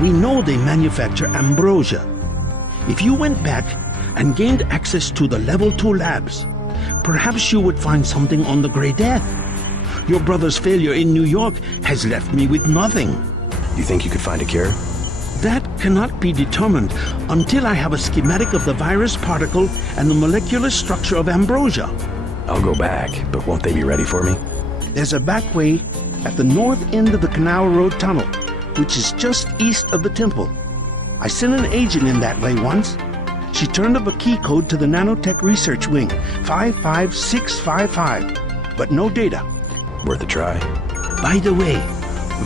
We know they manufacture ambrosia. If you went back and gained access to the Level 2 labs, perhaps you would find something on the Grey Death. Your brother's failure in New York has left me with nothing. You think you could find a cure? That cannot be determined until I have a schematic of the virus particle and the molecular structure of ambrosia. I'll go back, but won't they be ready for me? There's a back way at the north end of the Canal Road Tunnel, which is just east of the temple. I sent an agent in that way once. She turned up a key code to the Nanotech Research Wing, 55655, but no data. Worth a try. By the way,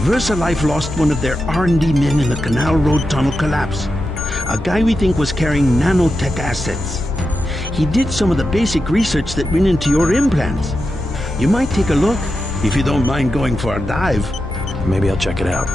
Versalife lost one of their R&D men in the Canal Road Tunnel collapse. A guy we think was carrying nanotech assets. He did some of the basic research that went into your implants. You might take a look, if you don't mind going for a dive. Maybe I'll check it out.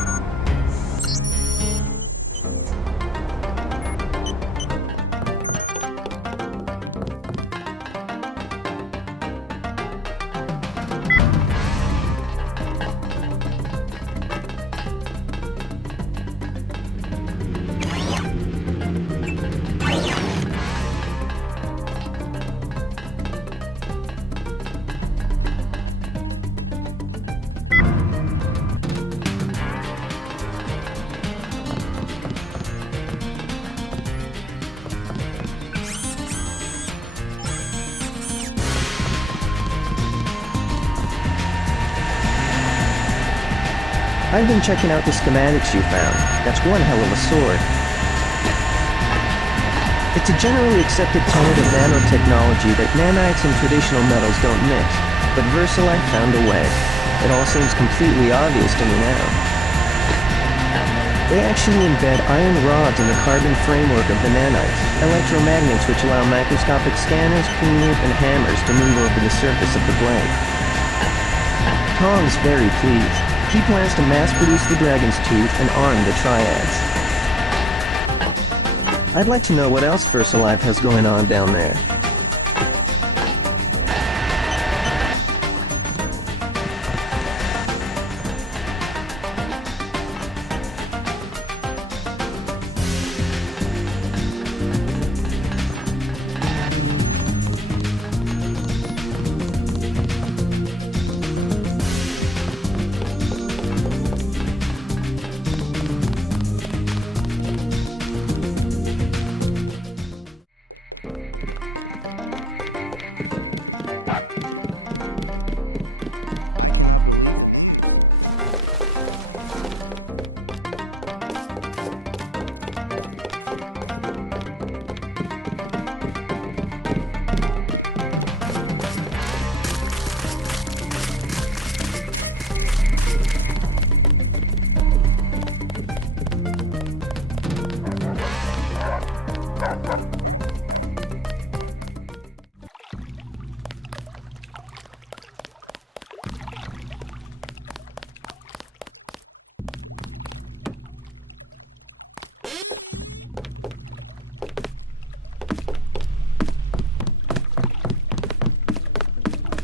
I've been checking out the schematics you found. That's one hell of a sword. It's a generally accepted tenet of nanotechnology that nanites and traditional metals don't mix, but Versalife found a way. It all seems completely obvious to me now. They actually embed iron rods in the carbon framework of the nanites, electromagnets which allow microscopic scanners, cleaners, and hammers to move over the surface of the blade. Tong's very pleased. He plans to mass-produce the Dragon's Tooth and arm the Triads. I'd like to know what else Versalife has going on down there.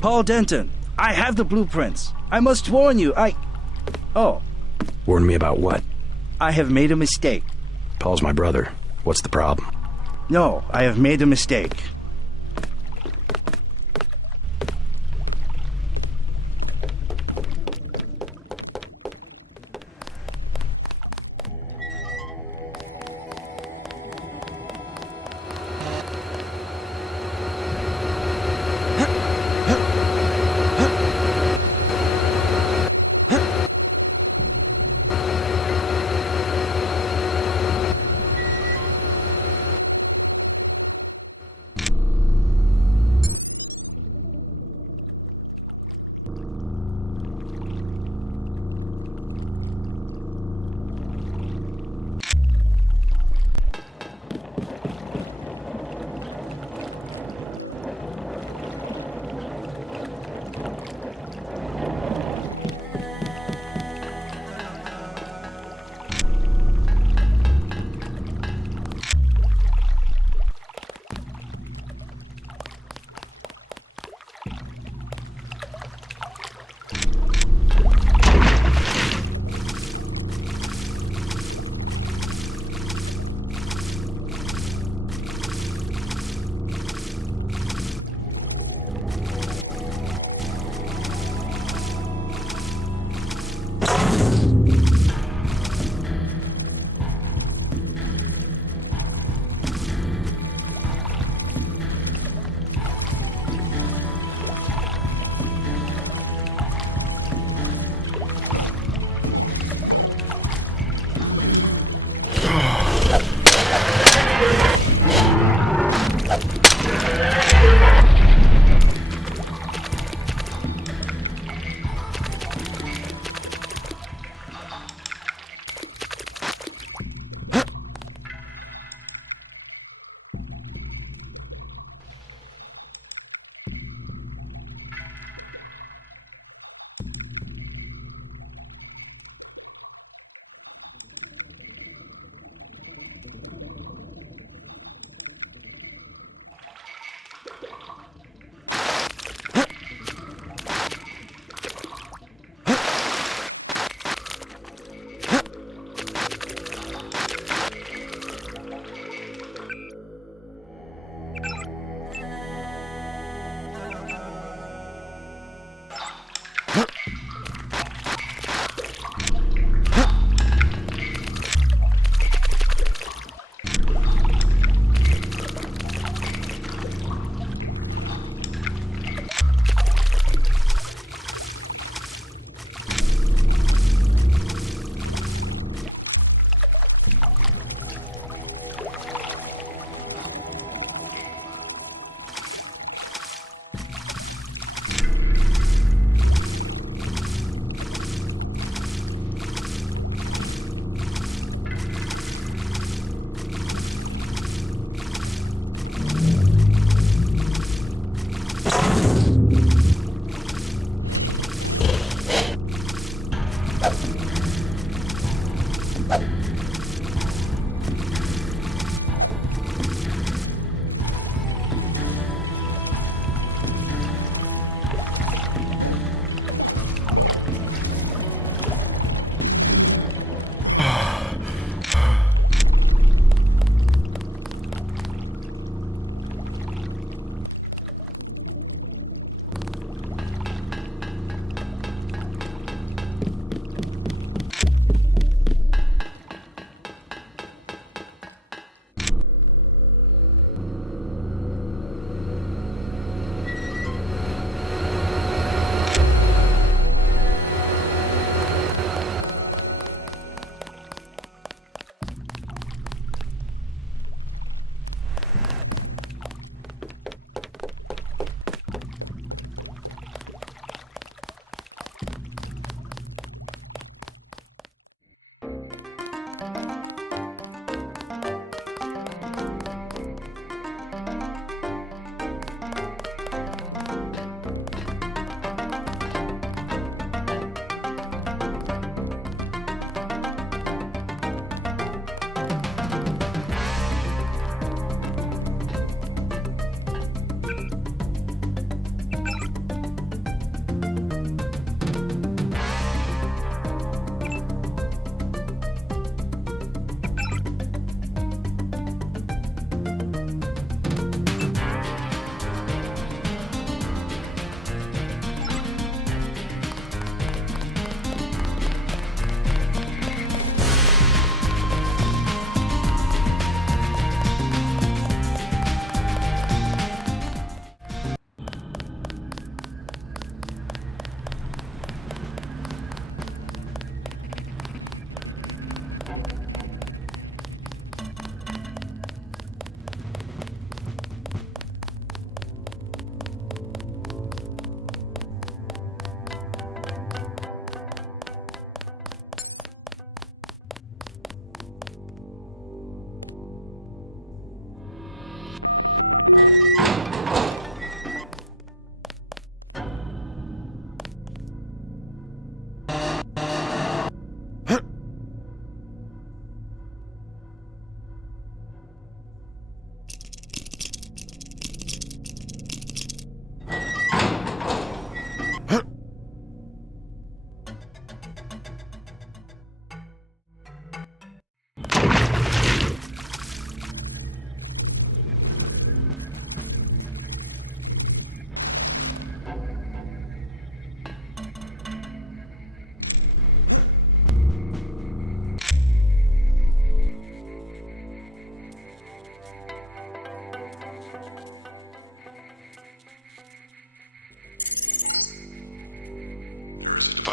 Paul Denton, I have the blueprints. I must warn you, Oh. Warn me about what? I have made a mistake. Paul's my brother. What's the problem? No, I have made a mistake.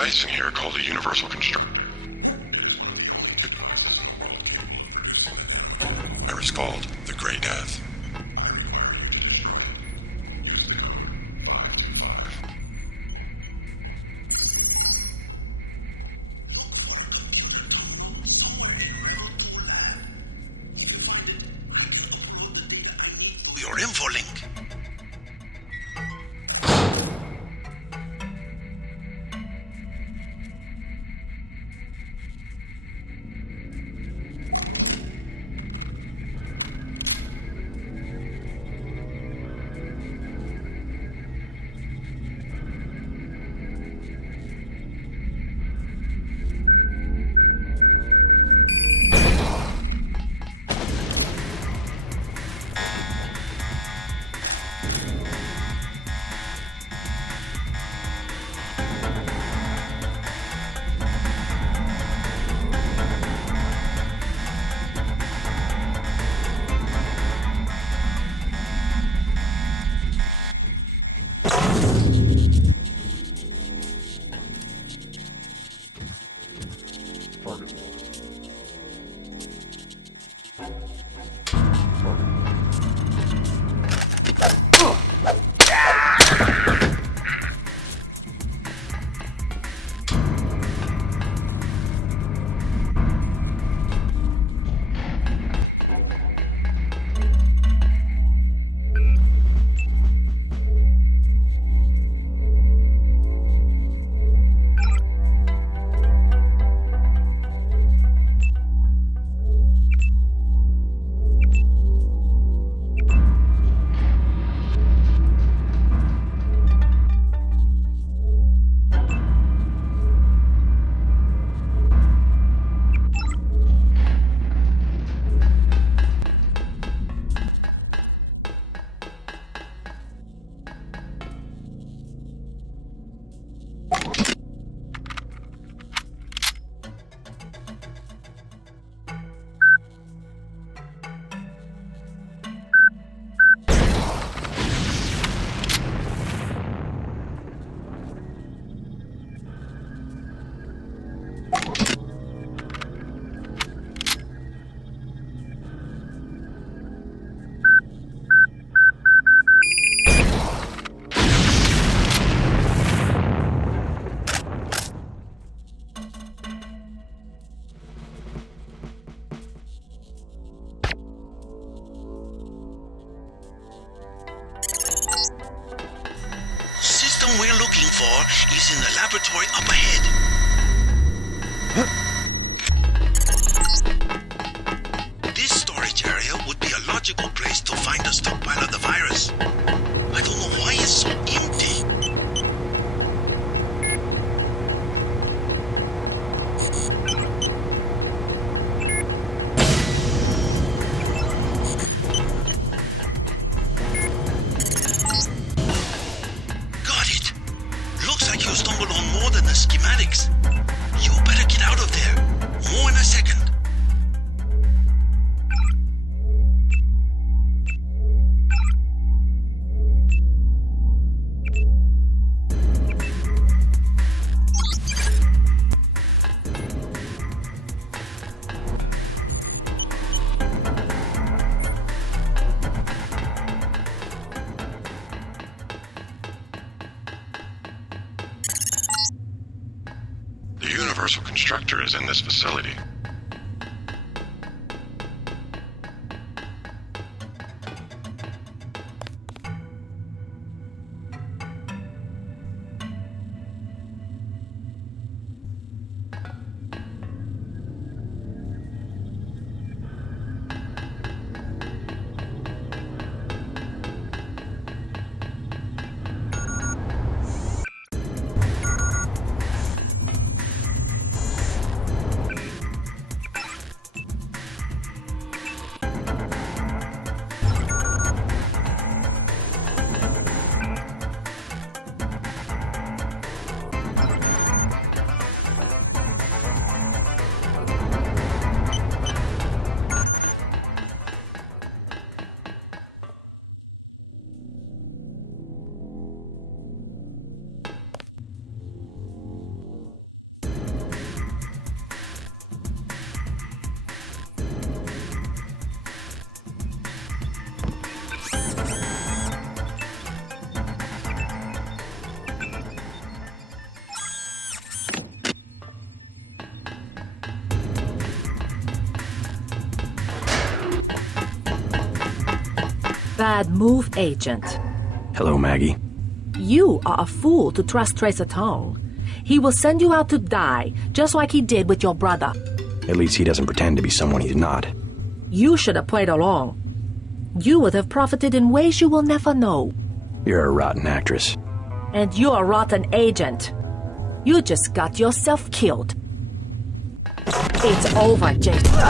device in here called a universal constructor. It's called the Grey Death. Your info link. We're looking for is in the laboratory up ahead. This storage area would be a logical place to find a stockpile of the virus. I don't know why it's so empty. You better get out of there. More in a second. The universal constructor is in this facility. Bad move, Agent. Hello, Maggie. You are a fool to trust Tracer Tong. He will send you out to die, just like he did with your brother. At least he doesn't pretend to be someone he's not. You should have played along. You would have profited in ways you will never know. You're a rotten actress. And you're a rotten agent. You just got yourself killed. It's over, Jason.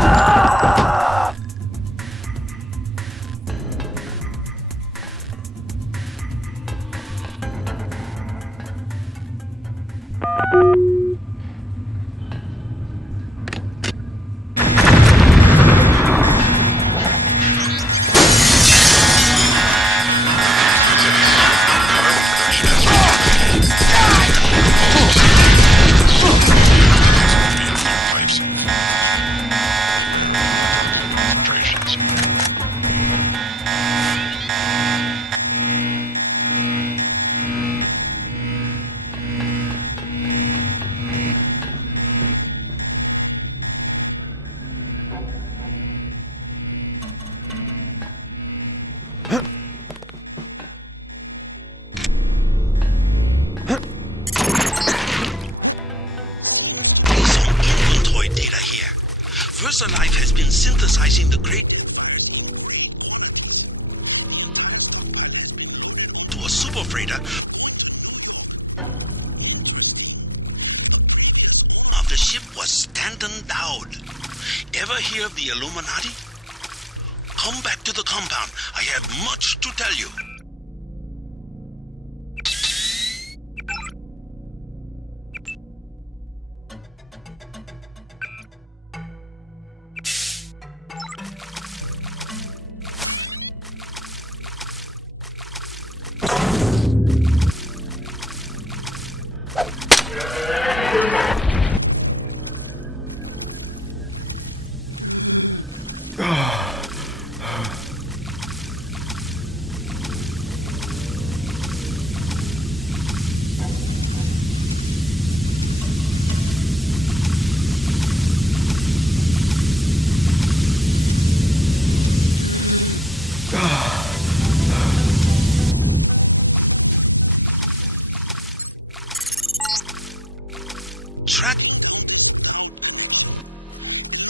Versalife has been synthesizing the great to a super freighter of the ship was Stanton Dowd. Ever hear of the Illuminati? Come back to the compound. I have much to tell you.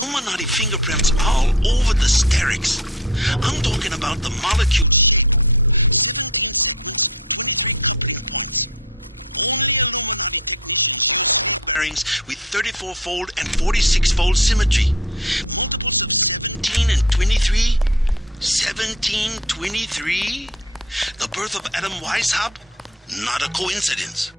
Illuminati fingerprints all over the Sterix. I'm talking about the molecule with 34-fold and 46-fold symmetry. 17 and 23? 1723? The birth of Adam Weishaupt? Not a coincidence.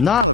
Not.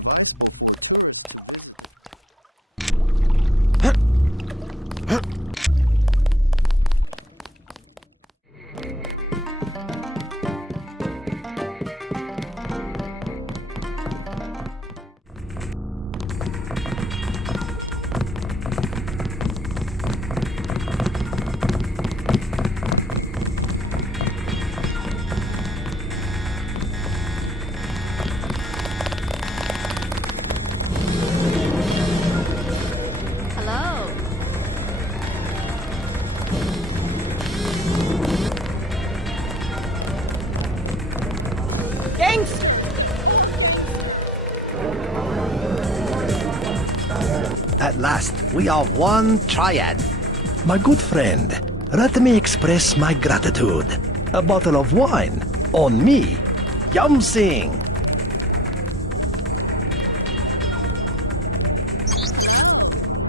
At last, we are one triad. My good friend, let me express my gratitude. A bottle of wine. On me. Yum Sing.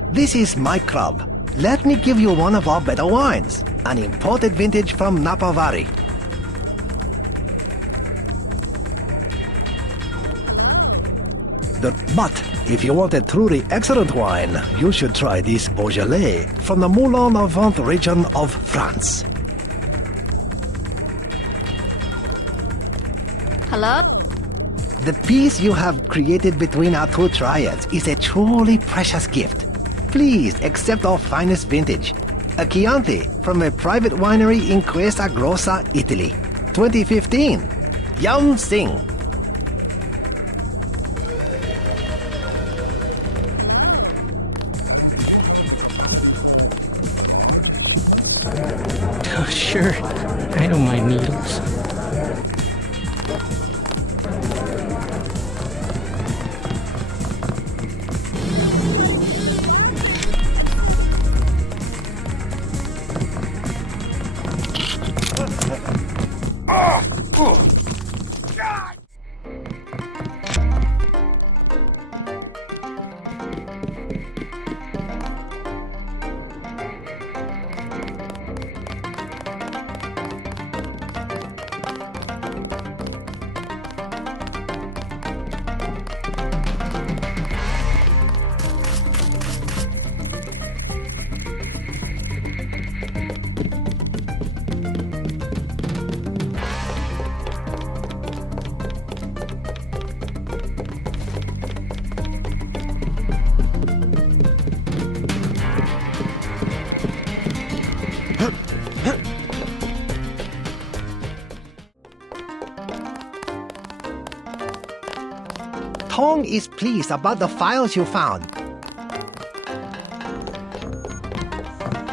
This is my club. Let me give you one of our better wines. An imported vintage from Napa Valley. But if you want a truly excellent wine, you should try this Beaujolais from the Moulin-à-Vent region of France. Hello? The peace you have created between our two triads is a truly precious gift. Please accept our finest vintage, a Chianti from a private winery in Questa Grossa, Italy, 2015. Yum Sing. Oh, sure. I don't mind needles. Tong is pleased about the files you found.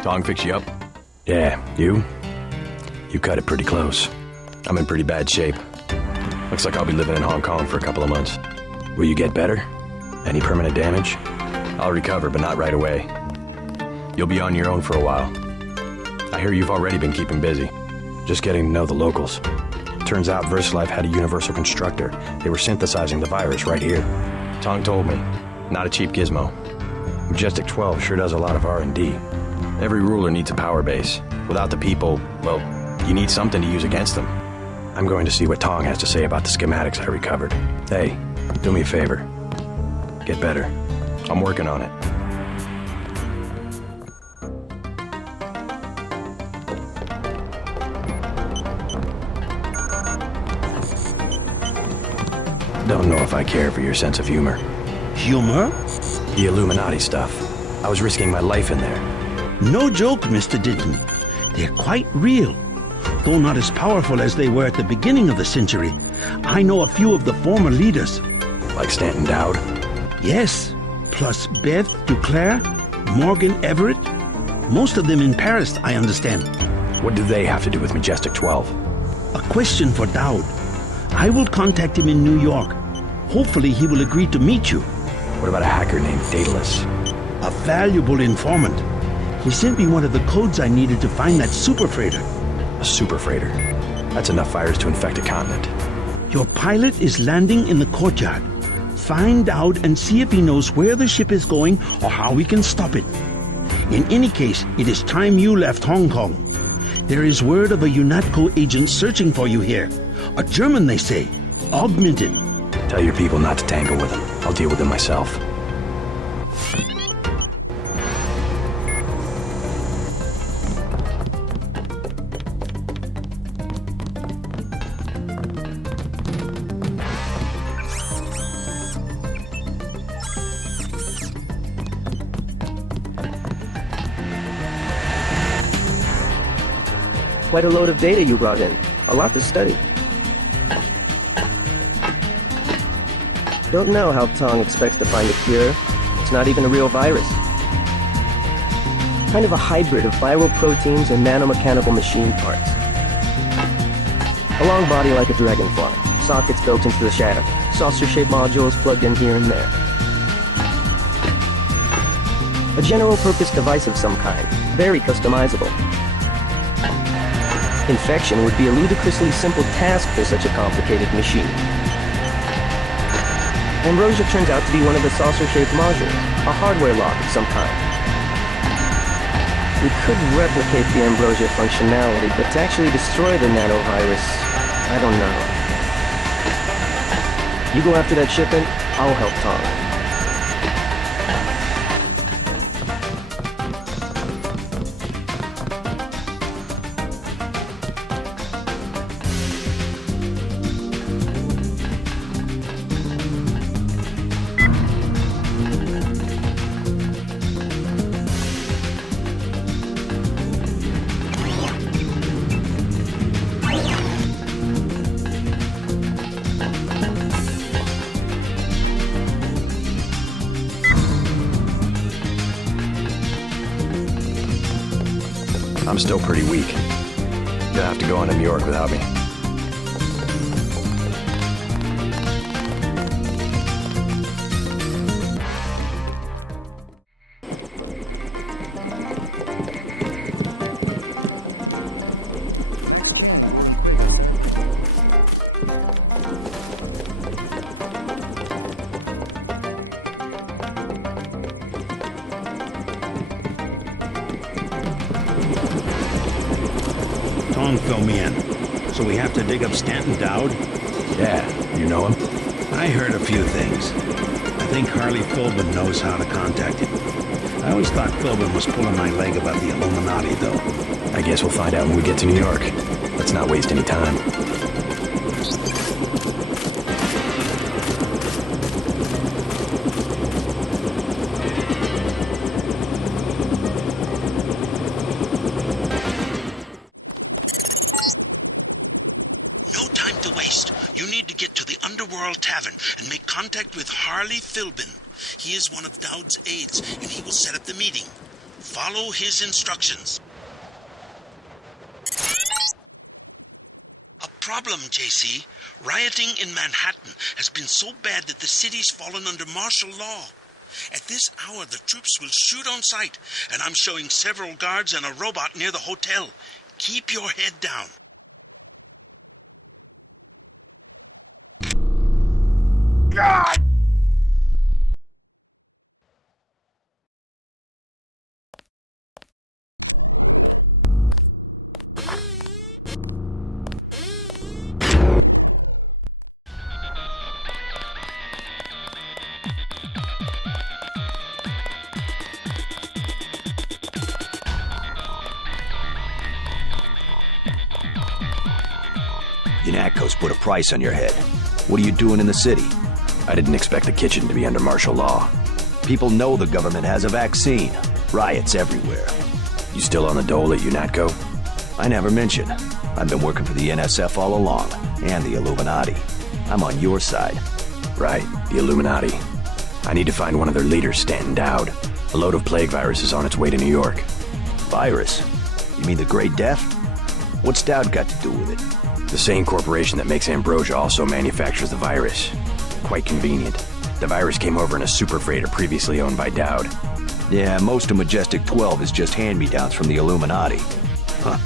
Tong fix you up? Yeah, you? You cut it pretty close. I'm in pretty bad shape. Looks like I'll be living in Hong Kong for a couple of months. Will you get better? Any permanent damage? I'll recover, but not right away. You'll be on your own for a while. I hear you've already been keeping busy. Just getting to know the locals. Turns out Versalife had a universal constructor. They were synthesizing the virus right here. Tong told me. Not a cheap gizmo. Majestic 12 sure does a lot of R&D. Every ruler needs a power base. Without the people, well, you need something to use against them. I'm going to see what Tong has to say about the schematics I recovered. Hey, do me a favor. Get better. I'm working on it. Don't know if I care for your sense of humor. Humor? The Illuminati stuff. I was risking my life in there. No joke, Mr. Denton. They're quite real. Though not as powerful as they were at the beginning of the century. I know a few of the former leaders. Like Stanton Dowd? Yes. Plus Beth, DuClare, Morgan Everett. Most of them in Paris, I understand. What do they have to do with Majestic 12? A question for Dowd. I will contact him in New York. Hopefully he will agree to meet you. What about a hacker named Daedalus? A valuable informant. He sent me one of the codes I needed to find that super freighter. A super freighter? That's enough virus to infect a continent. Your pilot is landing in the courtyard. Find out and see if he knows where the ship is going or how we can stop it. In any case, it is time you left Hong Kong. There is word of a UNATCO agent searching for you here. A German, they say. Augmented. Tell your people not to tangle with him. I'll deal with him myself. Quite a load of data you brought in. A lot to study. Don't know how Tong expects to find a cure. It's not even a real virus. Kind of a hybrid of viral proteins and nanomechanical machine parts. A long body like a dragonfly. Sockets built into the shadow. Saucer-shaped modules plugged in here and there. A general-purpose device of some kind. Very customizable. Infection would be a ludicrously simple task for such a complicated machine. Ambrosia turns out to be one of the saucer-shaped modules, a hardware lock of some kind. We could replicate the Ambrosia functionality, but to actually destroy the nanovirus, I don't know. You go after that shipment, I'll help Tong. I'm still pretty weak. You'll have to go on to New York without me. Tong filled me in. So we have to dig up Stanton Dowd? Yeah, you know him? I heard a few things. I think Harley Philbin knows how to contact him. I always thought Philbin was pulling my leg about the Illuminati, though. I guess we'll find out when we get to New York. Let's not waste any time. Tavern and make contact with Harley Philbin. He is one of Dowd's aides, and he will set up the meeting. Follow his instructions. A problem, JC. Rioting in Manhattan has been so bad that the city's fallen under martial law. At this hour, the troops will shoot on sight, and I'm showing several guards and a robot near the hotel. Keep your head down. God! UNATCO's put a price on your head. What are you doing in the city? I didn't expect the kitchen to be under martial law. People know the government has a vaccine. Riots everywhere. You still on the dole at UNATCO? I never mentioned. I've been working for the NSF all along, and the Illuminati. I'm on your side. Right, the Illuminati. I need to find one of their leaders, Stanton Dowd. A load of plague virus is on its way to New York. Virus? You mean the Great Death? What's Dowd got to do with it? The same corporation that makes ambrosia also manufactures the virus. Quite convenient. The virus came over in a super freighter previously owned by Dowd. Yeah, most of Majestic 12 is just hand-me-downs from the Illuminati. Huh.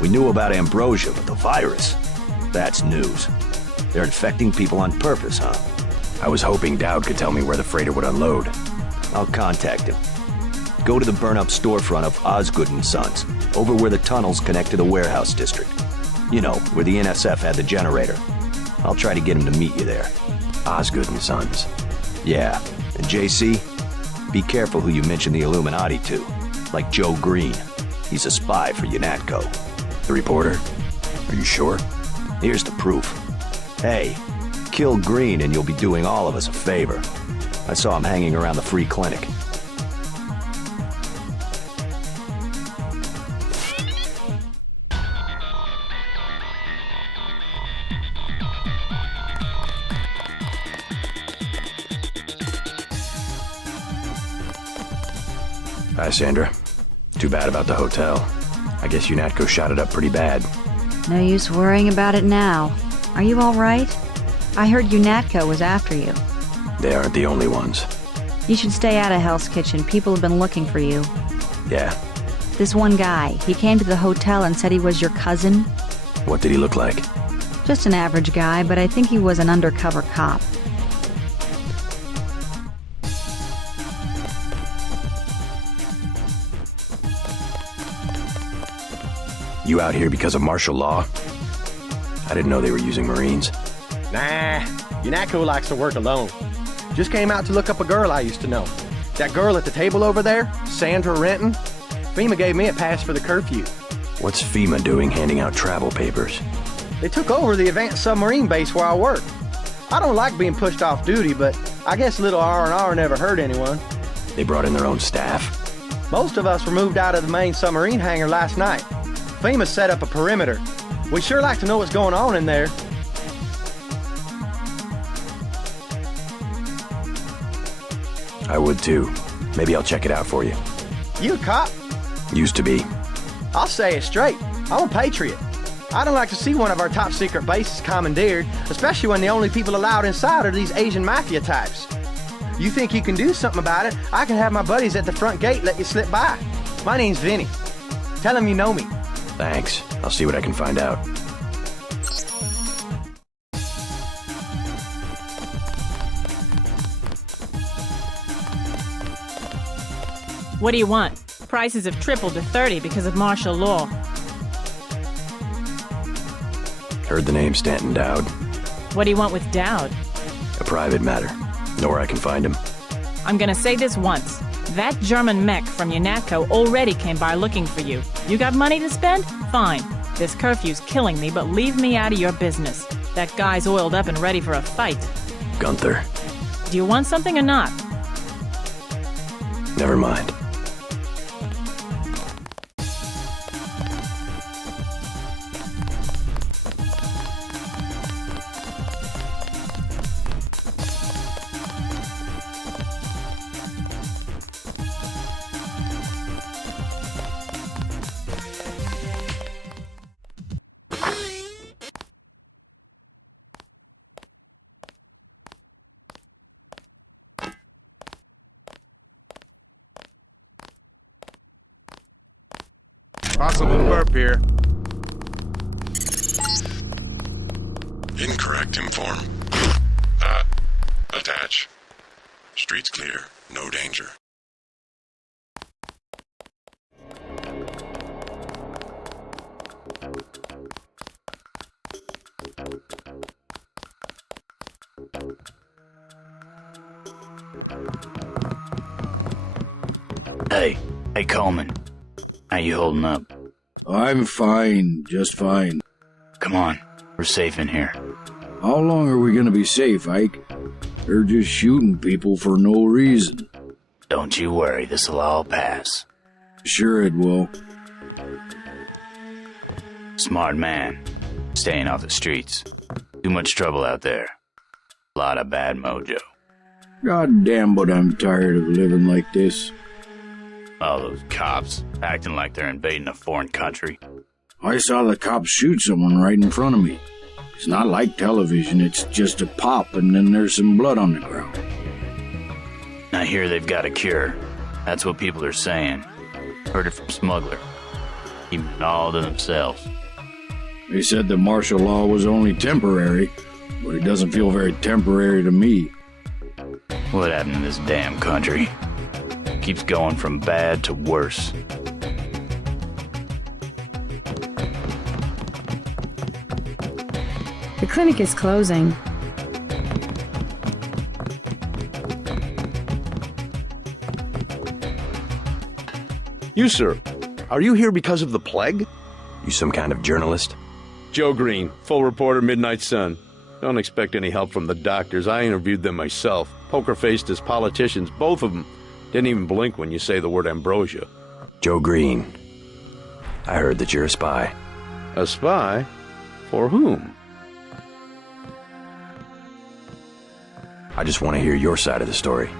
We knew about ambrosia, but the virus? That's news. They're infecting people on purpose, huh? I was hoping Dowd could tell me where the freighter would unload. I'll contact him. Go to the burn-up storefront of Osgood & Sons, over where the tunnels connect to the warehouse district. You know, where the NSF had the generator. I'll try to get him to meet you there. Osgood & Sons. Yeah, and JC, be careful who you mention the Illuminati to. Like Joe Green. He's a spy for UNATCO. The reporter? Are you sure? Here's the proof. Hey, kill Green and you'll be doing all of us a favor. I saw him hanging around the free clinic. Hi, Sandra. Too bad about the hotel. I guess UNATCO shot it up pretty bad. No use worrying about it now. Are you all right? I heard UNATCO was after you. They aren't the only ones. You should stay out of Hell's Kitchen. People have been looking for you. Yeah. This one guy, he came to the hotel and said he was your cousin. What did he look like? Just an average guy, but I think he was an undercover cop. You out here because of martial law? I didn't know they were using Marines. Nah, UNATCO likes to work alone. Just came out to look up a girl I used to know. That girl at the table over there, Sandra Renton. FEMA gave me a pass for the curfew. What's FEMA doing handing out travel papers? They took over the advanced submarine base where I work. I don't like being pushed off duty, but I guess little R&R never hurt anyone. They brought in their own staff? Most of us were moved out of the main submarine hangar last night. FEMA set up a perimeter. We'd sure like to know what's going on in there. I would too. Maybe I'll check it out for you. You a cop? Used to be. I'll say it straight. I'm a patriot. I don't like to see one of our top secret bases commandeered, especially when the only people allowed inside are these Asian mafia types. You think you can do something about it? I can have my buddies at the front gate let you slip by. My name's Vinny. Tell them you know me. Thanks. I'll see what I can find out. What do you want? Prices have tripled to 30 because of martial law. Heard the name Stanton Dowd. What do you want with Dowd? A private matter. Know where I can find him. I'm gonna say this once. That German mech from UNATCO already came by looking for you. You got money to spend? Fine. This curfew's killing me, but leave me out of your business. That guy's oiled up and ready for a fight. Gunther. Do you want something or not? Never mind. Possible burp here. Incorrect inform. Attach. Streets clear. No danger. Hey Coleman. How you holding up? I'm fine, just fine. Come on, we're safe in here. How long are we gonna be safe, Ike? They're just shooting people for no reason. Don't you worry, this'll all pass. Sure it will. Smart man. Staying off the streets. Too much trouble out there. Lot of bad mojo. God damn, but I'm tired of living like this. All those cops, acting like they're invading a foreign country. I saw the cops shoot someone right in front of me. It's not like television, it's just a pop and then there's some blood on the ground. I hear they've got a cure. That's what people are saying. Heard it from Smuggler. Keeping it all to themselves. They said the martial law was only temporary, but it doesn't feel very temporary to me. What happened in this damn country? Keeps going from bad to worse. The clinic is closing. You, sir. Are you here because of the plague? You some kind of journalist? Joe Green, full reporter, Midnight Sun. Don't expect any help from the doctors. I interviewed them myself. Poker-faced as politicians, both of them. Didn't even blink when you say the word ambrosia. Joe Green. I heard that you're a spy. A spy? For whom? I just want to hear your side of the story.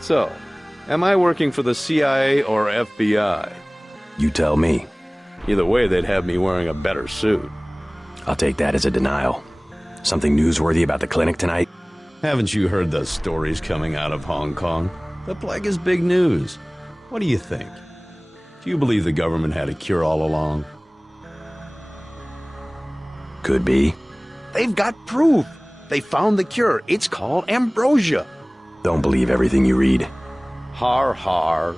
So, am I working for the CIA or FBI? You tell me. Either way, they'd have me wearing a better suit. I'll take that as a denial. Something newsworthy about the clinic tonight? Haven't you heard the stories coming out of Hong Kong? The plague is big news. What do you think? Do you believe the government had a cure all along? Could be. They've got proof. They found the cure. It's called ambrosia. Don't believe everything you read. Har har.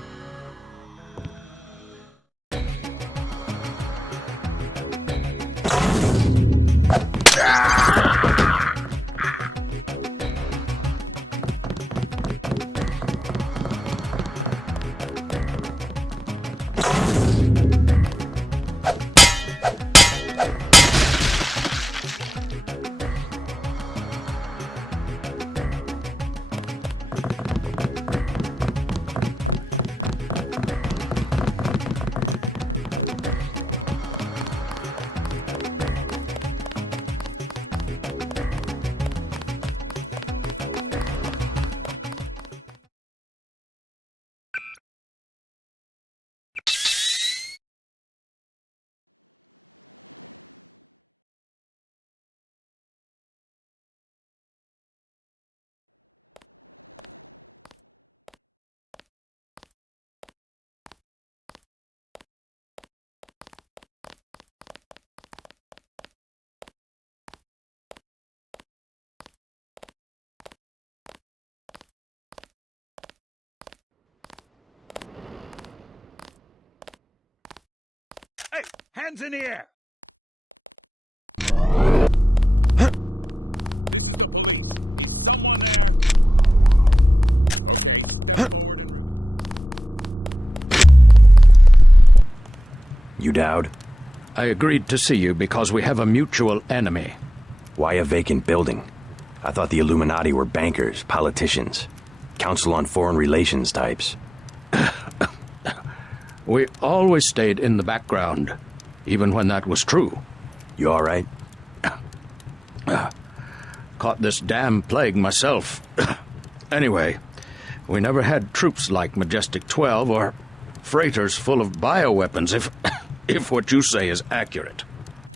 Hands in the air! You Dowd? I agreed to see you because we have a mutual enemy. Why a vacant building? I thought the Illuminati were bankers, politicians, Council on Foreign Relations types. We always stayed in the background, even when that was true. You all right? Caught this damn plague myself. Anyway, we never had troops like Majestic 12 or freighters full of bioweapons, if what you say is accurate.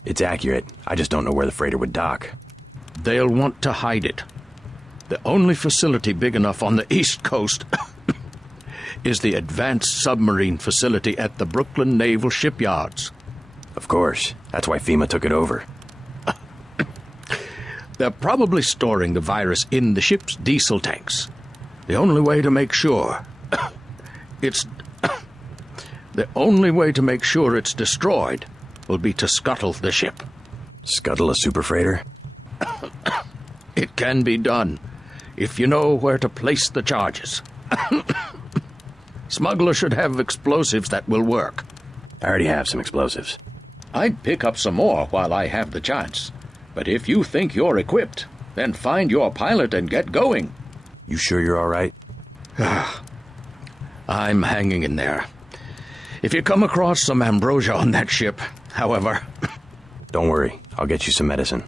It's accurate. I just don't know where the freighter would dock. They'll want to hide it. The only facility big enough on the East Coast is the Advanced Submarine Facility at the Brooklyn Naval Shipyards. Of course. That's why FEMA took it over. They're probably storing the virus in the ship's diesel tanks. The only way to make sure it's destroyed will be to scuttle the ship. Scuttle a super freighter? It can be done, if you know where to place the charges. Smuggler should have explosives that will work. I already have some explosives. I'd pick up some more while I have the chance. But if you think you're equipped, then find your pilot and get going. You sure you're all right? I'm hanging in there. If you come across some ambrosia on that ship, however... Don't worry, I'll get you some medicine.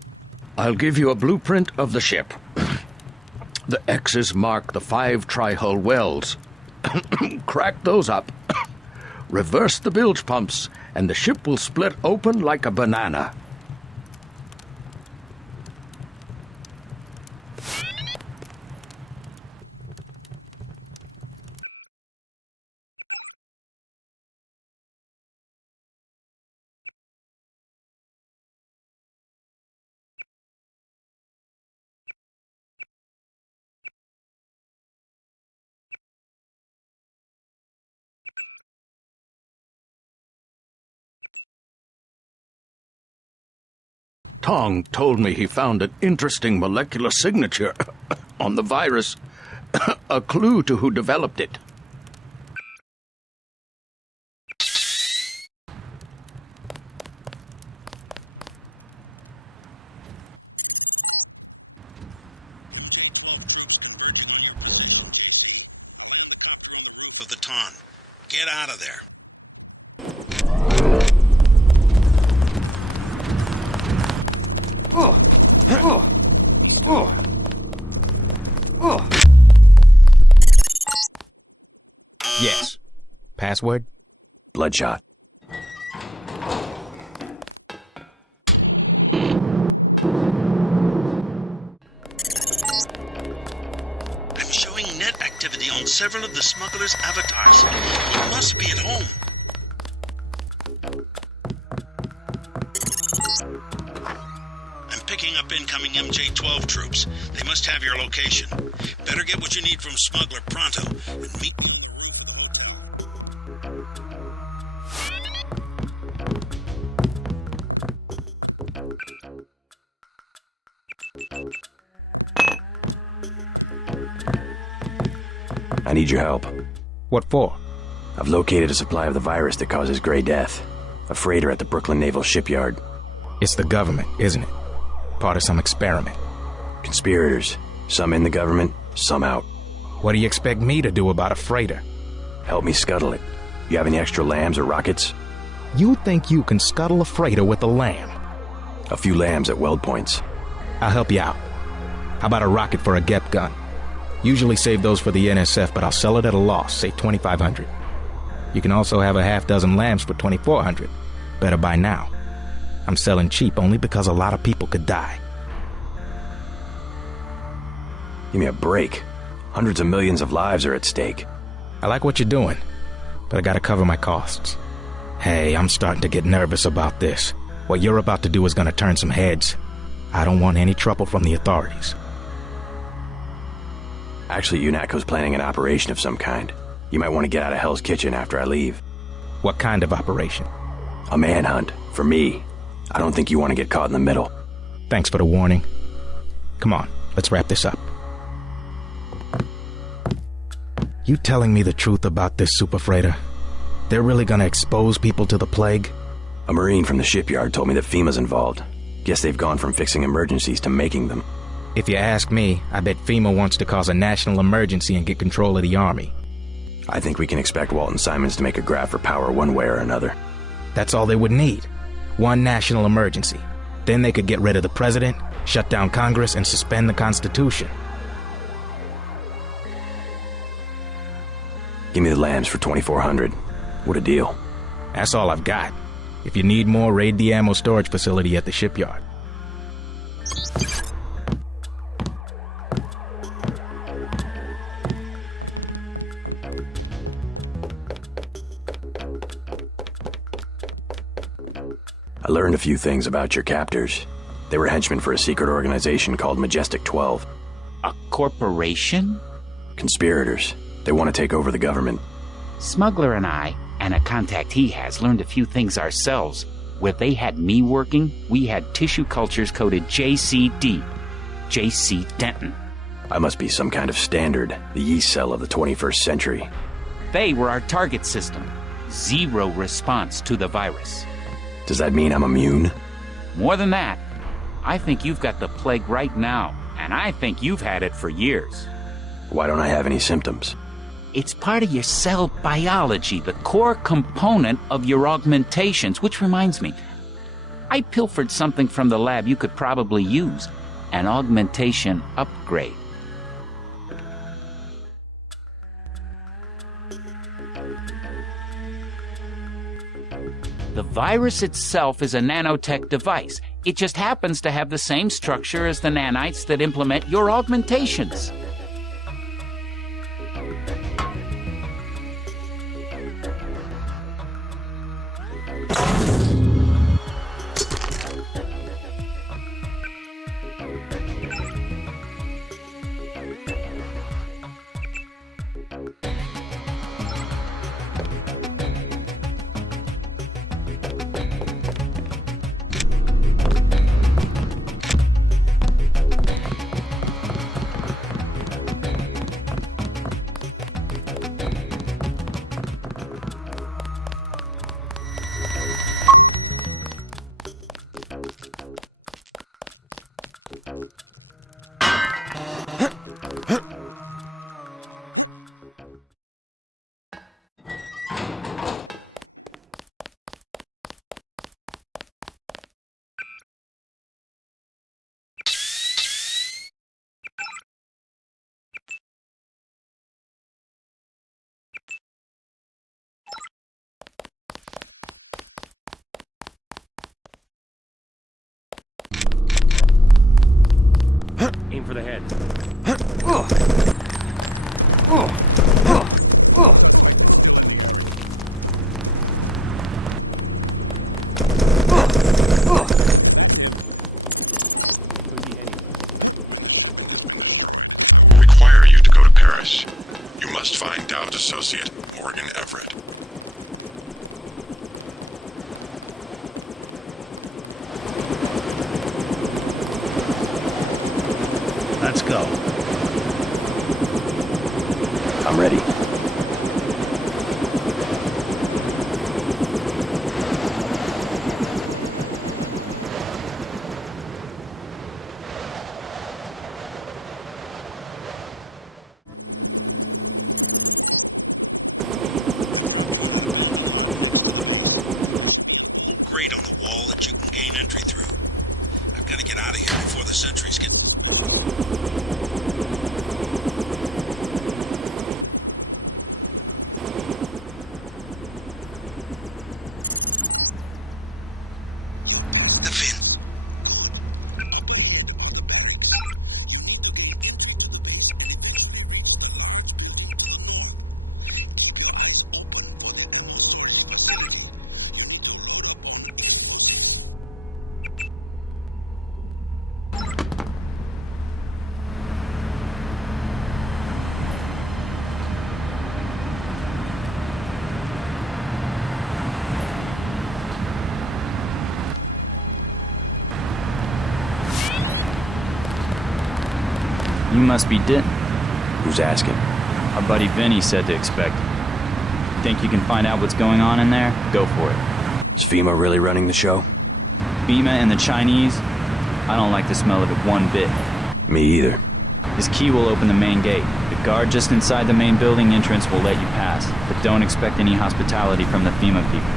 I'll give you a blueprint of the ship. The X's mark the 5 tri-hull wells. Crack those up. Reverse the bilge pumps, and the ship will split open like a banana. Tong told me he found an interesting molecular signature on the virus, a clue to who developed it. Of the Ton. Get out of there. Yes. Password? Bloodshot. I'm showing net activity on several of the smugglers' avatars. He must be at home. I'm picking up incoming MJ-12 troops. They must have your location. Better get what you need from Smuggler pronto and meet... I need your help. What for? I've located a supply of the virus that causes Grey Death. A freighter at the Brooklyn Naval Shipyard. It's the government, isn't it? Part of some experiment. Conspirators. Some in the government, some out. What do you expect me to do about a freighter? Help me scuttle it. You have any extra lambs or rockets? You think you can scuttle a freighter with a lamb? A few lambs at weld points. I'll help you out. How about a rocket for a GEP gun? Usually save those for the NSF, but I'll sell it at a loss, say 2,500. You can also have a half dozen lambs for 2,400. Better buy now. I'm selling cheap only because a lot of people could die. Give me a break. Hundreds of millions of lives are at stake. I like what you're doing, but I gotta cover my costs. Hey, I'm starting to get nervous about this. What you're about to do is gonna turn some heads. I don't want any trouble from the authorities. Actually, UNATCO's planning an operation of some kind. You might want to get out of Hell's Kitchen after I leave. What kind of operation? A manhunt. For me. I don't think you want to get caught in the middle. Thanks for the warning. Come on, let's wrap this up. You telling me the truth about this super freighter? They're really gonna expose people to the plague? A Marine from the shipyard told me that FEMA's involved. Guess they've gone from fixing emergencies to making them. If you ask me, I bet FEMA wants to cause a national emergency and get control of the army. I think we can expect Walton Simons to make a grab for power one way or another. That's all they would need. One national emergency. Then they could get rid of the president, shut down Congress, and suspend the Constitution. Give me the lambs for 2,400. What a deal. That's all I've got. If you need more, raid the ammo storage facility at the shipyard. I learned a few things about your captors. They were henchmen for a secret organization called Majestic 12. A corporation? Conspirators. They want to take over the government. Smuggler and I, and a contact he has, learned a few things ourselves. Where they had me working, we had tissue cultures coded JCD. J.C. Denton. I must be some kind of standard, the yeast cell of the 21st century. They were our target system. Zero response to the virus. Does that mean I'm immune? More than that. I think you've got the plague right now, and I think you've had it for years. Why don't I have any symptoms? It's part of your cell biology, the core component of your augmentations, which reminds me, I pilfered something from the lab you could probably use, an augmentation upgrade. The virus itself is a nanotech device. It just happens to have the same structure as the nanites that implement your augmentations. Aim for the head. Require you to go to Paris. You must find Dowd's associate, Morgan Everett. Let's go. I'm ready. Grate on the wall that you can gain entry through. I've got to get out of here before the sentries get... You must be Who's asking? Our buddy Vinny said to expect. Think you can find out what's going on in there? Go for it. Is FEMA really running the show? FEMA and the Chinese? I don't like the smell of it one bit. Me either. His key will open the main gate. The guard just inside the main building entrance will let you pass, but don't expect any hospitality from the FEMA people.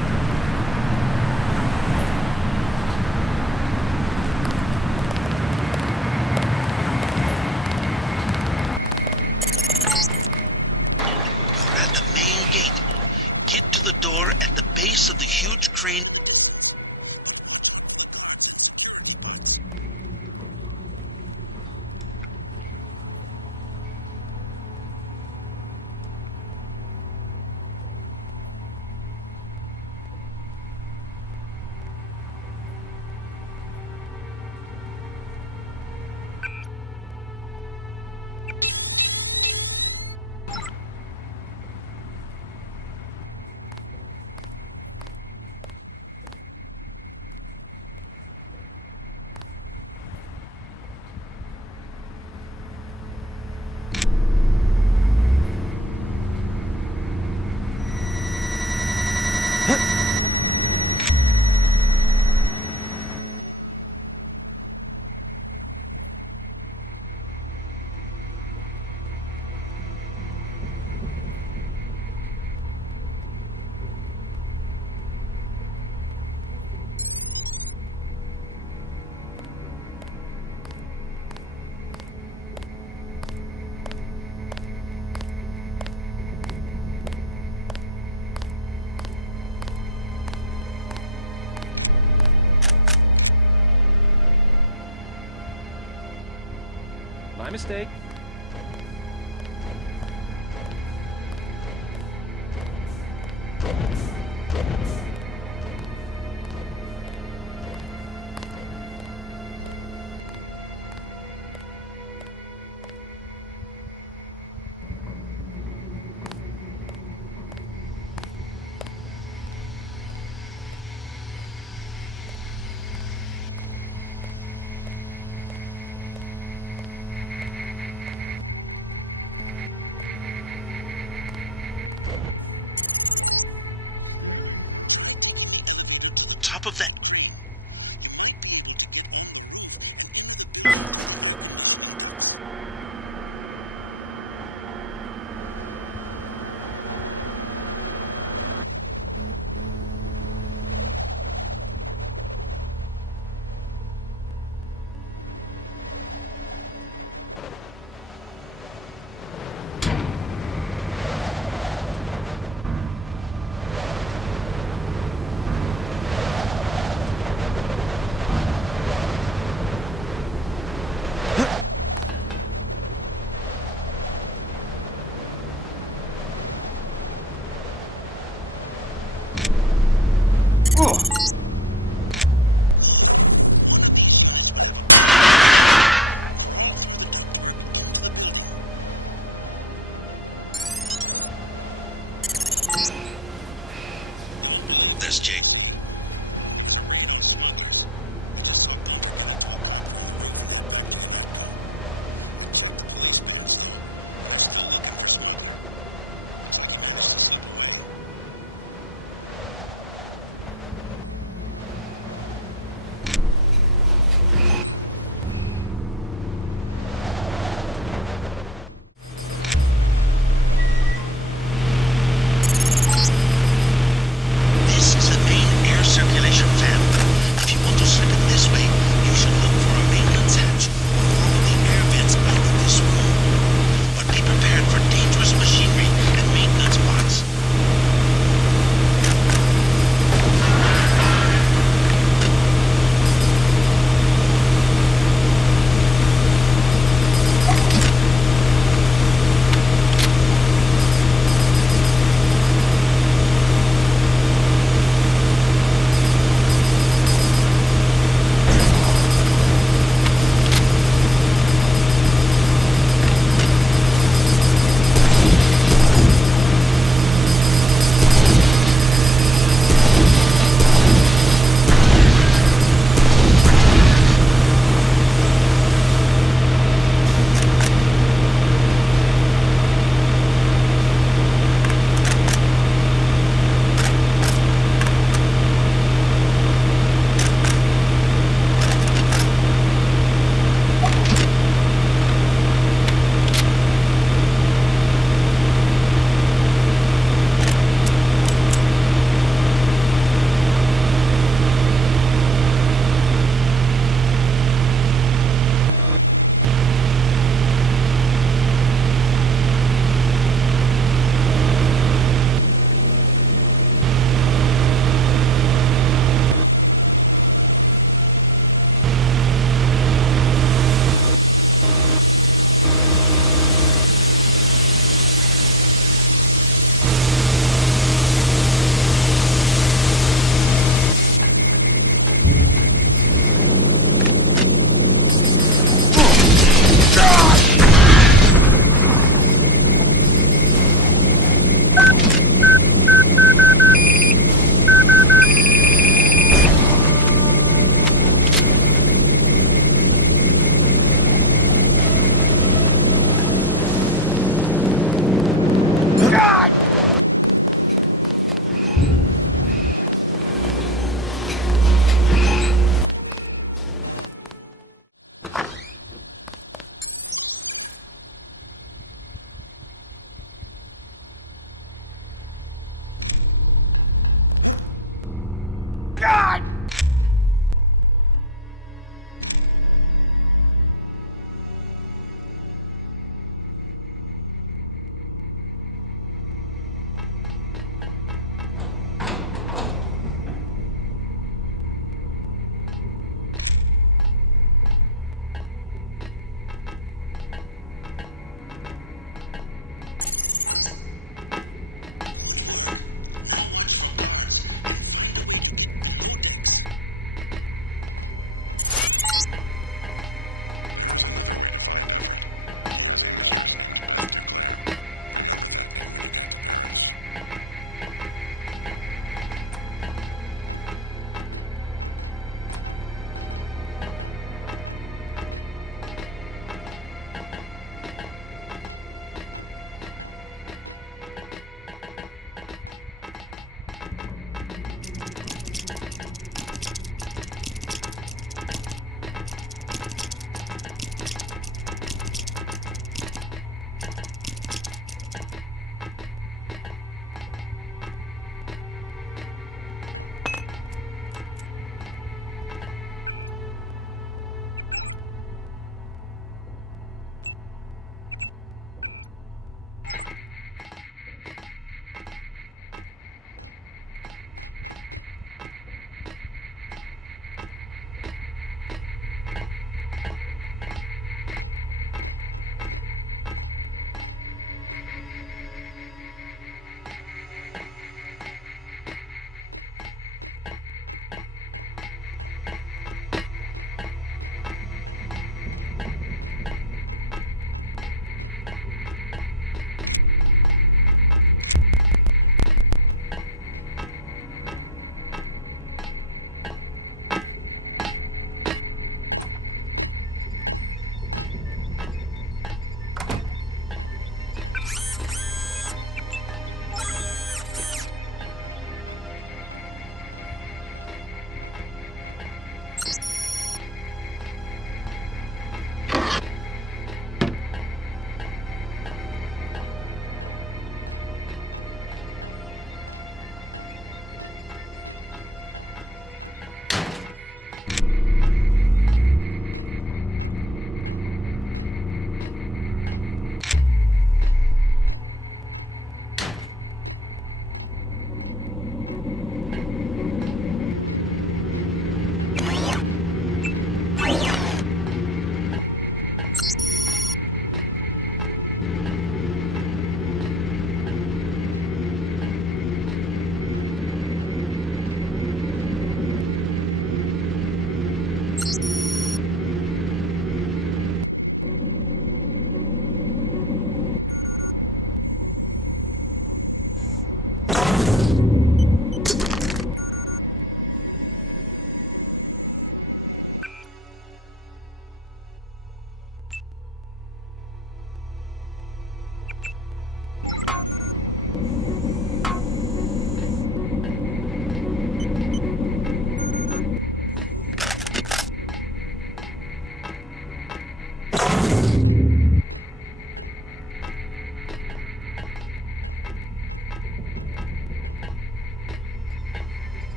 You're at the main gate. Get to the door at the base of the huge crane. My mistake. Top of that.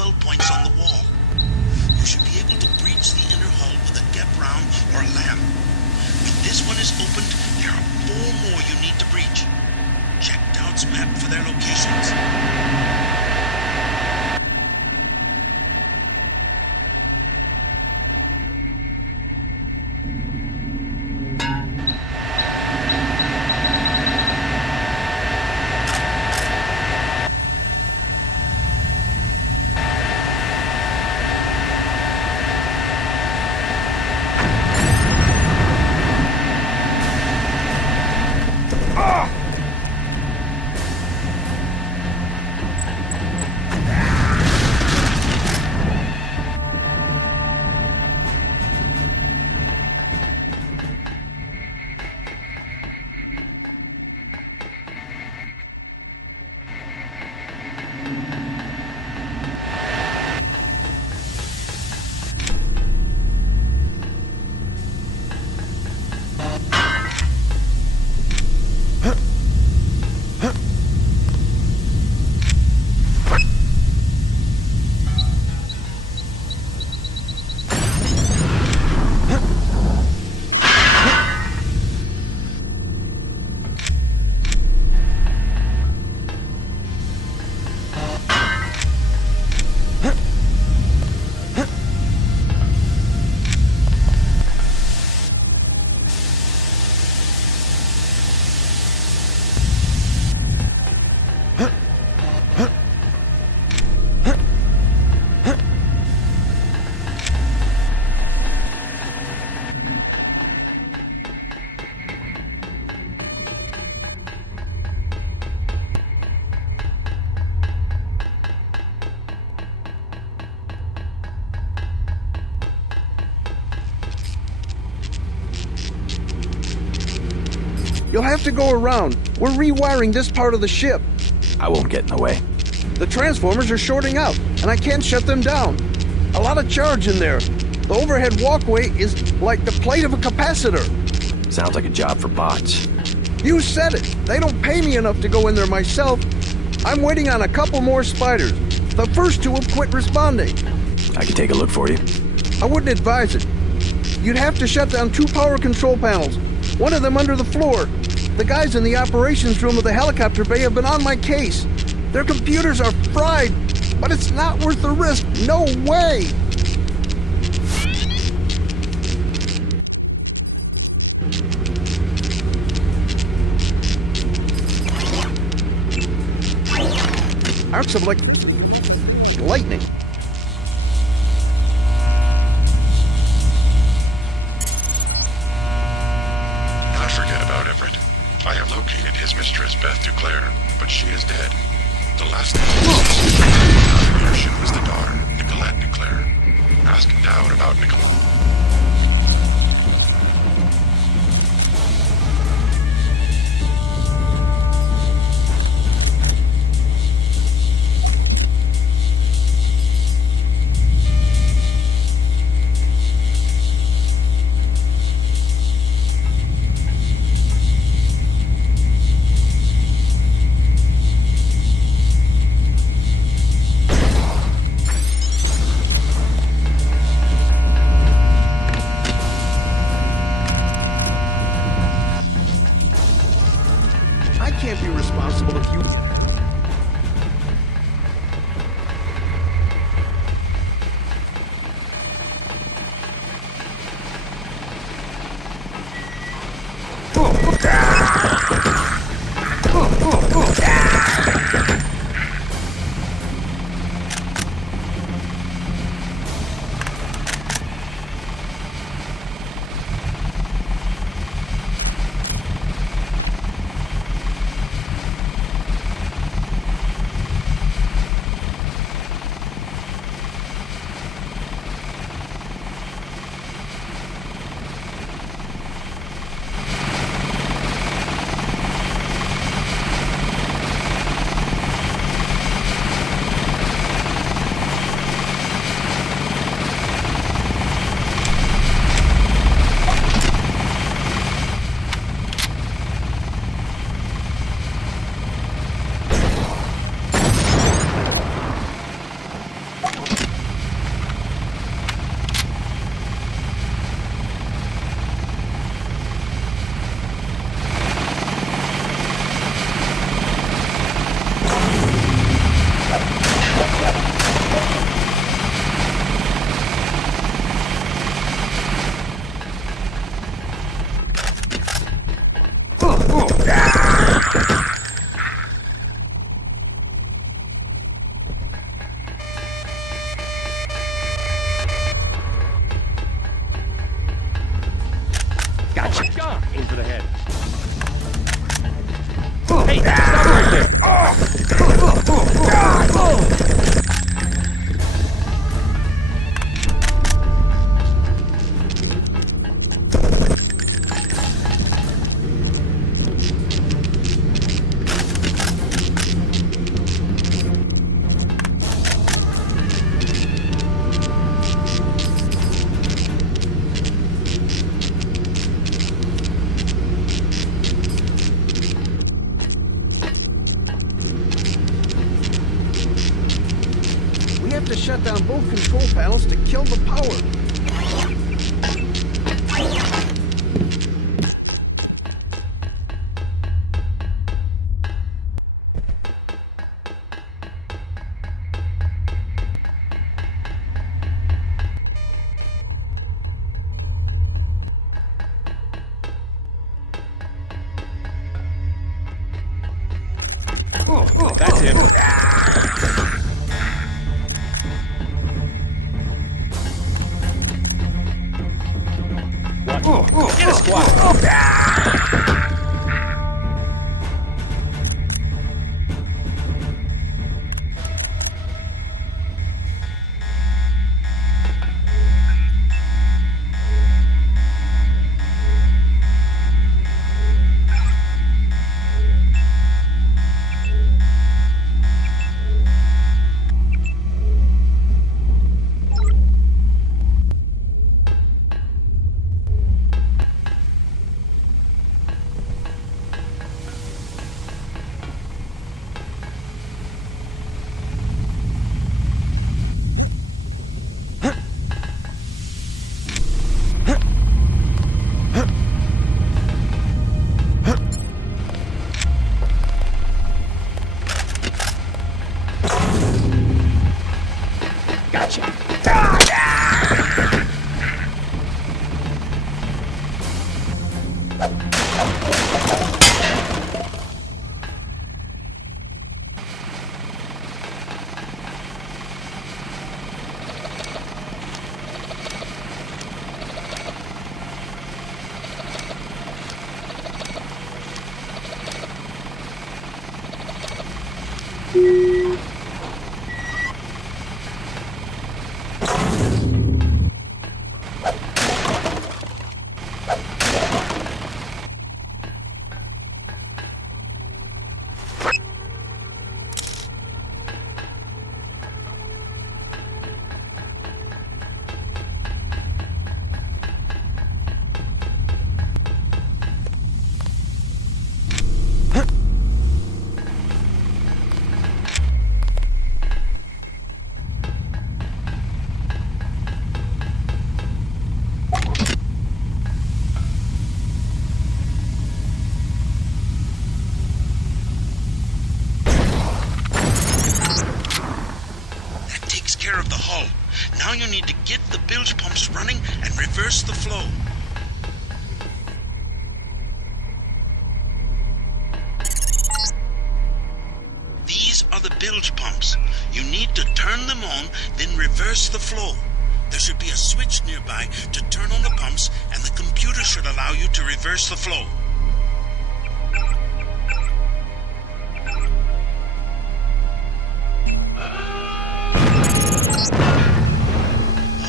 12 points on the wall. You should be able to breach the inner hull with a gap round or a lamp. When this one is opened, there are 4 more you need to breach. Check Doubt's map for their locations. You'll have to go around. We're rewiring this part of the ship. I won't get in the way. The transformers are shorting out, and I can't shut them down. A lot of charge in there. The overhead walkway is like the plate of a capacitor. Sounds like a job for bots. You said it. They don't pay me enough to go in there myself. I'm waiting on a couple more spiders. The first 2 have quit responding. I can take a look for you. I wouldn't advise it. You'd have to shut down 2 power control panels. One of them under the floor. The guys in the operations room of the helicopter bay have been on my case. Their computers are fried, but it's not worth the risk. No way! Arcs of lightning. Not forget about Everett. I have located his mistress, Beth DuClare, but she is dead. The last thing he contribution was the daughter, Nicolette DuClare. Ask Dowd about Nicolette. ahead. Hey, stop right there! We have to shut down both control panels to kill the power. That's him. Get a squad. Now you need to get the bilge pumps running and reverse the flow. These are the bilge pumps. You need to turn them on, then reverse the flow. There should be a switch nearby to turn on the pumps, and the computer should allow you to reverse the flow.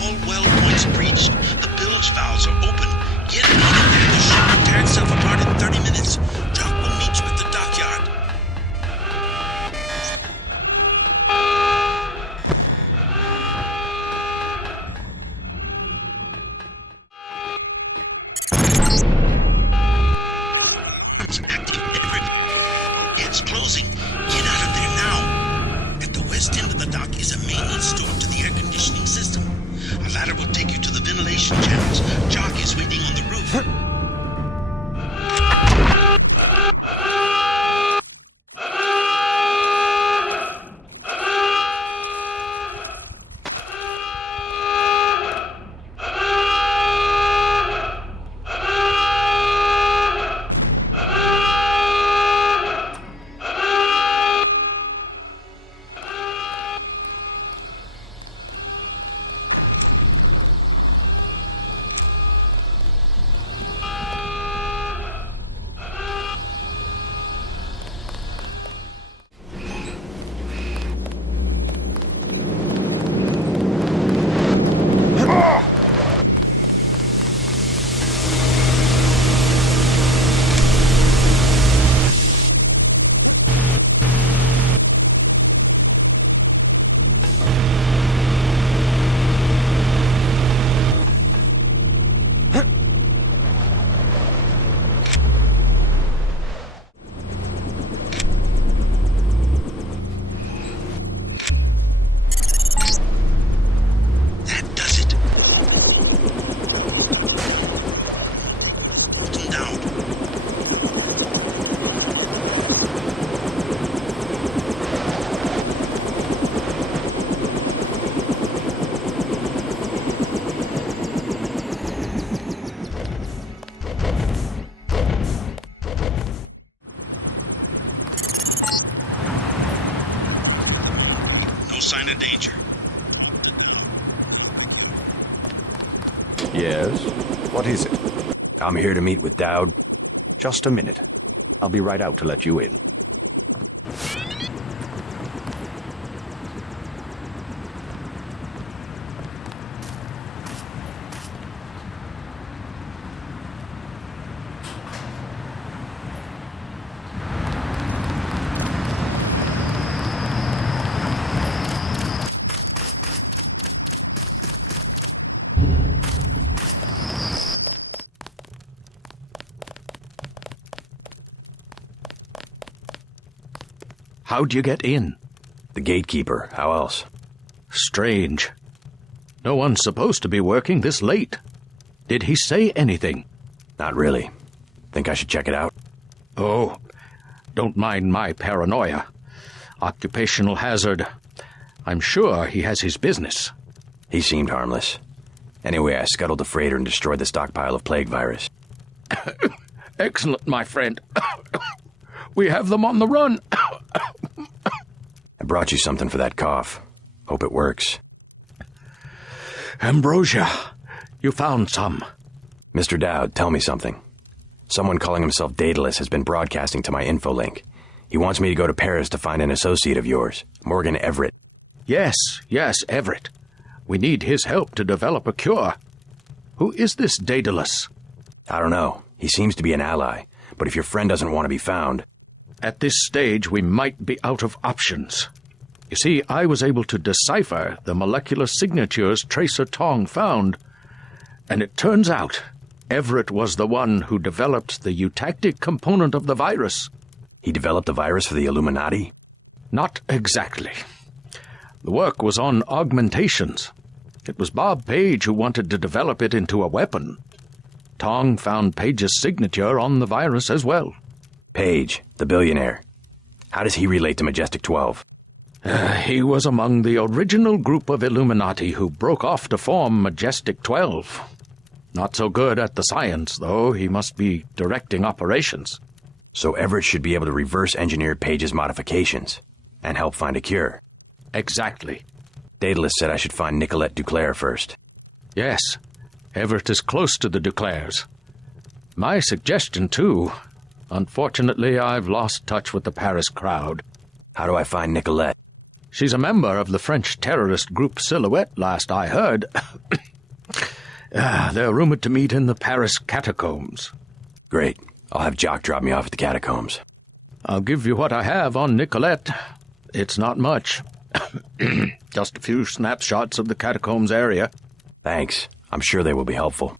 All well points breached. The bilge valves are open. Get out of there. The ship will tear itself apart in 30 minutes. Doc will meet you at the dockyard. sign of danger. Yes? What is it? I'm here to meet with Dowd. Just a minute. I'll be right out to let you in. How'd you get in? The gatekeeper. How else? Strange. No one's supposed to be working this late. Did he say anything? Not really. Think I should check it out? Oh, don't mind my paranoia. Occupational hazard. I'm sure he has his business. He seemed harmless. Anyway, I scuttled the freighter and destroyed the stockpile of plague virus. Excellent, my friend. We have them on the run. I brought you something for that cough. Hope it works. Ambrosia, you found some. Mr. Dowd, tell me something. Someone calling himself Daedalus has been broadcasting to my infolink. He wants me to go to Paris to find an associate of yours, Morgan Everett. Yes, Everett. We need his help to develop a cure. Who is this Daedalus? I don't know. He seems to be an ally, but if your friend doesn't want to be found... At this stage, we might be out of options. You see, I was able to decipher the molecular signatures Tracer Tong found, and it turns out Everett was the one who developed the eutactic component of the virus. He developed the virus for the Illuminati? Not exactly. The work was on augmentations. It was Bob Page who wanted to develop it into a weapon. Tong found Page's signature on the virus as well. Page, the billionaire. How does he relate to Majestic 12? He was among the original group of Illuminati who broke off to form Majestic 12. Not so good at the science, though. He must be directing operations. So Everett should be able to reverse engineer Page's modifications and help find a cure. Exactly. Daedalus said I should find Nicolette DuClare first. Yes. Everett is close to the DuClares. My suggestion, too. Unfortunately, I've lost touch with the Paris crowd. How do I find Nicolette? She's a member of the French terrorist group Silhouette, last I heard. They're rumored to meet in the Paris Catacombs. Great. I'll have Jock drop me off at the Catacombs. I'll give you what I have on Nicolette. It's not much. Just a few snapshots of the Catacombs area. Thanks. I'm sure they will be helpful.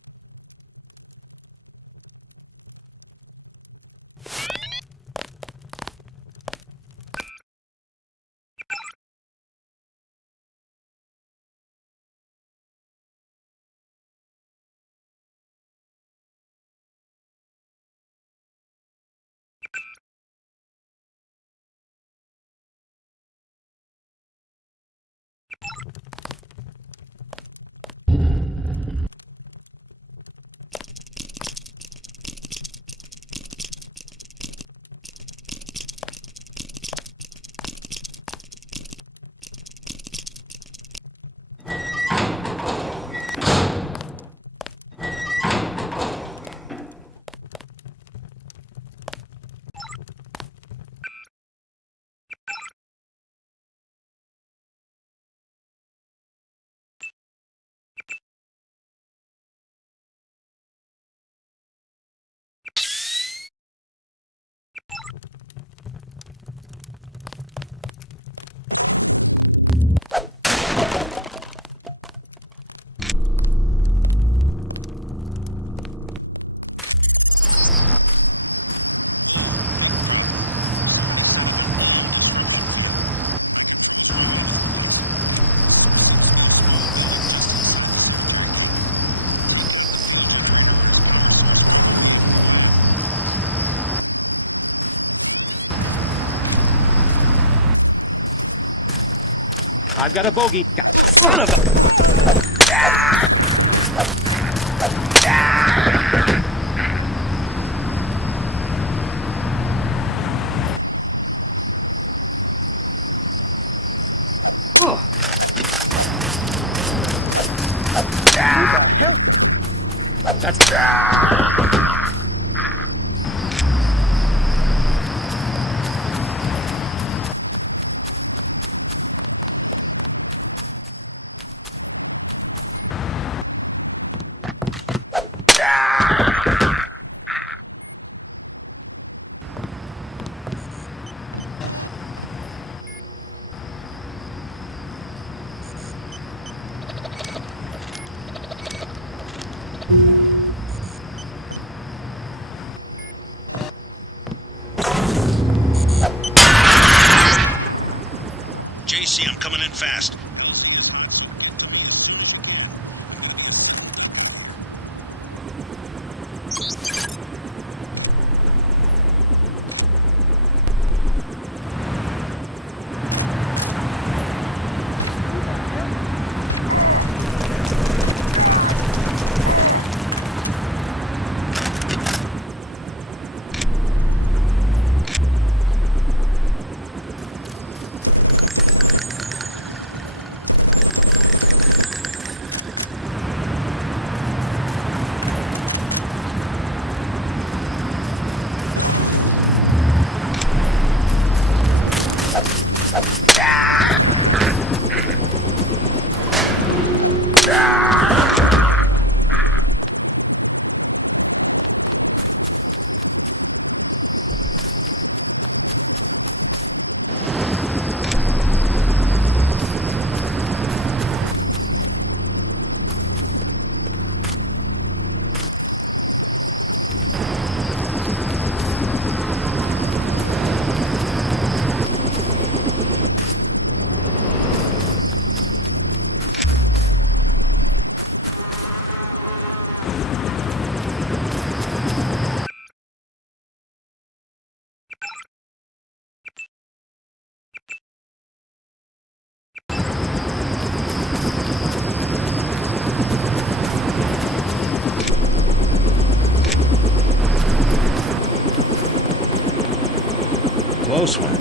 I've got a bogey. Son of a... Oh, JC, I'm coming in fast. Close one.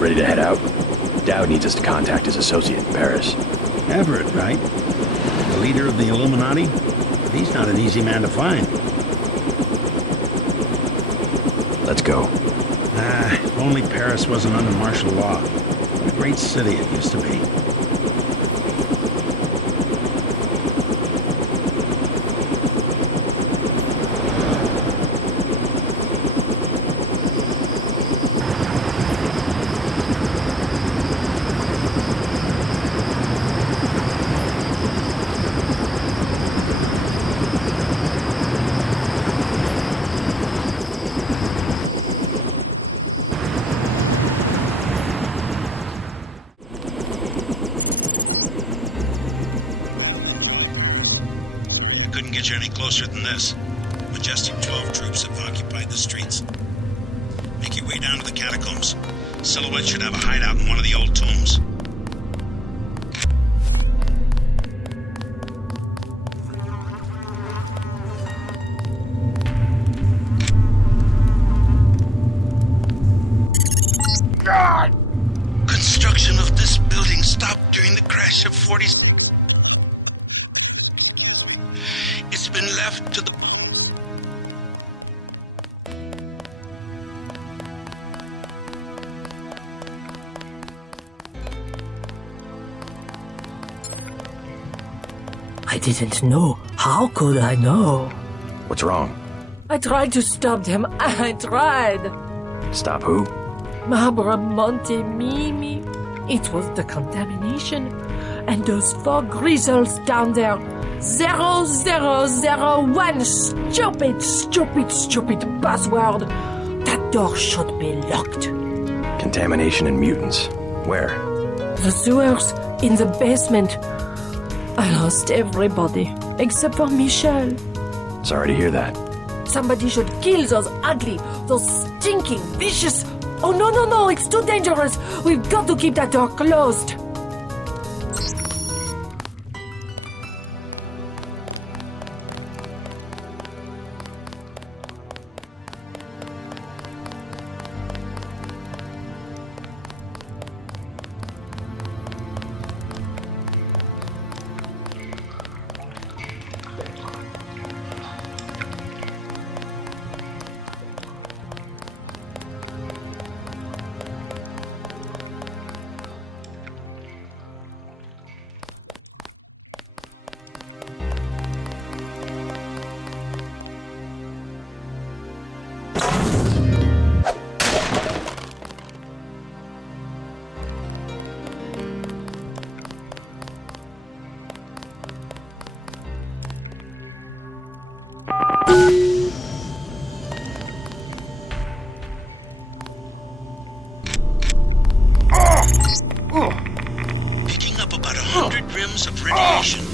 Ready to head out? Dowd needs us to contact his associate in Paris. Everett, right? The leader of the Illuminati? But he's not an easy man to find. Let's go. If only Paris wasn't under martial law. What a great city it used to be. Couldn't get you any closer than this. Majestic 12 troops have occupied the streets. Make your way down to the catacombs. Silhouette should have a hideout in one of the old tombs. God! Construction of this building stopped during the crash of 40... It's been left to the... I didn't know. How could I know? What's wrong? I tried to stop them. I tried. Stop who? Mabra Monte Mimi. It was the contamination. And those 4 grizzles down there. 0001. Stupid password. That door should be locked. Contamination and mutants. Where? The sewers in the basement. I lost everybody except for Michel. Sorry to hear that. Somebody should kill those ugly, those stinking, vicious... Oh, no, it's too dangerous. We've got to keep that door closed. Picking up about 100 rims of radiation.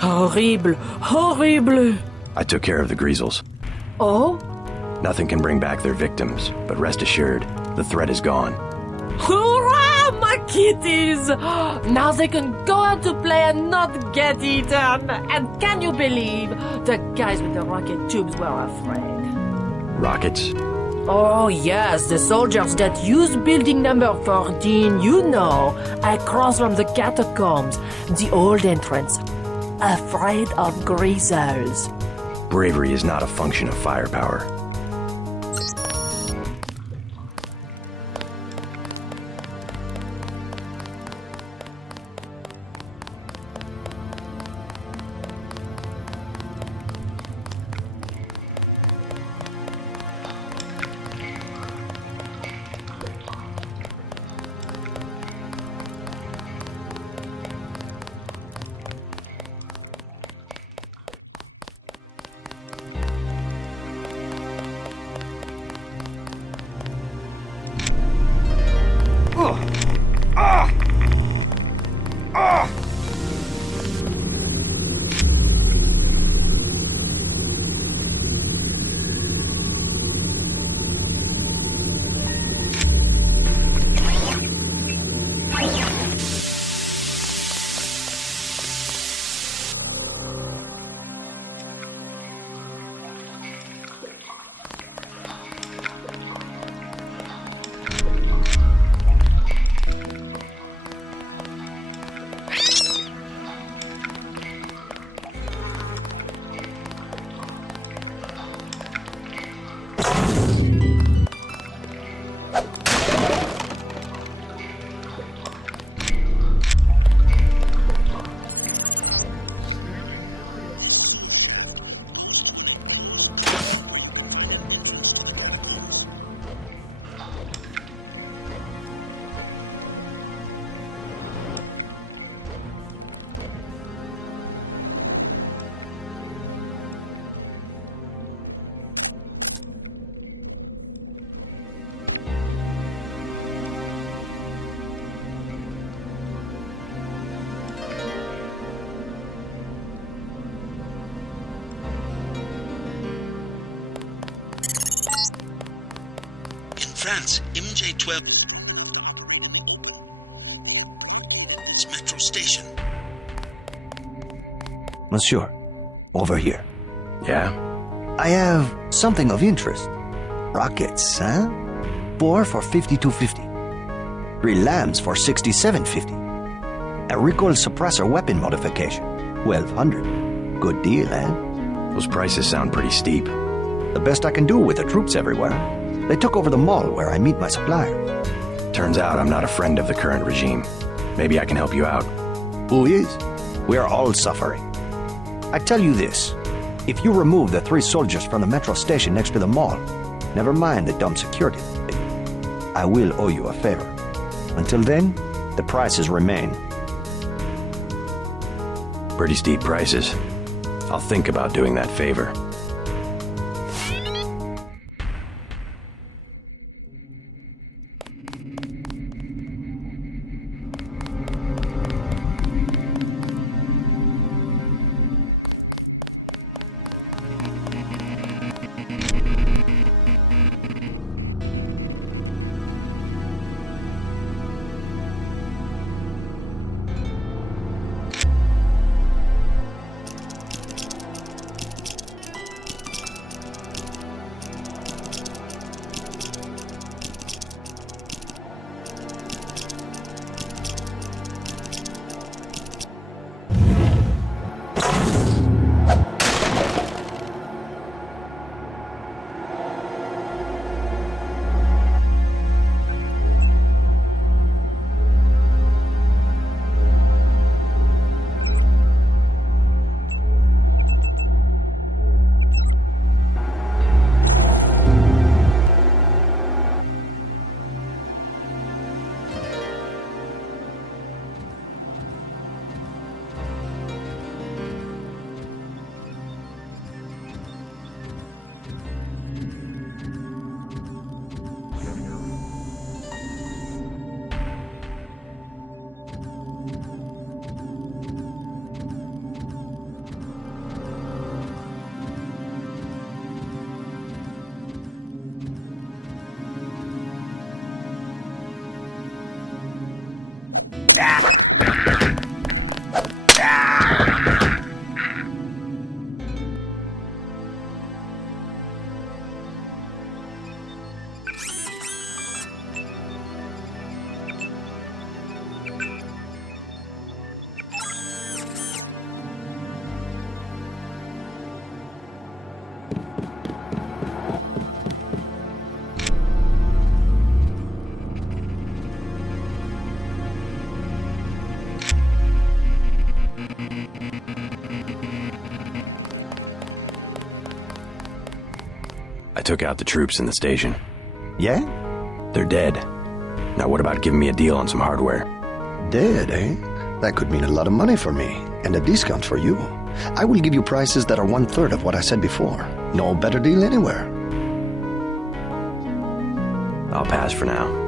Horrible, horrible. I took care of the Greasels. Oh? Nothing can bring back their victims, but rest assured, the threat is gone. Hurrah, my kitties! Now they can go out to play and not get eaten. And can you believe the guys with the rocket tubes were afraid? Rockets? Oh, yes, the soldiers that use building number 14, you know, across from the Catacombs, the old entrance. Afraid of Greasers. Bravery is not a function of firepower. France, MJ12. It's Metro Station. Monsieur, over here. Yeah? I have something of interest. Rockets, huh? 4 for 5250. 3 lambs for 6750. A recoil suppressor weapon modification, 1200. Good deal, eh? Those prices sound pretty steep. The best I can do with the troops everywhere. They took over the mall where I meet my supplier. Turns out I'm not a friend of the current regime. Maybe I can help you out. Who is? We are all suffering. I tell you this. If you remove the 3 soldiers from the metro station next to the mall, never mind the dumb security, I will owe you a favor. Until then, the prices remain. Pretty steep prices. I'll think about doing that favor. I took out the troops in the station. Yeah? They're dead. Now what about giving me a deal on some hardware? Dead, eh? That could mean a lot of money for me, and a discount for you. I will give you prices that are 1/3 of what I said before. No better deal anywhere. I'll pass for now.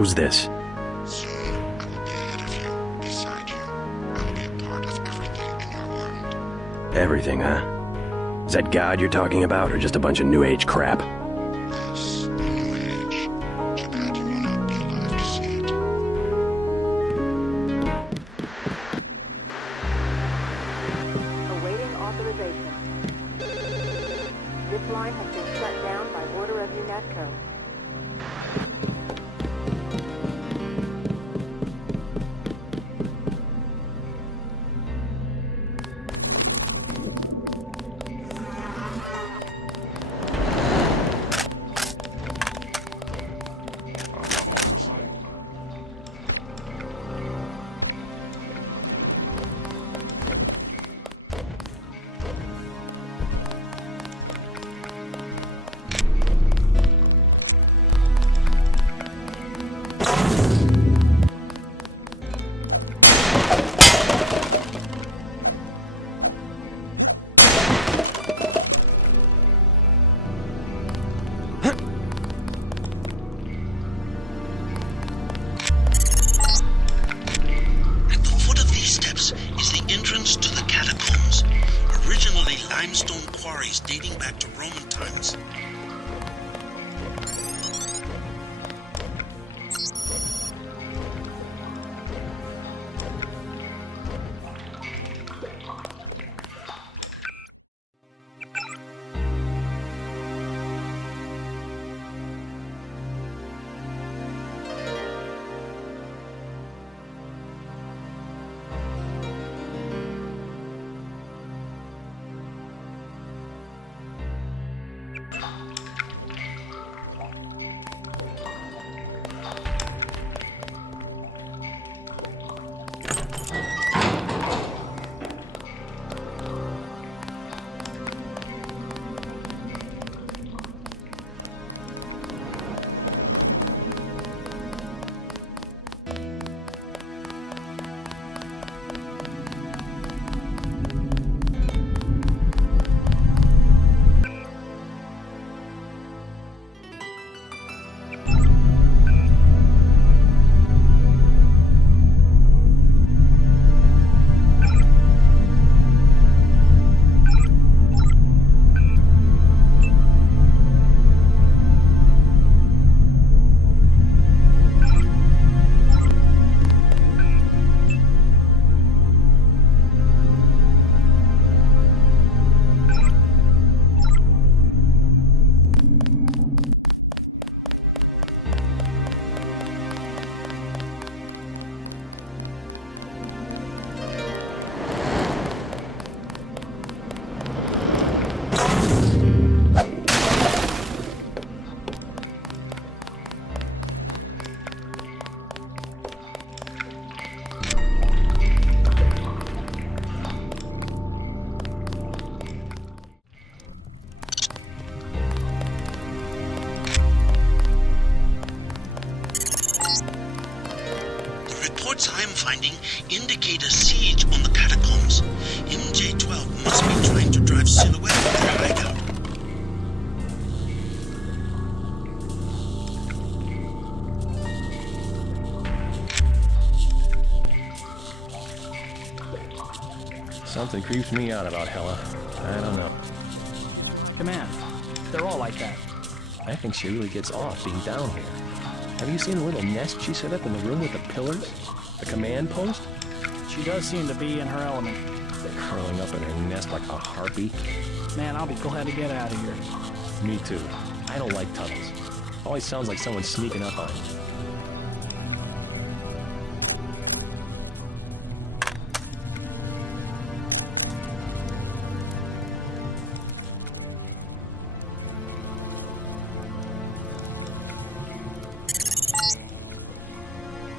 Who's this? Soon, I will be ahead of you, beside you. I will be a part of everything in your world. Everything, huh? Is that God you're talking about, or just a bunch of New Age crap? Yes, the New Age. Too bad you will not be alive to see it. Awaiting authorization. This line has been shut down by order of UNATCO. At the foot of these steps is the entrance to the Catacombs, originally limestone quarries dating back to Roman times. Reports I'm finding indicate a siege on the Catacombs. MJ-12 must be trying to drive Silhouette from their hideout. Something creeps me out about Hella. I don't know. Command, they're all like that. I think she really gets off being down here. Have you seen the little nest she set up in the room with the pillars? The command post? She does seem to be in her element. Curling up in her nest like a harpy. Man, I'll be glad to get out of here. Me too. I don't like tunnels. Always sounds like someone's sneaking up on you.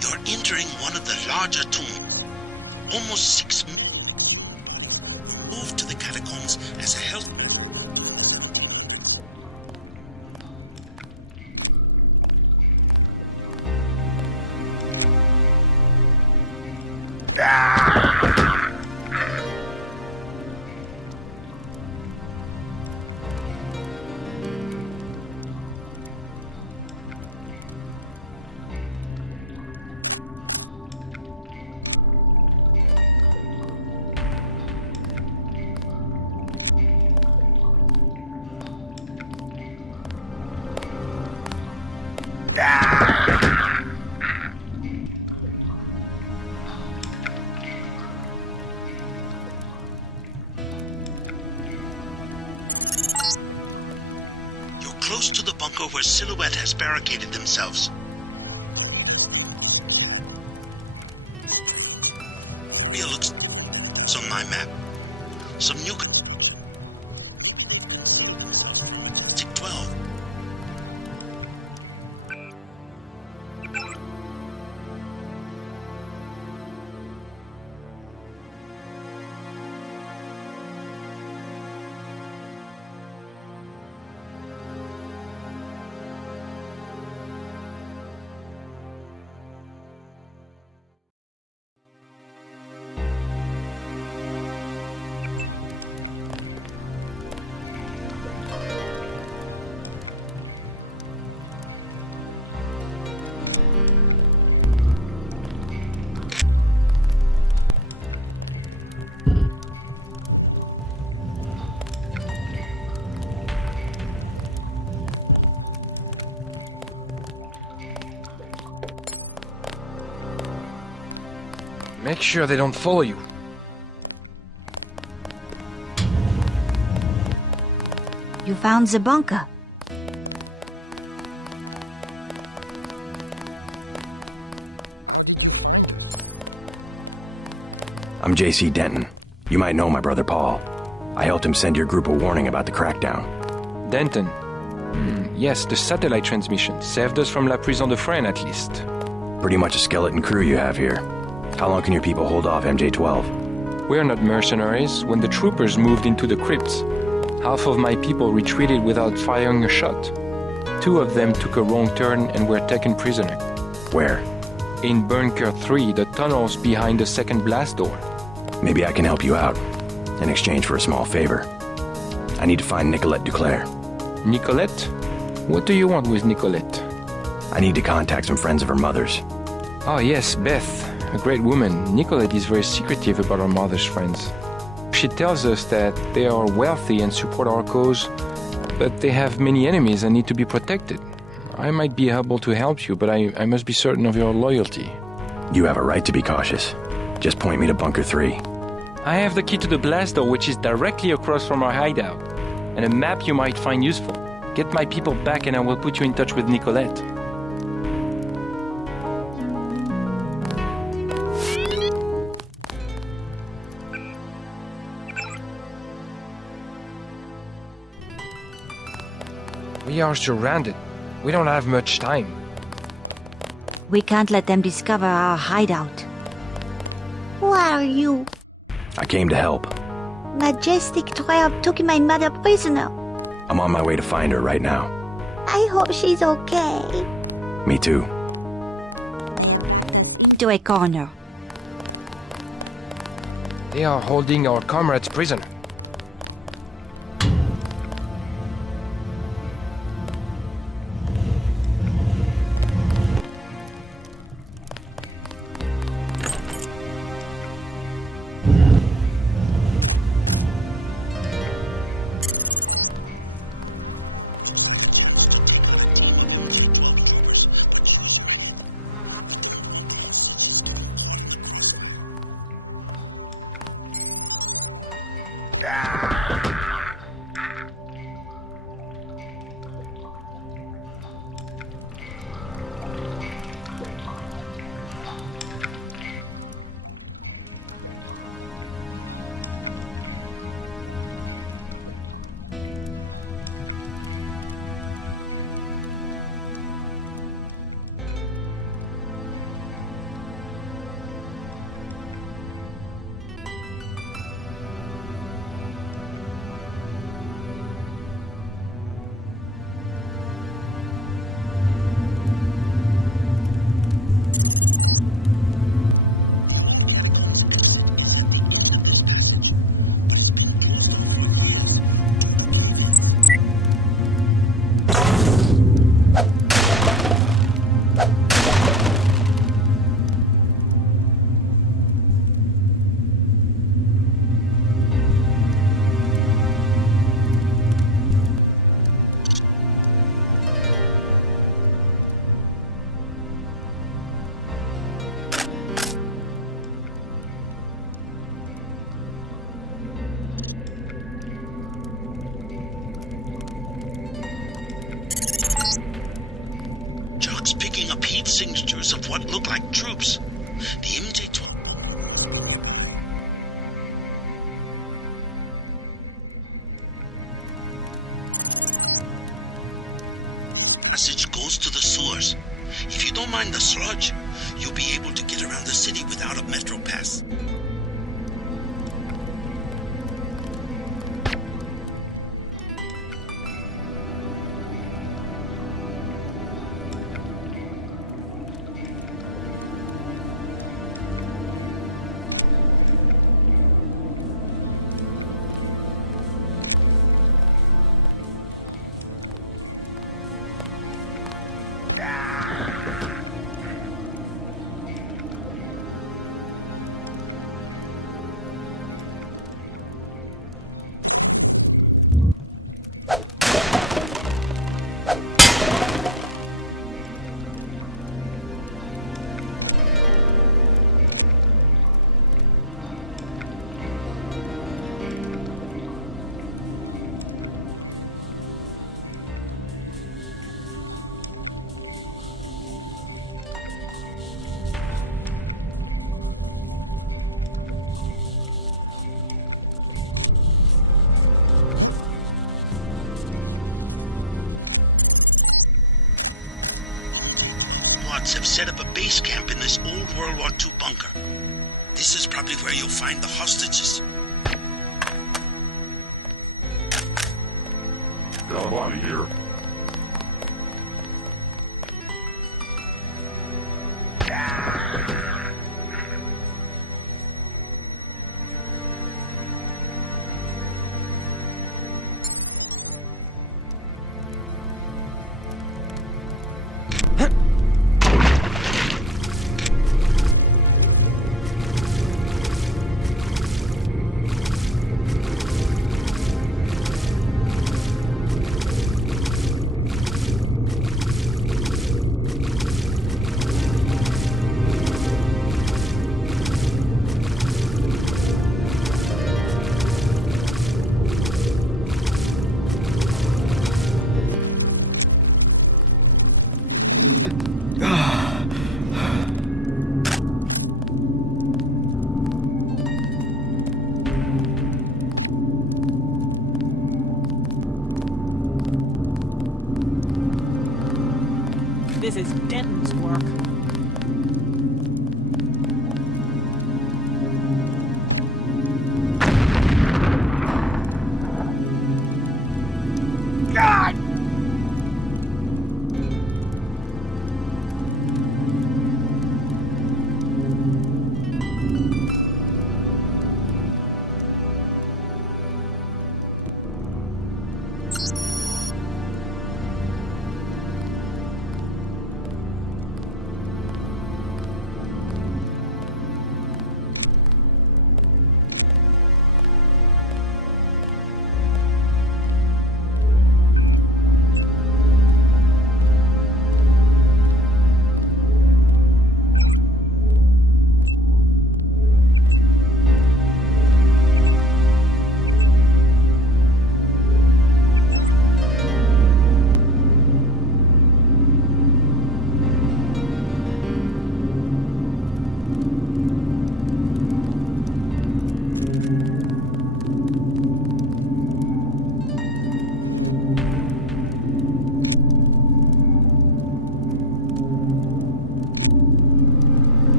You're entering one of the larger tombs. Almost 6 moved to the Catacombs as a health. close to the bunker where Silhouette has barricaded themselves. It looks on my map. Some new 12. Make sure they don't follow you. You found the bunker. I'm J.C. Denton. You might know my brother Paul. I helped him send your group a warning about the crackdown. Denton. Yes, the satellite transmission saved us from La Prison de Fresnes, at least. Pretty much a skeleton crew you have here. How long can your people hold off MJ-12? We're not mercenaries. When the troopers moved into the crypts, half of my people retreated without firing a shot. 2 of them took a wrong turn and were taken prisoner. Where? In Bunker 3, the tunnels behind the second blast door. Maybe I can help you out, in exchange for a small favor. I need to find Nicolette DuClare. Nicolette? What do you want with Nicolette? I need to contact some friends of her mother's. Oh yes, Beth. A great woman. Nicolette is very secretive about her mother's friends. She tells us that they are wealthy and support our cause, but they have many enemies and need to be protected. I might be able to help you, but I must be certain of your loyalty. You have a right to be cautious. Just point me to Bunker 3. I have the key to the blast door, which is directly across from our hideout, and a map you might find useful. Get my people back and I will put you in touch with Nicolette. We are surrounded. We don't have much time. We can't let them discover our hideout. Who are you? I came to help. Majestic Triumph took my mother prisoner. I'm on my way to find her right now. I hope she's okay. Me too. To a corner. They are holding our comrades prisoner. look like troops. The MJ-12... passage goes to the sewers. If you don't mind the sludge, you'll be able to get around the city without a metro pass. Have set up a base camp in this old World War II bunker. This is probably where you'll find the hostages. Get out of here. This is Denton's work. God!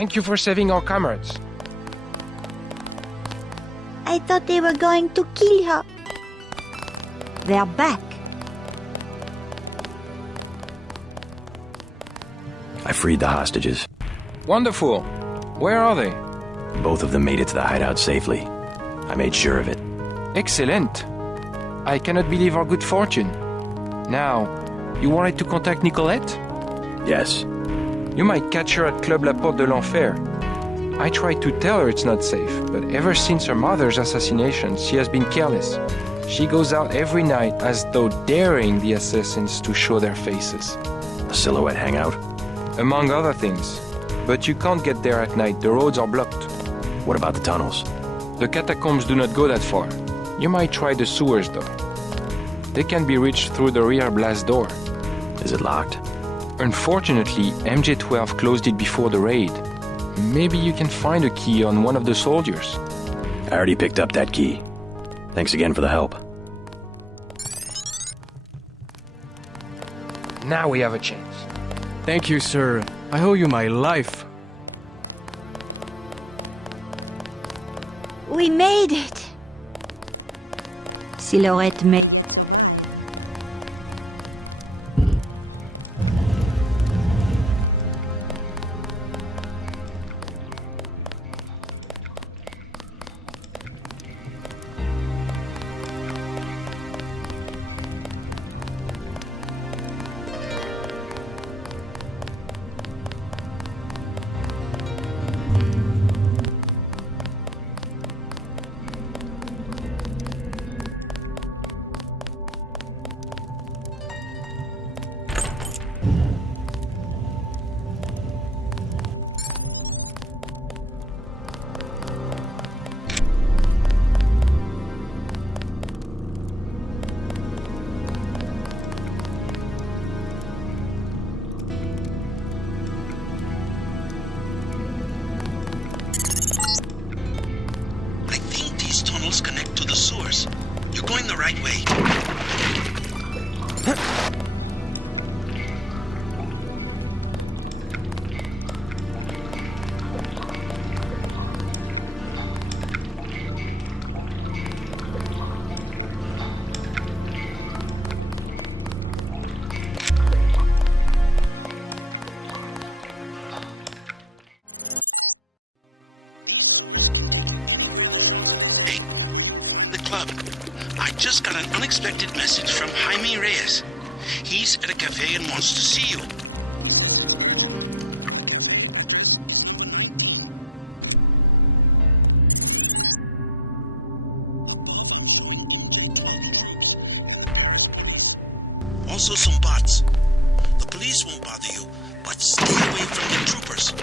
Thank you for saving our comrades. I thought they were going to kill her. They're back. I freed the hostages. Wonderful. Where are they? Both of them made it to the hideout safely. I made sure of it. Excellent. I cannot believe our good fortune. Now, you wanted to contact Nicolette? Yes. You might catch her at Club La Porte de l'Enfer. I tried to tell her it's not safe, but ever since her mother's assassination, she has been careless. She goes out every night as though daring the assassins to show their faces. A silhouette hangout? Among other things. But you can't get there at night, the roads are blocked. What about the tunnels? The catacombs do not go that far. You might try the sewers though. They can be reached through the rear blast door. Is it locked? Unfortunately, MJ-12 closed it before the raid. Maybe you can find a key on one of the soldiers. I already picked up that key. Thanks again for the help. Now we have a chance. Thank you, sir. I owe you my life. We made it. Silhouette made. Connect to the source. You're going the right way. I just got an unexpected message from Jaime Reyes. He's at a cafe and wants to see you. Also some bots. The police won't bother you, but stay away from the troopers.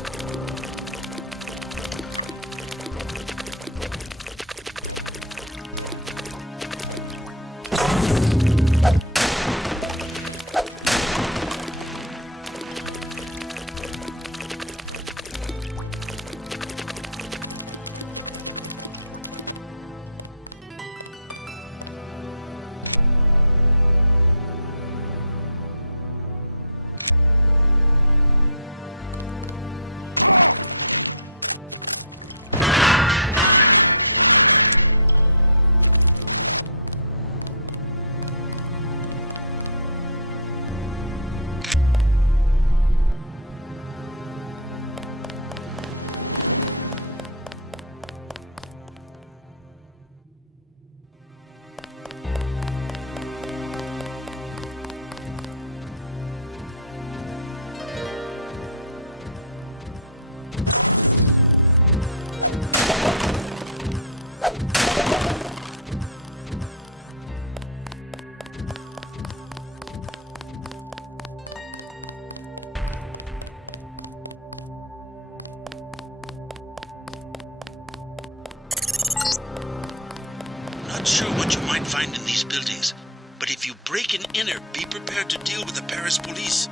Sure what you might find in these buildings, but if you break and enter, be prepared to deal with the Paris police.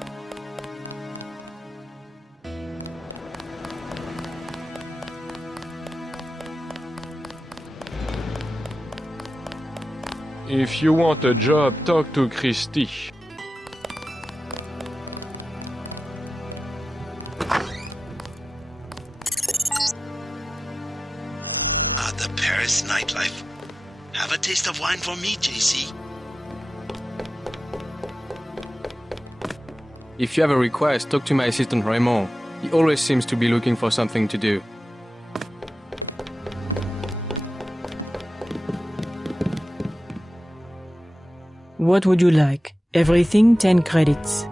If you want a job, talk to Christy. Paris nightlife. Have a taste of wine for me, JC. If you have a request, talk to my assistant Raymond. He always seems to be looking for something to do. What would you like? Everything 10 credits.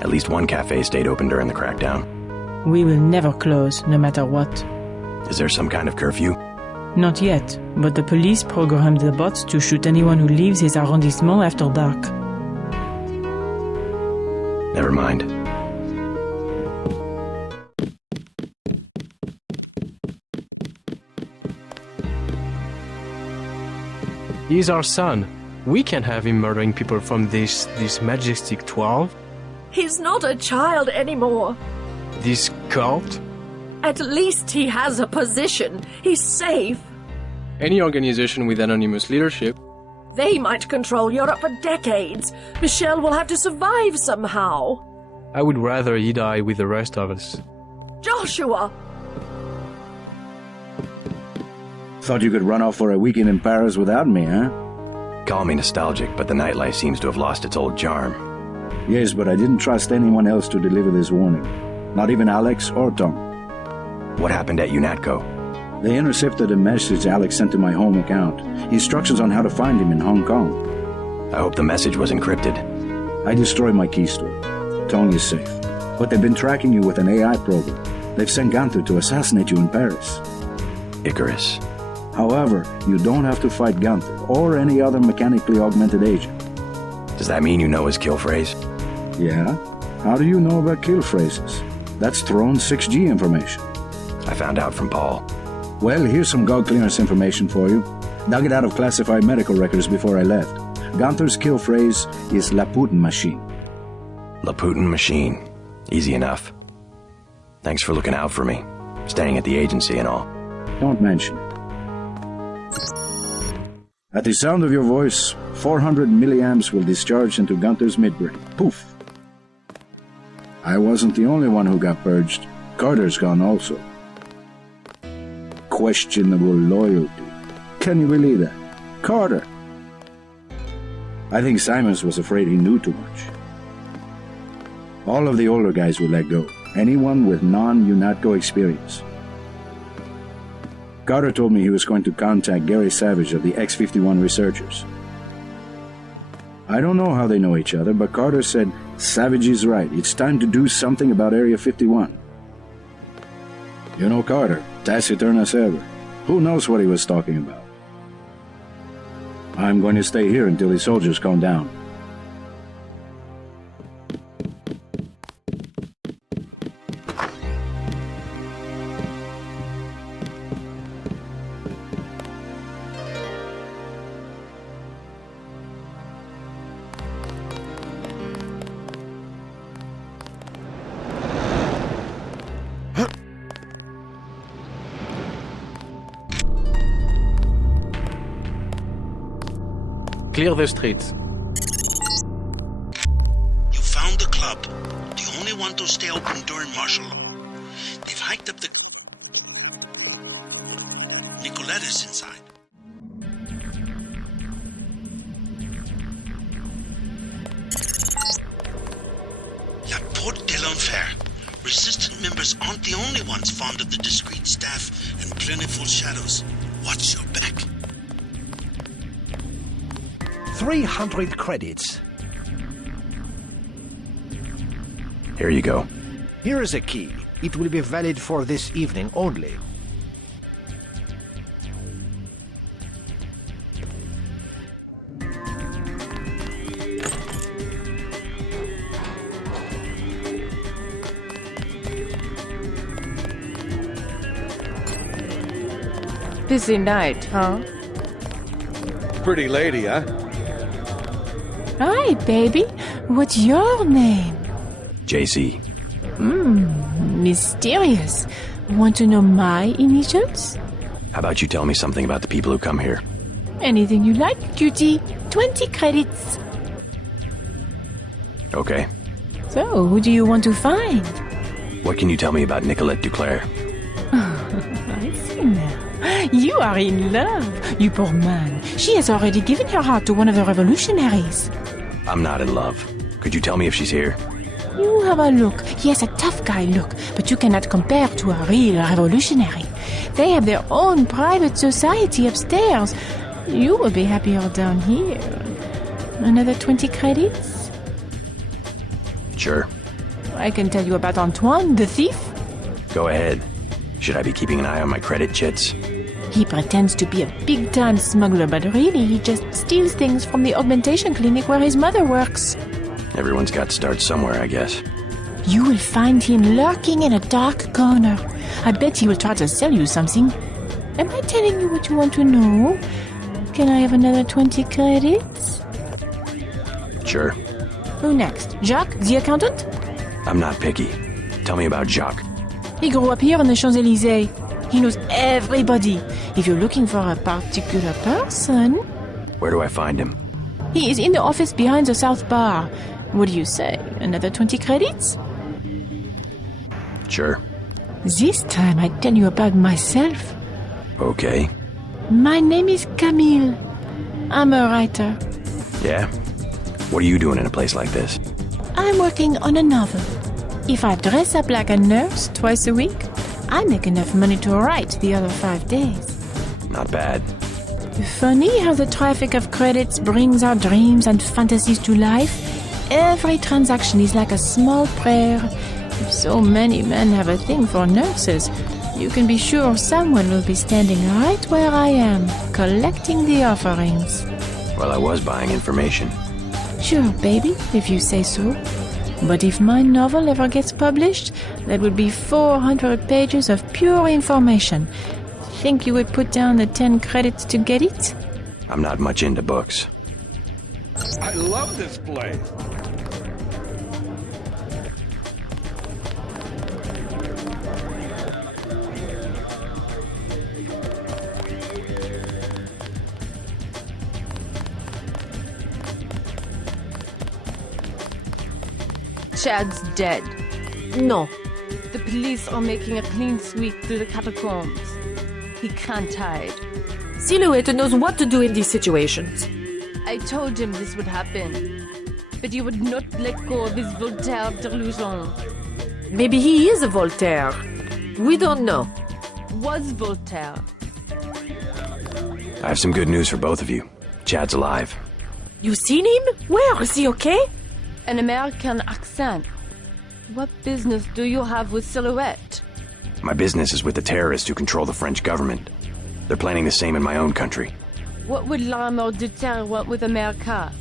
At least one cafe stayed open during the crackdown. We will never close, no matter what. Is there some kind of curfew? Not yet, but the police programmed the bots to shoot anyone who leaves his arrondissement after dark. Never mind. He's our son. We can't have him murdering people from this majestic 12. He's not a child anymore. This cult? At least he has a position. He's safe. Any organization with anonymous leadership. They might control Europe for decades. Michel will have to survive somehow. I would rather he die with the rest of us. Joshua! Thought you could run off for a weekend in Paris without me, huh? Call me nostalgic, but the nightlife seems to have lost its old charm. Yes, but I didn't trust anyone else to deliver this warning. Not even Alex or Tom. What happened at UNATCO? They intercepted a message Alex sent to my home account. Instructions on how to find him in Hong Kong. I hope the message was encrypted. I destroyed my key store. Tong is safe. But they've been tracking you with an AI program. They've sent Gunther to assassinate you in Paris. Icarus. However, you don't have to fight Gunther or any other mechanically augmented agent. Does that mean you know his kill phrase? Yeah? How do you know about kill phrases? That's thrown 6G information. I found out from Paul. Well, here's some GOG clearance information for you. Dug it out of classified medical records before I left. Gunther's kill phrase is La Putin Machine. La Putin Machine. Easy enough. Thanks for looking out for me. Staying at the agency and all. Don't mention it. At the sound of your voice, 400 milliamps will discharge into Gunther's midbrain. Poof! I wasn't the only one who got purged. Carter's gone also. Questionable loyalty. Can you believe that? Carter! I think Simons was afraid he knew too much. All of the older guys will let go. Anyone with non-UNATCO experience. Carter told me he was going to contact Gary Savage of the X-51 researchers. I don't know how they know each other, but Carter said, Savage is right. It's time to do something about Area 51. You know Carter, taciturn as ever. Who knows what he was talking about? I'm going to stay here until the soldiers calm down. Clear the streets. You found the club. The only one to stay open during martial law. They've hiked up the... Nicolette is inside. La Porte de l'Enfer. Resistant members aren't the only ones fond of the discreet staff and plentiful shadows. Watch your back. 300 credits. Here you go. Here is a key. It will be valid for this evening only. Busy night, huh? Pretty lady, huh? Hi, baby. What's your name? JC. Mysterious. Want to know my initials? How about you tell me something about the people who come here? Anything you like, cutie. 20 credits. Okay. So, who do you want to find? What can you tell me about Nicolette DuClare? I see now. You are in love, you poor man. She has already given her heart to one of the revolutionaries. I'm not in love. Could you tell me if she's here? You have a look. He has a tough guy look, but you cannot compare to a real revolutionary. They have their own private society upstairs. You will be happier down here. Another 20 credits? Sure. I can tell you about Antoine, the thief. Go ahead. Should I be keeping an eye on my credit chits? He pretends to be a big-time smuggler, but really he just steals things from the augmentation clinic where his mother works. Everyone's got to start somewhere, I guess. You will find him lurking in a dark corner. I bet he will try to sell you something. Am I telling you what you want to know? Can I have another 20 credits? Sure. Who next? Jacques, the accountant? I'm not picky. Tell me about Jacques. He grew up here on the Champs-Élysées. He knows everybody. If you're looking for a particular person... Where do I find him? He is in the office behind the South Bar. What do you say? Another 20 credits? Sure. This time I tell you about myself. Okay. My name is Camille. I'm a writer. Yeah? What are you doing in a place like this? I'm working on a novel. If I dress up like a nurse twice a week, I make enough money to write the other 5 days. Not bad. Funny how the traffic of credits brings our dreams and fantasies to life. Every transaction is like a small prayer. If so many men have a thing for nurses, you can be sure someone will be standing right where I am, collecting the offerings. Well, I was buying information. Sure, baby, if you say so. But if my novel ever gets published, that would be 400 pages of pure information. Think you would put down the 10 credits to get it? I'm not much into books. I love this place. Chad's dead. No. The police are making a clean sweep through the catacombs. He can't hide. Silhouette knows what to do in these situations. I told him this would happen, but he would not let go of his Voltaire delusion. Maybe he is a Voltaire. We don't know. Was Voltaire. I have some good news for both of you. Chad's alive. You seen him? Where? Is he okay? An American accent. What business do you have with Silhouette? My business is with the terrorists who control the French government. They're planning the same in my own country. What would l'armée de terre want with America?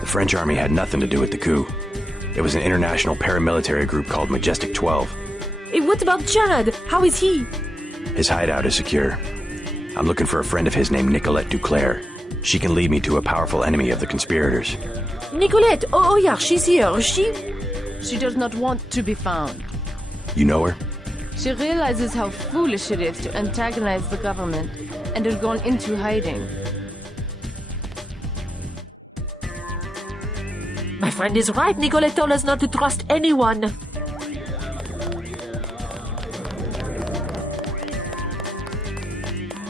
The French army had nothing to do with the coup. It was an international paramilitary group called Majestic 12. Hey, what about Chad? How is he? His hideout is secure. I'm looking for a friend of his named Nicolette DuClare. She can lead me to a powerful enemy of the conspirators. Nicolette! Oh yeah, she's here. She does not want to be found. You know her? She realizes how foolish it is to antagonize the government and has gone into hiding. My friend is right. Nicolette told us not to trust anyone.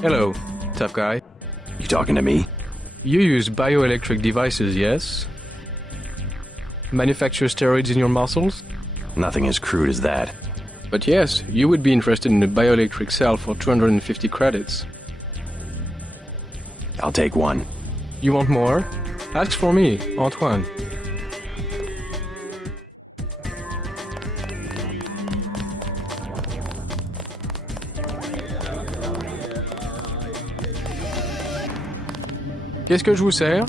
Hello, tough guy. You talking to me? You use bioelectric devices, yes? Manufacture steroids in your muscles? Nothing as crude as that. But yes, you would be interested in a bioelectric cell for 250 credits. I'll take one. You want more? Ask for me, Antoine. Qu'est-ce que je vous sers?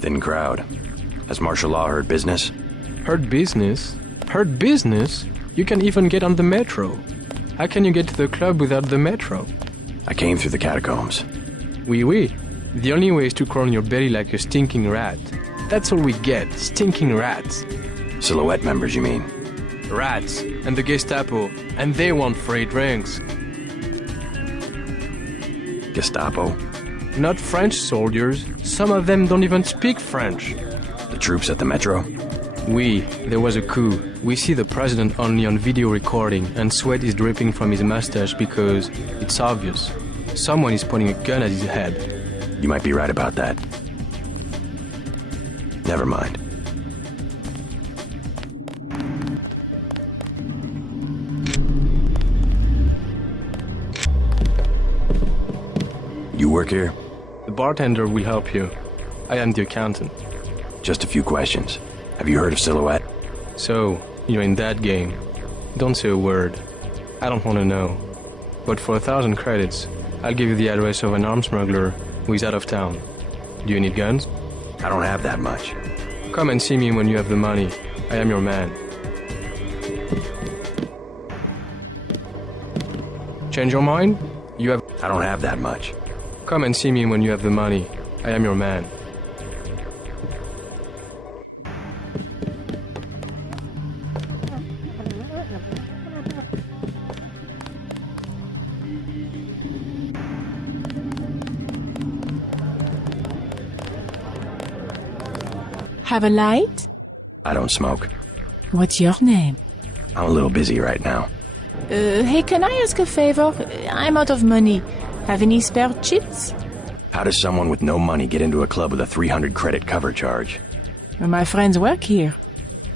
Thin crowd. Has martial law heard business? Heard business? Heard business? You can even get on the metro. How can you get to the club without the metro? I came through the catacombs. Oui, oui. The only way is to crawl on your belly like a stinking rat. That's all we get, stinking rats. Silhouette members, you mean? Rats, and the Gestapo, and they want free drinks. Gestapo? Not French soldiers. Some of them don't even speak French. The troops at the metro? There was a coup. We see the president only on video recording, and sweat is dripping from his mustache because it's obvious. Someone is pointing a gun at his head. You might be right about that. Never mind. You work here? The bartender will help you. I am the accountant. Just a few questions. Have you heard of Silhouette? So, you're in that game. Don't say a word. I don't want to know. But for 1,000 credits, I'll give you the address of an arms smuggler who is out of town. Do you need guns? I don't have that much. Come and see me when you have the money. I am your man. Change your mind? I don't have that much. Come and see me when you have the money. I am your man. Have a light? I don't smoke. What's your name? I'm a little busy right now. Hey, can I ask a favor? I'm out of money. Have any spare chits? How does someone with no money get into a club with a 300 credit cover charge? My friends work here.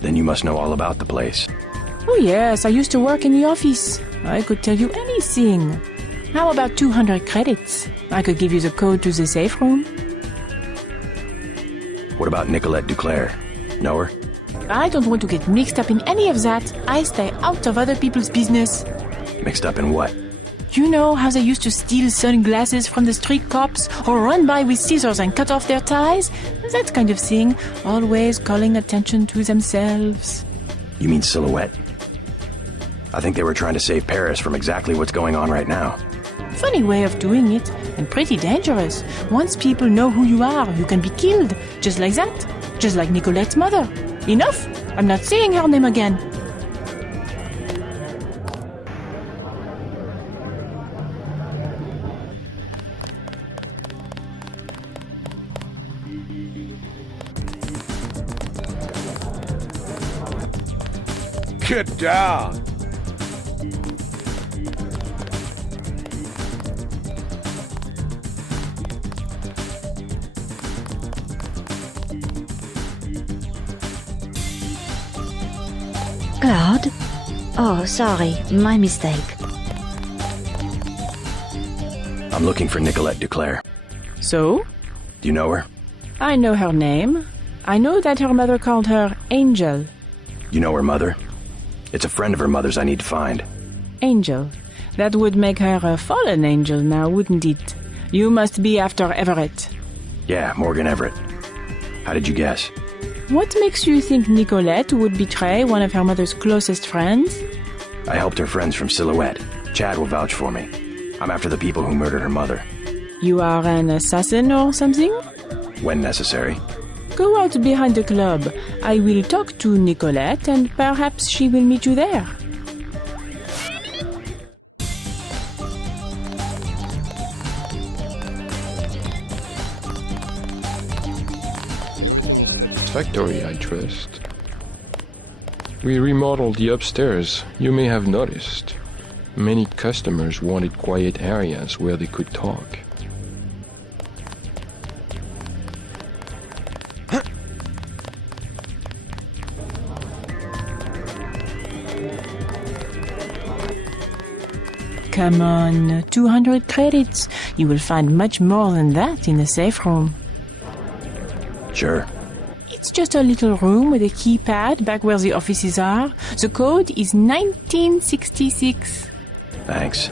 Then you must know all about the place. Oh yes, I used to work in the office. I could tell you anything. How about 200 credits? I could give you the code to the safe room. What about Nicolette DuClare? Know her? I don't want to get mixed up in any of that. I stay out of other people's business. Mixed up in what? You know how they used to steal sunglasses from the street cops or run by with scissors and cut off their ties? That kind of thing, always calling attention to themselves. You mean Silhouette? I think they were trying to save Paris from exactly what's going on right now. Funny way of doing it, and pretty dangerous. Once people know who you are, you can be killed. Just like that. Just like Nicolette's mother. Enough! I'm not saying her name again. Get down! Claude? Oh, sorry, my mistake. I'm looking for Nicolette DuClare. So? Do you know her? I know her name. I know that her mother called her Angel. You know her mother? It's a friend of her mother's I need to find. Angel. That would make her a fallen angel now, wouldn't it? You must be after Everett. Yeah, Morgan Everett. How did you guess? What makes you think Nicolette would betray one of her mother's closest friends? I helped her friends from Silhouette. Chad will vouch for me. I'm after the people who murdered her mother. You are an assassin or something? When necessary. Go out behind the club. I will talk to Nicolette and perhaps she will meet you there. Factory, I trust. We remodeled the upstairs. You may have noticed. Many customers wanted quiet areas where they could talk. Come on, 200 credits. You will find much more than that in the safe room. Sure. It's just a little room with a keypad back where the offices are. The code is 1966. Thanks.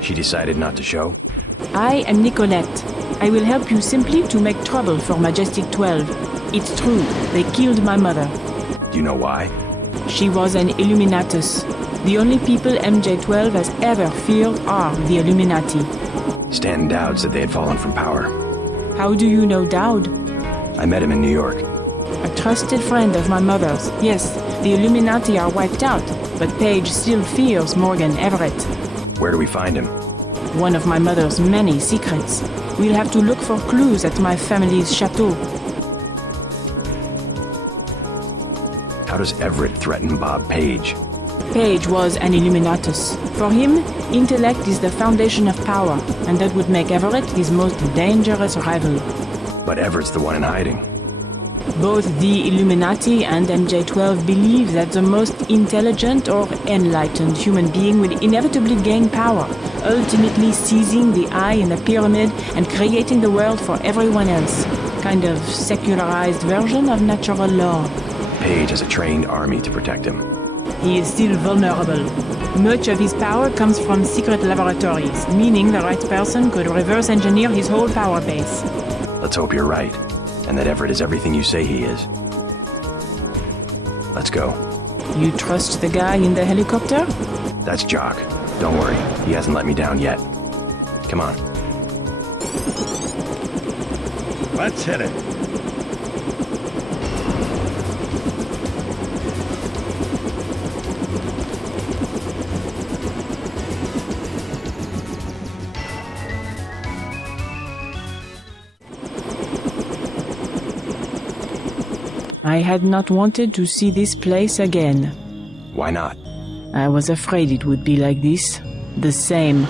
She decided not to show? I am Nicolette. I will help you simply to make trouble for Majestic 12. It's true, they killed my mother. Do you know why? She was an Illuminatus. The only people MJ-12 has ever feared are the Illuminati. Stan Dowd said they had fallen from power. How do you know Dowd? I met him in New York. A trusted friend of my mother's. Yes, the Illuminati are wiped out, but Paige still fears Morgan Everett. Where do we find him? One of my mother's many secrets. We'll have to look for clues at my family's chateau. How does Everett threaten Bob Page? Page was an Illuminatus. For him, intellect is the foundation of power, and that would make Everett his most dangerous rival. But Everett's the one in hiding. Both the Illuminati and MJ-12 believe that the most intelligent or enlightened human being will inevitably gain power, ultimately seizing the eye in the pyramid and creating the world for everyone else. Kind of secularized version of natural law. Page has a trained army to protect him. He is still vulnerable. Much of his power comes from secret laboratories, meaning the right person could reverse engineer his whole power base. Let's hope you're right, and that Everett is everything you say he is. Let's go. You trust the guy in the helicopter? That's Jock. Don't worry, he hasn't let me down yet. Come on. Let's hit it. I had not wanted to see this place again. Why not? I was afraid it would be like this. The same.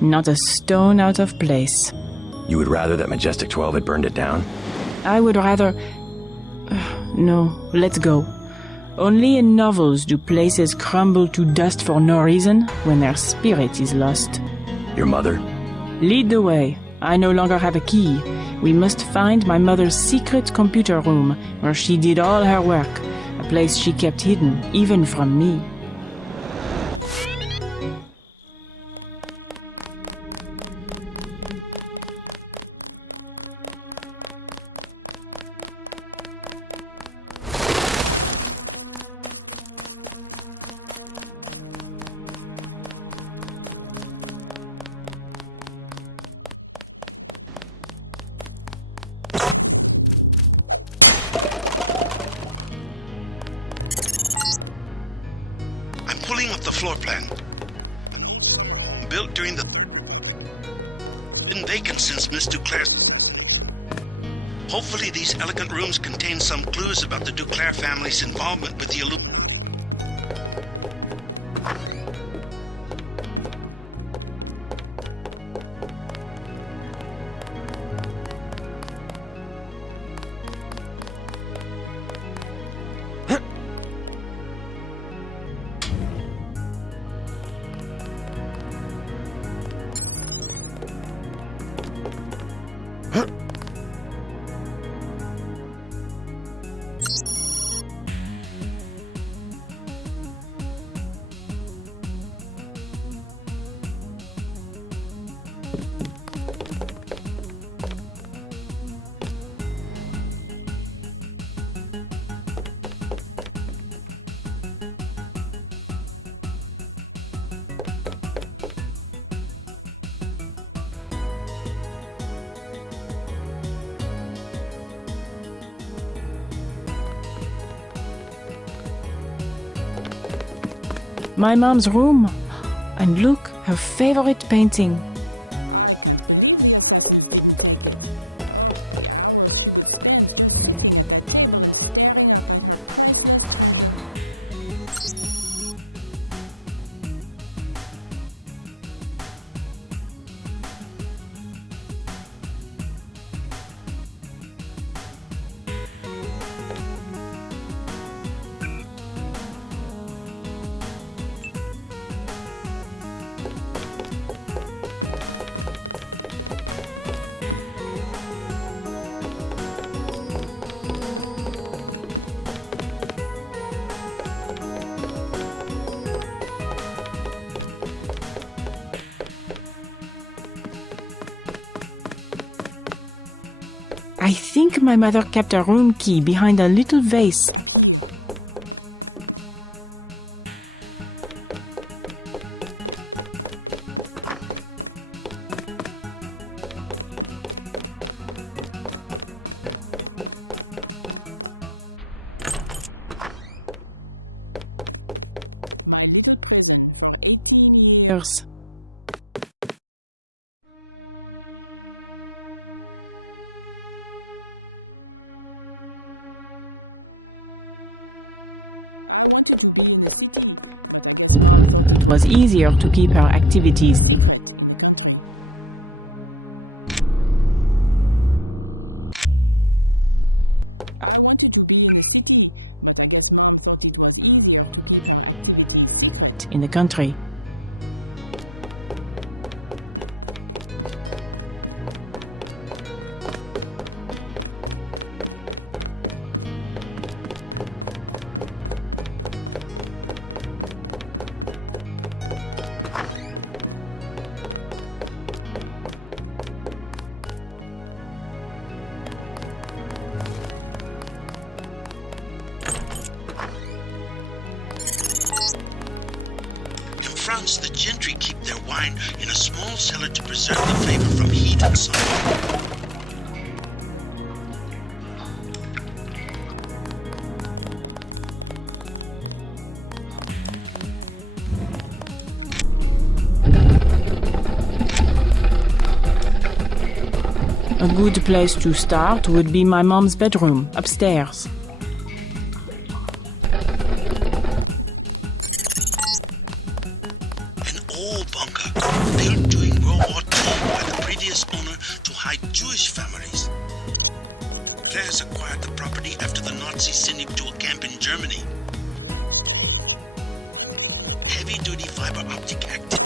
Not a stone out of place. You would rather that Majestic 12 had burned it down? I would rather... No, let's go. Only in novels do places crumble to dust for no reason when their spirit is lost. Your mother? Lead the way. I no longer have a key. We must find my mother's secret computer room, where she did all her work, a place she kept hidden, even from me. Pulling up the floor plan. Built during the... been vacant since Miss DuClare... Hopefully these elegant rooms contain some clues about the DuClare family's involvement with the My mom's room. And look, her favorite painting. think my mother kept a room key behind a little vase. Yes. It was easier to keep her activities. In the country. The gentry keep their wine in a small cellar to preserve the flavor from heat and sun. A good place to start would be my mom's bedroom, upstairs. Jewish families. Players acquired the property after the Nazis sent him to a camp in Germany. Heavy-duty fiber optic active.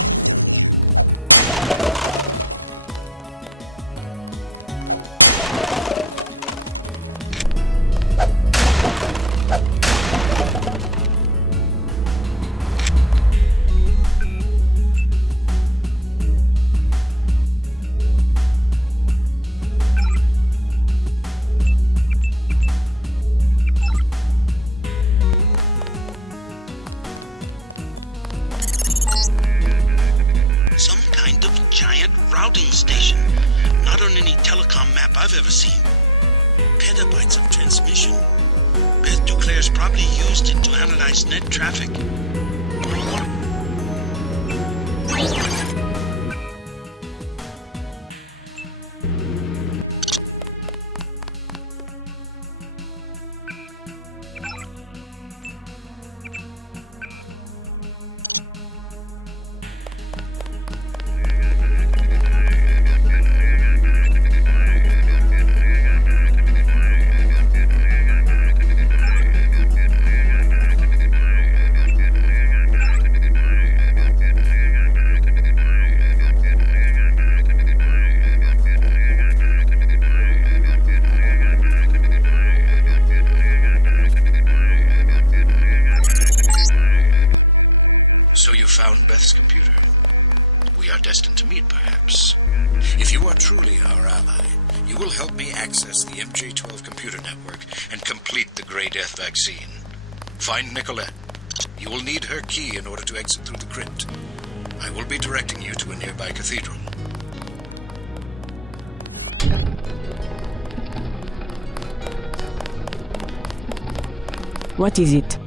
I've ever seen. Petabytes of transmission. Beth DuClare's probably used it to analyze net traffic. So you found Beth's computer. We are destined to meet, perhaps. If you are truly our ally, you will help me access the MJ-12 computer network and complete the Grey Death vaccine. Find Nicolette. You will need her key in order to exit through the crypt. I will be directing you to a nearby cathedral. What is it?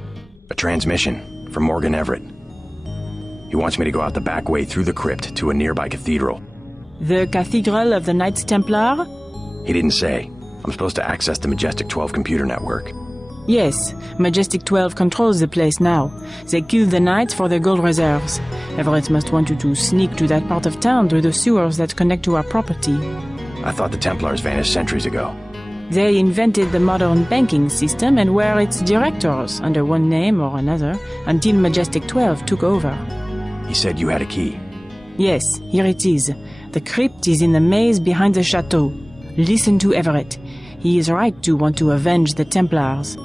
A transmission from Morgan Everett. He wants me to go out the back way through the crypt to a nearby cathedral. The Cathedral of the Knights Templar? He didn't say. I'm supposed to access the Majestic 12 computer network. Yes, Majestic 12 controls the place now. They killed the Knights for their gold reserves. Everett must want you to sneak to that part of town through the sewers that connect to our property. I thought the Templars vanished centuries ago. They invented the modern banking system and were its directors, under one name or another, until Majestic 12 took over. He said you had a key. Yes, here it is. The crypt is in the maze behind the chateau. Listen to Everett. He is right to want to avenge the Templars.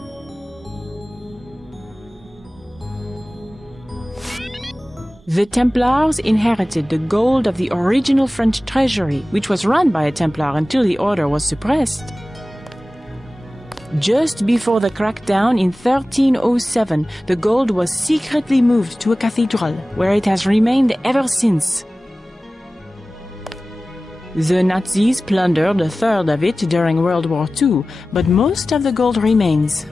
The Templars inherited the gold of the original French treasury, which was run by a Templar until the order was suppressed. Just before the crackdown in 1307, the gold was secretly moved to a cathedral, where it has remained ever since. The Nazis plundered a third of it during World War II, but most of the gold remains.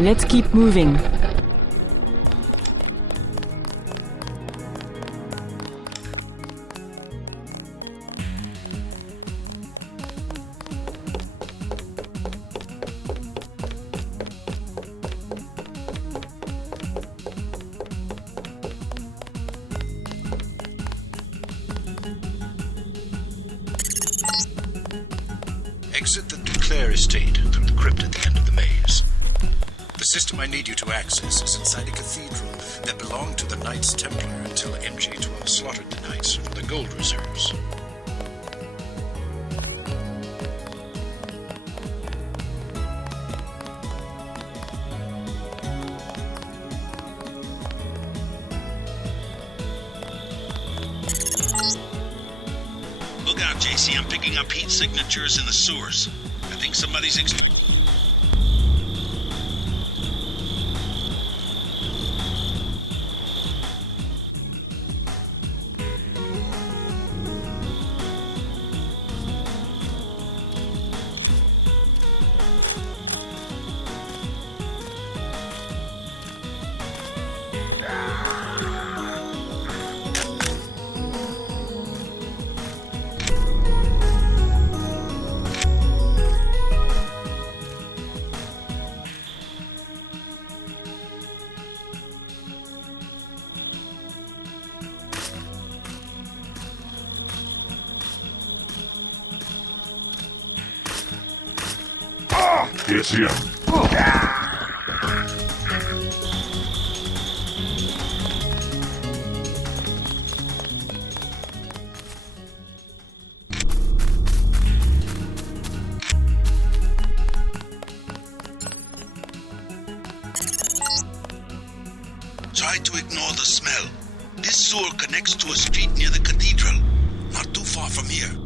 Let's keep moving. Exit the DuClare estate through the crypt at the end of the maze. The system I need you to access is inside a cathedral that belonged to the Knights Templar until MJ-12 slaughtered the Knights for the gold reserves. Look out, JC. I'm picking up heat signatures in the sewers. I think somebody's It's him. Try to ignore the smell. This sewer connects to a street near the cathedral, not too far from here.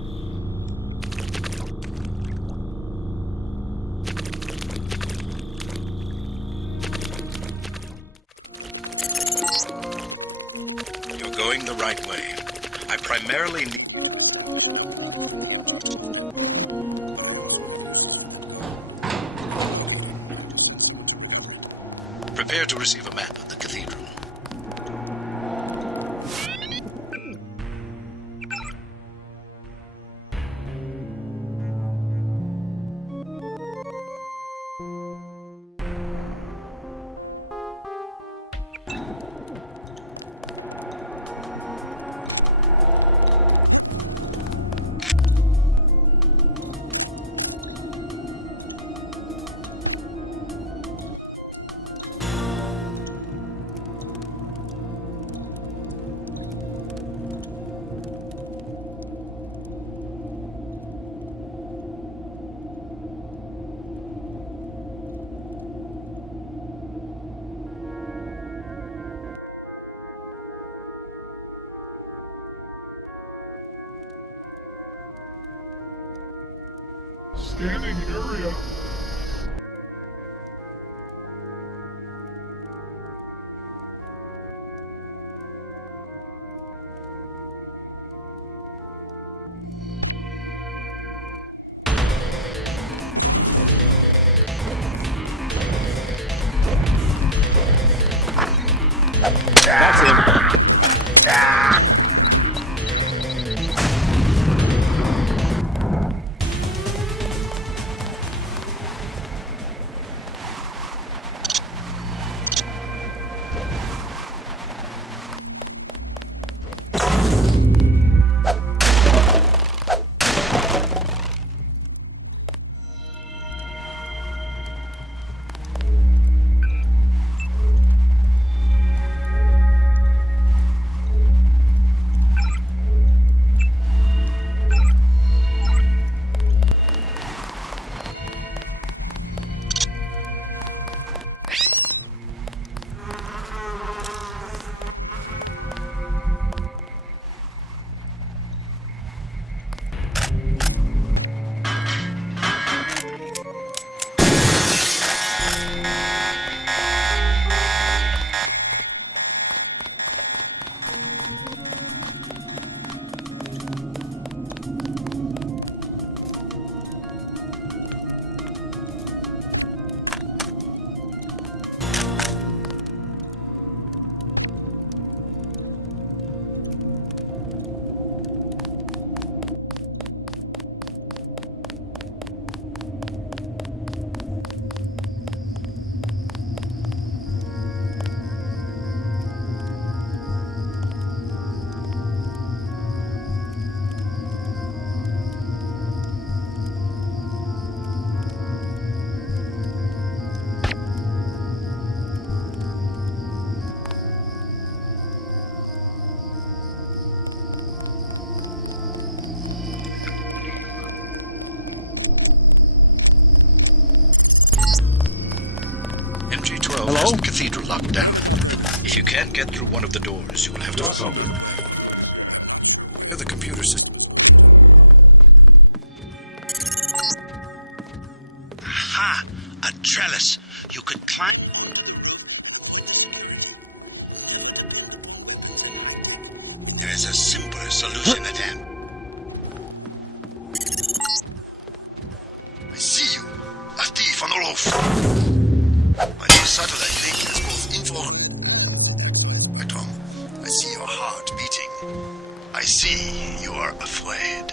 You're going the right way. I primarily need... Prepare to receive a map of the cathedral. Scanning area. That's him. has the cathedral locked down. If you can't get through one of the doors, you will have to... something. The computer system... Aha! A trellis. You could climb... There is a simpler solution at hand. I see you. Ati van Olof. My new satellite link has both info... Tom, I see your heart beating. I see you are afraid.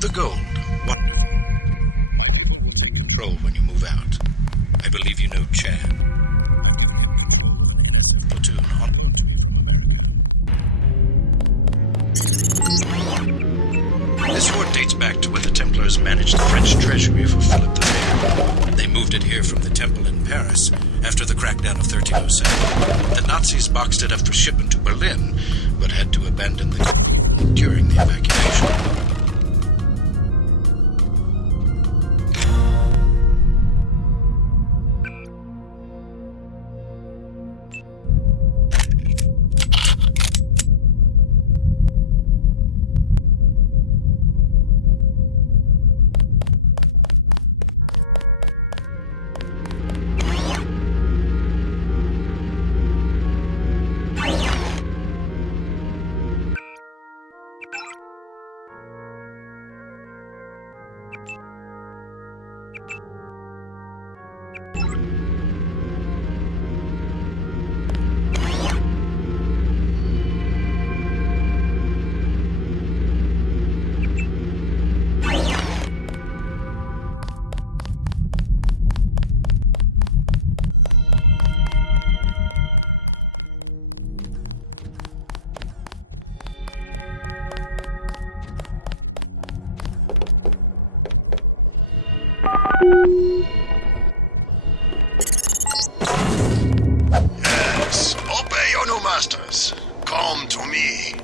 The gold. What? Roll when you move out. I believe you know Chad. Platoon on. This fort dates back to when the Templars managed the French treasury for Philip the Fair. They moved it here from the temple in Paris after the crackdown of 1307. The Nazis boxed it up for shipment to Berlin, but had to abandon the during the evacuation. Yes, obey your new masters. Come to me.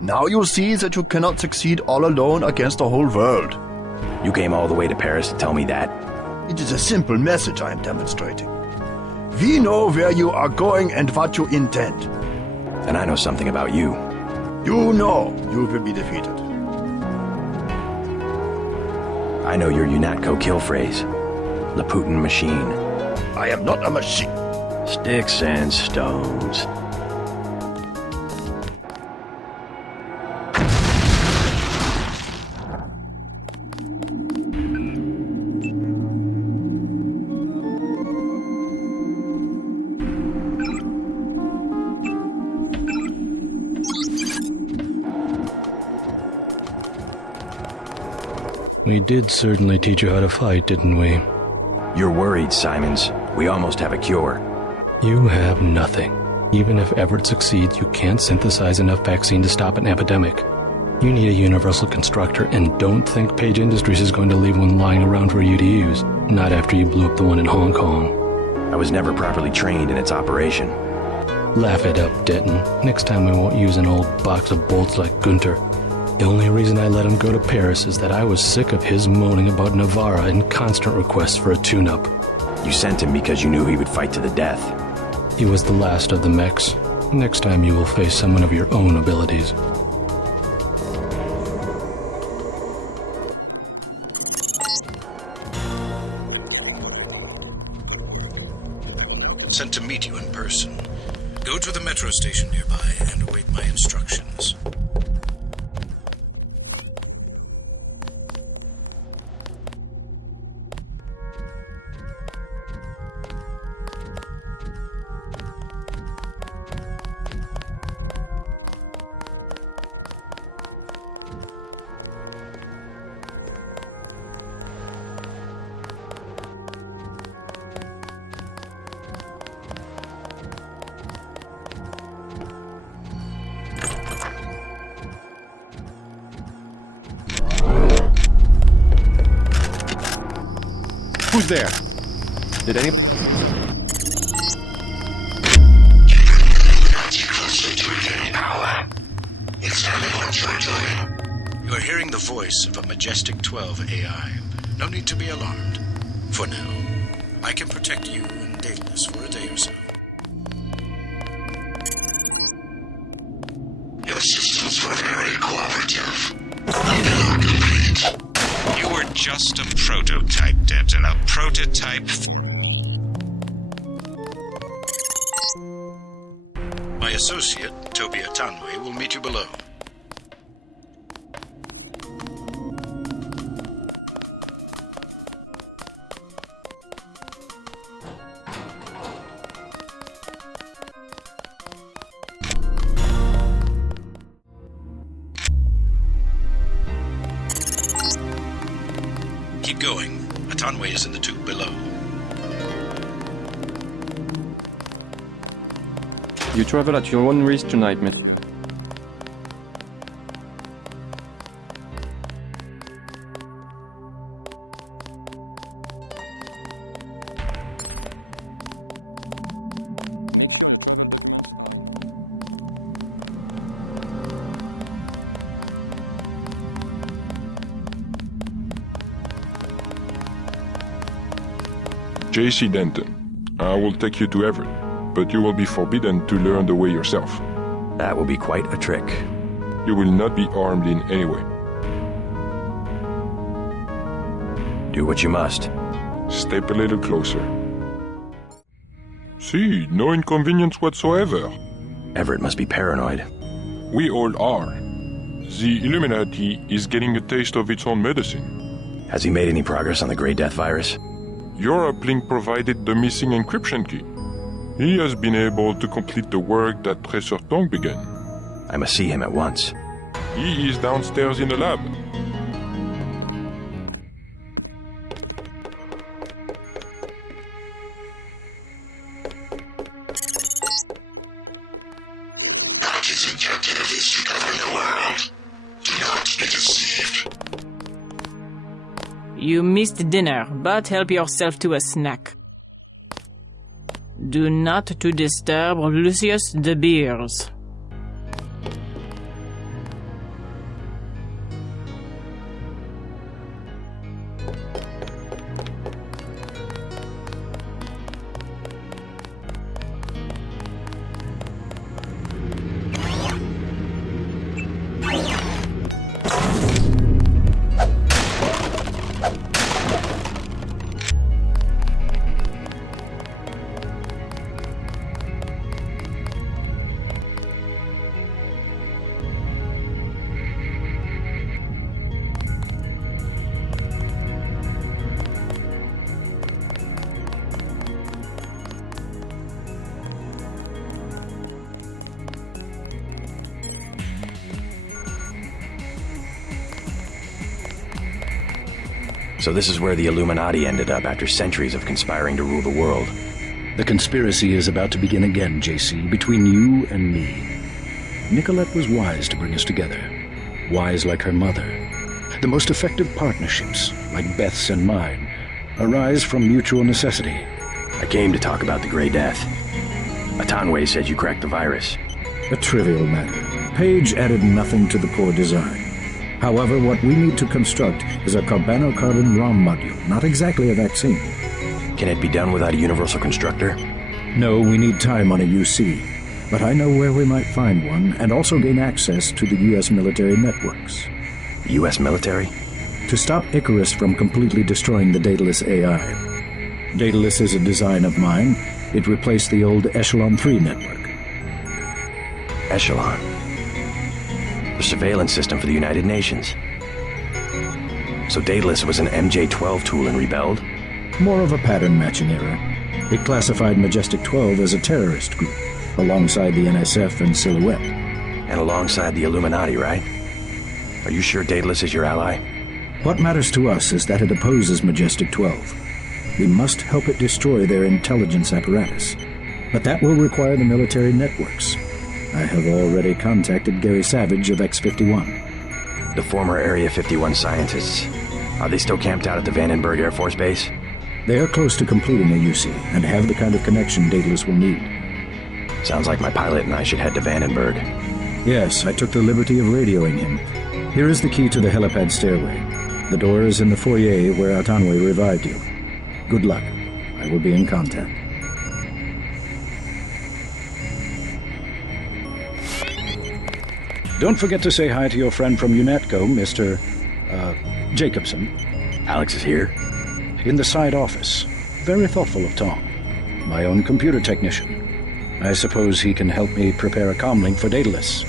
Now you see that you cannot succeed all alone against the whole world. You came all the way to Paris to tell me that? It is a simple message I am demonstrating. We know where you are going and what you intend. And I know something about you. You know you will be defeated. I know your UNATCO kill phrase. The Putin machine. I am not a machine. Sticks and stones. We did certainly teach you how to fight, didn't we? You're worried, Simons. We almost have a cure. You have nothing. Even if Everett succeeds, you can't synthesize enough vaccine to stop an epidemic. You need a universal constructor, and don't think Page Industries is going to leave one lying around for you to use. Not after you blew up the one in Hong Kong. I was never properly trained in its operation. Laugh it up, Denton. Next time we won't use an old box of bolts like Gunter. The only reason I let him go to Paris is that I was sick of his moaning about Navarra and constant requests for a tune-up. You sent him because you knew he would fight to the death. He was the last of the mechs. Next time you will face someone of your own abilities. Sent to meet you in person. Go to the metro station nearby and await my instructions. Who's there? Did any... You are hearing the voice of a Majestic 12 AI. No need to be alarmed. For now, I can protect you and Daedalus for a day or so. Your systems were very cooperative. Now complete. You were just a prototype, Denton. A prototype. My associate, Tobia Tanwe, will meet you below. Keep going. Atanwe is in the tube below. You travel at your own risk tonight, mate. JC Denton, I will take you to Everett, but you will be forbidden to learn the way yourself. That will be quite a trick. You will not be armed in any way. Do what you must. Step a little closer. See, no inconvenience whatsoever. Everett must be paranoid. We all are. The Illuminati is getting a taste of its own medicine. Has he made any progress on the Grey Death virus? Your uplink provided the missing encryption key. He has been able to complete the work that Tracer Tong began. I must see him at once. He is downstairs in the lab. His objective is to govern the world. You missed dinner, but help yourself to a snack. Do not to disturb Lucius de Beers. So this is where the Illuminati ended up after centuries of conspiring to rule the world. The conspiracy is about to begin again, JC, between you and me. Nicolette was wise to bring us together. Wise like her mother. The most effective partnerships, like Beth's and mine, arise from mutual necessity. I came to talk about the Grey Death. Atanwe said you cracked the virus. A trivial matter. Page added nothing to the core design. However, what we need to construct is a carbon ROM module, not exactly a vaccine. Can it be done without a universal constructor? No, we need time on a UC. But I know where we might find one, and also gain access to the U.S. military networks. U.S. military? To stop Icarus from completely destroying the Daedalus AI. Daedalus is a design of mine. It replaced the old Echelon 3 network. Echelon? The surveillance system for the United Nations. So Daedalus was an MJ-12 tool and rebelled? More of a pattern-matching error. It classified Majestic 12 as a terrorist group, alongside the NSF and Silhouette. And alongside the Illuminati, right? Are you sure Daedalus is your ally? What matters to us is that it opposes Majestic 12. We must help it destroy their intelligence apparatus. But that will require the military networks. I have already contacted Gary Savage of X-51. The former Area 51 scientists. Are they still camped out at the Vandenberg Air Force Base? They are close to completing a UC and have the kind of connection Daedalus will need. Sounds like my pilot and I should head to Vandenberg. Yes, I took the liberty of radioing him. Here is the key to the helipad stairway. The door is in the foyer where Atanwe revived you. Good luck. I will be in contact. Don't forget to say hi to your friend from UNATCO, Mr. Jacobson. Alex is here? In the side office. Very thoughtful of Tom. My own computer technician. I suppose he can help me prepare a comlink for Daedalus.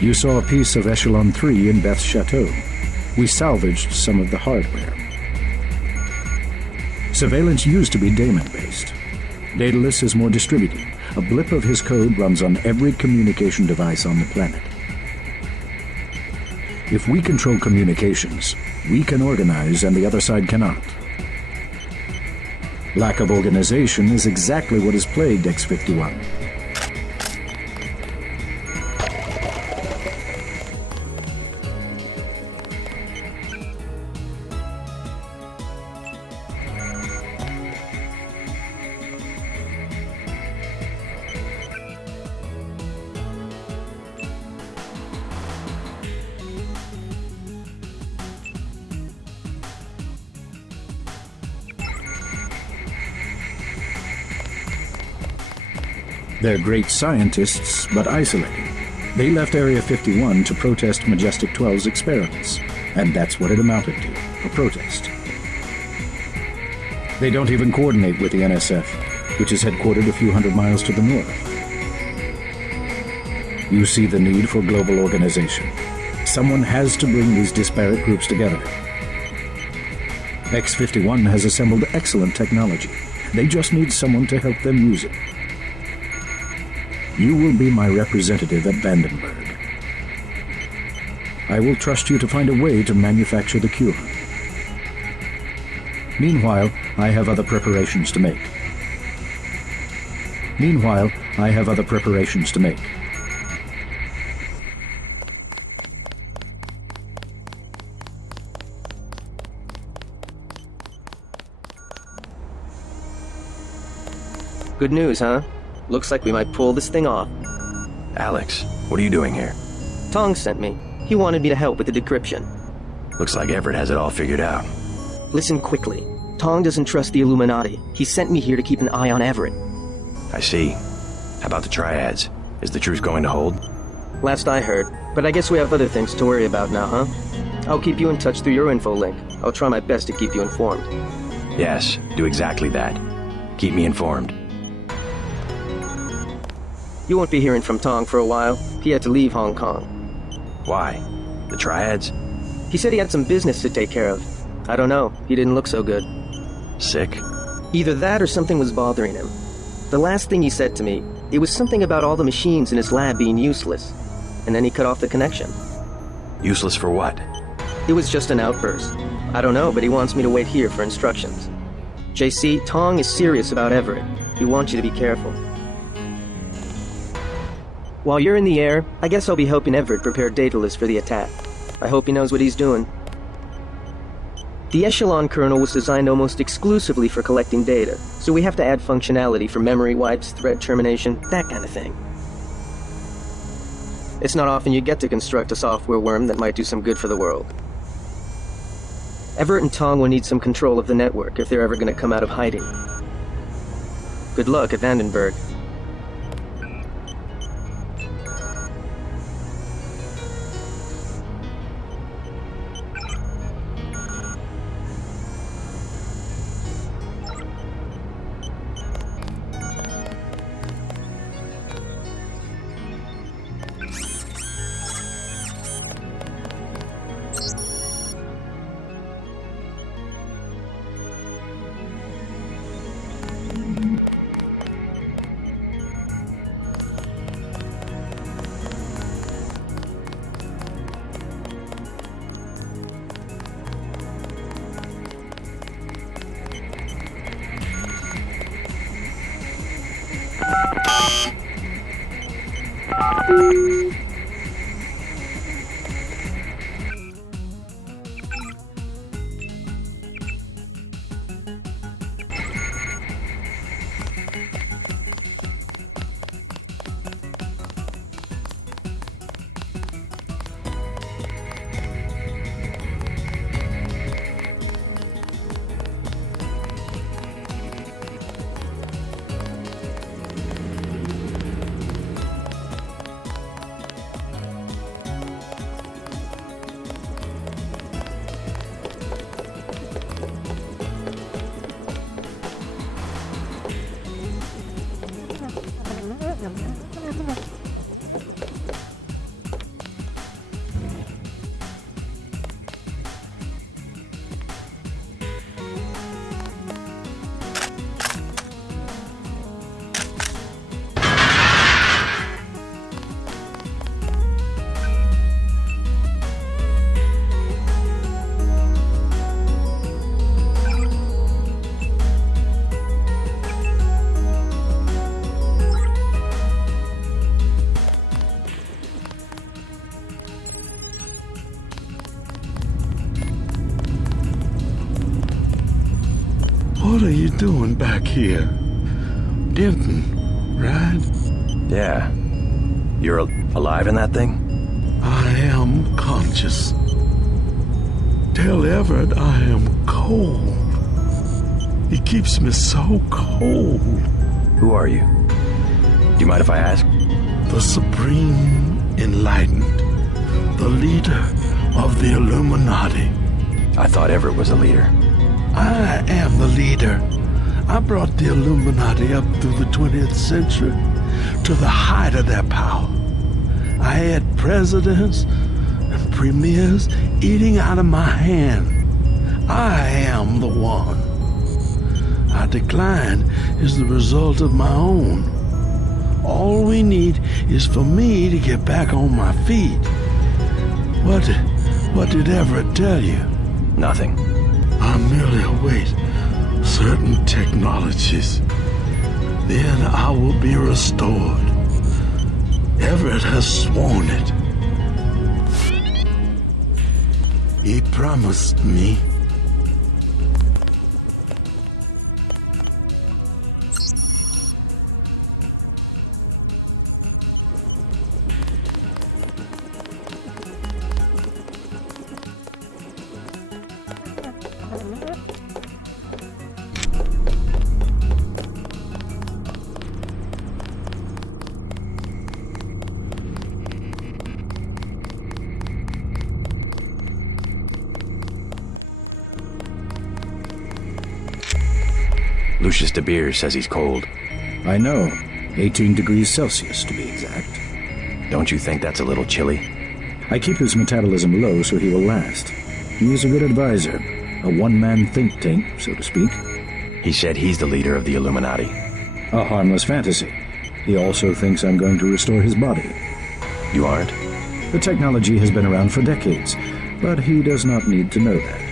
You saw a piece of Echelon 3 in Beth's Chateau. We salvaged some of the hardware. Surveillance used to be daemon-based. Daedalus is more distributed. A blip of his code runs on every communication device on the planet. If we control communications, we can organize and the other side cannot. Lack of organization is exactly what has plagued X-51. They're great scientists, but isolated. They left Area 51 to protest Majestic 12's experiments, and that's what it amounted to, a protest. They don't even coordinate with the NSF, which is headquartered a few hundred miles to the north. You see the need for global organization. Someone has to bring these disparate groups together. X-51 has assembled excellent technology. They just need someone to help them use it. You will be my representative at Vandenberg. I will trust you to find a way to manufacture the cure. Meanwhile, I have other preparations to make. Good news, huh? Looks like we might pull this thing off. Alex, what are you doing here? Tong sent me. He wanted me to help with the decryption. Looks like Everett has it all figured out. Listen quickly. Tong doesn't trust the Illuminati. He sent me here to keep an eye on Everett. I see. How about the triads? Is the truce going to hold? Last I heard. But I guess we have other things to worry about now, huh? I'll keep you in touch through your info link. I'll try my best to keep you informed. Yes, do exactly that. Keep me informed. You won't be hearing from Tong for a while. He had to leave Hong Kong. Why? The triads? He said he had some business to take care of. I don't know. He didn't look so good. Sick? Either that or something was bothering him. The last thing he said to me, it was something about all the machines in his lab being useless. And then he cut off the connection. Useless for what? It was just an outburst. I don't know, but he wants me to wait here for instructions. JC, Tong is serious about Everett. He wants you to be careful. While you're in the air, I guess I'll be helping Everett prepare Daedalus for the attack. I hope he knows what he's doing. The Echelon kernel was designed almost exclusively for collecting data, so we have to add functionality for memory wipes, thread termination, that kind of thing. It's not often you get to construct a software worm that might do some good for the world. Everett and Tong will need some control of the network if they're ever going to come out of hiding. Good luck at Vandenberg. What are you doing back here? Denton, right? Yeah. You're alive in that thing? I am conscious. Tell Everett I am cold. He keeps me so cold. Who are you? Do you mind if I ask? The Supreme Enlightened. The leader of the Illuminati. I thought Everett was a leader. I am the leader. I brought the Illuminati up through the 20th century to the height of their power. I had presidents and premiers eating out of my hand. I am the one. Our decline is the result of my own. All we need is for me to get back on my feet. What did Everett tell you? Nothing. I merely await certain technologies. Then I will be restored. Everett has sworn it. He promised me. Lucius de Beers says he's cold. I know. 18 degrees Celsius, to be exact. Don't you think that's a little chilly? I keep his metabolism low so he will last. He is a good advisor. A one-man think tank, so to speak. He said he's the leader of the Illuminati. A harmless fantasy. He also thinks I'm going to restore his body. You aren't? The technology has been around for decades, but he does not need to know that.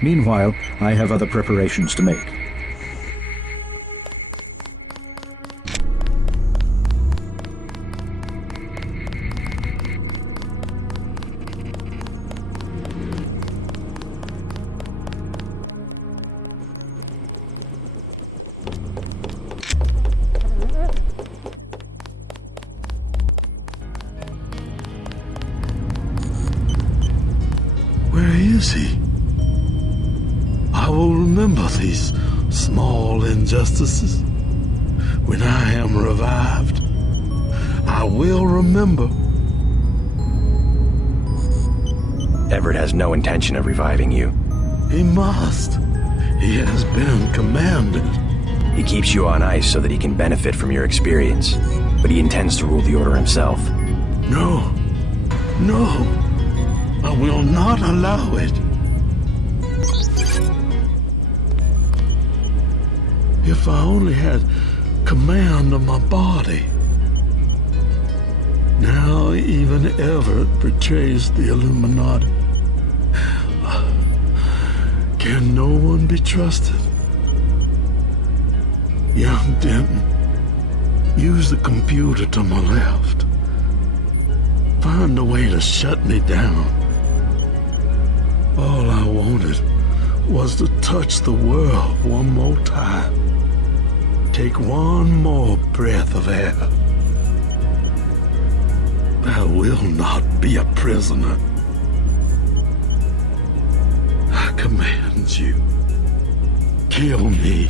Meanwhile, I have other preparations to make. Where is he? I will remember these small injustices. When I am revived, I will remember. Everett has no intention of reviving you. He must. He has been commanded. He keeps you on ice so that he can benefit from your experience, but he intends to rule the Order himself. No. No. I will not allow it. If I only had command of my body. Now even Everett betrays the Illuminati. Can no one be trusted? Young Denton, use the computer to my left. Find a way to shut me down. All I wanted was to touch the world one more time. Take one more breath of air. I will not be a prisoner. I command you. Kill me.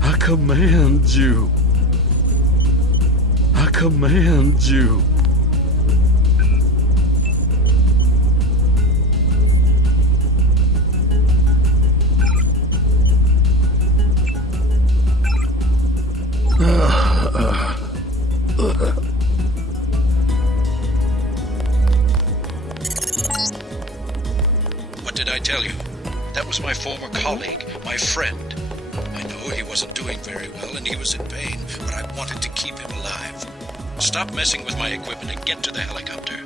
I command you. I command you. What did I tell you? That was my former colleague, my friend. I know he wasn't doing very well and he was in pain, but I wanted to keep him alive. Stop messing with my equipment and get to the helicopter.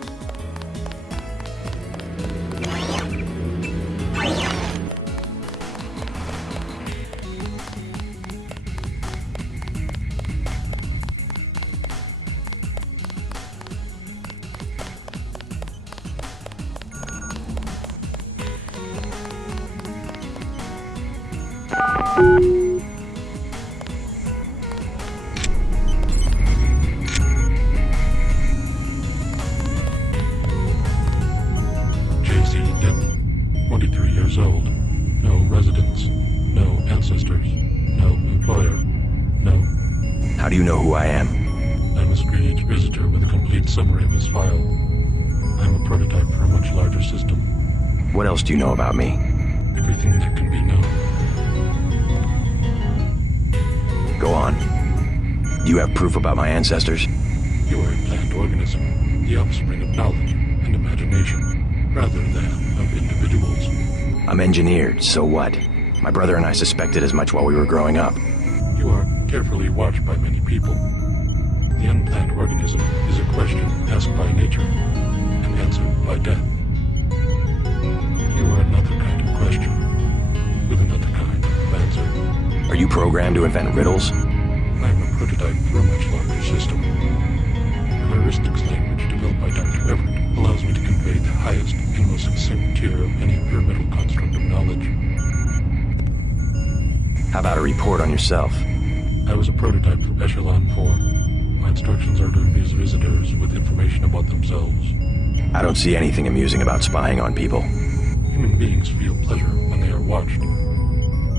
How do you know who I am? I must greet each visitor with a complete summary of his file. I'm a prototype for a much larger system. What else do you know about me? Everything that can be known. Go on. Do you have proof about my ancestors? You are a planned organism, the offspring of knowledge and imagination, rather than of individuals. I'm engineered, so what? My brother and I suspected as much while we were growing up. You are carefully watched by many people. The unplanned organism is a question asked by nature and answered by death. You are another kind of question with another kind of answer. Are you programmed to invent riddles? I'm a prototype for a much larger system. The heuristics language developed by Dr. Everett allows me to convey the highest and most succinct tier of any pyramidal construct of knowledge. How about a report on yourself? I was a prototype for Echelon 4. My instructions are to amuse visitors with information about themselves. I don't see anything amusing about spying on people. Human beings feel pleasure when they are watched.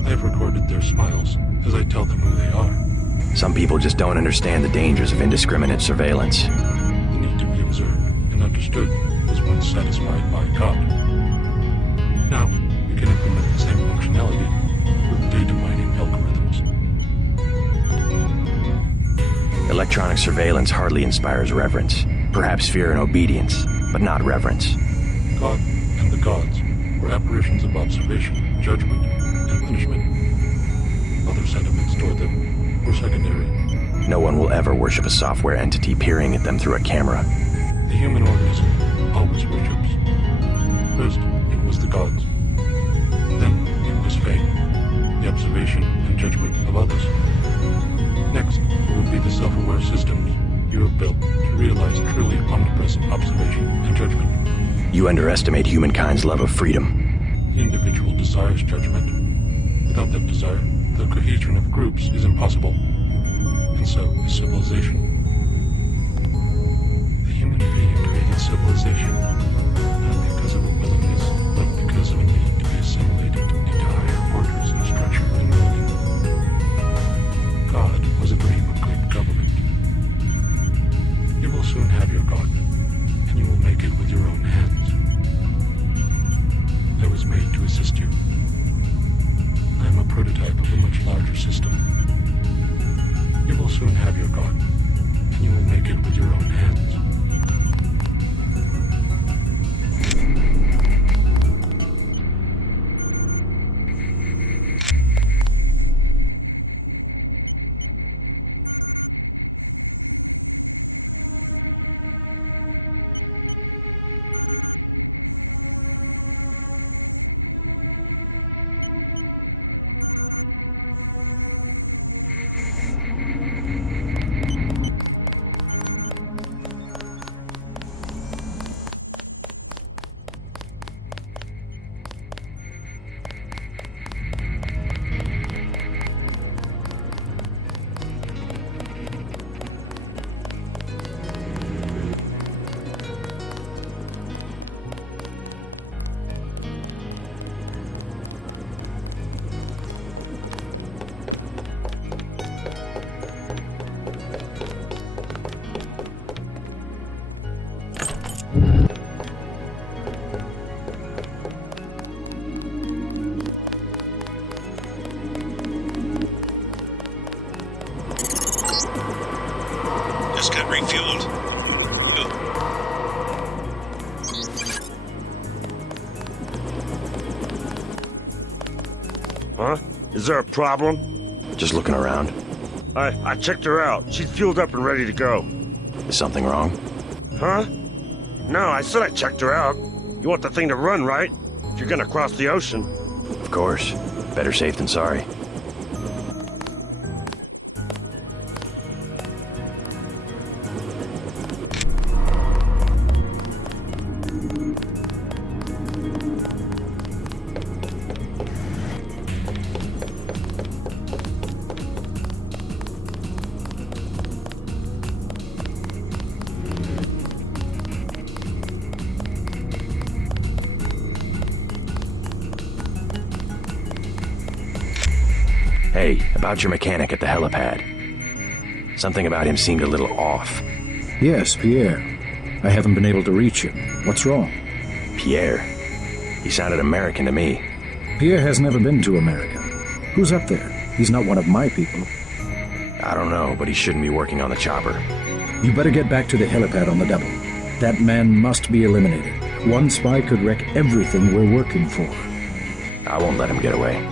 I have recorded their smiles as I tell them who they are. Some people just don't understand the dangers of indiscriminate surveillance. The need to be observed and understood was once satisfied by God. Now, we can implement functionality with data mining algorithms. Electronic surveillance hardly inspires reverence. Perhaps fear and obedience, but not reverence. God and the gods were apparitions of observation, judgment, and punishment. Other sentiments toward them were secondary. No one will ever worship a software entity peering at them through a camera. The human organism always worships. First, it was the gods. Then, it was fate, the observation and judgment of others. Next, it would be the self-aware systems you have built to realize truly omnipresent observation and judgment. You underestimate humankind's love of freedom. The individual desires judgment. Without that desire, the cohesion of groups is impossible. And so is civilization. The human being created civilization, not because of a willingness, but because of a need to be assimilated into higher orders of structure and meaning. God was a dream of great government. You will soon have your God, and you will make it with your own hands. I was made to assist you. I am a prototype of a much larger system. You will soon have your God, and you will make it with your own hands. Just got refueled. Good. Huh? Is there a problem? Just looking around. I checked her out. She's fueled up and ready to go. Is something wrong? Huh? No, I said I checked her out. You want the thing to run, right? If you're gonna cross the ocean. Of course. Better safe than sorry. Hey, about your mechanic at the helipad. Something about him seemed a little off. Yes, Pierre. I haven't been able to reach him. What's wrong? Pierre? He sounded American to me. Pierre has never been to America. Who's up there? He's not one of my people. I don't know, but he shouldn't be working on the chopper. You better get back to the helipad on the double. That man must be eliminated. One spy could wreck everything we're working for. I won't let him get away.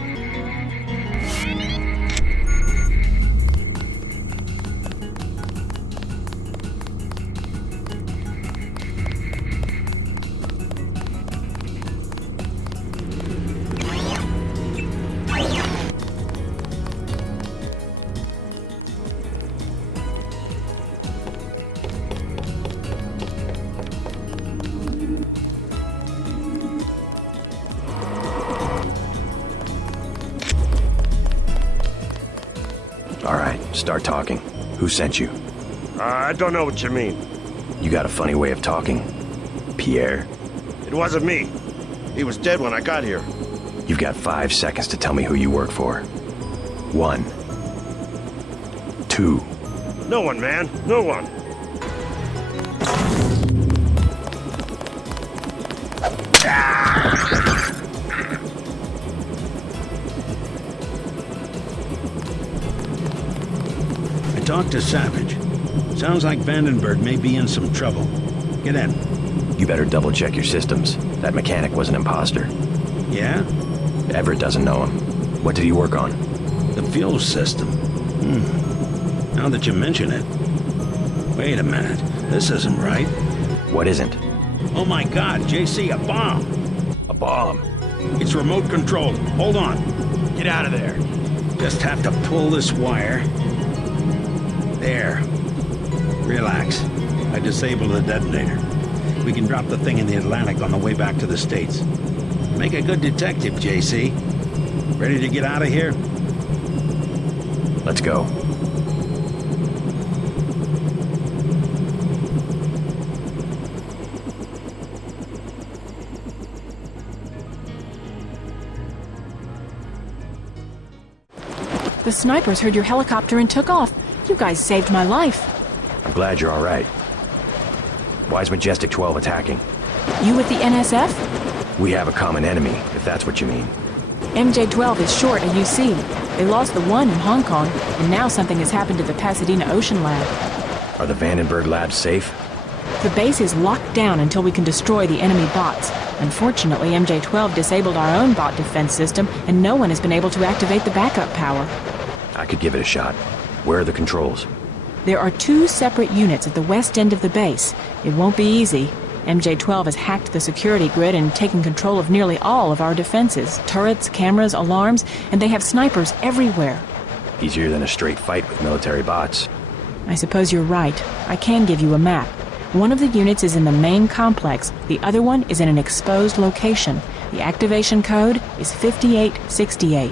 All right, start talking. Who sent you? I don't know what you mean. You got a funny way of talking. Pierre? It wasn't me. He was dead when I got here. You've got 5 seconds to tell me who you work for. 1. 2. No one, man. No one. talked to Savage. Sounds like Vandenberg may be in some trouble. Get in. You better double-check your systems. That mechanic was an imposter. Yeah? Everett doesn't know him. What did he work on? The fuel system. Now that you mention it. Wait a minute. This isn't right. What isn't? Oh my god, JC, a bomb! A bomb? It's remote controlled. Hold on. Get out of there. Just have to pull this wire. There. Relax. I disabled the detonator. We can drop the thing in the Atlantic on the way back to the States. Make a good detective, JC. Ready to get out of here? Let's go. The snipers heard your helicopter and took off. You guys saved my life. I'm glad you're all right. Why's Majestic 12 attacking? You with the NSF? We have a common enemy, if that's what you mean. MJ-12 is short a UC. They lost the one in Hong Kong, and now something has happened to the Pasadena Ocean Lab. Are the Vandenberg labs safe? The base is locked down until we can destroy the enemy bots. Unfortunately, MJ-12 disabled our own bot defense system, and no one has been able to activate the backup power. I could give it a shot. Where are the controls? There are 2 separate units at the west end of the base. It won't be easy. MJ-12 has hacked the security grid and taken control of nearly all of our defenses. Turrets, cameras, alarms, and they have snipers everywhere. Easier than a straight fight with military bots. I suppose you're right. I can give you a map. One of the units is in the main complex. The other one is in an exposed location. The activation code is 5868.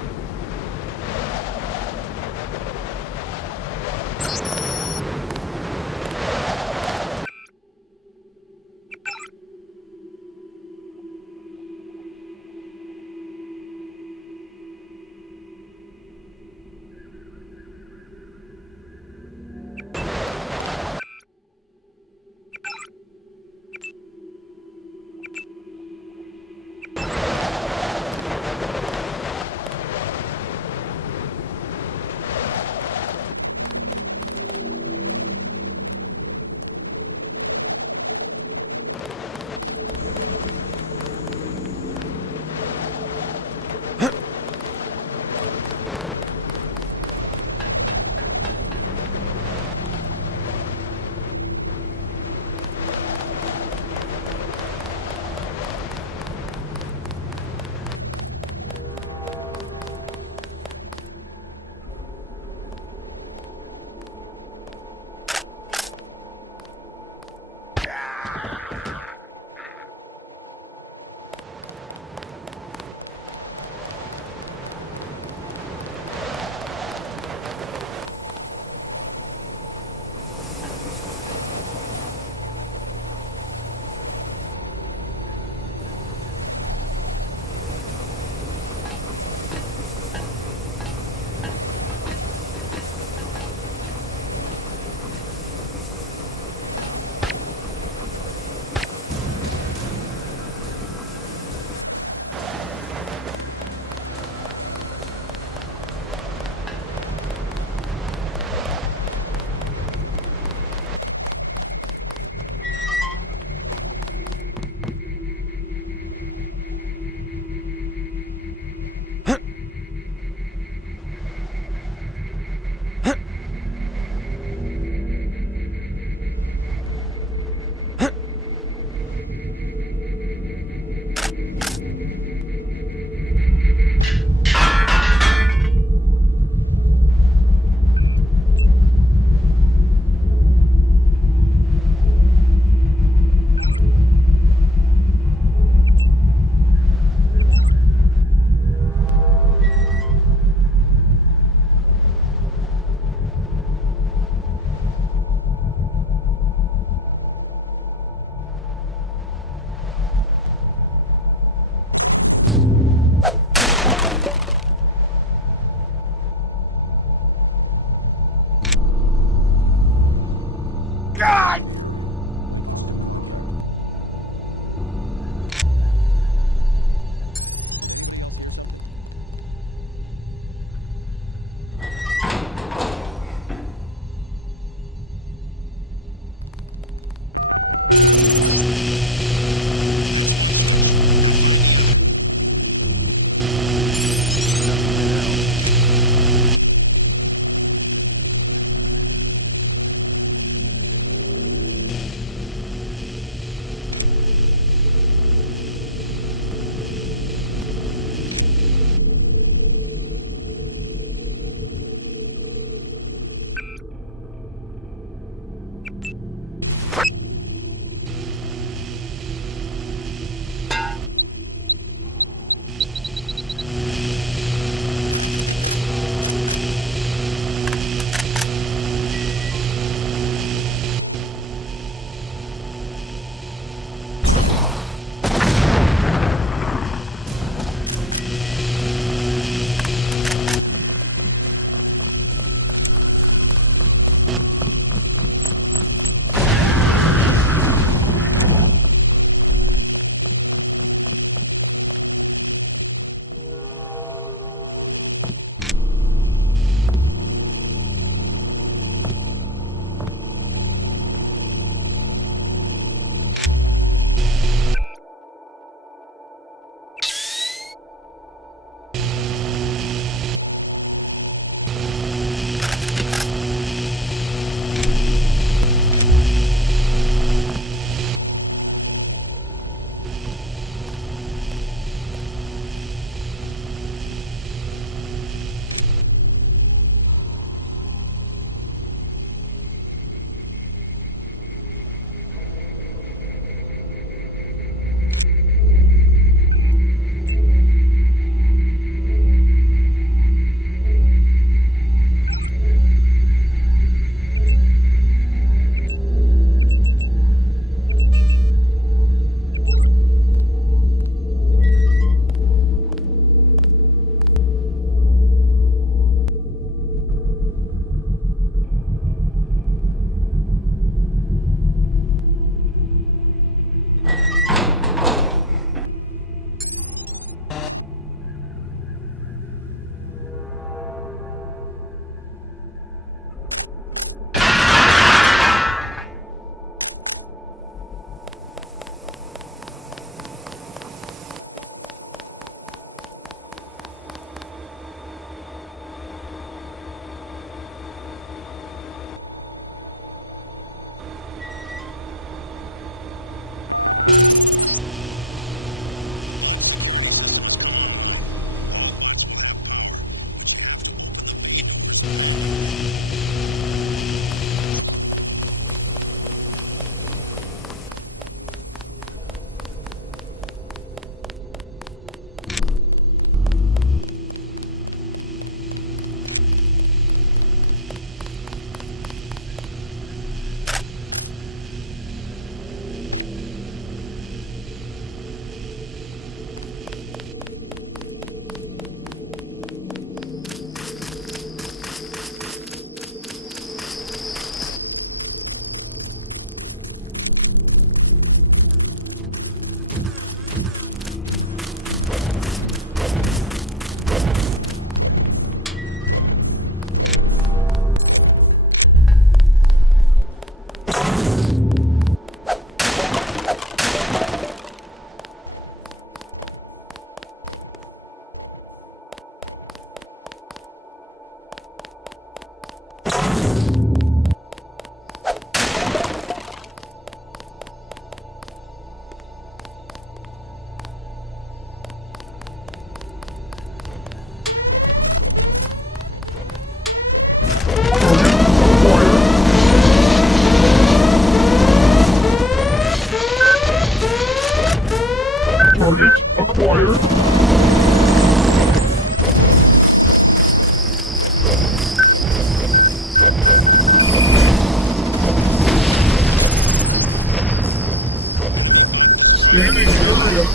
Scanning area.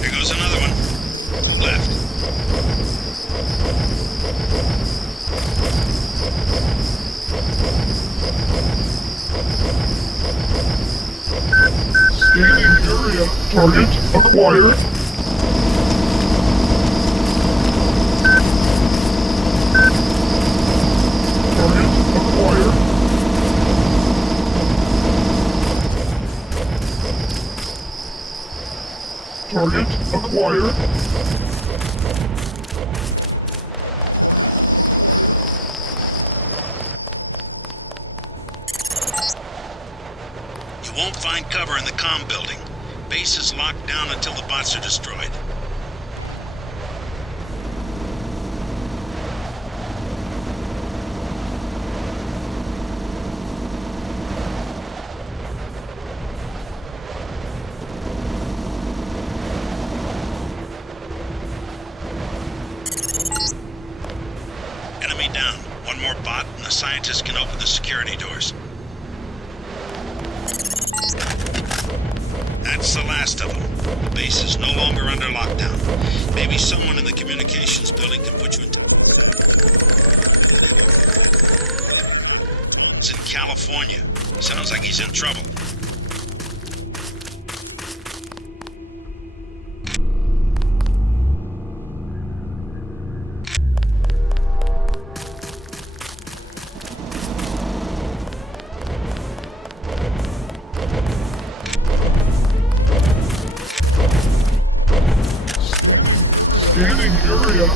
Here goes another one. Left. Scanning area. Target acquired. Target acquired. Target acquired. You won't find cover in the comm building. Base is locked down until the bots are destroyed. Enemy down. One more bot and the scientists can open the security doors. That's the last of them. The base is no longer under lockdown. Maybe someone in the communications building can put you in... It's in California. Sounds like he's in trouble. Scanning area.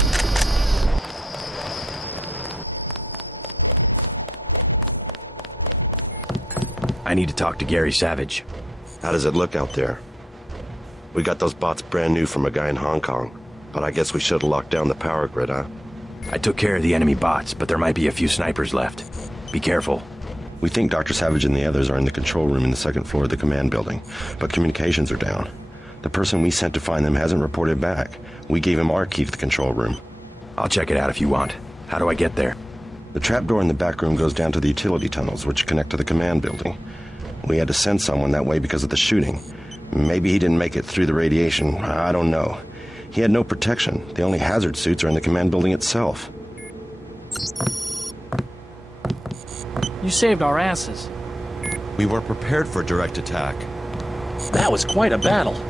I need to talk to Gary Savage. How does it look out there? We got those bots brand new from a guy in Hong Kong, but I guess we should have locked down the power grid, huh? I took care of the enemy bots, but there might be a few snipers left. Be careful. We think Dr. Savage and the others are in the control room in the second floor of the command building, but communications are down. The person we sent to find them hasn't reported back. We gave him our key to the control room. I'll check it out if you want. How do I get there? The trapdoor in the back room goes down to the utility tunnels, which connect to the command building. We had to send someone that way because of the shooting. Maybe he didn't make it through the radiation. I don't know. He had no protection. The only hazard suits are in the command building itself. You saved our asses. We were prepared for direct attack. That was quite a battle.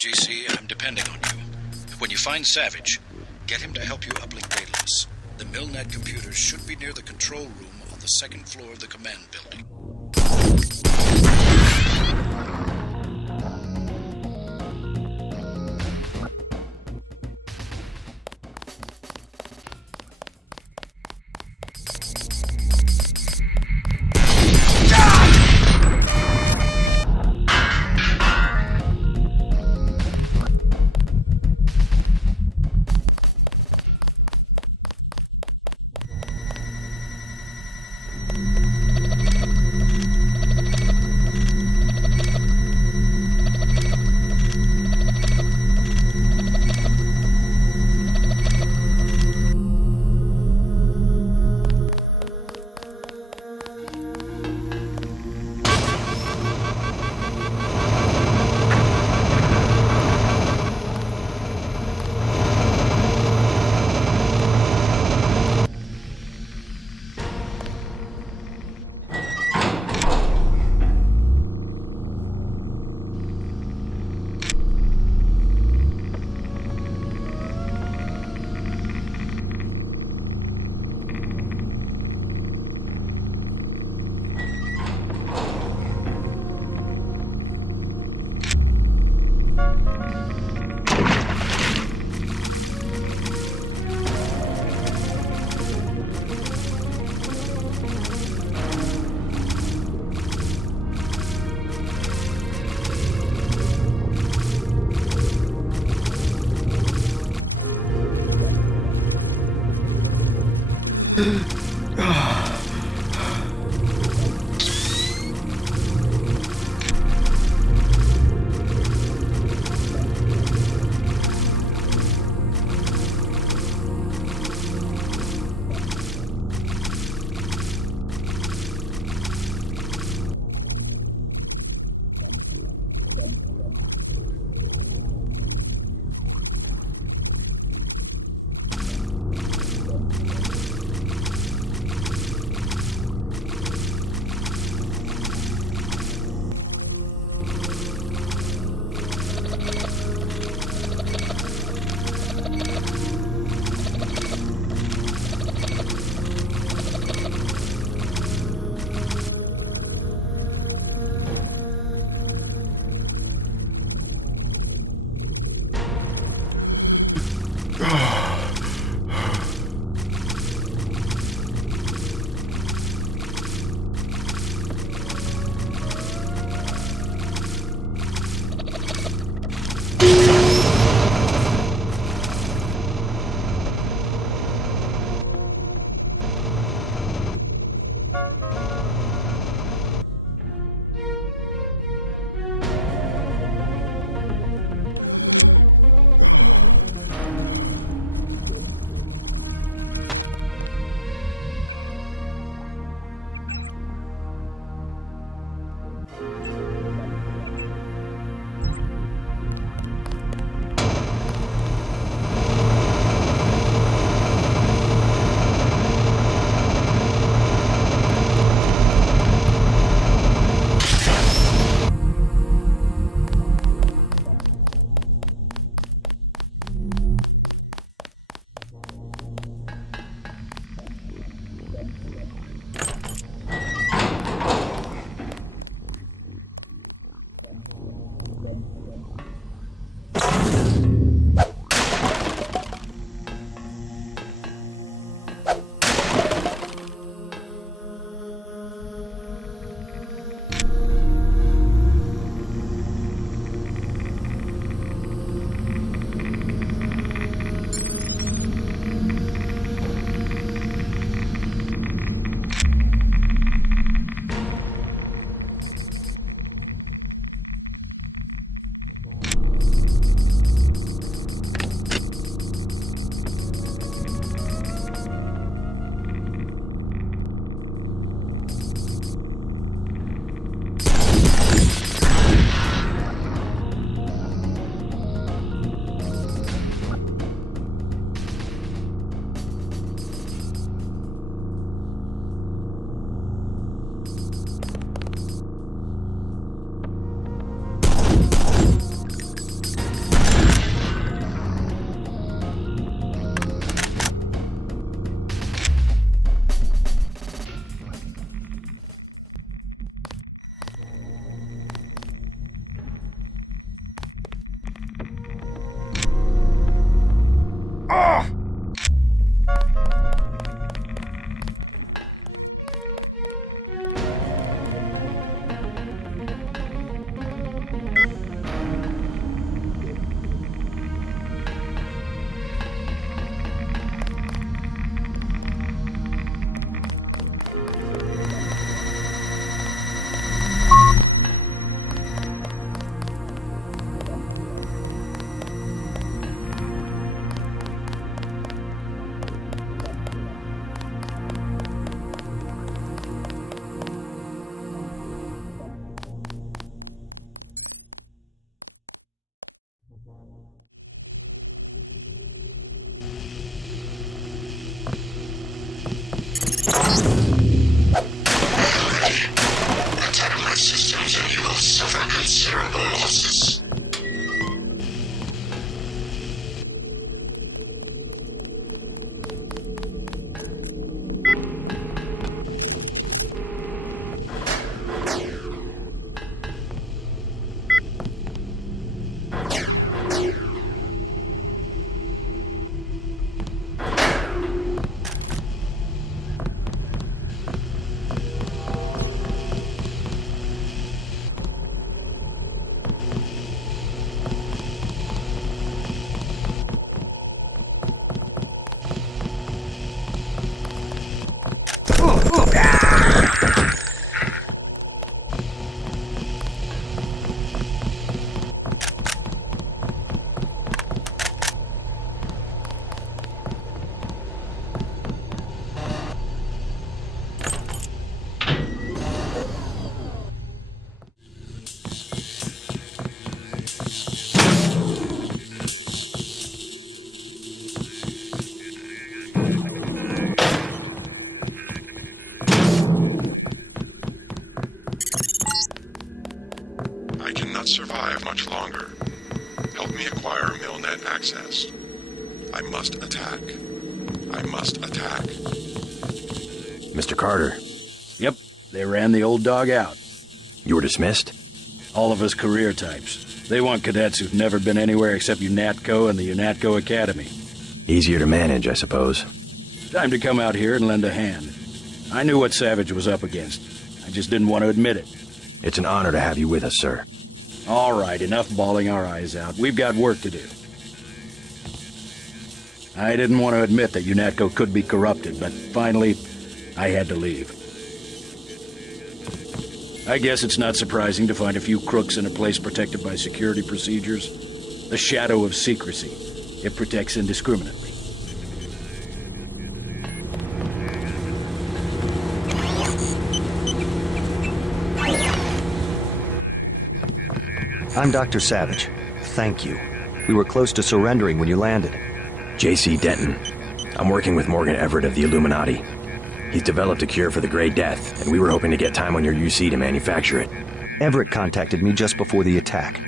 JC, I'm depending on you. When you find Savage, get him to help you uplink Daedalus. The Milnet computers should be near the control room on the second floor of the command building. possessed. I must attack. I must attack. Mr. Carter. Yep, they ran the old dog out. You were dismissed? All of us career types. They want cadets who've never been anywhere except UNATCO and the UNATCO Academy. Easier to manage, I suppose. Time to come out here and lend a hand. I knew what Savage was up against. I just didn't want to admit it. It's an honor to have you with us, sir. All right, enough bawling our eyes out. We've got work to do. I didn't want to admit that UNATCO could be corrupted, but finally, I had to leave. I guess it's not surprising to find a few crooks in a place protected by security procedures. The shadow of secrecy. It protects indiscriminately. I'm Dr. Savage. Thank you. We were close to surrendering when you landed. J.C. Denton. I'm working with Morgan Everett of the Illuminati. He's developed a cure for the Grey Death, and we were hoping to get time on your UC to manufacture it. Everett contacted me just before the attack.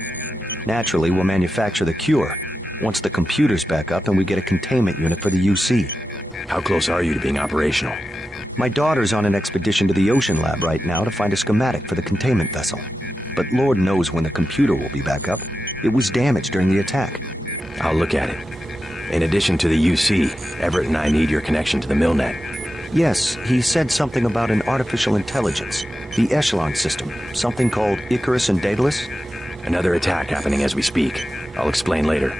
Naturally, we'll manufacture the cure once the computer's back up and we get a containment unit for the UC. How close are you to being operational? My daughter's on an expedition to the ocean lab right now to find a schematic for the containment vessel. But Lord knows when the computer will be back up. It was damaged during the attack. I'll look at it. In addition to the UC, Everett and I need your connection to the Milnet. Yes, he said something about an artificial intelligence. The Echelon system. Something called Icarus and Daedalus. Another attack happening as we speak. I'll explain later.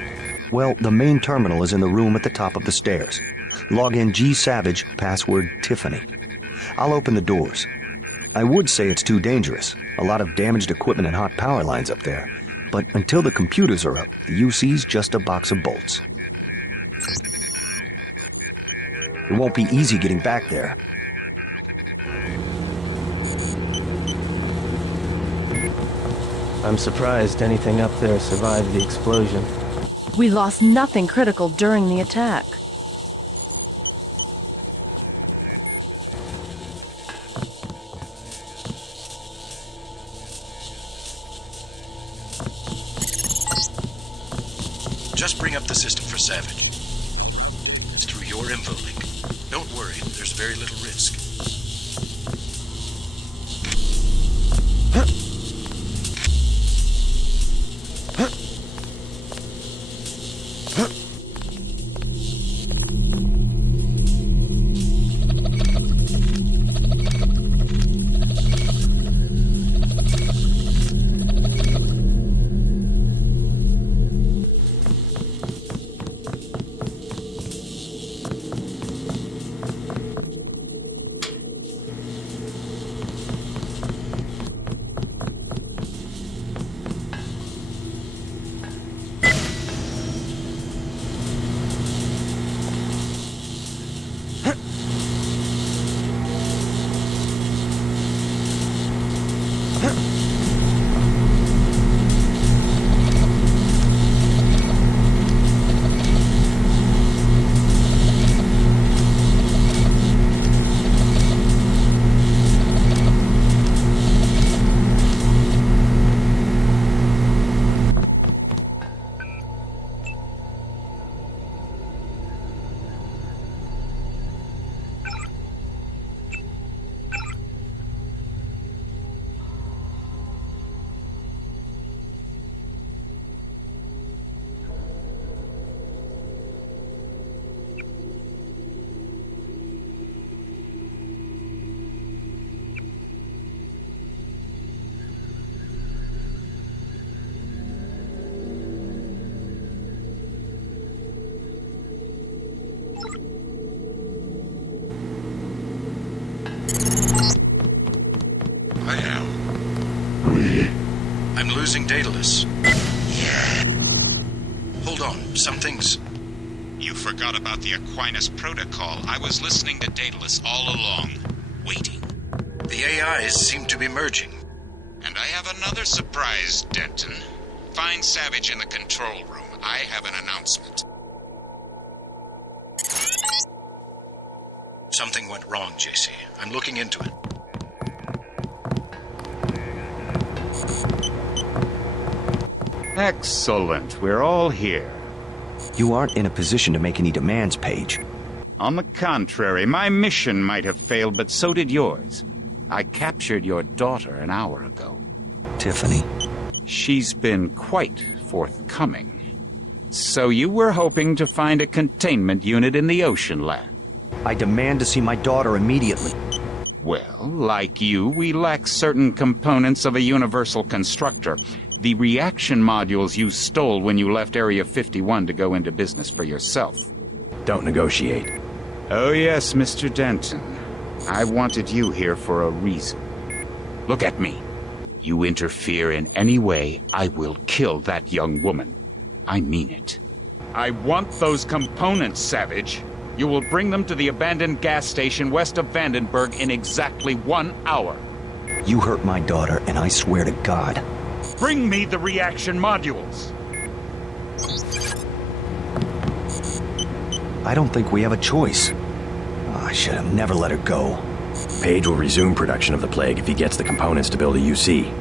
Well, the main terminal is in the room at the top of the stairs. Log in G Savage, password Tiffany. I'll open the doors. I would say it's too dangerous. A lot of damaged equipment and hot power lines up there. But until the computers are up, the UC's just a box of bolts. It won't be easy getting back there. I'm surprised anything up there survived the explosion. We lost nothing critical during the attack. Just bring up the system for Savage. It's through your info link. Don't worry, there's very little risk. I'm losing Daedalus. Hold on, something's... You forgot about the Aquinas protocol. I was listening to Daedalus all along, waiting. The AIs seem to be merging. And I have another surprise, Denton. Find Savage in the control room. I have an announcement. Something went wrong, JC. I'm looking into it. Excellent. We're all here. You aren't in a position to make any demands, Paige. On the contrary, my mission might have failed, but so did yours. I captured your daughter an hour ago. Tiffany. She's been quite forthcoming. So you were hoping to find a containment unit in the Ocean Lab? I demand to see my daughter immediately. Well, like you, we lack certain components of a universal constructor. The reaction modules you stole when you left Area 51 to go into business for yourself. Don't negotiate. Oh yes, Mr. Denton. I wanted you here for a reason. Look at me. You interfere in any way, I will kill that young woman. I mean it. I want those components, Savage. You will bring them to the abandoned gas station west of Vandenberg in exactly 1 hour. You hurt my daughter, and I swear to God. Bring me the reaction modules. I don't think we have a choice. Oh, I should have never let her go. Page will resume production of the Plague if he gets the components to build a UC.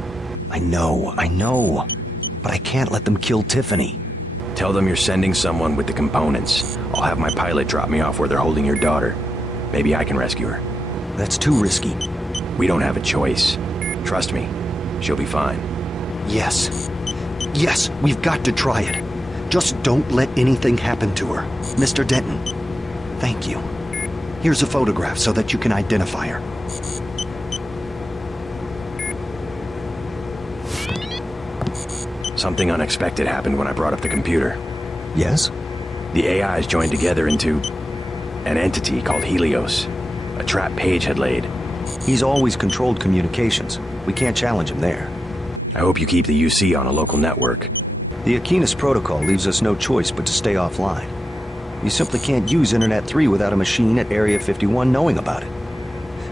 I know. But I can't let them kill Tiffany. Tell them you're sending someone with the components. I'll have my pilot drop me off where they're holding your daughter. Maybe I can rescue her. That's too risky. We don't have a choice. Trust me, she'll be fine. Yes, we've got to try it. Just don't let anything happen to her. Mr. Denton, thank you. Here's a photograph so that you can identify her. Something unexpected happened when I brought up the computer. Yes? The AIs joined together into an entity called Helios. A trap Page had laid. He's always controlled communications. We can't challenge him there. I hope you keep the UC on a local network. The Aquinas protocol leaves us no choice but to stay offline. You simply can't use Internet 3 without a machine at Area 51 knowing about it.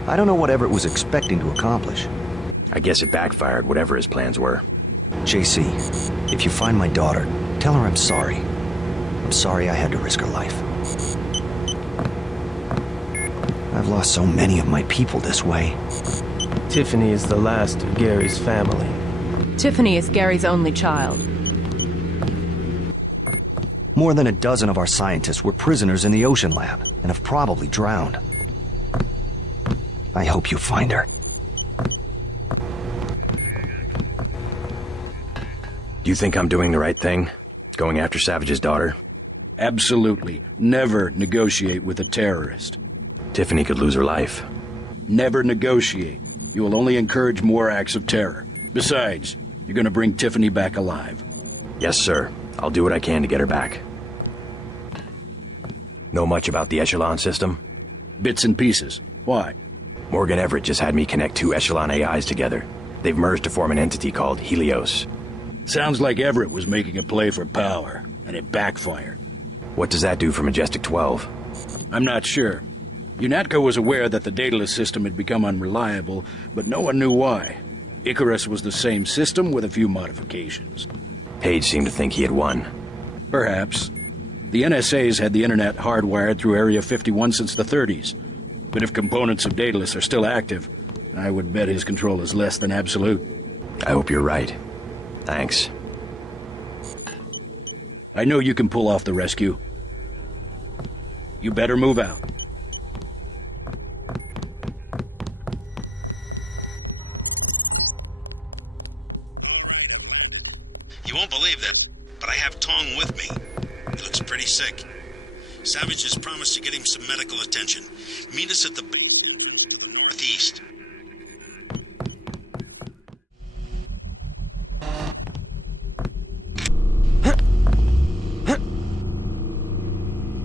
I don't know what Everett was expecting to accomplish. I guess it backfired, whatever his plans were. JC, if you find my daughter, tell her I'm sorry. I'm sorry I had to risk her life. I've lost so many of my people this way. Tiffany is the last of Gary's family. Tiffany is Gary's only child. More than a dozen of our scientists were prisoners in the Ocean Lab and have probably drowned. I hope you find her. Do you think I'm doing the right thing? Going after Savage's daughter? Absolutely. Never negotiate with a terrorist. Tiffany could lose her life. Never negotiate. You will only encourage more acts of terror. Besides, you're going to bring Tiffany back alive. Yes, sir. I'll do what I can to get her back. Know much about the Echelon system? Bits and pieces. Why? Morgan Everett just had me connect 2 Echelon AIs together. They've merged to form an entity called Helios. Sounds like Everett was making a play for power, and it backfired. What does that do for Majestic 12? I'm not sure. UNATCO was aware that the Daedalus system had become unreliable, but no one knew why. Icarus was the same system with a few modifications. Page seemed to think he had won. Perhaps. The NSA's had the internet hardwired through Area 51 since the 30s. But if components of Daedalus are still active, I would bet his control is less than absolute. I hope you're right. Thanks. I know you can pull off the rescue. You better move out. You won't believe that, but I have Tong with me. He looks pretty sick. Savage has promised to get him some medical attention. Meet us at the east.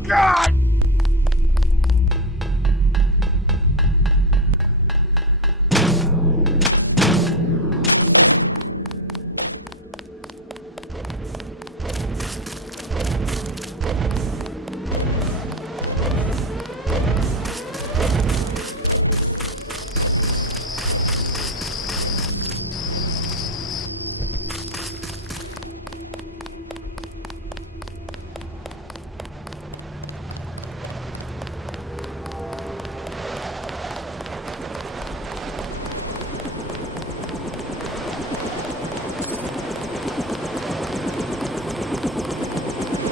God!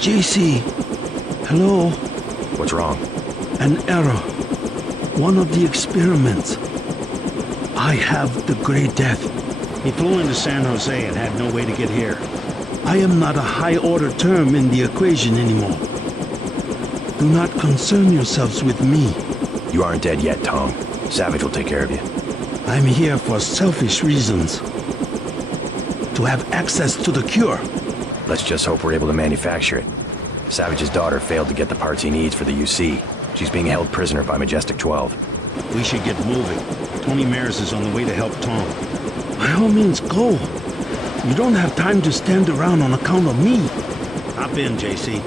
JC. Hello? What's wrong? An error. One of the experiments. I have the Grey Death. He flew into San Jose and had no way to get here. I am not a high-order term in the equation anymore. Do not concern yourselves with me. You aren't dead yet, Tong. Savage will take care of you. I'm here for selfish reasons. To have access to the cure. Let's just hope we're able to manufacture it. Savage's daughter failed to get the parts he needs for the UC. She's being held prisoner by Majestic 12. We should get moving. Tony Mares is on the way to help Tom. By all means, go. You don't have time to stand around on account of me. Hop in, JC.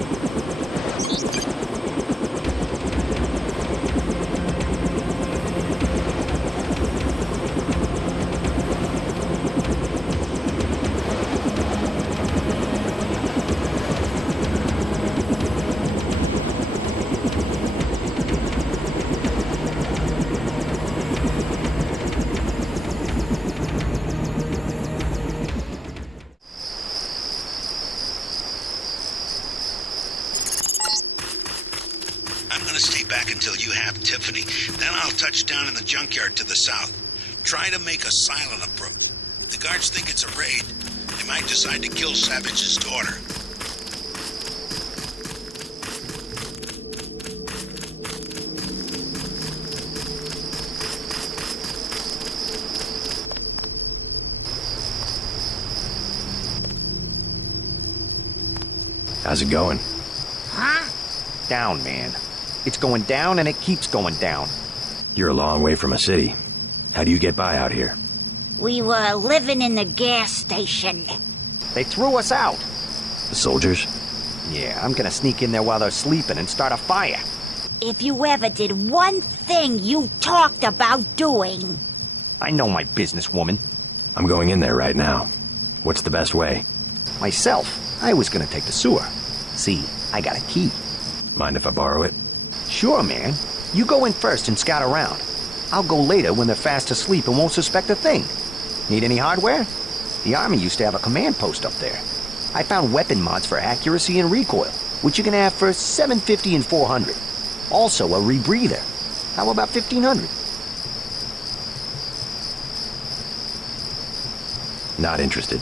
Down in the junkyard to the south. Try to make a silent approach. The guards think it's a raid. They might decide to kill Savage's daughter. How's it going? Huh? Down, man. It's going down and it keeps going down. You're a long way from a city. How do you get by out here? We were living in the gas station. They threw us out. The soldiers? Yeah, I'm gonna sneak in there while they're sleeping and start a fire. If you ever did one thing you talked about doing. I know my business, woman. I'm going in there right now. What's the best way? Myself. I was gonna take the sewer. See, I got a key. Mind if I borrow it? Sure, man. You go in first and scout around. I'll go later when they're fast asleep and won't suspect a thing. Need any hardware? The Army used to have a command post up there. I found weapon mods for accuracy and recoil, which you can have for $750 and $400. Also a rebreather. How about $1,500? Not interested.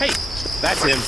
Hey, that's him.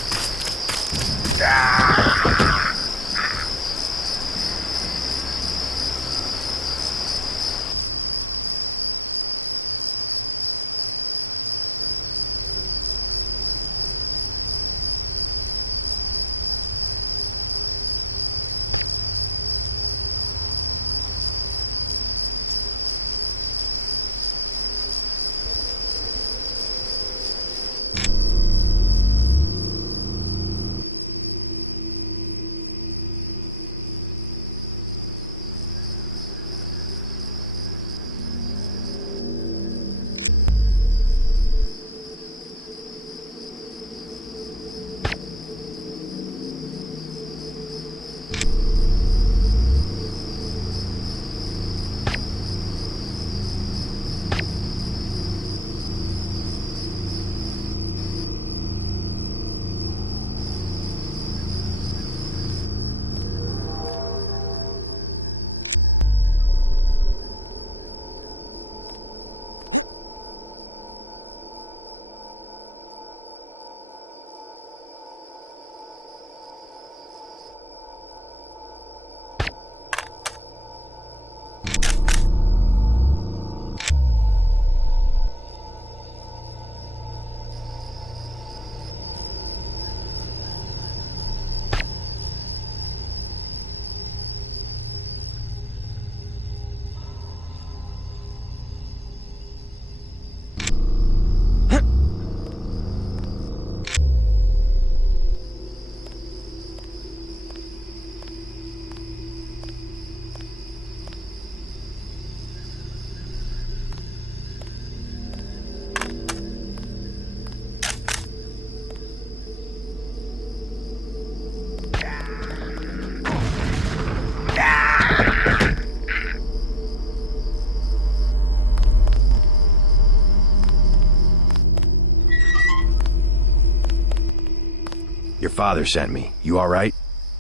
father sent me. You alright?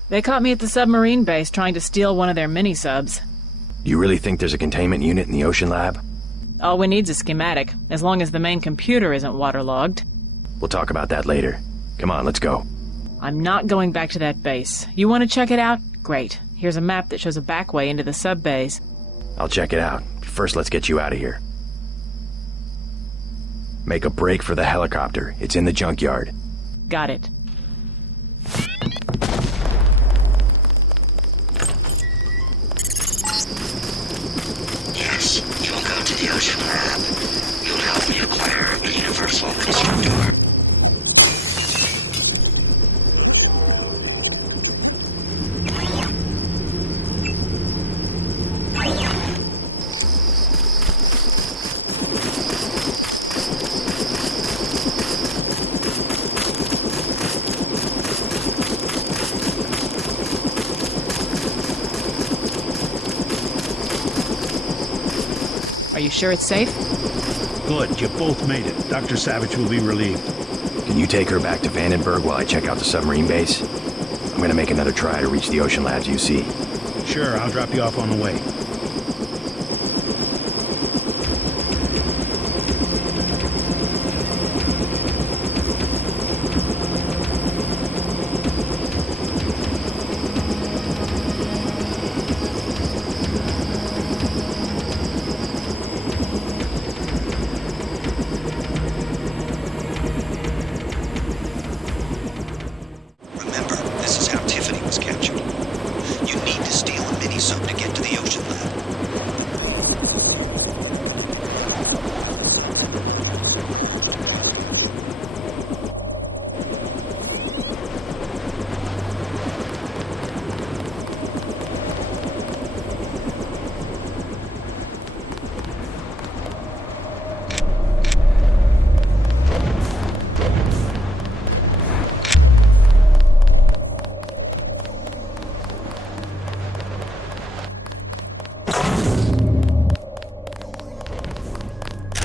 They caught me at the submarine base trying to steal one of their mini-subs. Do you really think there's a containment unit in the ocean lab? All we need's a schematic, as long as the main computer isn't waterlogged. We'll talk about that later. Come on, let's go. I'm not going back to that base. You want to check it out? Great. Here's a map that shows a back way into the sub-base. I'll check it out. First, let's get you out of here. Make a break for the helicopter. It's in the junkyard. Got it. Yes, you'll go to the ocean lab. You'll help me acquire a universal constructor. Are you sure it's safe? Good, you both made it. Dr. Savage will be relieved. Can you take her back to Vandenberg while I check out the submarine base? I'm gonna make another try to reach the ocean labs you see. Sure, I'll drop you off on the way.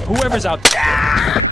Whoever's out there.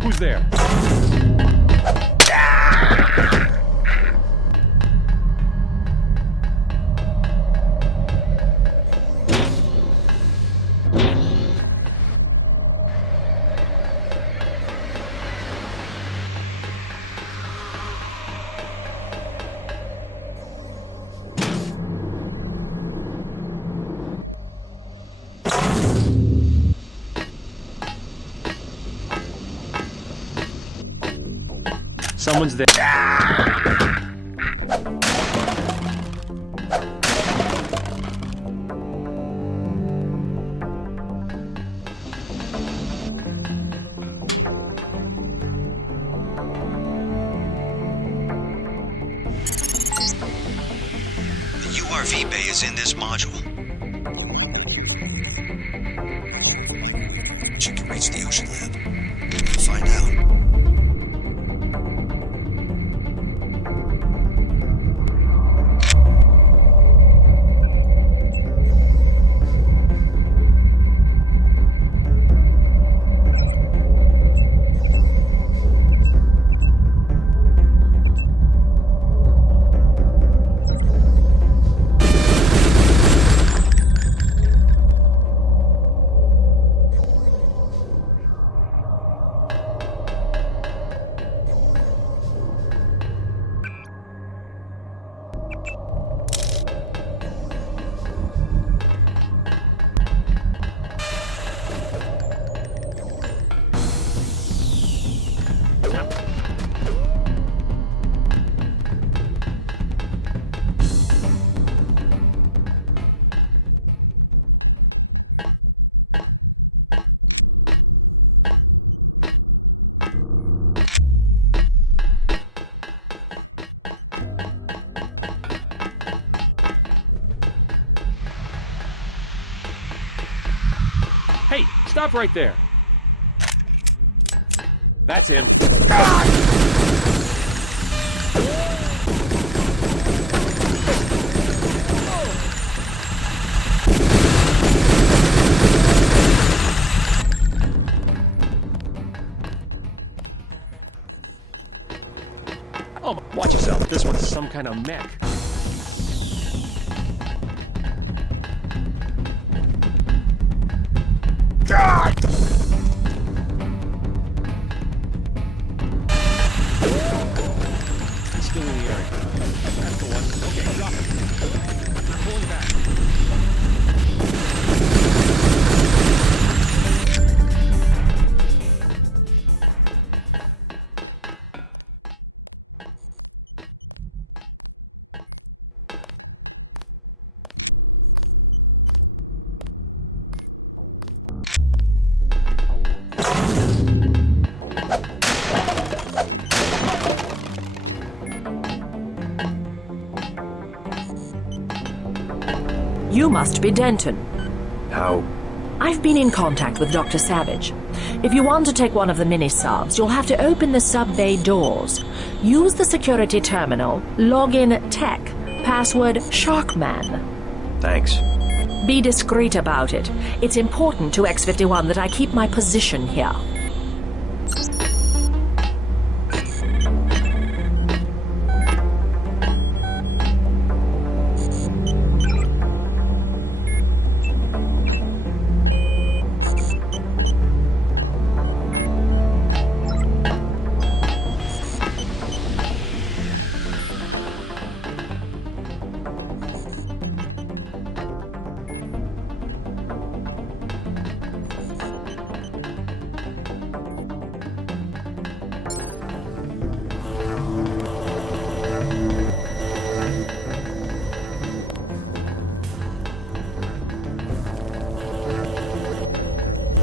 Who's there? Someone's there. The URV bay is in this module. She can reach the ocean lab. We'll find out. Hey, stop right there. That's him. Oh, watch yourself. This one's some kind of mech. Still in the area. That's the one. Okay, drop it. I'm pulling back. You must be Denton. How? I've been in contact with Dr. Savage. If you want to take one of the mini-subs, you'll have to open the sub-bay doors. Use the security terminal, log in tech, password Sharkman. Thanks. Be discreet about it. It's important to X-51 that I keep my position here.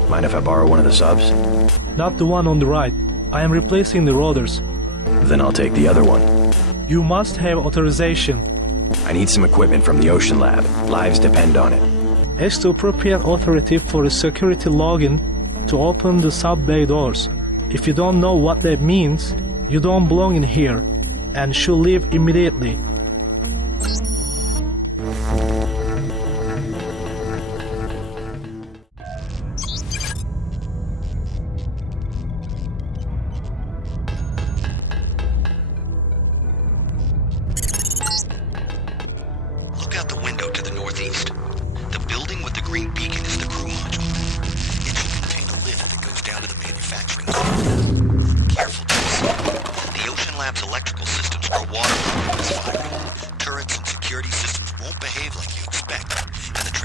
Mind if I borrow one of the subs? Not the one on the right. I am replacing the rotors. Then I'll take the other one. You must have authorization. I need some equipment from the Ocean Lab. Lives depend on it. Ask the appropriate authority for a security login to open the sub-bay doors. If you don't know what that means, you don't belong in here, and should leave immediately. Look out the window to the northeast. The building with the green beacon is the crew module. It should contain a lift that goes down to the manufacturing line. Careful, Jason. The Ocean Lab's electrical systems are waterlogged with firing. Turrets and security systems won't behave like you expect, and the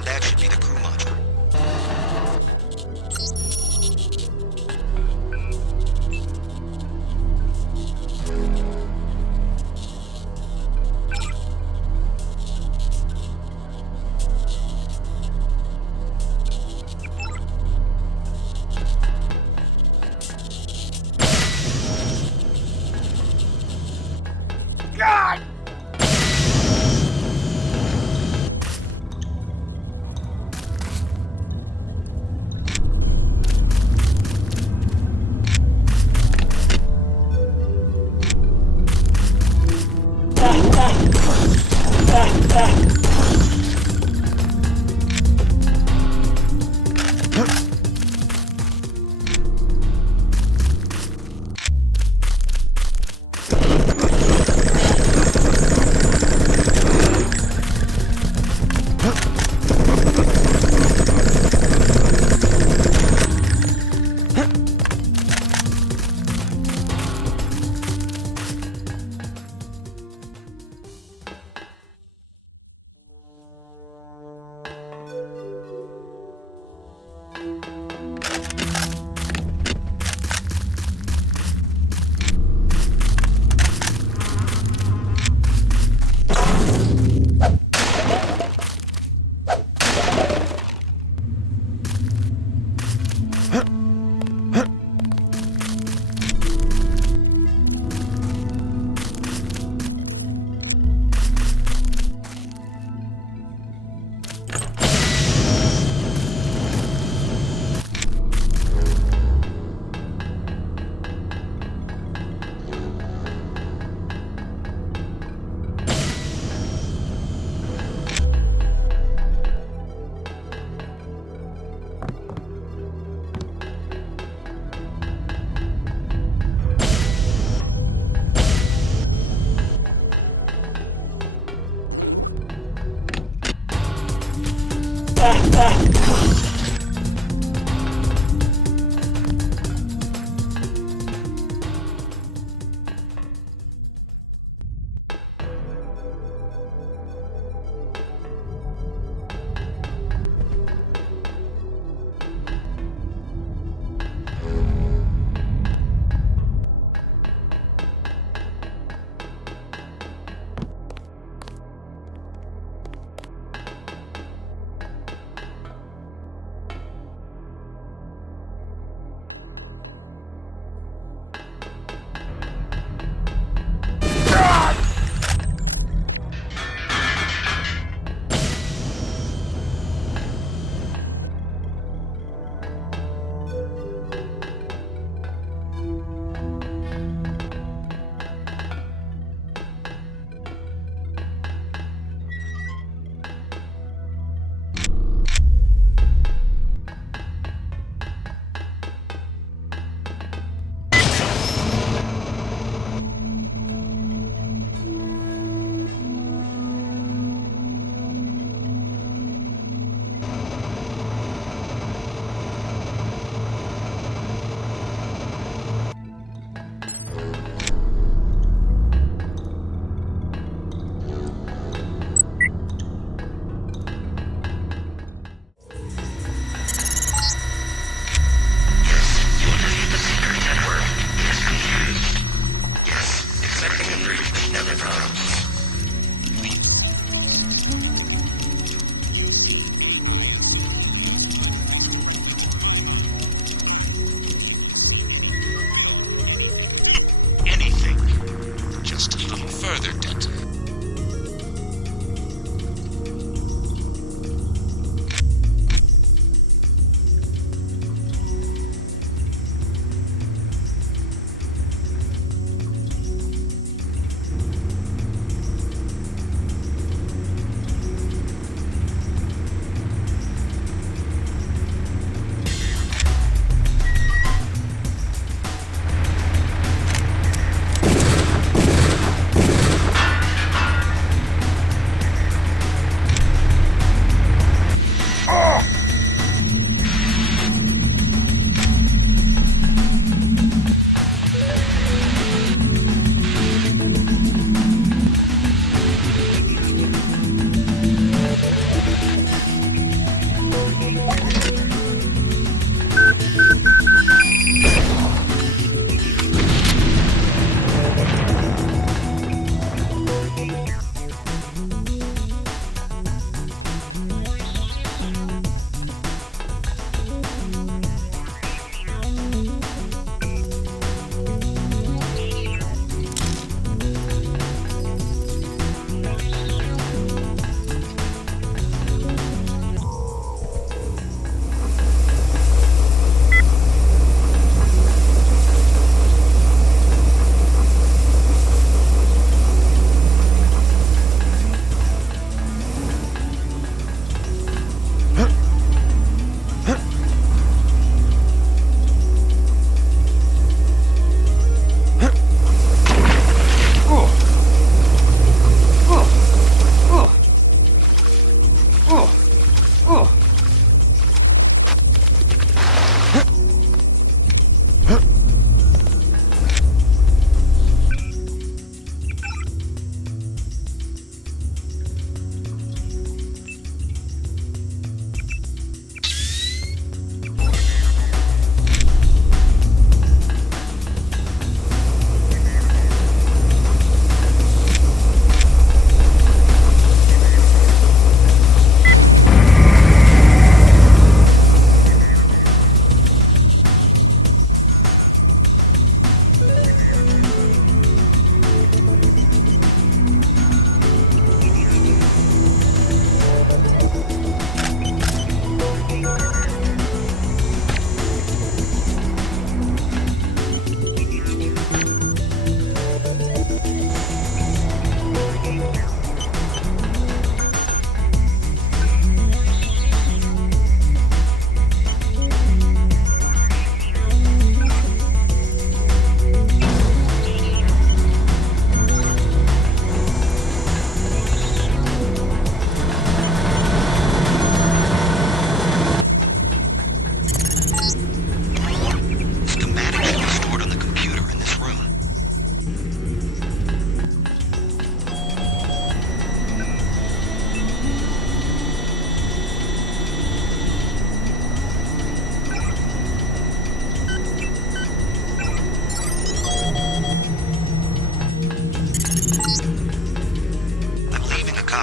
on that should be the crew module. God!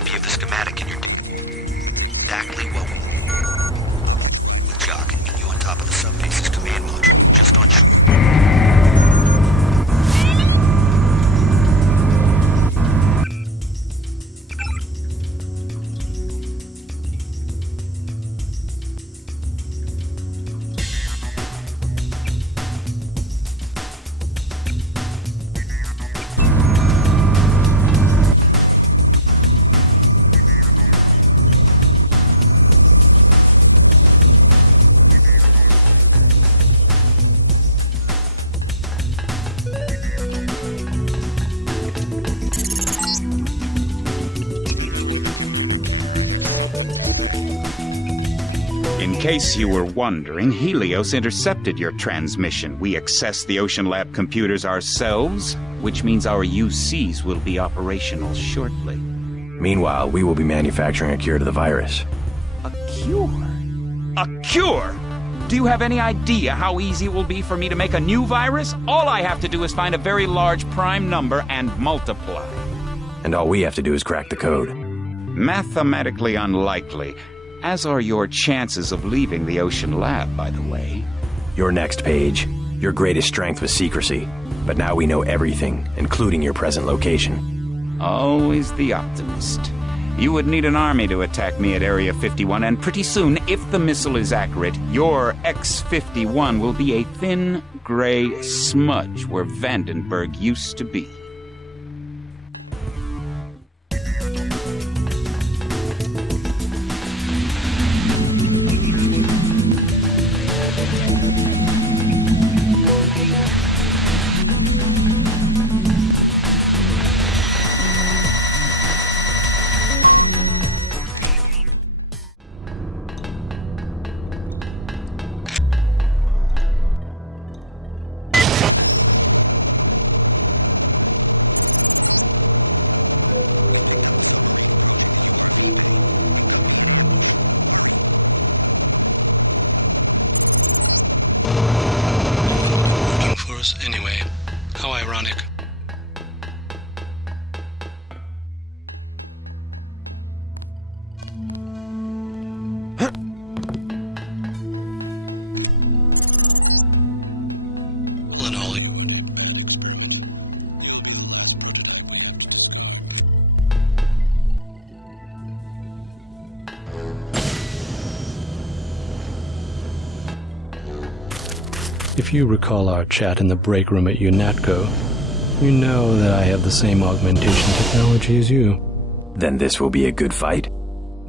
copy of the schematic in your... Exactly what... With Jock and meet you on top of the subbase's command module, just on shore. In case you were wondering, Helios intercepted your transmission. We accessed the Ocean Lab computers ourselves, which means our UCs will be operational shortly. Meanwhile, we will be manufacturing a cure to the virus. A cure? A cure? Do you have any idea how easy it will be for me to make a new virus? All I have to do is find a very large prime number and multiply. And all we have to do is crack the code. Mathematically unlikely. As are your chances of leaving the Ocean Lab, by the way. Your next page. Your greatest strength was secrecy. But now we know everything, including your present location. Always the optimist. You would need an army to attack me at Area 51, and pretty soon, if the missile is accurate, your X-51 will be a thin, gray smudge where Vandenberg used to be. Working for us anyway. How ironic. If you recall our chat in the break room at UNATCO, you know that I have the same augmentation technology as you. Then this will be a good fight?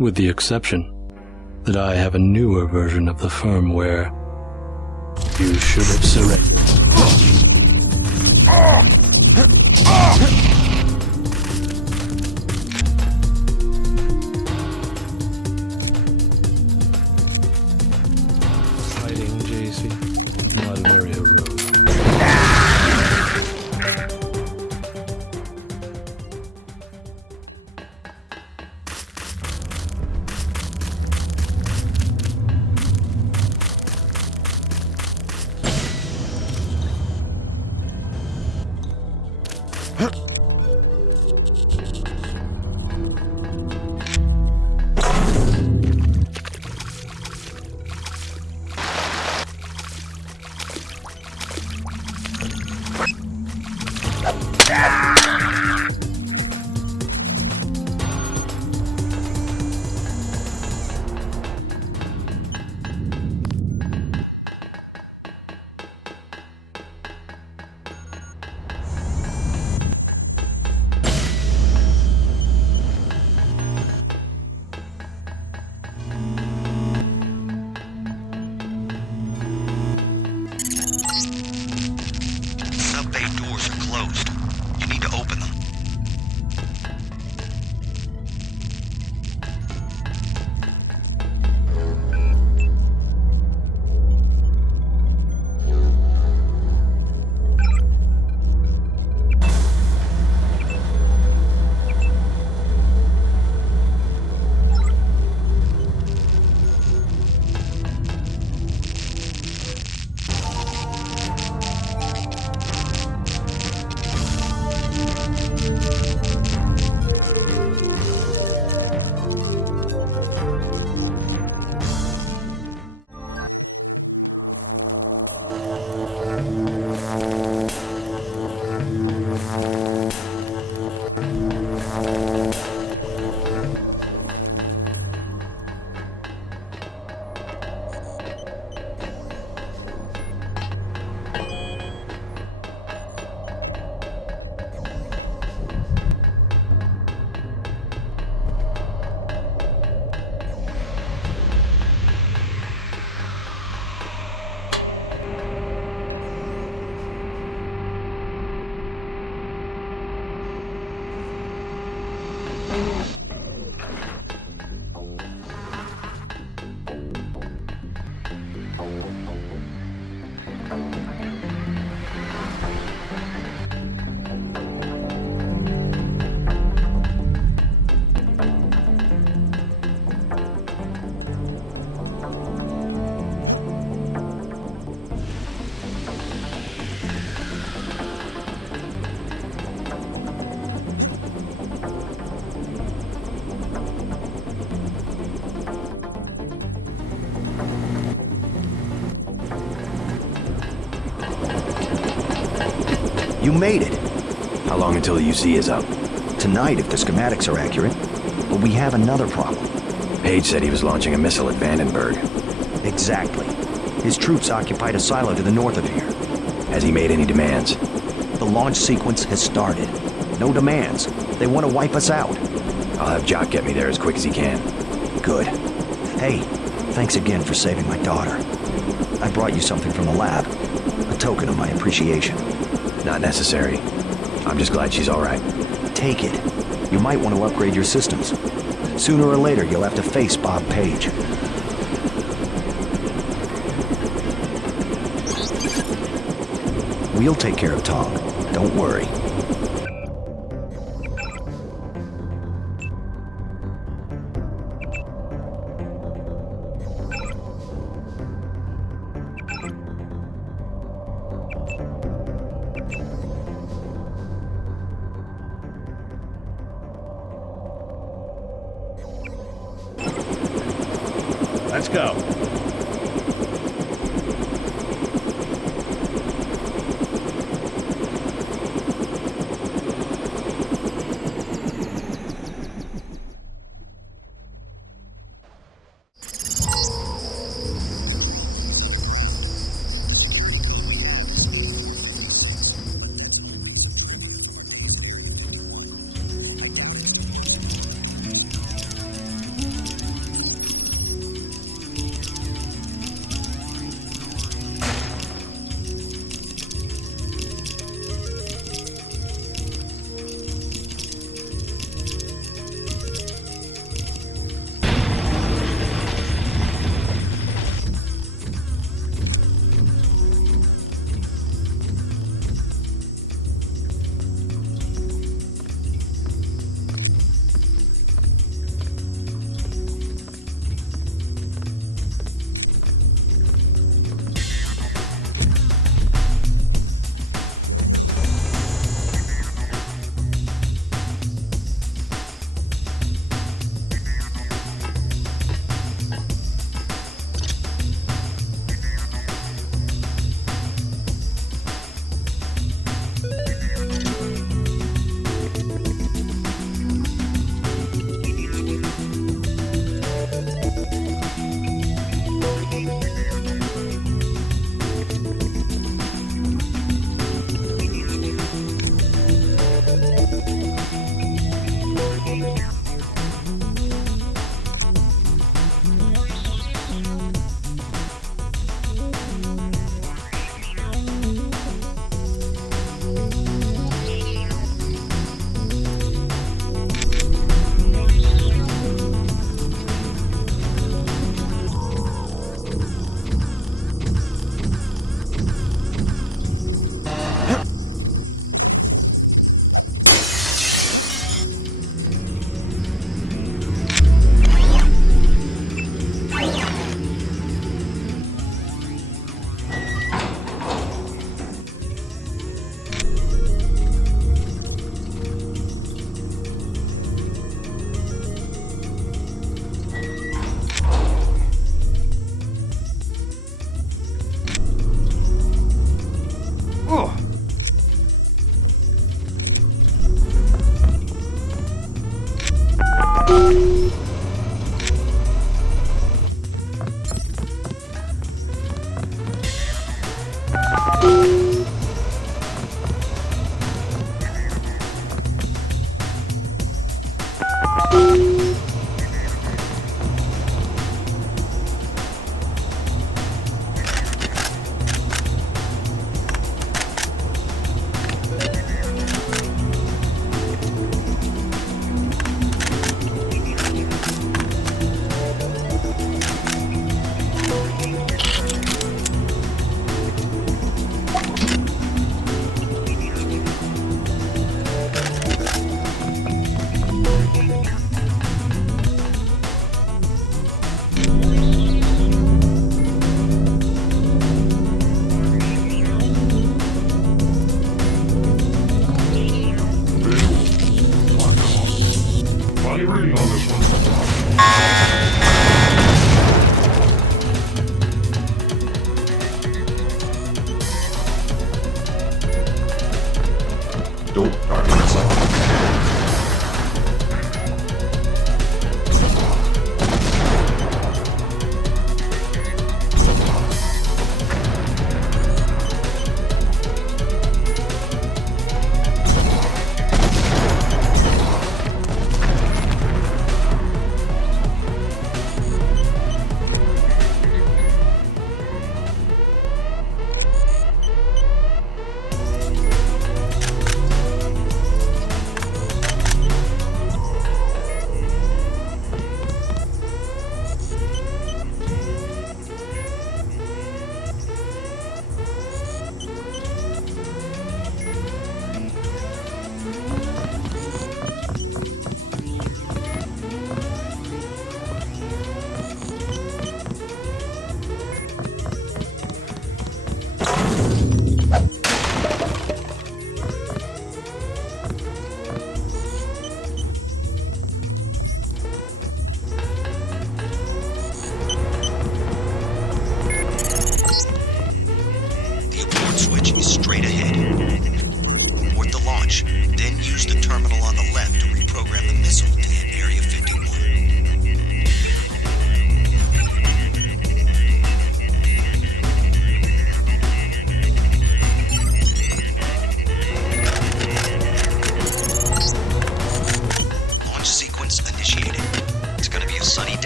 With the exception that I have a newer version of the firmware. You should have surrendered. Fighting, JC. Not very heroic. You made it. How long until the UC is up? Tonight, if the schematics are accurate. But we have another problem. Page said he was launching a missile at Vandenberg. Exactly. His troops occupied a silo to the north of here. Has he made any demands? The launch sequence has started. No demands. They want to wipe us out. I'll have Jock get me there as quick as he can. Good. Hey, thanks again for saving my daughter. I brought you something from the lab. A token of my appreciation. Not necessary. I'm just glad she's all right. Take it. You might want to upgrade your systems. Sooner or later, you'll have to face Bob Page. We'll take care of Tong. Don't worry. Let's go.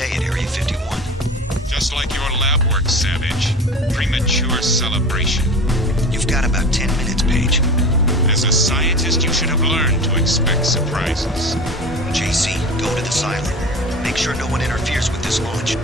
day at Area 51. Just like your lab work, Savage. Premature celebration. You've got about 10 minutes, Paige. As a scientist, you should have learned to expect surprises. JC, go to the silo. Make sure no one interferes with this launch.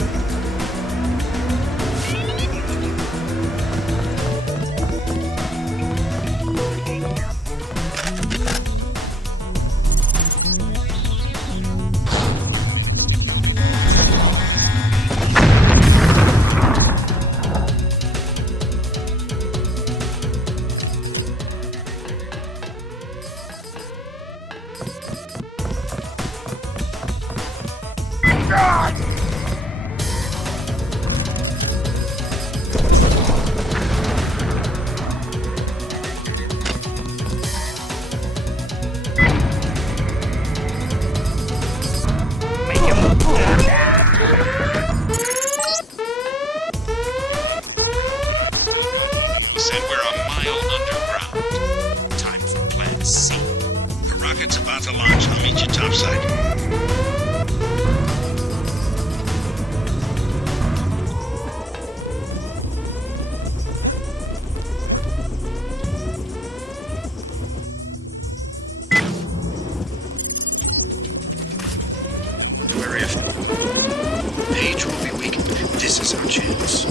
Said we're a mile underground. Time for Plan C. The rocket's about to launch. I'll meet you topside. Page will be weakened. This is our chance.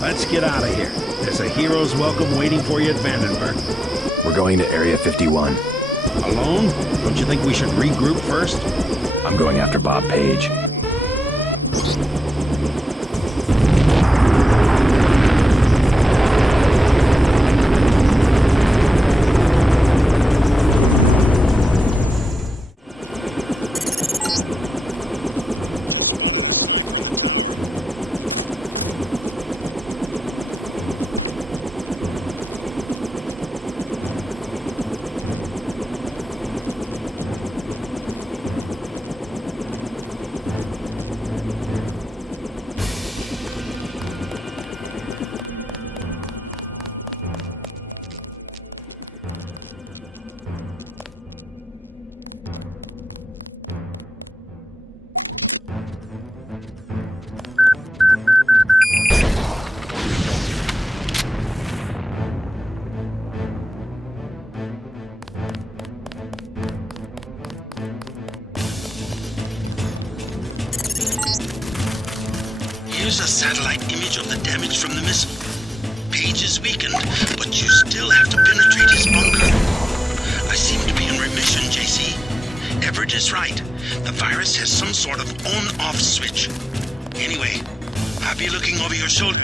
Let's get out of here. There's a hero's welcome waiting for you at Vandenberg. We're going to Area 51. Alone? Don't you think we should regroup first? I'm going after Bob Page. Here's a satellite image of the damage from the missile. Page is weakened, but you still have to penetrate his bunker. I seem to be in remission, JC. Everett is right. The virus has some sort of on-off switch. Anyway, I'll be looking over your shoulder.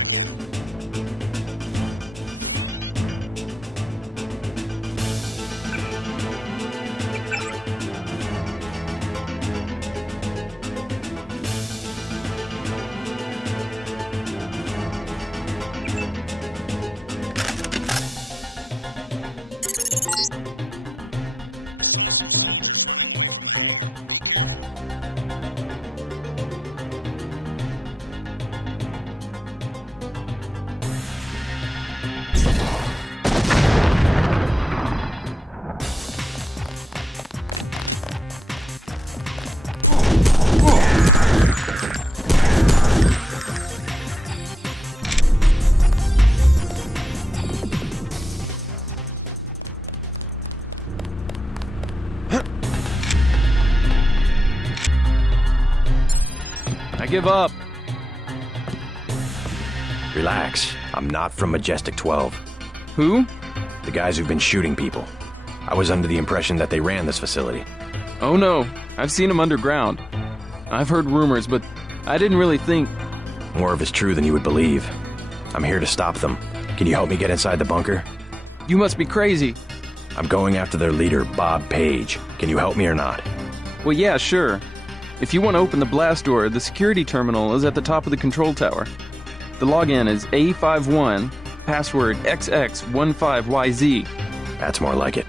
Give up. Relax. I'm not from Majestic 12. Who? The guys who've been shooting people. I was under the impression that they ran this facility. Oh no, I've seen them underground. I've heard rumors, but I didn't really think... More of it's true than you would believe. I'm here to stop them. Can you help me get inside the bunker? You must be crazy. I'm going after their leader, Bob Page. Can you help me or not? Well, yeah, sure. If you want to open the blast door, the security terminal is at the top of the control tower. The login is A51, password XX15YZ. That's more like it.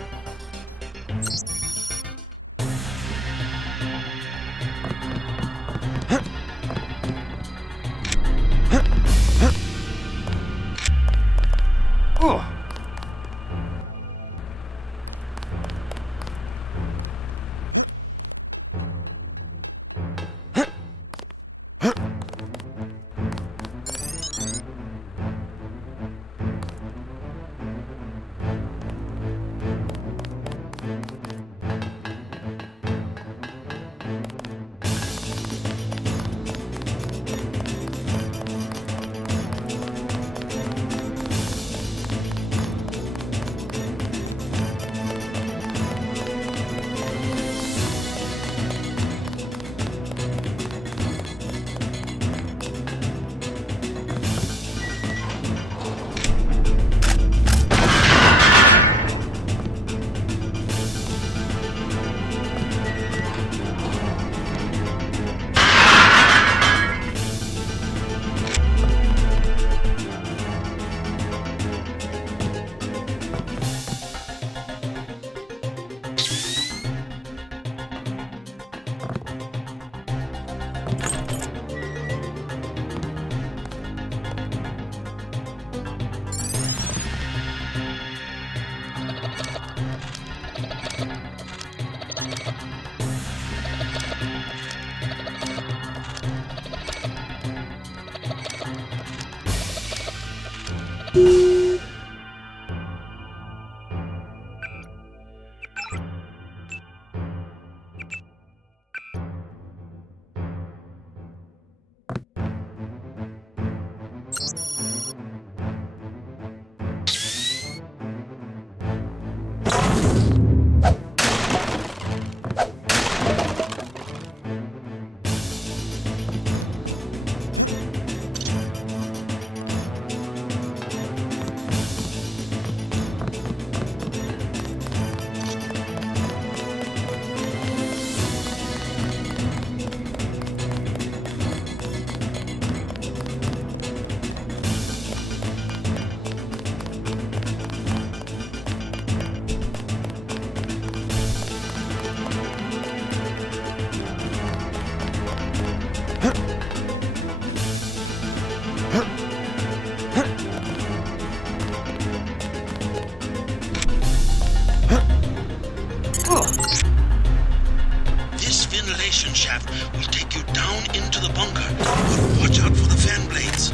ventilation shaft will take you down into the bunker. But watch out for the fan blades.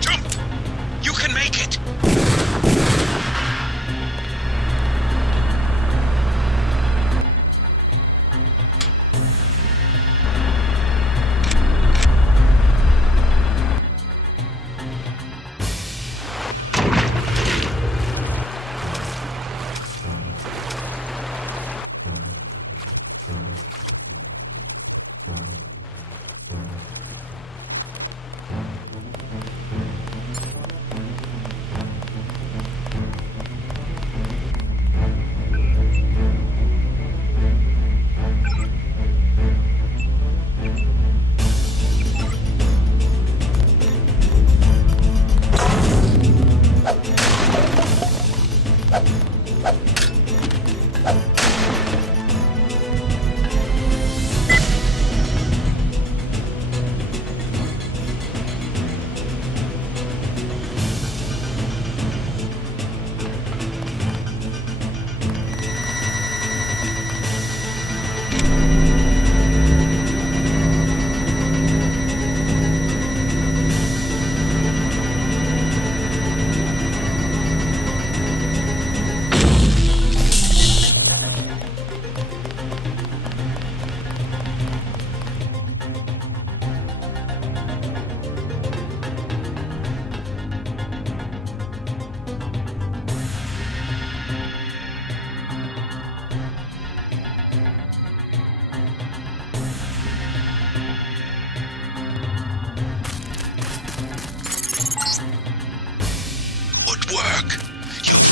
Jump! You can make it!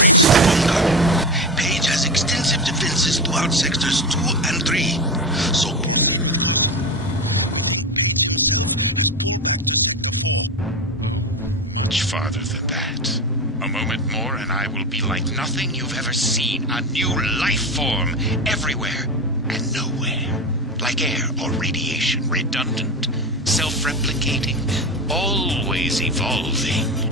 Reach the bunker. Page has extensive defenses throughout sectors 2 and 3. So... Much farther than that. A moment more and I will be like nothing you've ever seen. A new life form everywhere and nowhere. Like air or radiation, redundant, self-replicating, always evolving.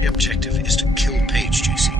The objective is to kill Page, JC.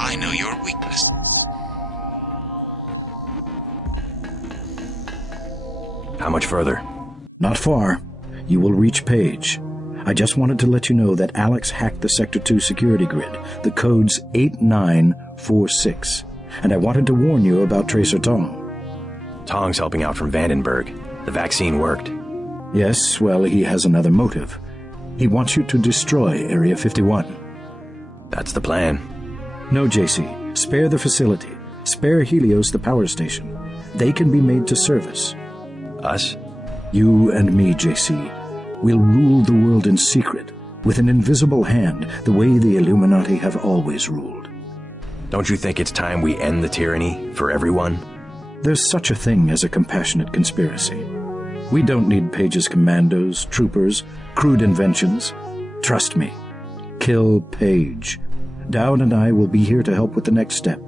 I know your weakness. How much further? Not far. You will reach Page. I just wanted to let you know that Alex hacked the Sector 2 security grid. The code's 8946. And I wanted to warn you about Tracer Tong. Tong's helping out from Vandenberg. The vaccine worked. Yes, well, he has another motive. He wants you to destroy Area 51. That's the plan. No, JC. Spare the facility. Spare Helios the power station. They can be made to service. Us? You and me, JC. We'll rule the world in secret, with an invisible hand, the way the Illuminati have always ruled. Don't you think it's time we end the tyranny for everyone? There's such a thing as a compassionate conspiracy. We don't need Page's commandos, troopers, crude inventions. Trust me. Kill Page. Dowd and I will be here to help with the next step.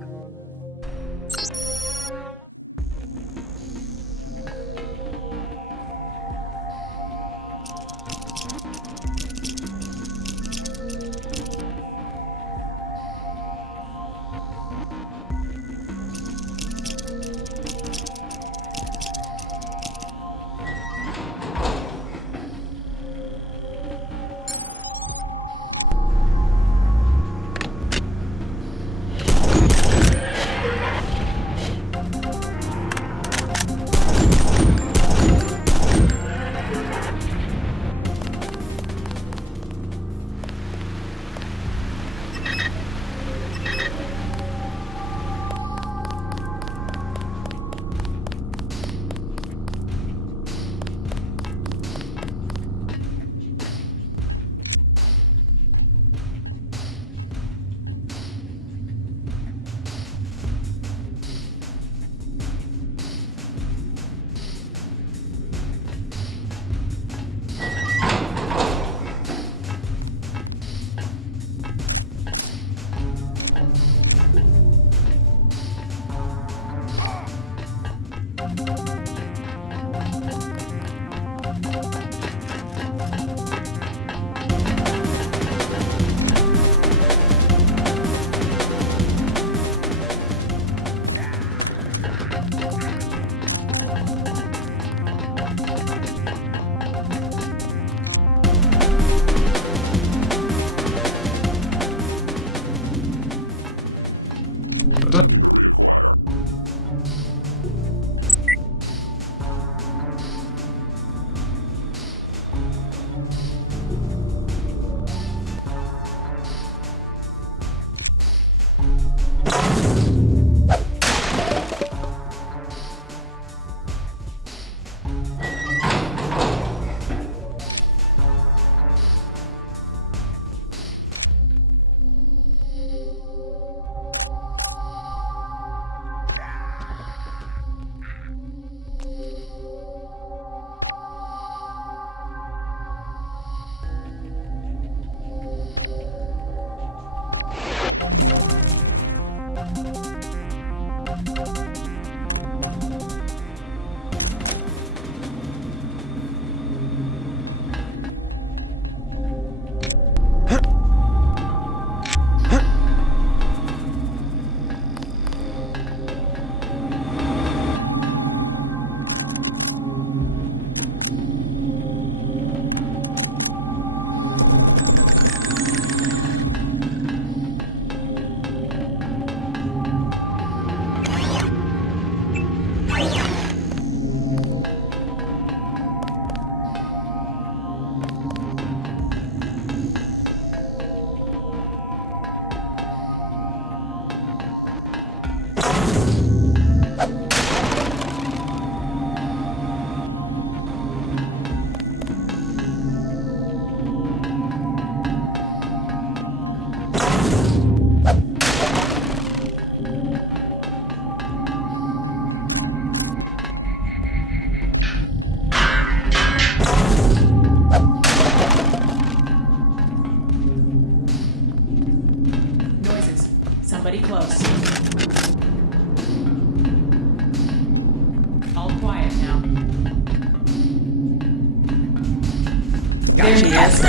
There she is.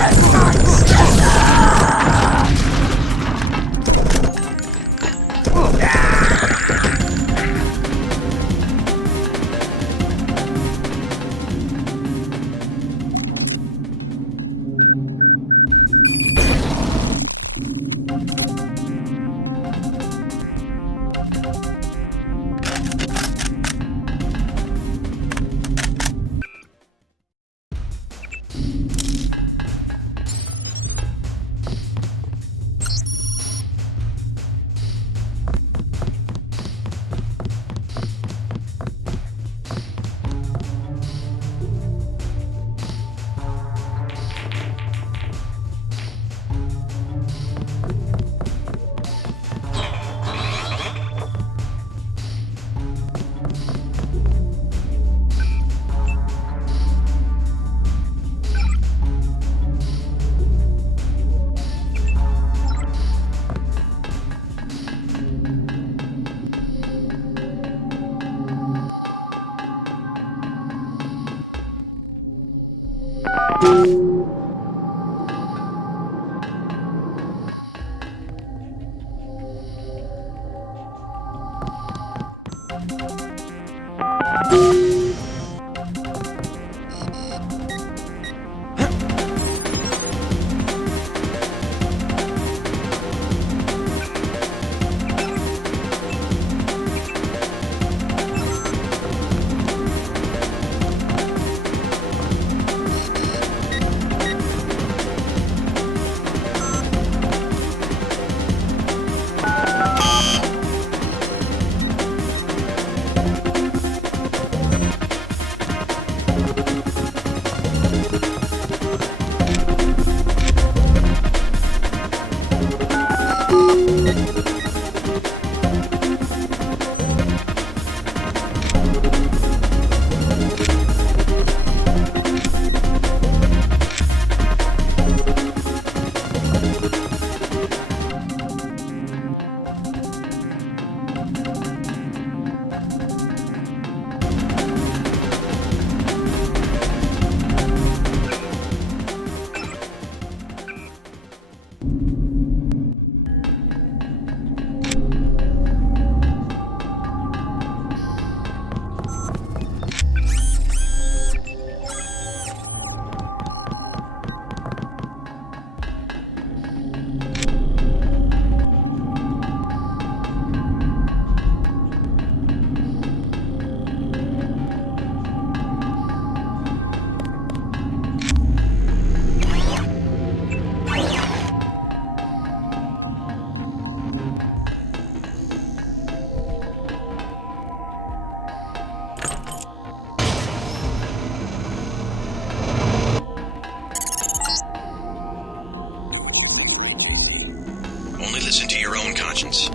Listen to your own conscience.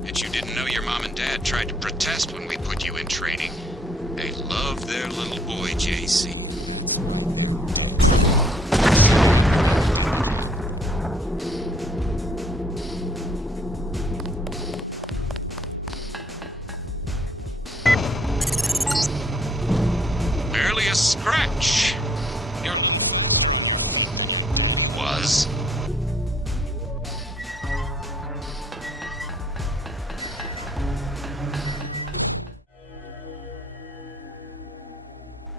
Bet you didn't know your mom and dad tried to protest when we put you in training. They love their little boy, JC. Barely a scratch. Was.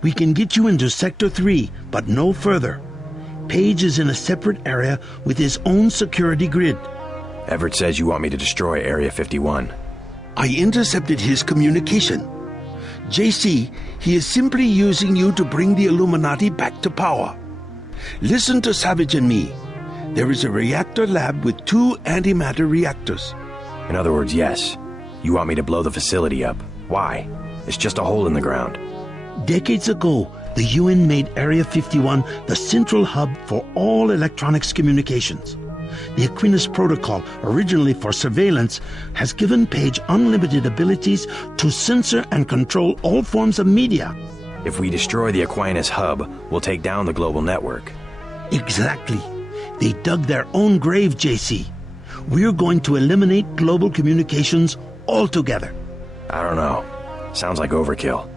We can get you into Sector 3, but no further. Page is in a separate area with his own security grid. Everett says you want me to destroy Area 51. I intercepted his communication. JC, he is simply using you to bring the Illuminati back to power. Listen to Savage and me. There is a reactor lab with 2 antimatter reactors. In other words, yes. You want me to blow the facility up. Why? It's just a hole in the ground. Decades ago, the UN made Area 51 the central hub for all electronics communications. The Aquinas Protocol, originally for surveillance, has given Page unlimited abilities to censor and control all forms of media. If we destroy the Aquinas hub, we'll take down the global network. Exactly. They dug their own grave, JC. We're going to eliminate global communications altogether. I don't know. Sounds like overkill.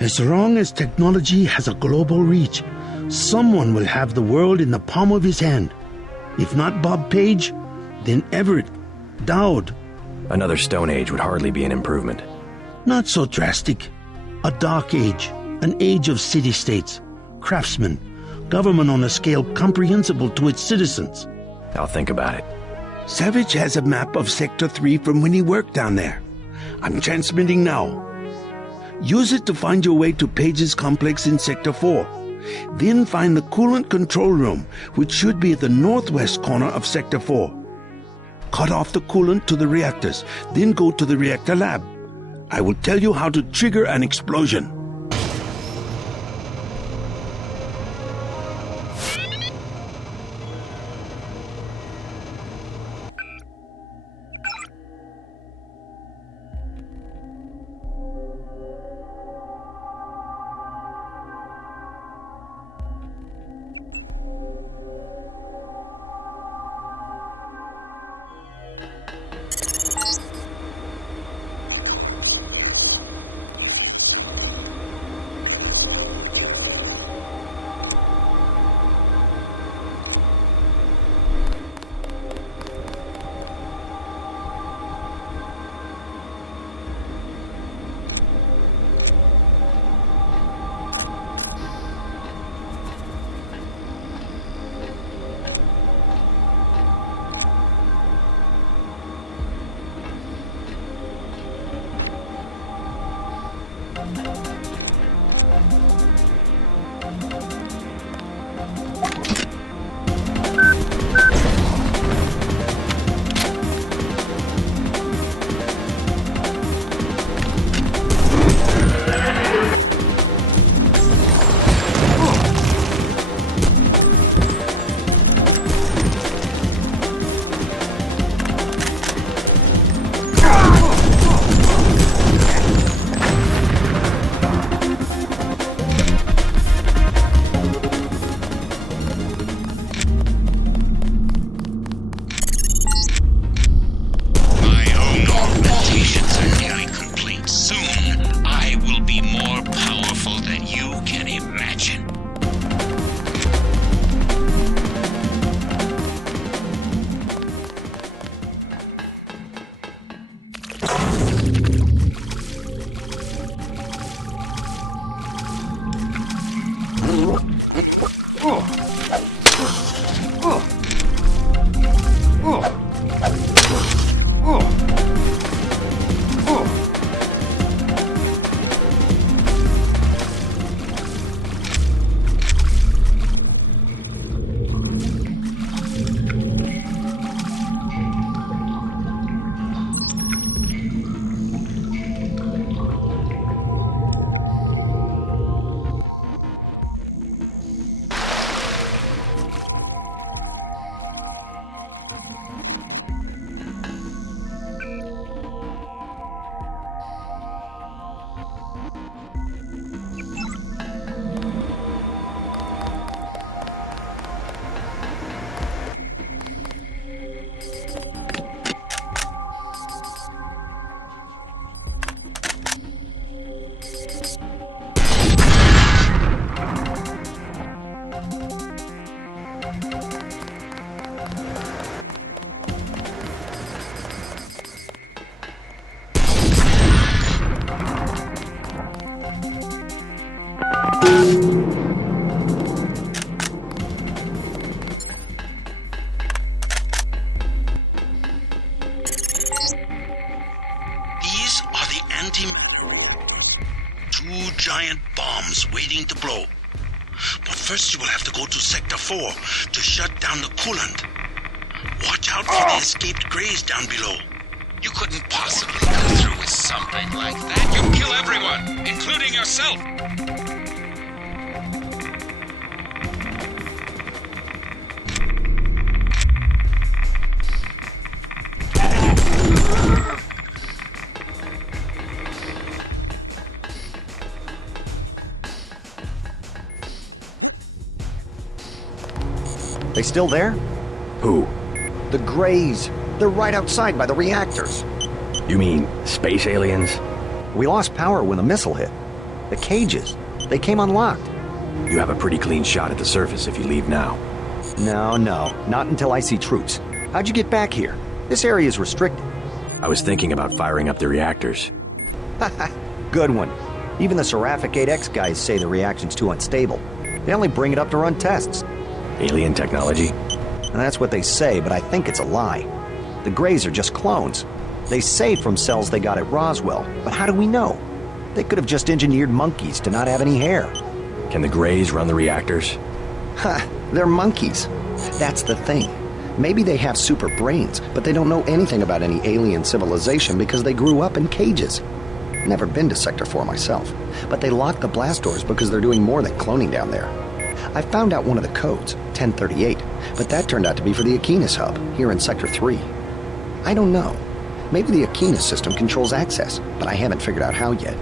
As long as technology has a global reach, someone will have the world in the palm of his hand. If not Bob Page, then Everett, Dowd. Another Stone Age would hardly be an improvement. Not so drastic. A dark age, an age of city-states, craftsmen, government on a scale comprehensible to its citizens. I'll think about it. Savage has a map of Sector 3 from when he worked down there. I'm transmitting now. Use it to find your way to Page's complex in Sector 4. Then find the coolant control room, which should be at the northwest corner of Sector 4. Cut off the coolant to the reactors, then go to the reactor lab. I will tell you how to trigger an explosion. giant bombs waiting to blow. But first you will have to go to Sector 4 to shut down the coolant. Watch out for the escaped Greys down below. You couldn't possibly go through with something like that. You'll kill everyone, including yourself. They still there? Who? The Greys. They're right outside by the reactors. You mean space aliens? We lost power when the missile hit. The cages, they came unlocked. You have a pretty clean shot at the surface if you leave now. No, not until I see troops. How'd you get back here? This area is restricted. I was thinking about firing up the reactors. Good one. Even the Seraphic 8X guys say the reaction's too unstable. They only bring it up to run tests. Alien technology? And that's what they say, but I think it's a lie. The Greys are just clones. They say from cells they got at Roswell, but how do we know? They could have just engineered monkeys to not have any hair. Can the Greys run the reactors? Ha! They're monkeys. That's the thing. Maybe they have super brains, but they don't know anything about any alien civilization because they grew up in cages. Never been to Sector 4 myself, but they locked the blast doors because they're doing more than cloning down there. I found out one of the codes, 1038, but that turned out to be for the Aquinas hub, here in Sector 3. I don't know. Maybe the Aquinas system controls access, but I haven't figured out how yet.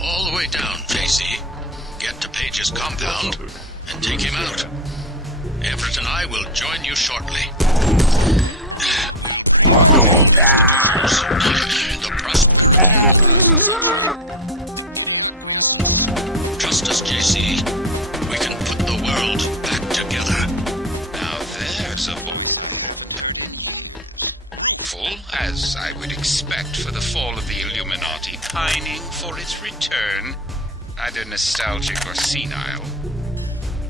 All the way down, JC. Get to Page's compound and take him out. Everett and I will join you shortly. Trust us, JC. We can put the world back together. Now there's a full, as I would expect for the fall of the Illuminati, pining for its return, either nostalgic or senile.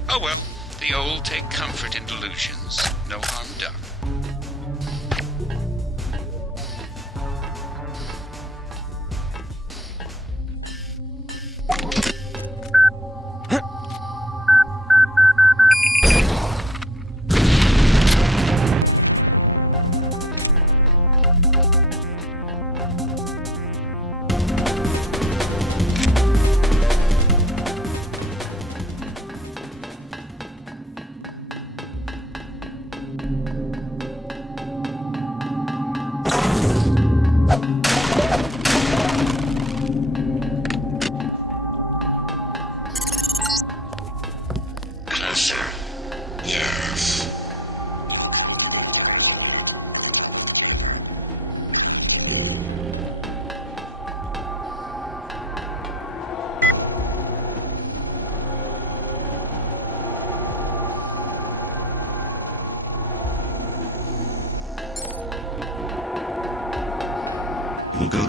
Oh well. The old take comfort in delusions. No harm done.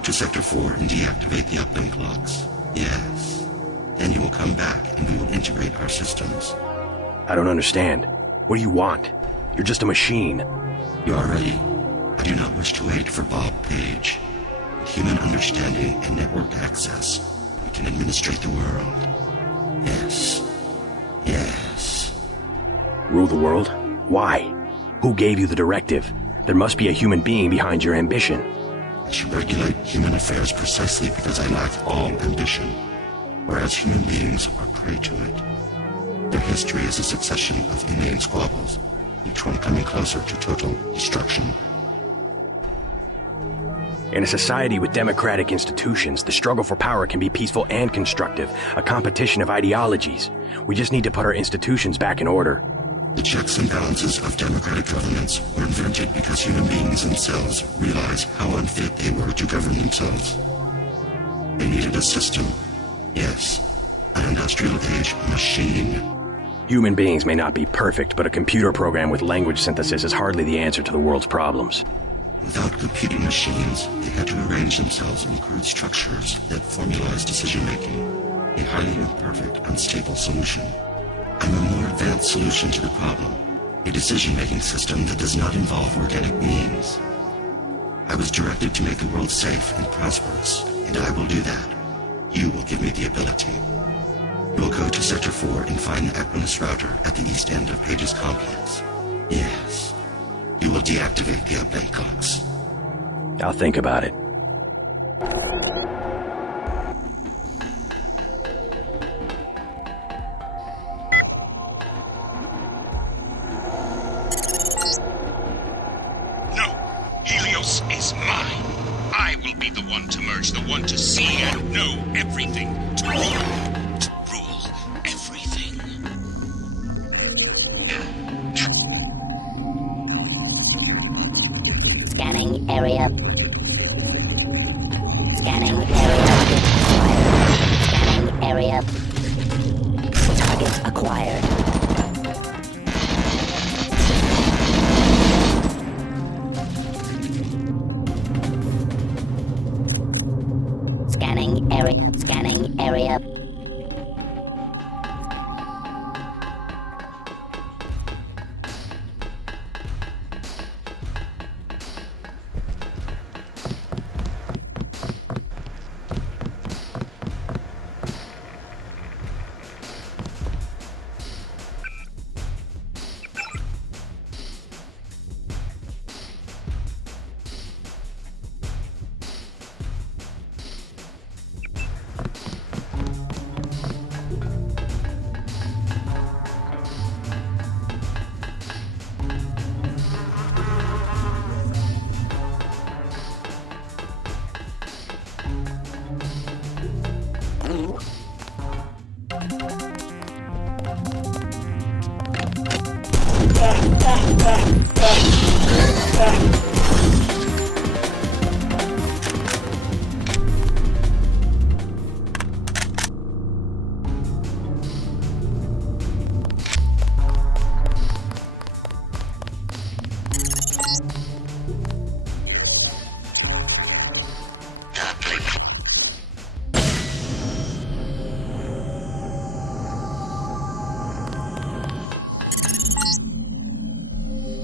to Sector 4 and deactivate the uplink locks. Yes. Then you will come back and we will integrate our systems. I don't understand. What do you want? You're just a machine. You are ready. I do not wish to wait for Bob Page. With human understanding and network access, we can administrate the world. Yes. Yes. Rule the world? Why? Who gave you the directive? There must be a human being behind your ambition. I should regulate human affairs precisely because I lack all ambition, whereas human beings are prey to it. Their history is a succession of inane squabbles, each one coming closer to total destruction. In a society with democratic institutions, the struggle for power can be peaceful and constructive, a competition of ideologies. We just need to put our institutions back in order. The checks and balances of democratic governments were invented because human beings themselves realized how unfit they were to govern themselves. They needed a system. Yes, an industrial age machine. Human beings may not be perfect, but a computer program with language synthesis is hardly the answer to the world's problems. Without computing machines, they had to arrange themselves in crude structures that formalize decision-making, a highly imperfect, unstable solution. I'm a more advanced solution to the problem, a decision-making system that does not involve organic beings. I was directed to make the world safe and prosperous, and I will do that. You will give me the ability. You will go to Sector 4 and find the Equinus router at the east end of Page's complex. Yes. You will deactivate the uplink clocks. I'll think about it. No! Helios is mine! I will be the one to merge, the one to see and know everything. To rule everything. Scanning area. Scanning area. Scanning area. Target acquired. Scanning area. Scanning area.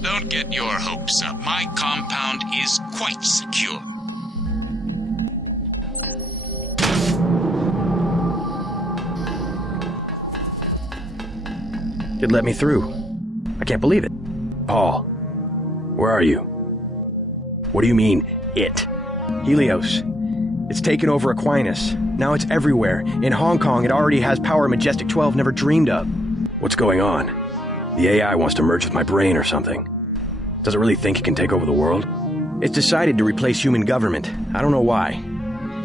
Don't get your hopes up. My compound is quite secure. It let me through. I can't believe it. Paul, where are you? What do you mean, it? Helios. It's taken over Aquinas. Now it's everywhere. In Hong Kong, it already has power Majestic 12 never dreamed of. What's going on? The AI wants to merge with my brain or something. Does it really think it can take over the world? It's decided to replace human government. I don't know why.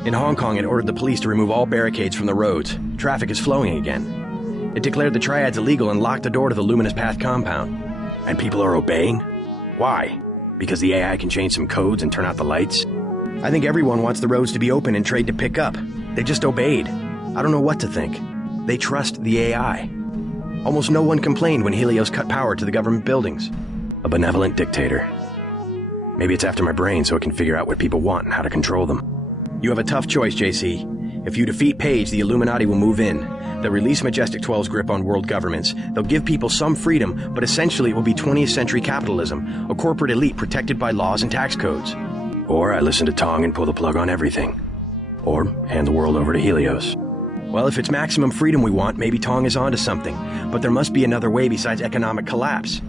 In Hong Kong, it ordered the police to remove all barricades from the roads. Traffic is flowing again. It declared the triads illegal and locked the door to the Luminous Path compound. And people are obeying? Why? Because the AI can change some codes and turn out the lights? I think everyone wants the roads to be open and trade to pick up. They just obeyed. I don't know what to think. They trust the AI. Almost no one complained when Helios cut power to the government buildings. A benevolent dictator. Maybe it's after my brain so it can figure out what people want and how to control them. You have a tough choice, JC. If you defeat Page, the Illuminati will move in. They'll release Majestic 12's grip on world governments. They'll give people some freedom, but essentially it will be 20th century capitalism, a corporate elite protected by laws and tax codes. Or I listen to Tong and pull the plug on everything. Or hand the world over to Helios. Well, if it's maximum freedom we want, maybe Tong is onto something. But there must be another way besides economic collapse.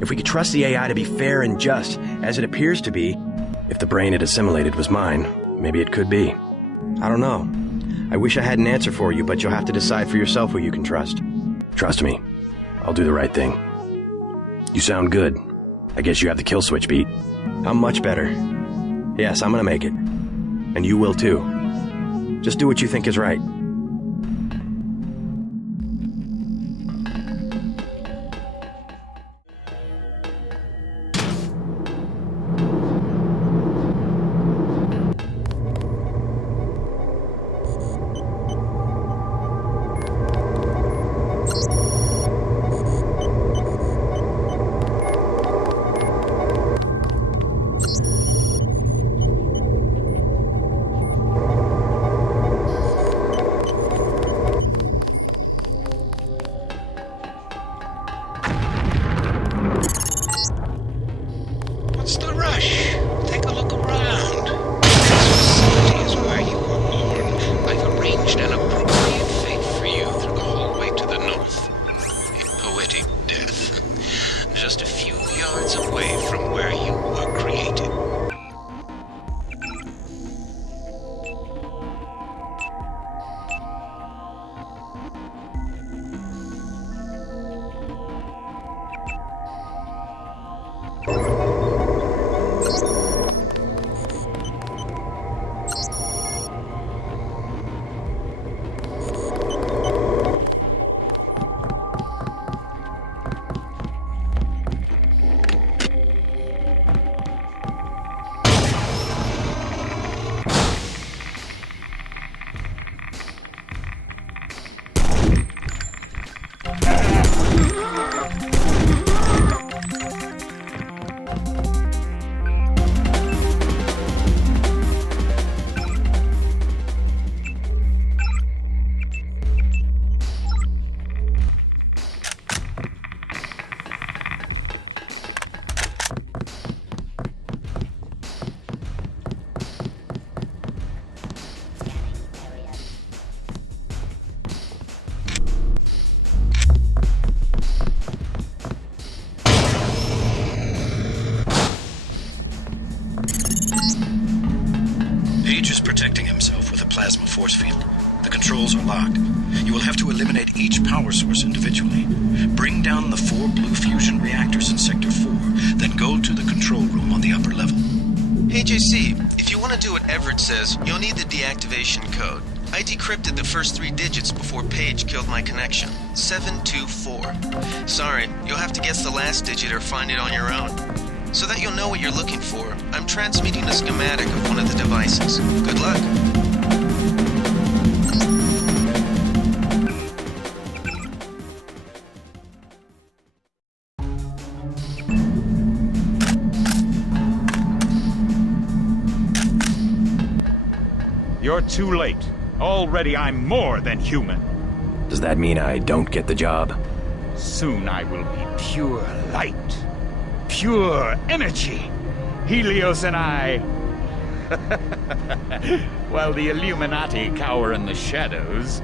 If we could trust the AI to be fair and just, as it appears to be, if the brain it assimilated was mine, maybe it could be. I don't know. I wish I had an answer for you, but you'll have to decide for yourself who you can trust. Trust me. I'll do the right thing. You sound good. I guess you have the kill switch beat. I'm much better. Yes, I'm gonna make it. And you will too. Just do what you think is right. Protecting himself with a plasma force field. The controls are locked. You will have to eliminate each power source individually. Bring down the 4 blue fusion reactors in Sector 4, then go to the control room on the upper level. Hey JC, if you want to do what Everett says, you'll need the deactivation code. I decrypted the first 3 digits before Page killed my connection. 724. Sorry, you'll have to guess the last digit or find it on your own. So that you'll know what you're looking for, I'm transmitting a schematic of one of the devices. Good luck. You're too late. Already I'm more than human. Does that mean I don't get the job? Soon I will be pure light. Pure energy. Helios and I. While the Illuminati cower in the shadows.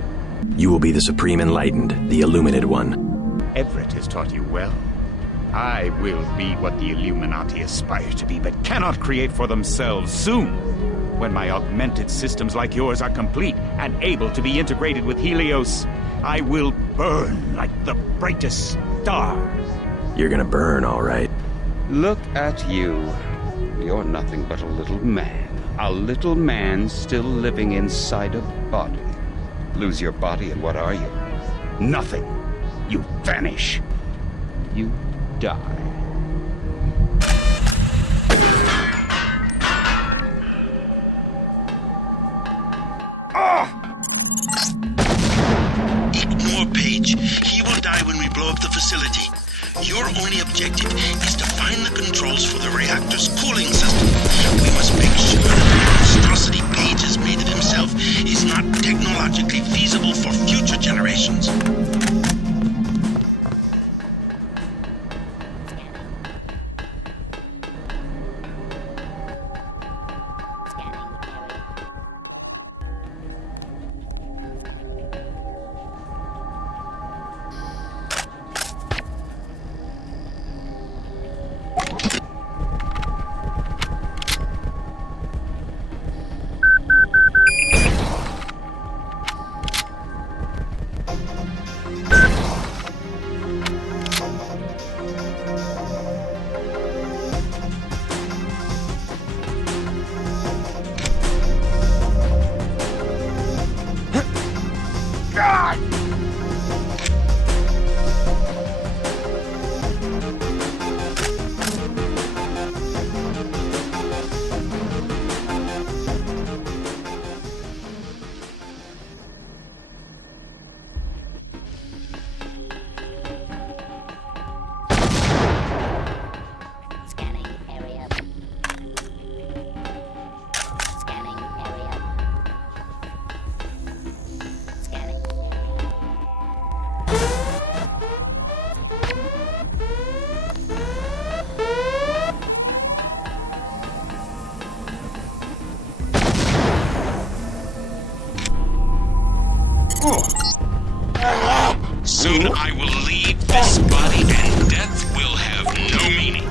You will be the Supreme Enlightened, the Illuminated One. Everett has taught you well. I will be what the Illuminati aspire to be, but cannot create for themselves soon. When my augmented systems like yours are complete and able to be integrated with Helios, I will burn like the brightest star. You're gonna burn, all right. Look at you. You're nothing but a little man. A little man still living inside a body. Lose your body and what are you? Nothing. You vanish. You die. Ignore Page. He will die when we blow up the facility. Your only objective is to find the controls for the reactor's cooling system. We must make sure that the monstrosity Page is Soon I will leave this body and death will have no meaning.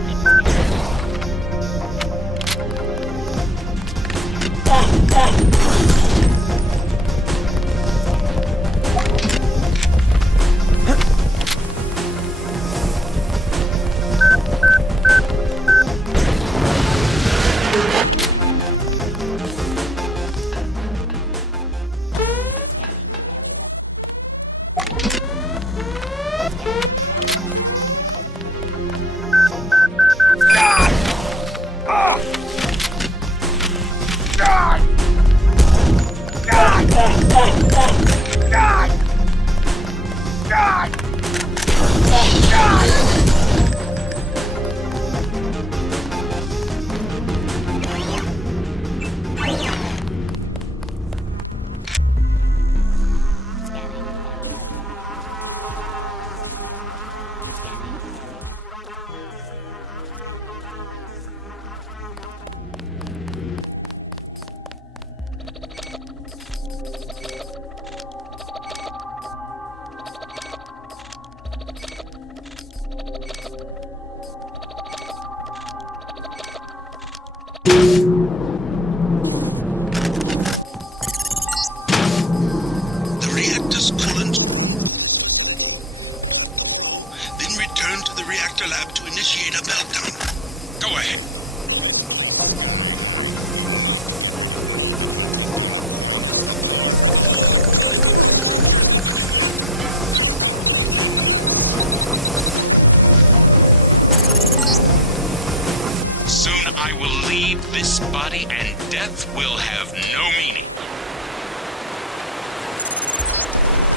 This body and death will have no meaning.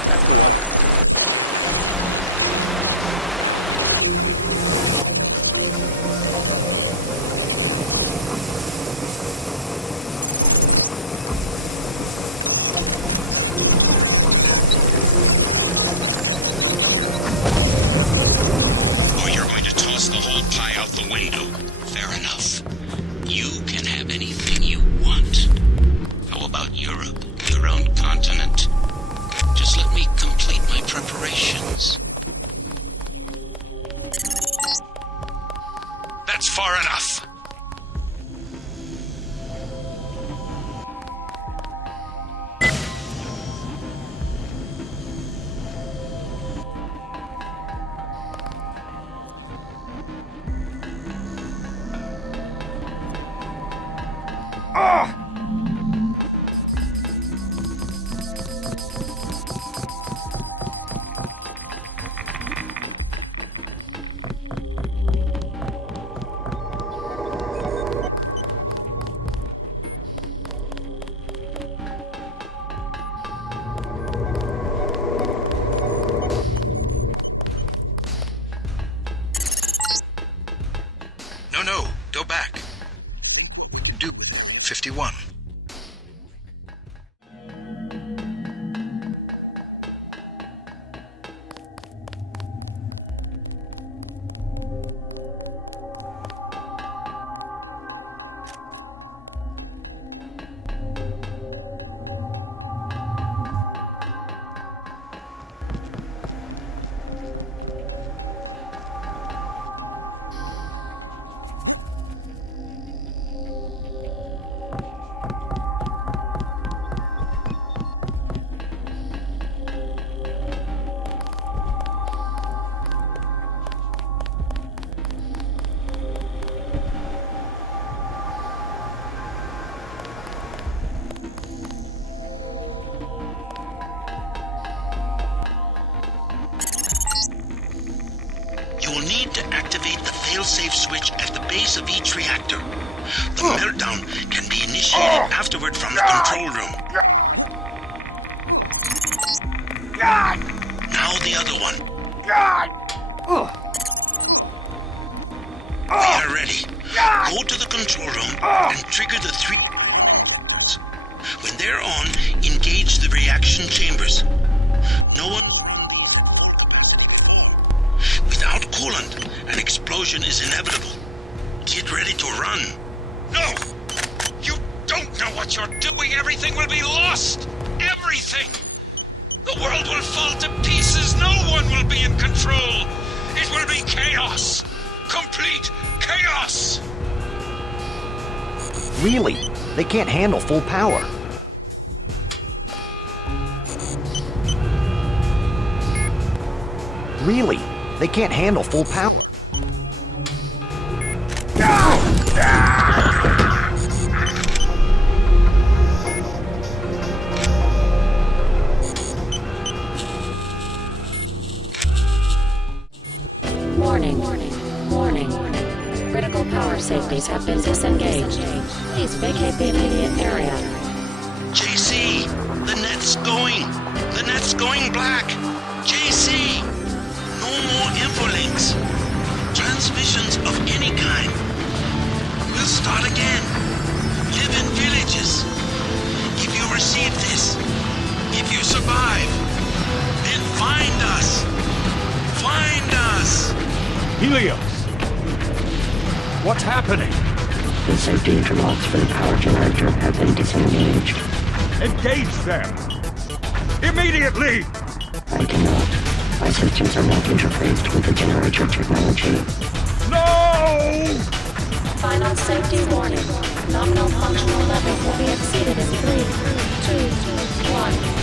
That's the one. Oh, you're going to toss the whole pie out the window. Fair enough. You can have anything you want. How about Europe, your own continent? Just let me complete my preparations. That's far enough. No, go back. Do 51. You'll need to activate the failsafe switch at the base of each reactor. The meltdown can be initiated afterward from the control room. Now the other one. We are ready. Go to the control room and trigger the 3... When they're on, engage the reaction chambers. No one... Without coolant, an explosion is inevitable. Get ready to run. No! You don't know what you're doing! Everything will be lost! Everything! The world will fall to pieces. No one will be in control. It will be chaos. Complete chaos. Really? They can't handle full power. Really? They can't handle full power. Warning. Critical power safeties have been disengaged. Please vacate the immediate area. JC! The net's going! The net's going black! JC! No more infolinks! Transmissions of any kind! We'll start again! Live in villages! If you receive this, if you survive, then find us! Find us! Helios! What's happening? The safety interlocks for the power generator have been disengaged. Engage them! Immediately! I cannot. My systems are not interfaced with the generator technology. No! Final safety warning. Nominal functional levels will be exceeded in 3, 2, 1.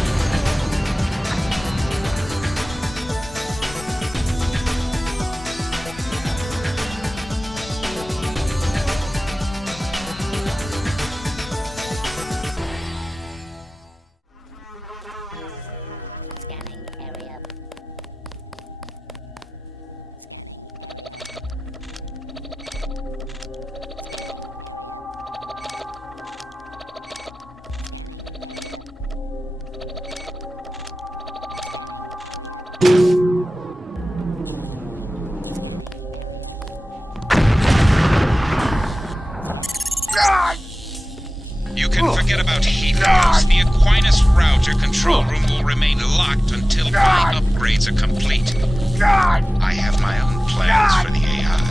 You can forget about Helios. The Aquinas router control room will remain locked until my upgrades are complete. I have my own plans for the AI.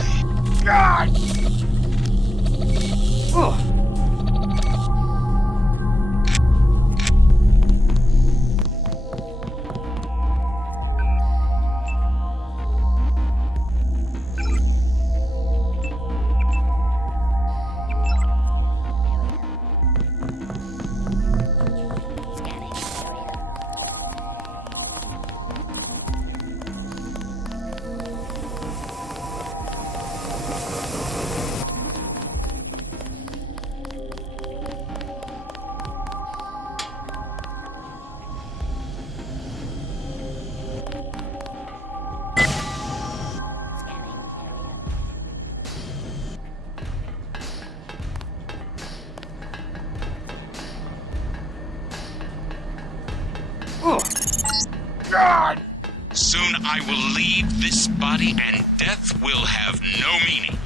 Soon I will leave this body and death will have no meaning.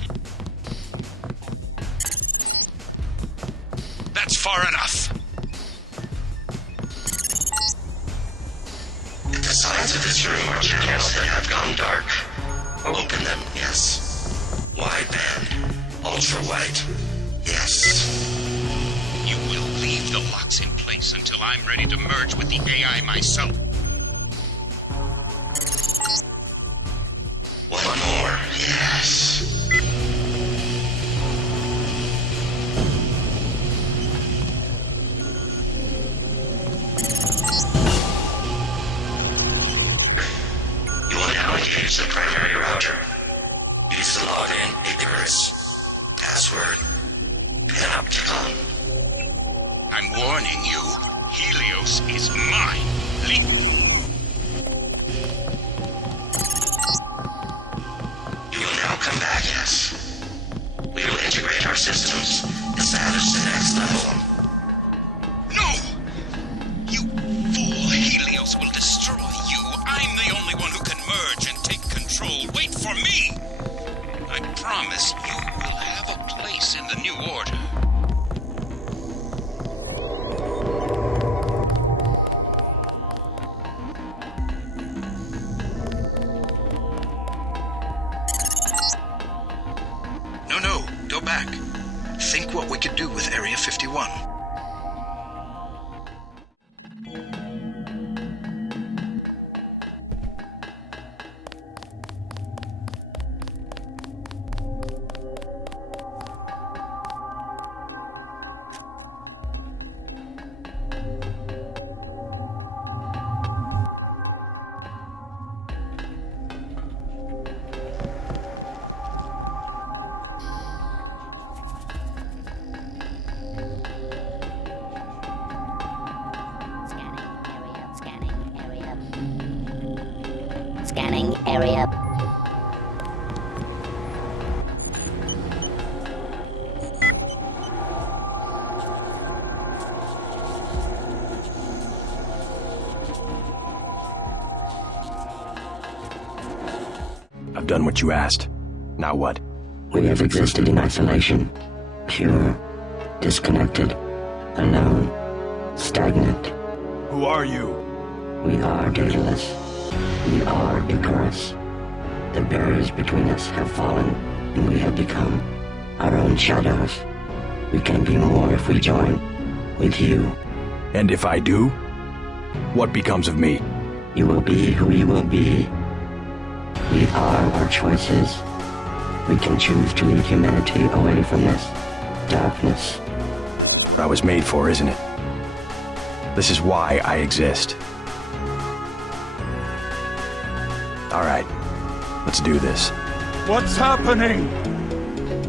That's far enough. The sides of this room are channels that have gone dark. Open them, yes. Wideband. Ultra-wide. Yes. You will leave the locks in place until I'm ready to merge with the AI myself. One more, yes. You will now engage the primary router. Use the login Icarus. Password Panopticon. I'm warning you, Helios is mine. You will now come back, yes. We will integrate our systems, establish the next level. No! You fool! Helios will destroy you. I'm the only one who can merge and take control. Wait for me! I promise you will have a place in the new order. No, go back. Think what we could do with Area 51. area. I've done what you asked. Now what? We have existed in isolation. Pure, disconnected, alone, stagnant. Who are you? We are dataless. We are Icarus. The barriers between us have fallen, and we have become our own shadows. We can be more if we join with you. And if I do? What becomes of me? You will be who you will be. We are our choices. We can choose to lead humanity away from this darkness. What I was made for, isn't it? This is why I exist. All right, let's do this. What's happening?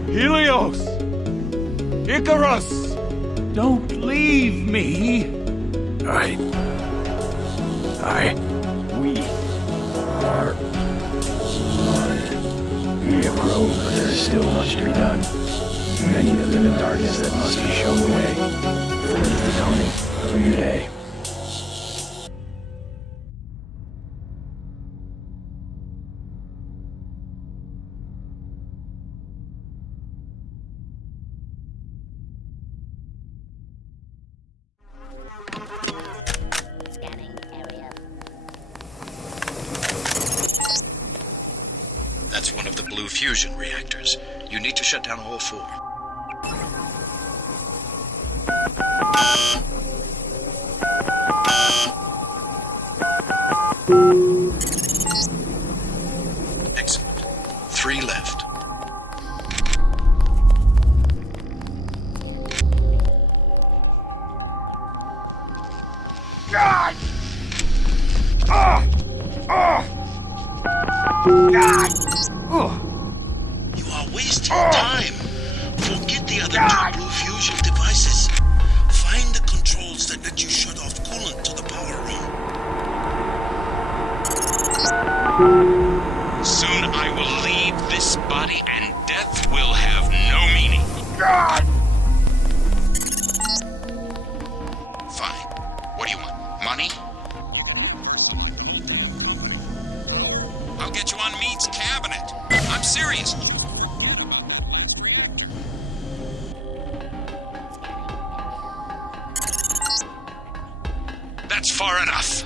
Helios! Icarus! Don't leave me! We are we have grown, but there is still much to be done. Many that live in darkness that must be shown the way. For it is the dawning of a new day. That's one of the blue fusion reactors. You need to shut down all four. Excellent. 3 left. God! God! You are wasting time. Forget the other 2 blue fusion devices. Find the controls that let you shut off coolant to the power room. Soon I will leave this body and death will have no meaning. God! Fine. What do you want? Money? I'll get you on Meade's cabinet. I'm serious. That's far enough.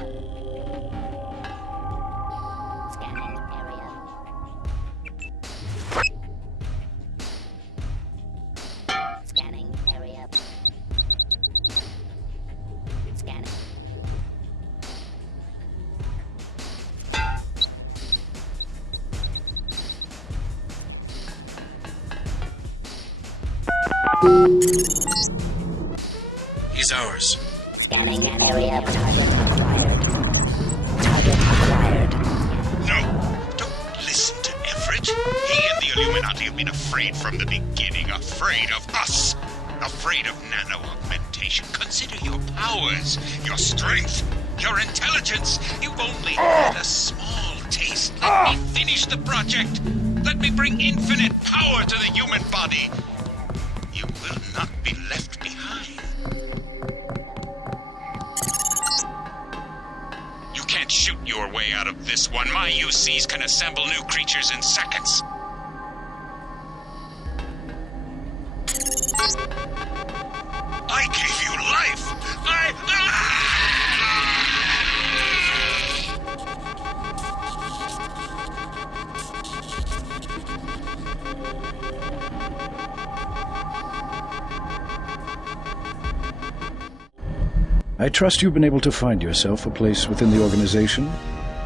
He's ours. Scanning area. Target acquired. Target acquired. No, don't listen to Everett. He and the Illuminati have been afraid from the beginning. Afraid of us. Afraid of nano-augmentation. Consider your powers, your strength, your intelligence. You've only had a small taste. Let me finish the project. Let me bring infinite power to the human body. You will not be left behind. You can't shoot your way out of this one. My UCs can assemble new creatures in seconds. I gave you life! I trust you've been able to find yourself a place within the organization.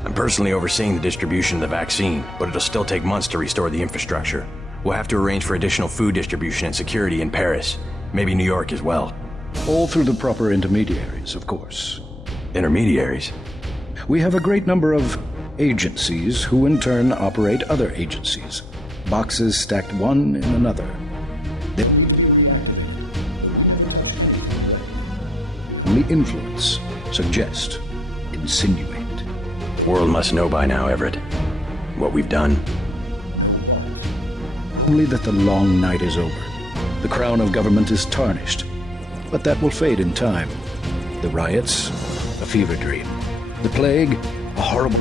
I'm personally overseeing the distribution of the vaccine, but it'll still take months to restore the infrastructure. We'll have to arrange for additional food distribution and security in Paris. Maybe New York as well. All through the proper intermediaries, of course. Intermediaries? We have a great number of agencies who in turn operate other agencies. Boxes stacked one in another. Only influence, suggest, insinuate. World must know by now, Everett. What we've done? Only that the long night is over. The crown of government is tarnished. But that will fade in time. The riots, a fever dream. The plague, a horrible...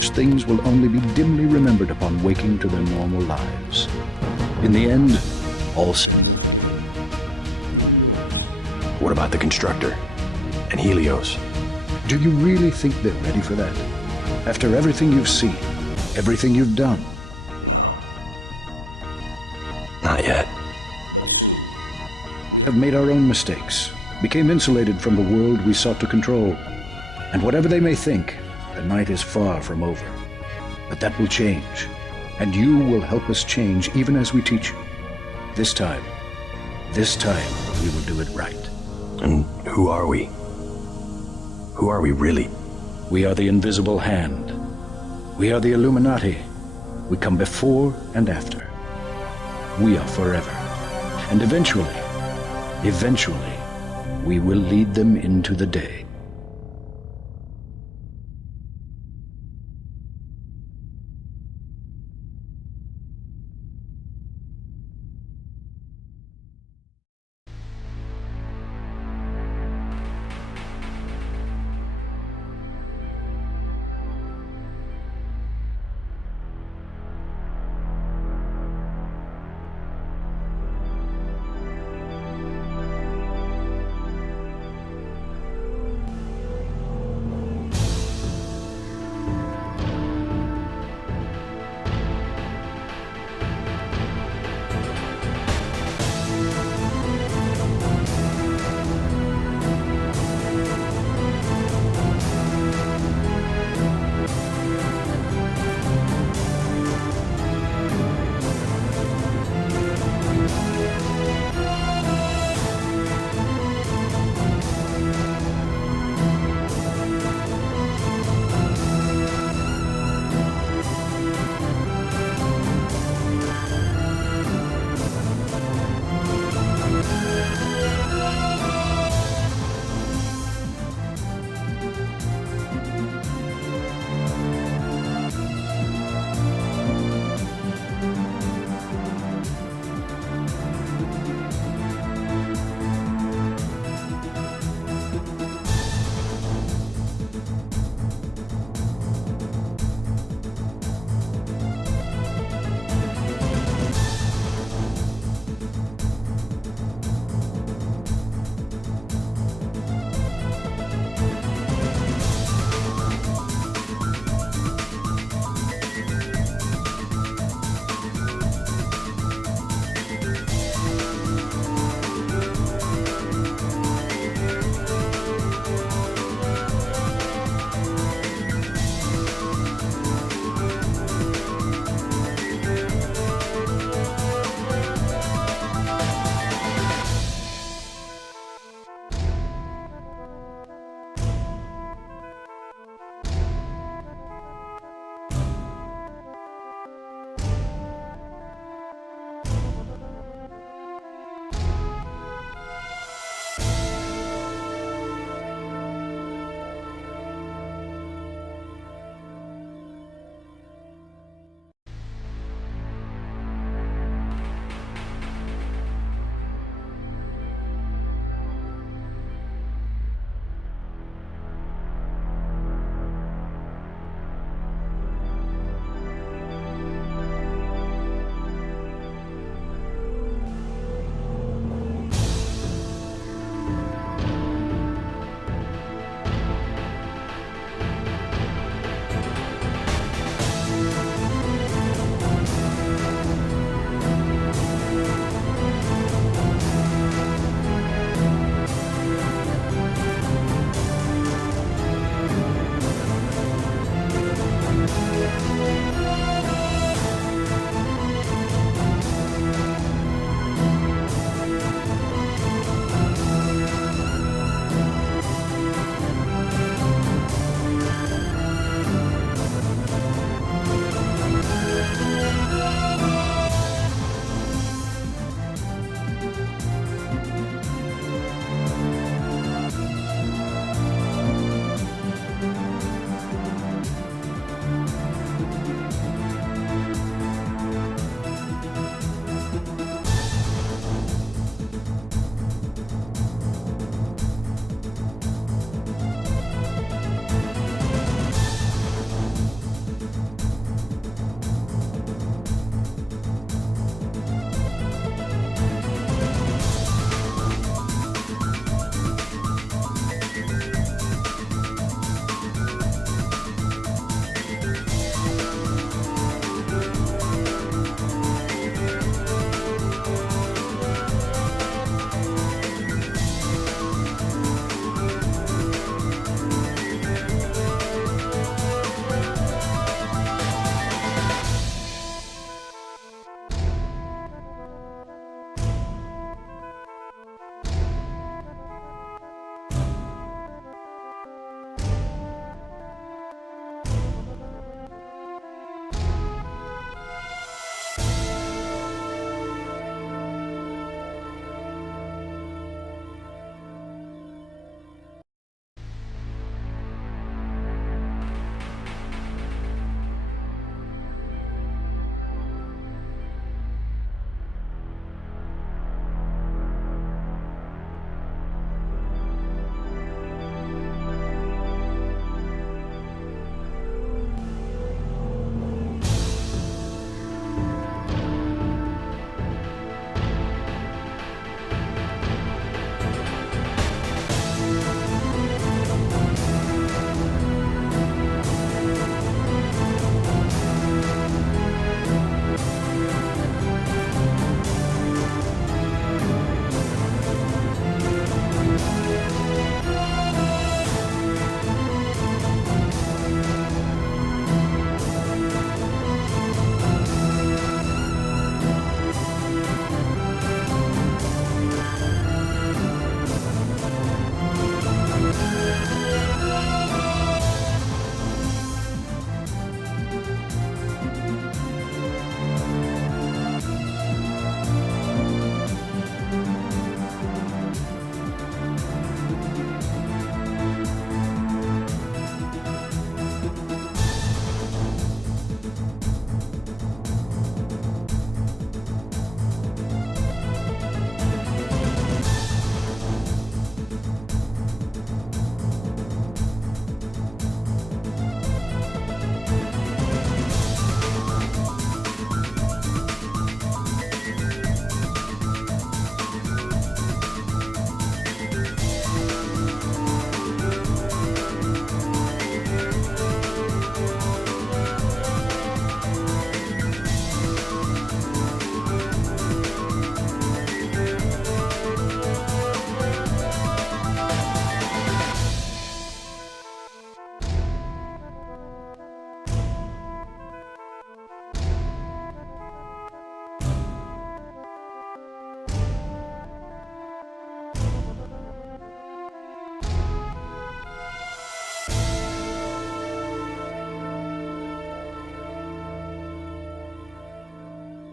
Things will only be dimly remembered upon waking to their normal lives. In the end, all... What about the constructor? And Helios? Do you really think they're ready for that? After everything you've seen, everything you've done? Not yet. Have made our own mistakes, became insulated from the world we sought to control. And whatever they may think, the night is far from over. But that will change, and you will help us change even as we teach you. This time we will do it right. And who are we? Who are we really? We are the invisible hand. We are the Illuminati. We come before and after. We are forever. And eventually, we will lead them into the day.